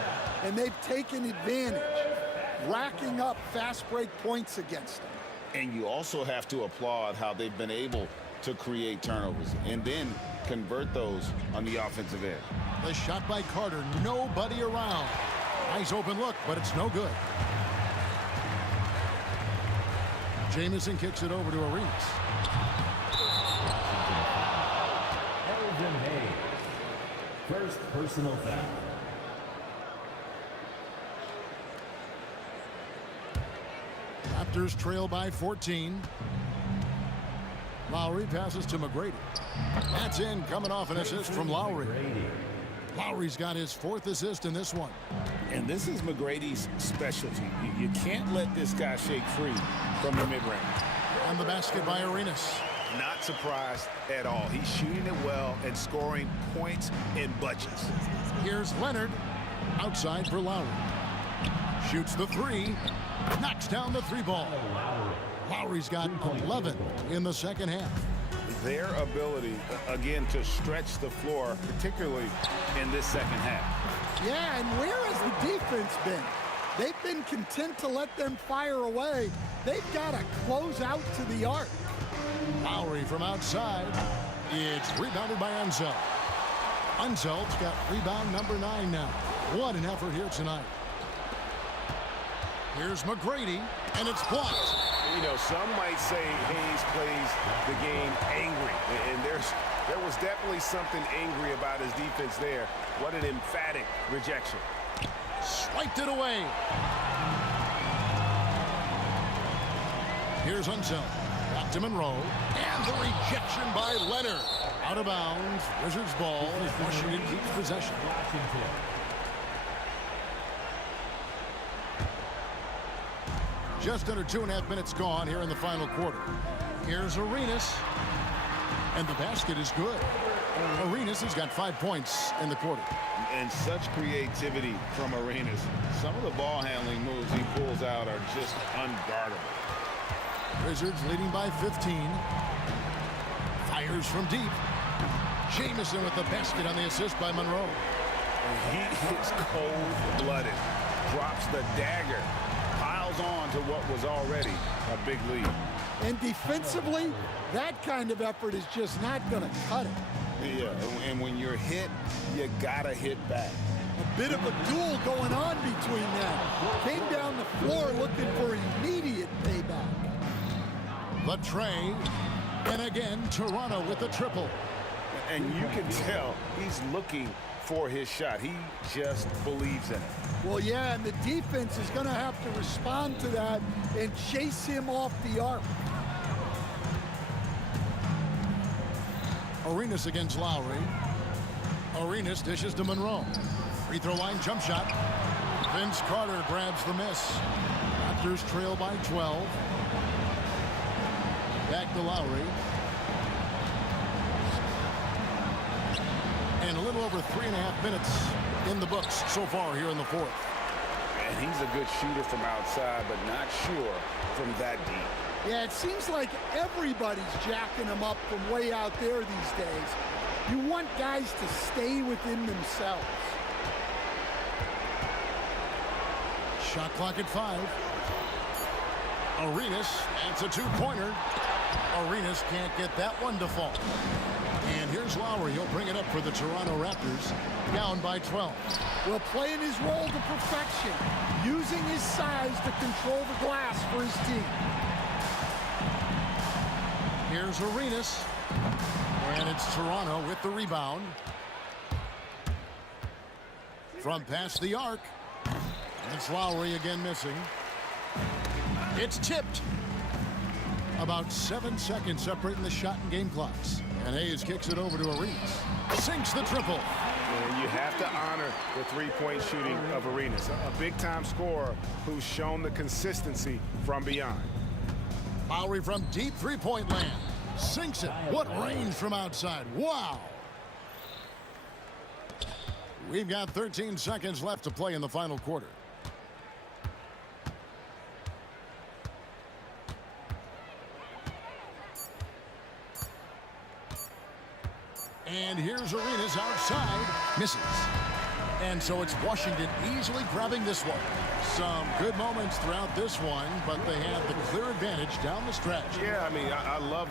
and they've taken advantage, racking up fast break points against them. And you also have to applaud how they've been able to create turnovers and then convert those on the offensive end. The shot by Carter, nobody around. Nice open look, but it's no good. Jamison kicks it over to Arenas. Elgin Hayes. First personal foul. Raptors trail by 14. Lowry passes to McGrady. That's in, coming off an assist from Lowry. Lowry's got his 4th assist in this one. And this is McGrady's specialty. You can't let this guy shake free from the mid-range. And the basket by Arenas. Not surprised at all. He's shooting it well and scoring points in bunches. Here's Leonard. Outside for Lowry. Shoots the 3. Knocks down the 3 ball. Lowry's got 11 in the second half. Their ability, again, to stretch the floor, particularly in this second half. Yeah, and where has the defense been? They've been content to let them fire away. They've got to close out to the arc. Lowry from outside. It's rebounded by Unzelt. Unzelt's got rebound number 9 now. What an effort here tonight. Here's McGrady, and it's blocked. You know, some might say Hayes plays the game angry, and there was definitely something angry about his defense there. What an emphatic rejection. Swiped it away. Here's Unzelt. Back to Monroe. And the rejection by Leonard. Out of bounds. Wizards ball as Washington keeps possession. Just under 2.5 minutes gone here in the final quarter. Here's Arenas. And the basket is good. Arenas has got 5 points in the quarter. And such creativity from Arenas. Some of the ball handling moves he pulls out are just unguardable. Wizards leading by 15. Fires from deep. Jamison with the basket on the assist by Monroe. He is cold-blooded. Drops the dagger. Piles on to what was already a big lead. And defensively, that kind of effort is just not going to cut it. Yeah, and when you're hit, you gotta hit back. A bit of a duel going on between them. Came down the floor looking for immediate payback. The tray, and again, Toronto with the triple. And you can tell he's looking for his shot. He just believes in it. Well, yeah, and the defense is going to have to respond to that and chase him off the arc. Arenas against Lowry. Arenas dishes to Monroe. Free throw line jump shot. Vince Carter grabs the miss. Raptors trail by 12. Back to Lowry. And a little over 3.5 minutes in the books so far here in the fourth. And he's a good shooter from outside, but not sure from that deep. Yeah, it seems like everybody's jacking them up from way out there these days. You want guys to stay within themselves. Shot clock at 5. Arenas, that's a two-pointer. Arenas can't get that one to fall. And here's Lowry. He'll bring it up for the Toronto Raptors, down by 12. Well, playing his role to perfection, using his size to control the glass for his team. Here's Arenas. And it's Toronto with the rebound. From past the arc. And it's Lowry again missing. It's tipped. About 7 seconds separating the shot and game clocks. And Hayes kicks it over to Arenas. Sinks the triple. And you have to honor the three-point shooting of Arenas, a big-time scorer who's shown the consistency from beyond. Lowry from deep three-point land. Sinks it. What range from outside. Wow. We've got 13 seconds left to play in the final quarter. And here's Arenas outside. Misses. And so it's Washington easily grabbing this one. Some good moments throughout this one, but they had the clear advantage down the stretch. Yeah, I mean, I love...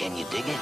Can you dig it?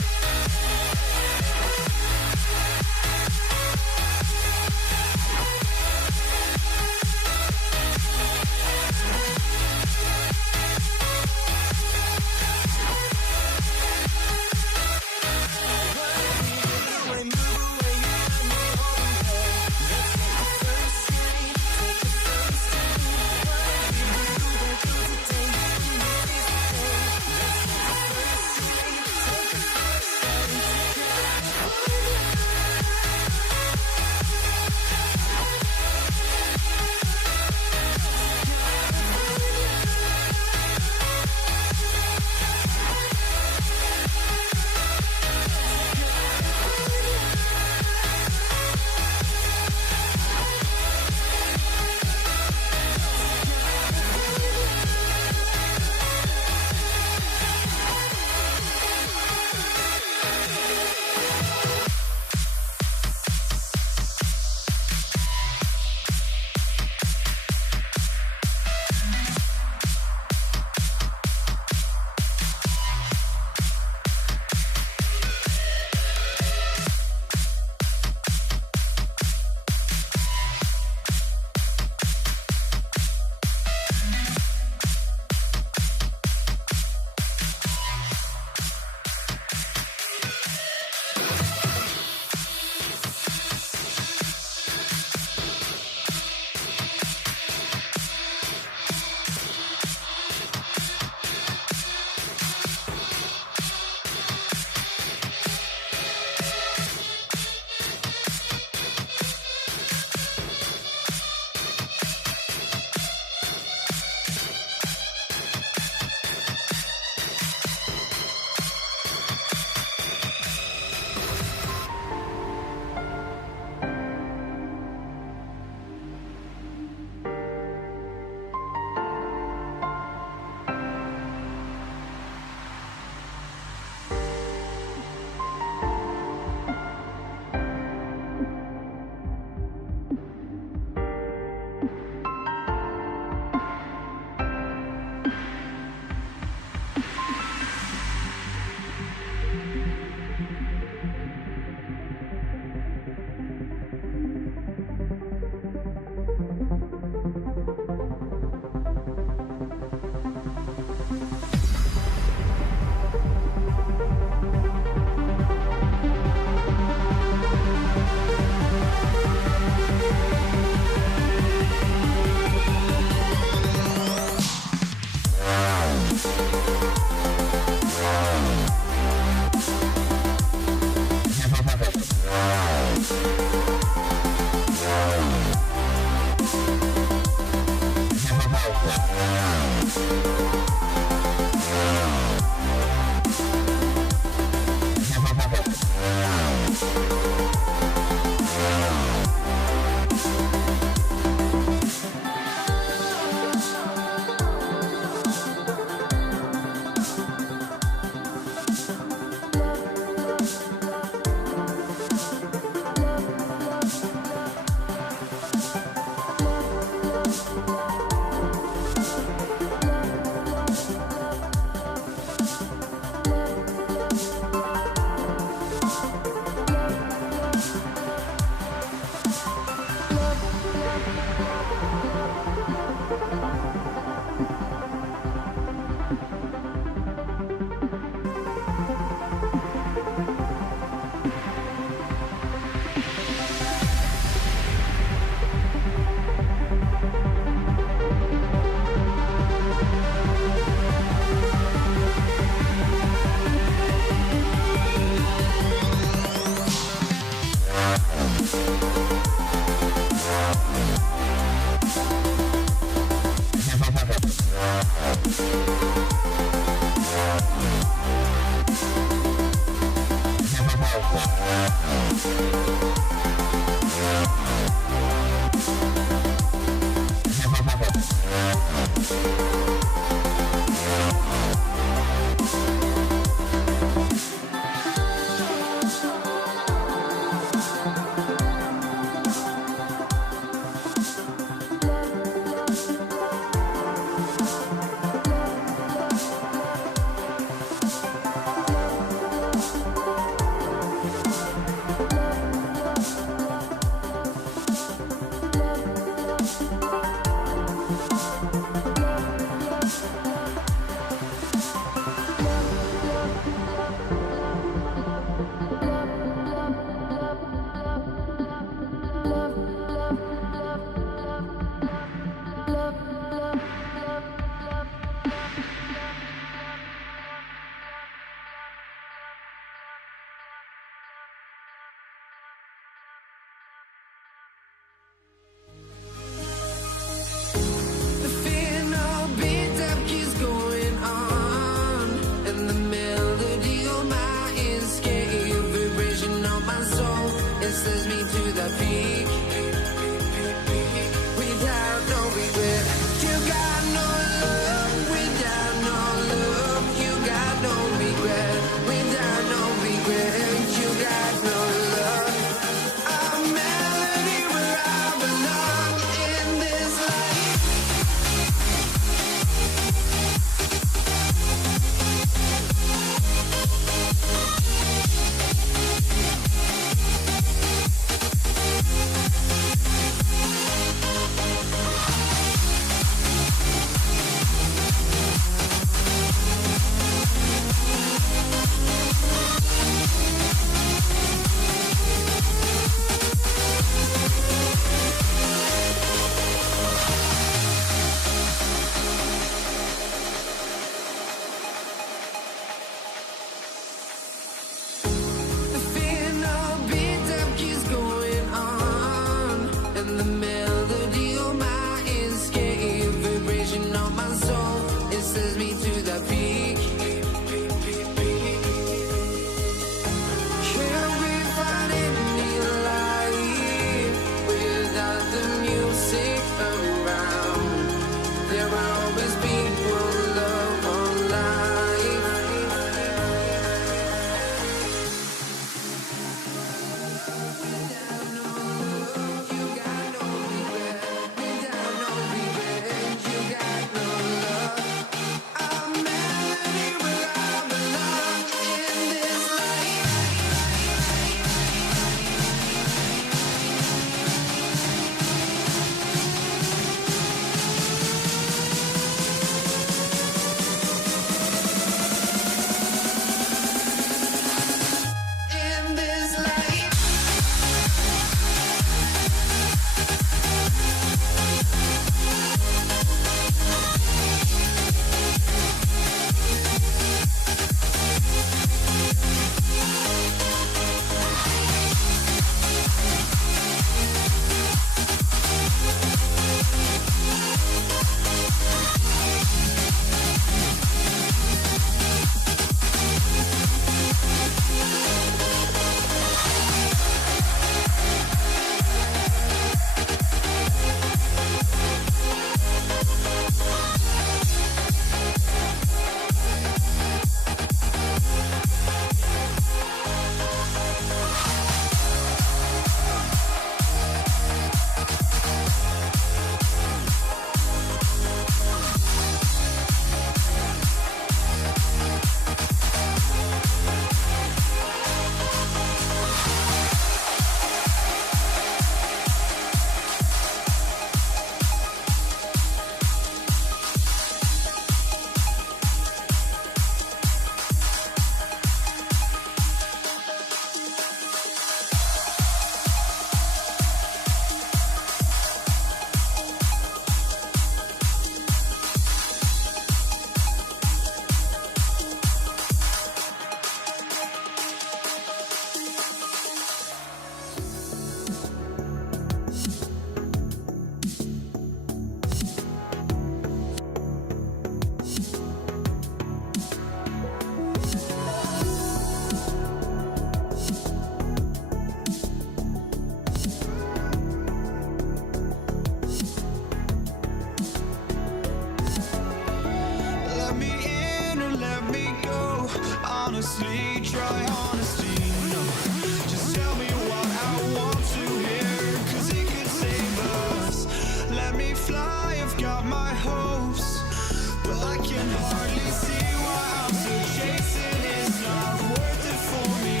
can hardly see why I'm still chasing. It's not worth it for me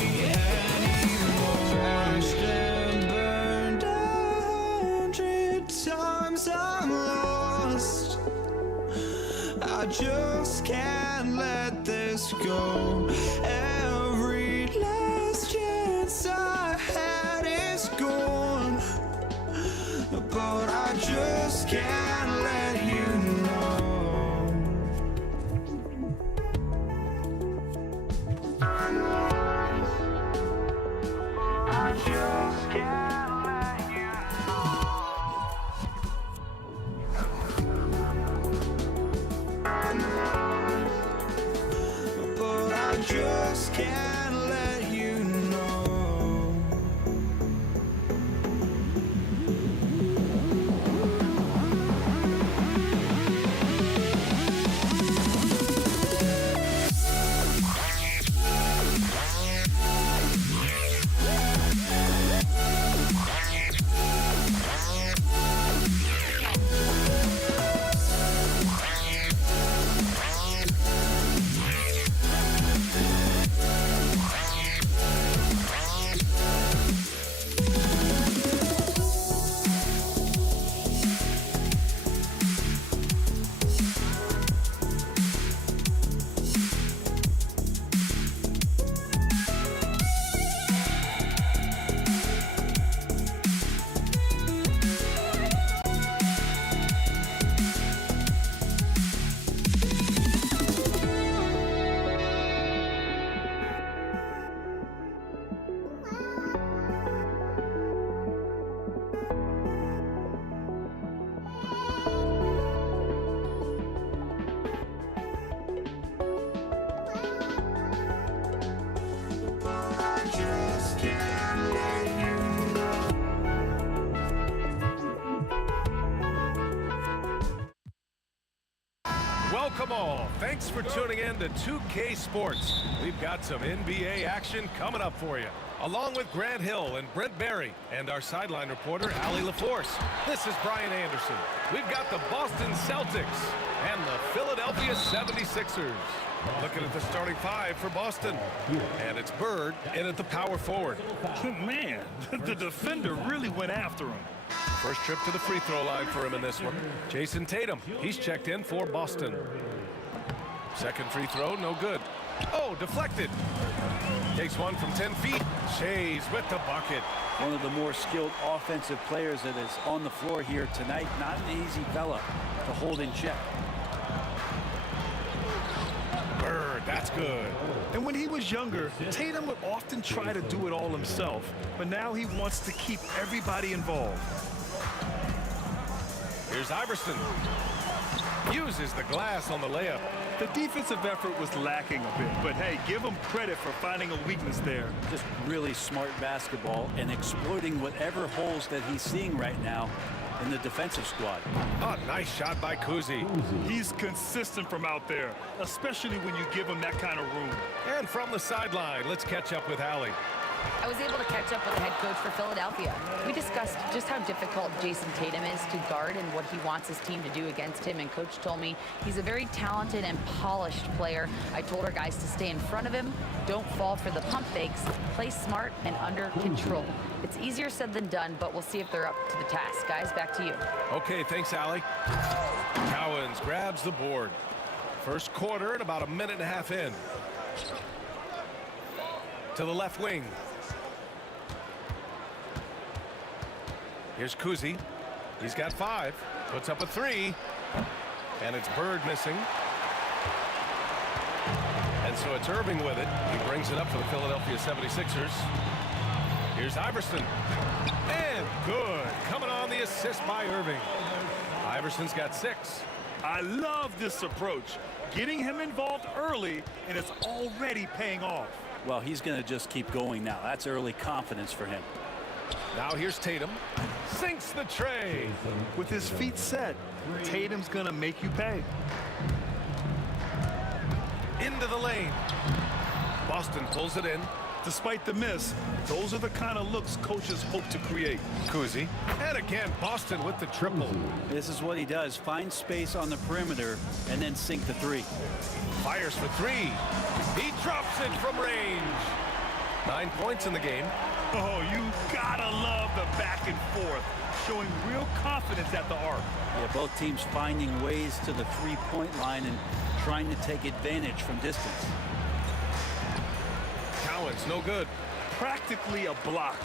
anymore. Crashed and burned 100 times. I'm lost. I just can't let this go. Every last chance I had is gone, but I just can't let you know. I just can't let you know. But I just can't let you know. Welcome all. Thanks for tuning in to 2K Sports. We've got some NBA action coming up for you, along with Grant Hill and Brent Barry and our sideline reporter, Allie LaForce. This is Brian Anderson. We've got the Boston Celtics and the Philadelphia 76ers. Looking at the starting five for Boston. And it's Bird in at the power forward. Man, the defender really went after him. First trip to the free throw line for him in this one. Jason Tatum, he's checked in for Boston. Second free throw, no good. Oh, deflected. Takes one from 10 feet. Shays with the bucket. One of the more skilled offensive players that is on the floor here tonight. Not an easy fella to hold in check. Bird, that's good. And when he was younger, Tatum would often try to do it all himself. But now he wants to keep everybody involved. Here's Iverson. Uses the glass on the layup. The defensive effort was lacking a bit, but hey, give him credit for finding a weakness there. Just really smart basketball and exploiting whatever holes that he's seeing right now in the defensive squad. Oh, nice shot by Kuzi. He's consistent from out there, especially when you give him that kind of room. And from the sideline, let's catch up with Allie. I was able to catch up with the head coach for Philadelphia. We discussed just how difficult Jason Tatum is to guard and what he wants his team to do against him. And coach told me he's a very talented and polished player. I told our guys to stay in front of him, don't fall for the pump fakes, play smart and under control. It's easier said than done, but we'll see if they're up to the task. Guys, back to you. Okay, thanks, Allie. Cowens grabs the board. First quarter and about a minute and a half in. To the left wing. Here's Kuzi. He's got 5. Puts up a 3. And it's Bird missing. And so it's Irving with it. He brings it up for the Philadelphia 76ers. Here's Iverson. And good. Coming on the assist by Irving. Iverson's got 6. I love this approach. Getting him involved early, and it's already paying off. Well, he's going to just keep going now. That's early confidence for him. Now here's Tatum. Sinks the tray. With his feet set, Tatum's going to make you pay. Into the lane. Boston pulls it in. Despite the miss, those are the kind of looks coaches hope to create. Kuzi. And again, Boston with the triple. This is what he does. Find space on the perimeter and then sink the three. Fires for three. He drops it from range. 9 points in the game. Oh, you gotta love the back and forth, showing real confidence at the arc. Yeah, both teams finding ways to the three-point line and trying to take advantage from distance. Cowan's no good. Practically a block.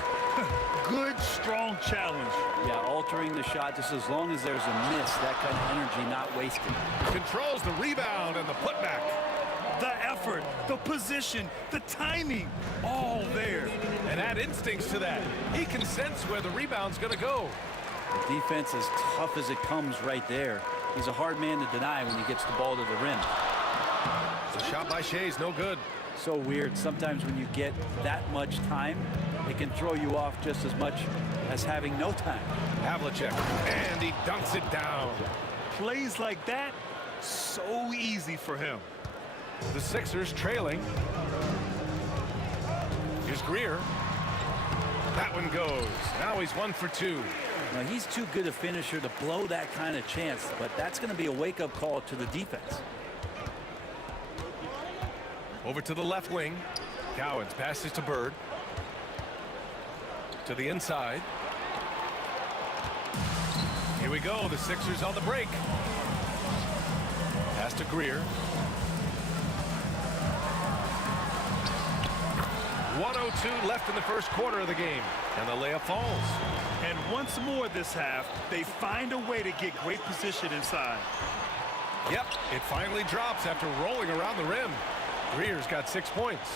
Good, strong challenge. Yeah, altering the shot just as long as there's a miss, that kind of energy not wasted. Controls the rebound and the putback. The effort, the position, the timing, all there. And add instincts to that. He can sense where the rebound's going to go. The defense is tough as it comes right there. He's a hard man to deny when he gets the ball to the rim. The shot by Shea's no good. So weird. Sometimes when you get that much time, it can throw you off just as much as having no time. Havlicek, and he dunks it down. Plays like that, so easy for him. The Sixers trailing. Here's Greer. That one goes. Now he's 1 for 2. Now, he's too good a finisher to blow that kind of chance, but that's going to be a wake-up call to the defense. Over to the left wing. Cowens passes to Bird. To the inside. Here we go. The Sixers on the break. Pass to Greer. 1:02 left in the first quarter of the game. And the layup falls. And once more this half, they find a way to get great position inside. Yep, it finally drops after rolling around the rim. Greer's got 6 points.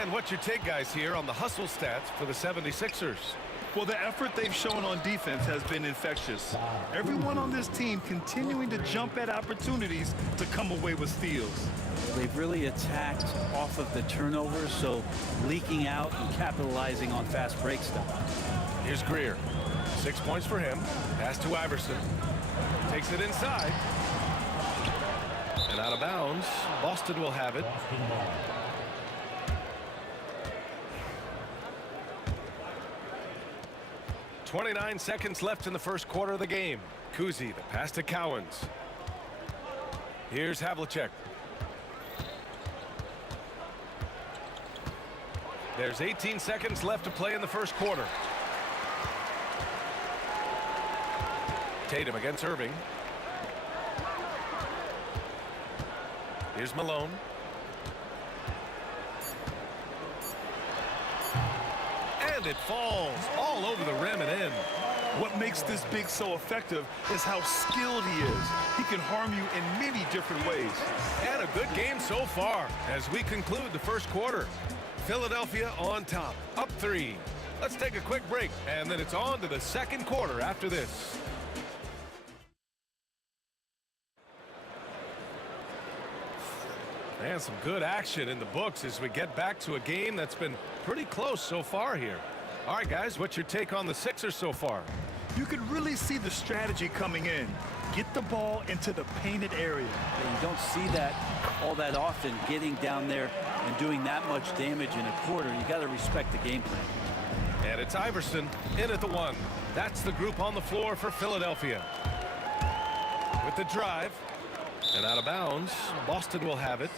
And what's your take, guys, here on the hustle stats for the 76ers? Well, the effort they've shown on defense has been infectious. Everyone on this team continuing to jump at opportunities to come away with steals. They've really attacked off of the turnovers, so leaking out and capitalizing on fast break stuff. Here's Greer. 6 points for him. Pass to Iverson. Takes it inside. And out of bounds. Boston will have it. 29 seconds left in the first quarter of the game. Kuzi, the pass to Cowens. Here's Havlicek. There's 18 seconds left to play in the first quarter. Tatum against Irving. Here's Malone. And it falls all over the rim and in. What makes this big so effective is how skilled he is. He can harm you in many different ways. And a good game so far as we conclude the first quarter. Philadelphia on top, up 3. Let's take a quick break, and then it's on to the second quarter after this. And some good action in the books as we get back to a game that's been pretty close so far here. All right, guys, what's your take on the Sixers so far? You can really see the strategy coming in. Get the ball into the painted area. You don't see that all that often, getting down there and doing that much damage in a quarter. You got to respect the game plan. And it's Iverson in at the 1. That's the group on the floor for Philadelphia. With the drive. And out of bounds. Boston will have it.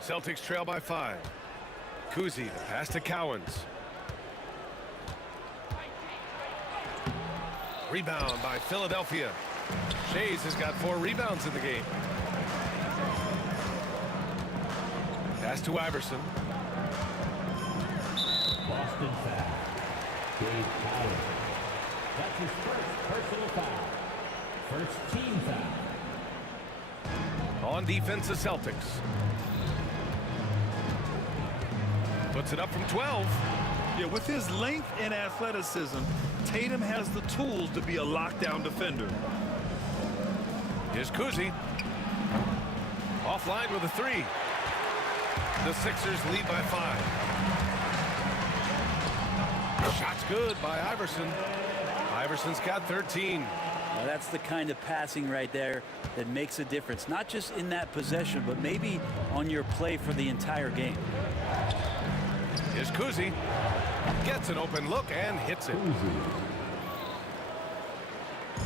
Celtics trail by 5. Kuzi, the pass to Cowens. Rebound by Philadelphia. Shea's has got 4 rebounds in the game. Pass to Iverson. Boston foul. Dave Powell. That's his first personal foul. First team foul. On defense, the Celtics. Puts it up from 12. Yeah, with his length and athleticism, Tatum has the tools to be a lockdown defender. Here's Kuzi. Offline with a 3. The Sixers lead by 5. Shot's good by Iverson. Iverson's got 13. Now that's the kind of passing right there that makes a difference, not just in that possession, but maybe on your play for the entire game. Here's Kuzi. Gets an open look and hits it.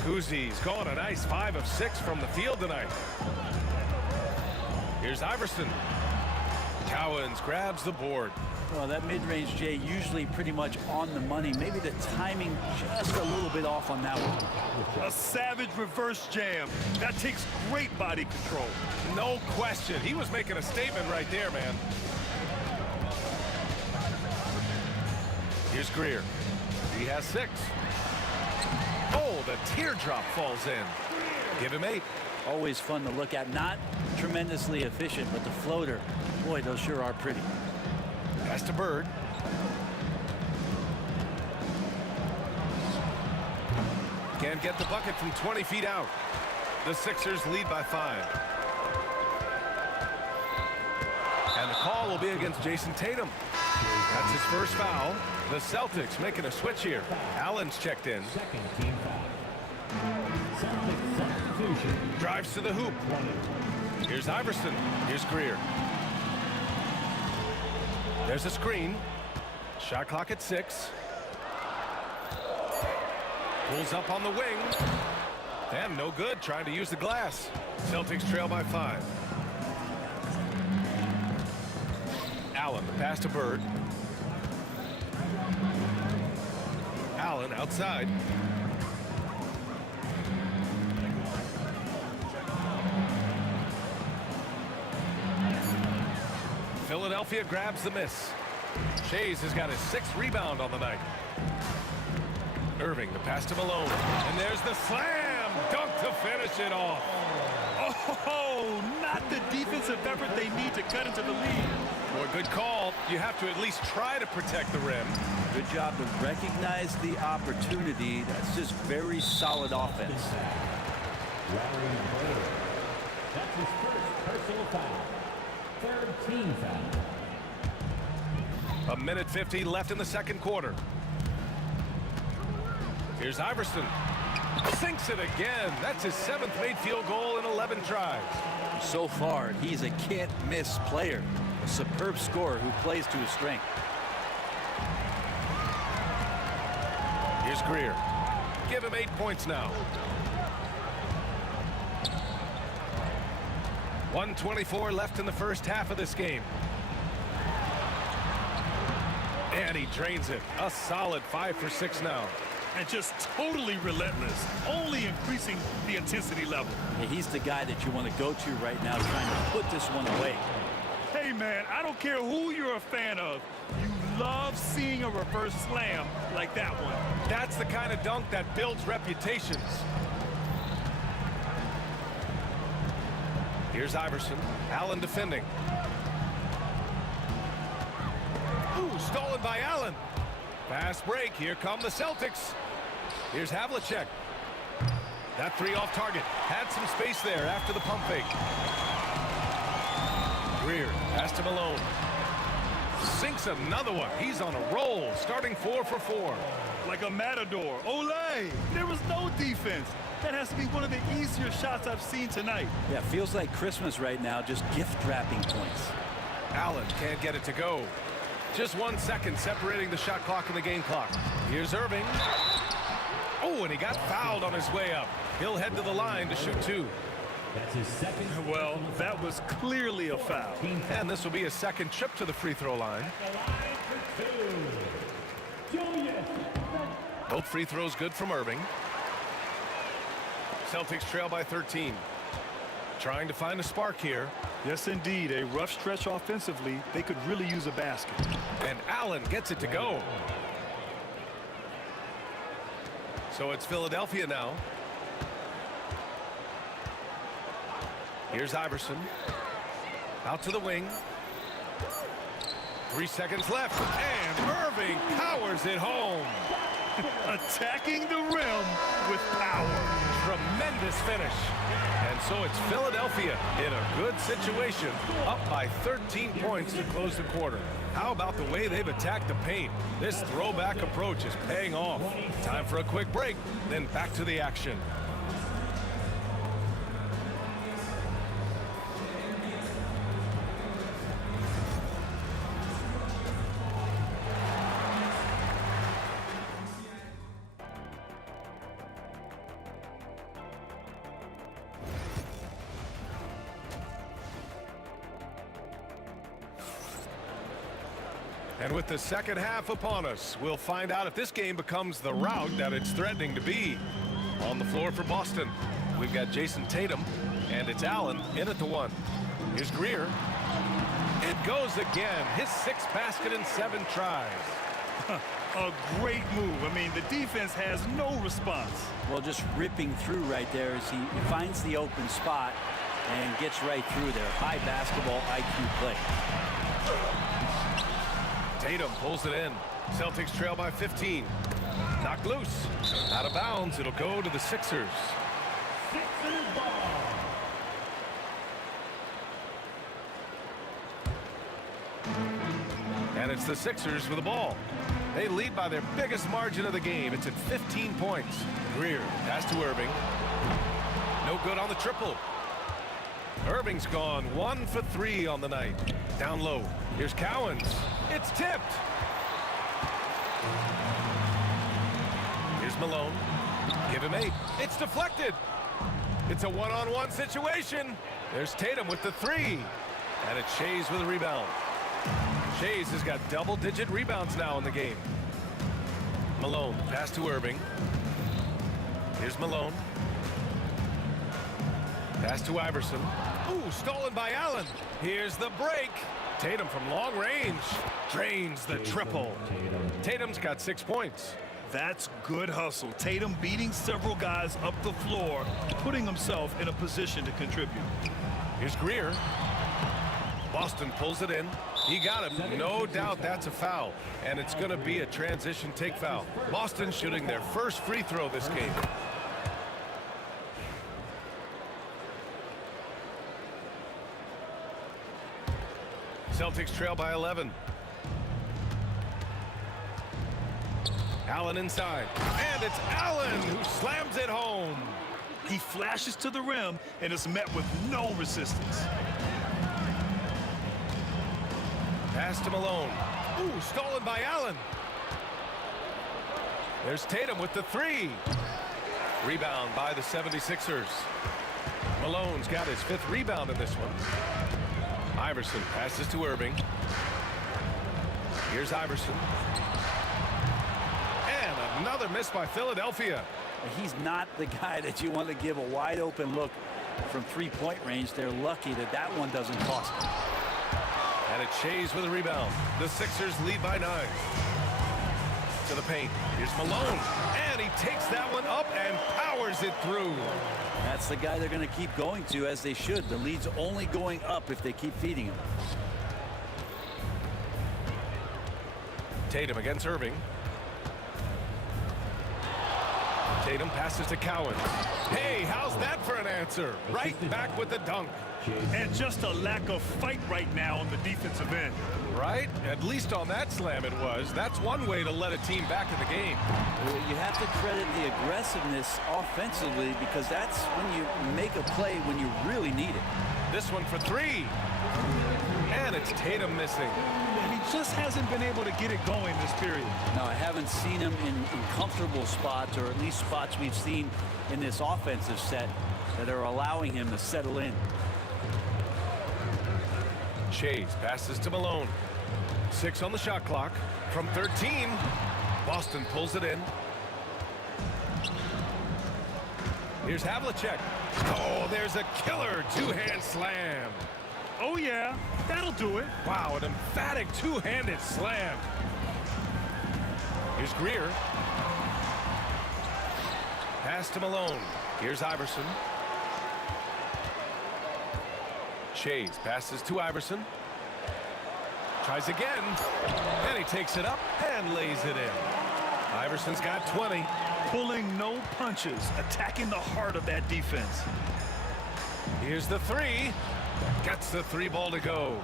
Kuzi's gone a nice 5 of 6 from the field tonight. Here's Iverson. Cowens grabs the board. Well, that mid-range, Jay, usually pretty much on the money. Maybe the timing just a little bit off on that one. A savage reverse jam. That takes great body control. No question. He was making a statement right there, man. Here's Greer. He has 6. Oh, the teardrop falls in. Give him 8. Always fun to look at. Not tremendously efficient, but the floater, boy, those sure are pretty. Pass to Bird. Can't get the bucket from 20 feet out. The Sixers lead by 5. And the call will be against Jason Tatum. That's his first foul. The Celtics making a switch here. Allen's checked in. Second team foul. Celtics substitution. Drives to the hoop. Here's Iverson. Here's Greer. There's a screen. Shot clock at 6. Pulls up on the wing. And no good, trying to use the glass. Celtics trail by 5. Allen, the pass to Bird. Allen outside. Philadelphia grabs the miss. Shays has got his 6th rebound on the night. Irving, the pass to Malone. And there's the slam dunk to finish it off. Oh, not the defensive effort they need to cut into the lead. Boy, good call. You have to at least try to protect the rim. Good job to recognize the opportunity. That's just very solid offense. Larry Bird. That's his first personal foul. Third team foul. 1:50 left in the second quarter. Here's Iverson. Sinks it again. That's his 7th made field goal in 11 tries. So far, he's a can't-miss player. A superb scorer who plays to his strength. Here's Greer. Give him 8 points now. 1:24 left in the first half of this game. And he drains it. A solid 5 for 6 now. And just totally relentless, only increasing the intensity level. Yeah, he's the guy that you want to go to right now, trying to put this one away. Hey, man, I don't care who you're a fan of. You love seeing a reverse slam like that one. That's the kind of dunk that builds reputations. Here's Iverson. Allen defending. Ooh, stolen by Allen. Fast break. Here come the Celtics. Here's Havlicek. That 3 off target. Had some space there after the pump fake. Greer, pass to Malone. Sinks another one. He's on a roll, starting 4 for 4. Like a matador. Olay! There was no defense. That has to be one of the easier shots I've seen tonight. Yeah, feels like Christmas right now, just gift wrapping points. Allen can't get it to go. Just 1 second separating the shot clock and the game clock. Here's Irving. Oh, and he got fouled on his way up. He'll head to the line to shoot 2. That's his second. Well, that was clearly a foul. And this will be a second trip to the free throw line. Both free throws good from Irving. Celtics trail by 13. Trying to find a spark here. Yes, indeed. A rough stretch offensively. They could really use a basket. And Allen gets it to go. So it's Philadelphia now. Here's Iverson. Out to the wing. 3 seconds left. And Irving powers it home. Attacking the rim with power. Tremendous finish. And so it's Philadelphia in a good situation, up by 13 points to close the quarter. How about the way they've attacked the paint? This throwback approach is paying off. Time for a quick break, then back to the action. And with the second half upon us, we'll find out if this game becomes the rout that it's threatening to be. On the floor for Boston, we've got Jason Tatum, and it's Allen in at the one. Here's Greer. It goes again. His 6th basket in 7 tries. A great move. I mean, the defense has no response. Well, just ripping through right there as he finds the open spot and gets right through there. High basketball IQ play. Tatum pulls it in. Celtics trail by 15. Knocked loose. Out of bounds. It'll go to the Sixers. Sixers ball. And it's the Sixers with the ball. They lead by their biggest margin of the game. It's at 15 points. Greer, pass to Irving. No good on the triple. Irving's gone 1 for 3 on the night. Down low. Here's Cowens. It's tipped. Here's Malone. Give him 8. It's deflected. It's a one-on-one situation. There's Tatum with the 3. And it's Shays with a rebound. Shays has got double-digit rebounds now in the game. Malone, pass to Irving. Here's Malone. Pass to Iverson. Ooh, stolen by Allen. Here's the break. Tatum from long range drains the triple. Tatum's got 6 points. That's good hustle. Tatum beating several guys up the floor, putting himself in a position to contribute. Here's Greer. Boston pulls it in. He got him. No doubt that's a foul. And it's going to be a transition take foul. Boston shooting their first free throw this game. Celtics trail by 11. Allen inside. And it's Allen who slams it home. He flashes to the rim and is met with no resistance. Pass to Malone. Ooh, stolen by Allen. There's Tatum with the 3. Rebound by the 76ers. Malone's got his 5th rebound in this one. Iverson passes to Irving. Here's Iverson. And another miss by Philadelphia. He's not the guy that you want to give a wide open look from 3-point range. They're lucky that that one doesn't cost them. And it's Shays with a rebound. The Sixers lead by 9. To the paint. Here's Malone. And he takes that one up and powers it through. That's the guy they're going to keep going to, as they should. The lead's only going up if they keep feeding him. Tatum against Irving. Tatum passes to Cowens. Hey, how's that for an answer? Right back with the dunk. And just a lack of fight right now on the defensive end. Right? At least on that slam it was. That's one way to let a team back in the game. You have to credit the aggressiveness offensively, because that's when you make a play when you really need it. This one for 3. And it's Tatum missing. He just hasn't been able to get it going this period. No, I haven't seen him in comfortable spots, or at least spots we've seen in this offensive set that are allowing him to settle in. Shays passes to Malone. 6 on the shot clock. From 13, Boston pulls it in. Here's Havlicek. Oh, there's a killer 2-hand slam. Oh, yeah, that'll do it. Wow, an emphatic 2-handed slam. Here's Greer. Pass to Malone. Here's Iverson. Shays passes to Iverson. Tries again. And he takes it up and lays it in. Iverson's got 20. pulling no punches, attacking the heart of that defense. Here's the three. Gets the three ball to go.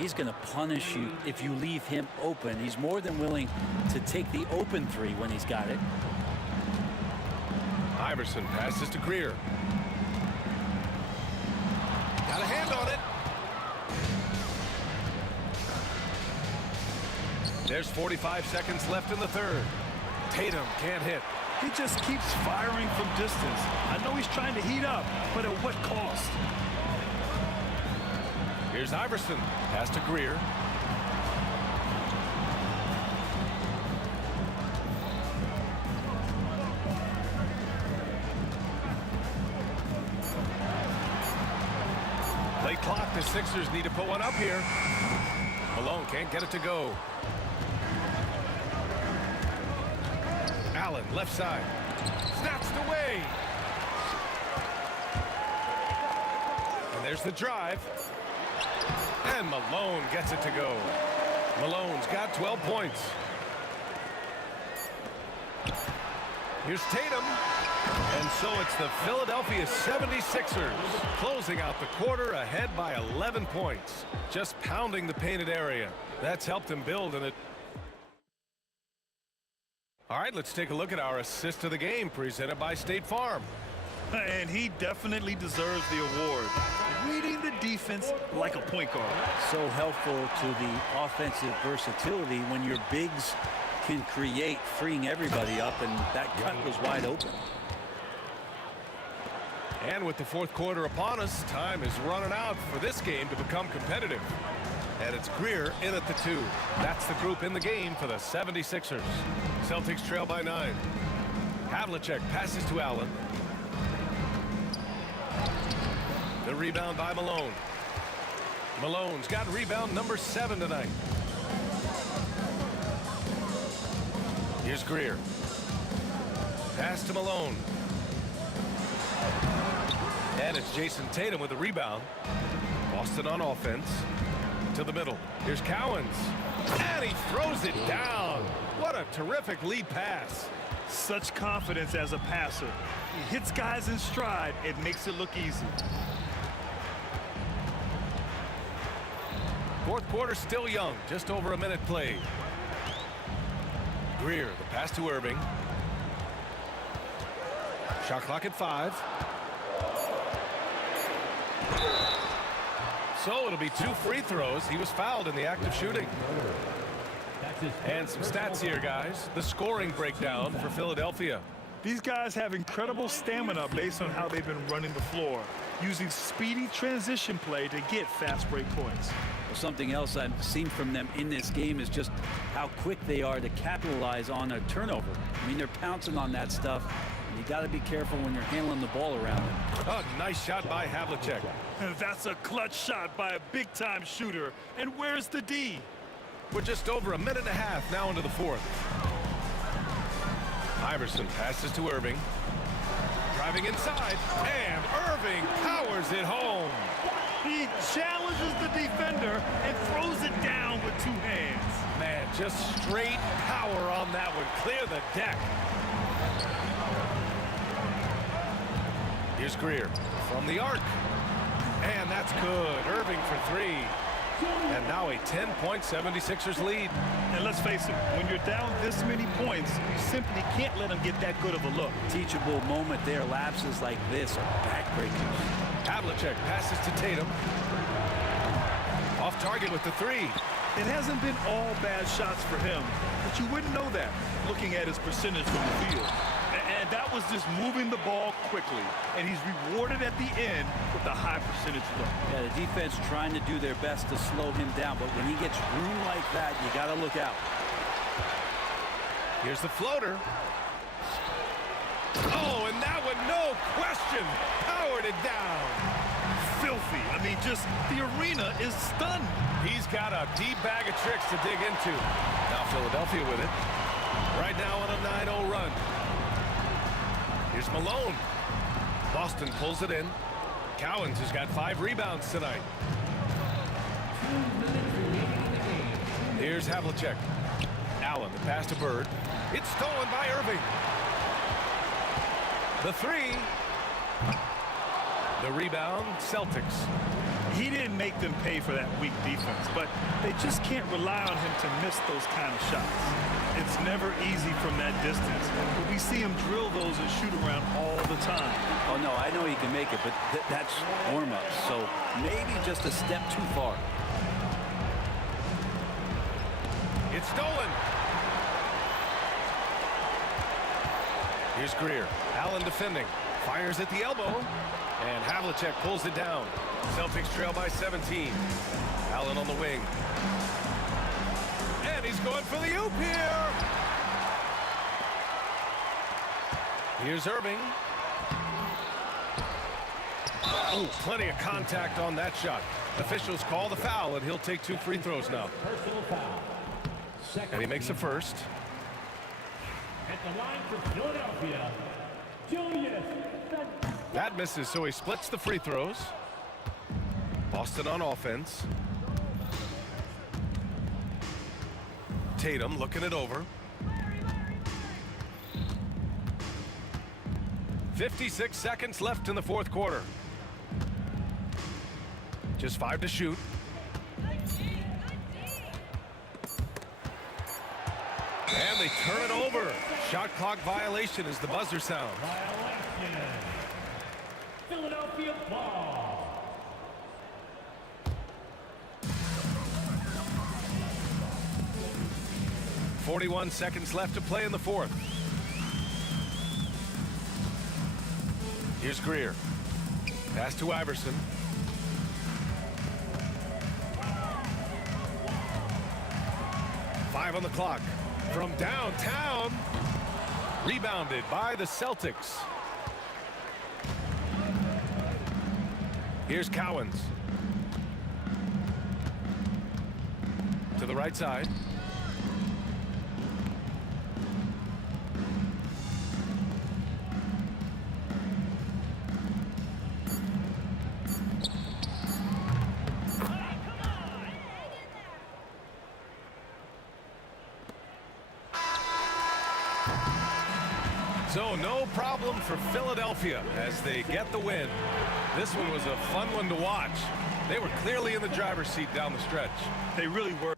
He's going to punish you if you leave him open. He's more than willing to take the open three when he's got it. Iverson passes to Greer. Got a hand on it. There's 45 seconds left in the third. Tatum can't hit. He just keeps firing from distance. I know he's trying to heat up, but at what cost? Here's Iverson. Pass to Greer. Late clock. The Sixers need to put one up here. Malone can't get it to go. Allen, left side. Snatched away. And there's the drive. And Malone gets it to go. Malone's got 12 points. Here's Tatum. And so it's the Philadelphia 76ers closing out the quarter ahead by 11 points. Just pounding the painted area. That's helped him build in it. All right, let's take a look at our assist of the game presented by State Farm. And he definitely deserves the award. Reading the defense like a point guard. So helpful to the offensive versatility when your bigs can create, freeing everybody up, and that cut was wide open. And with the fourth quarter upon us, time is running out for this game to become competitive. And it's Greer in at the 2. That's the group in the game for the 76ers. Celtics trail by 9. Havlicek passes to Allen. The rebound by Malone. Malone's got rebound number 7 tonight. Here's Greer. Pass to Malone. And it's Jason Tatum with the rebound. Boston on offense. To the middle. Here's Cowens. And he throws it down. What a terrific lead pass. Such confidence as a passer. He hits guys in stride. It makes it look easy. Fourth quarter still young. Just over a minute played. Greer, the pass to Irving. Shot clock at 5. So it'll be 2 free throws. He was fouled in the act of shooting. And some stats here, guys. The scoring breakdown for Philadelphia. These guys have incredible stamina based on how they've been running the floor, using speedy transition play to get fast break points. Well, something else I've seen from them in this game is just how quick they are to capitalize on a turnover. I mean, they're pouncing on that stuff. You got to be careful when you're handling the ball around them. Oh, nice shot by Havlicek. That's a clutch shot by a big-time shooter. And where's the D? We're just over a minute and a half now into the fourth. Iverson passes to Irving. Driving inside, and Irving powers it home. He challenges the defender and throws it down with 2 hands. Man, just straight power on that one. Clear the deck. Here's Greer from the arc. And that's good. Irving for 3. And now a 10-point 76ers lead. And let's face it, when you're down this many points, you simply can't let them get that good of a look. Teachable moment there. Lapses like this are backbreakers. Havlicek passes to Tatum. Off target with the 3. It hasn't been all bad shots for him, but you wouldn't know that looking at his percentage from the field. And that was just moving the ball quickly. And he's rewarded at the end with a high percentage look. Yeah, the defense trying to do their best to slow him down, but when he gets room like that, you got to look out. Here's the floater. Oh, and that one, no question, powered it down. Filthy. I mean, just the arena is stunned. He's got a deep bag of tricks to dig into. Now Philadelphia with it. Right now on a 9-0 run. Here's Malone. Boston pulls it in. Cowens has got 5 rebounds tonight. Here's Havlicek. Allen, the pass to Bird. It's stolen by Irving. The three. The rebound, Celtics. He didn't make them pay for that weak defense, but they just can't rely on him to miss those kind of shots. It's never easy from that distance, but we see him drill those and shoot around all the time. Oh, no, I know he can make it, but that's warm-ups, so maybe just a step too far. It's stolen. Here's Greer. Allen defending. Fires at the elbow. And Havlicek pulls it down. Celtics trail by 17. Allen on the wing. And he's going for the oop here. Here's Irving. Oh, plenty of contact on that shot. Officials call the foul, and he'll take 2 free throws now. Personal foul. And he makes the first. At the line for Philadelphia, Julius. That misses, so he splits the free throws. Boston on offense. Tatum looking it over. 56 seconds left in the fourth quarter. Just 5 to shoot. And they turn it over. Shot clock violation as the buzzer sounds. Violation. Philadelphia ball. .41 seconds left to play in the fourth. Here's Greer. Pass to Iverson. Five on the clock. From downtown. Rebounded by the Celtics. Here's Cowens. To the right side. So no problem for Philadelphia as they get the win. This one was a fun one to watch. They were clearly in the driver's seat down the stretch. They really were.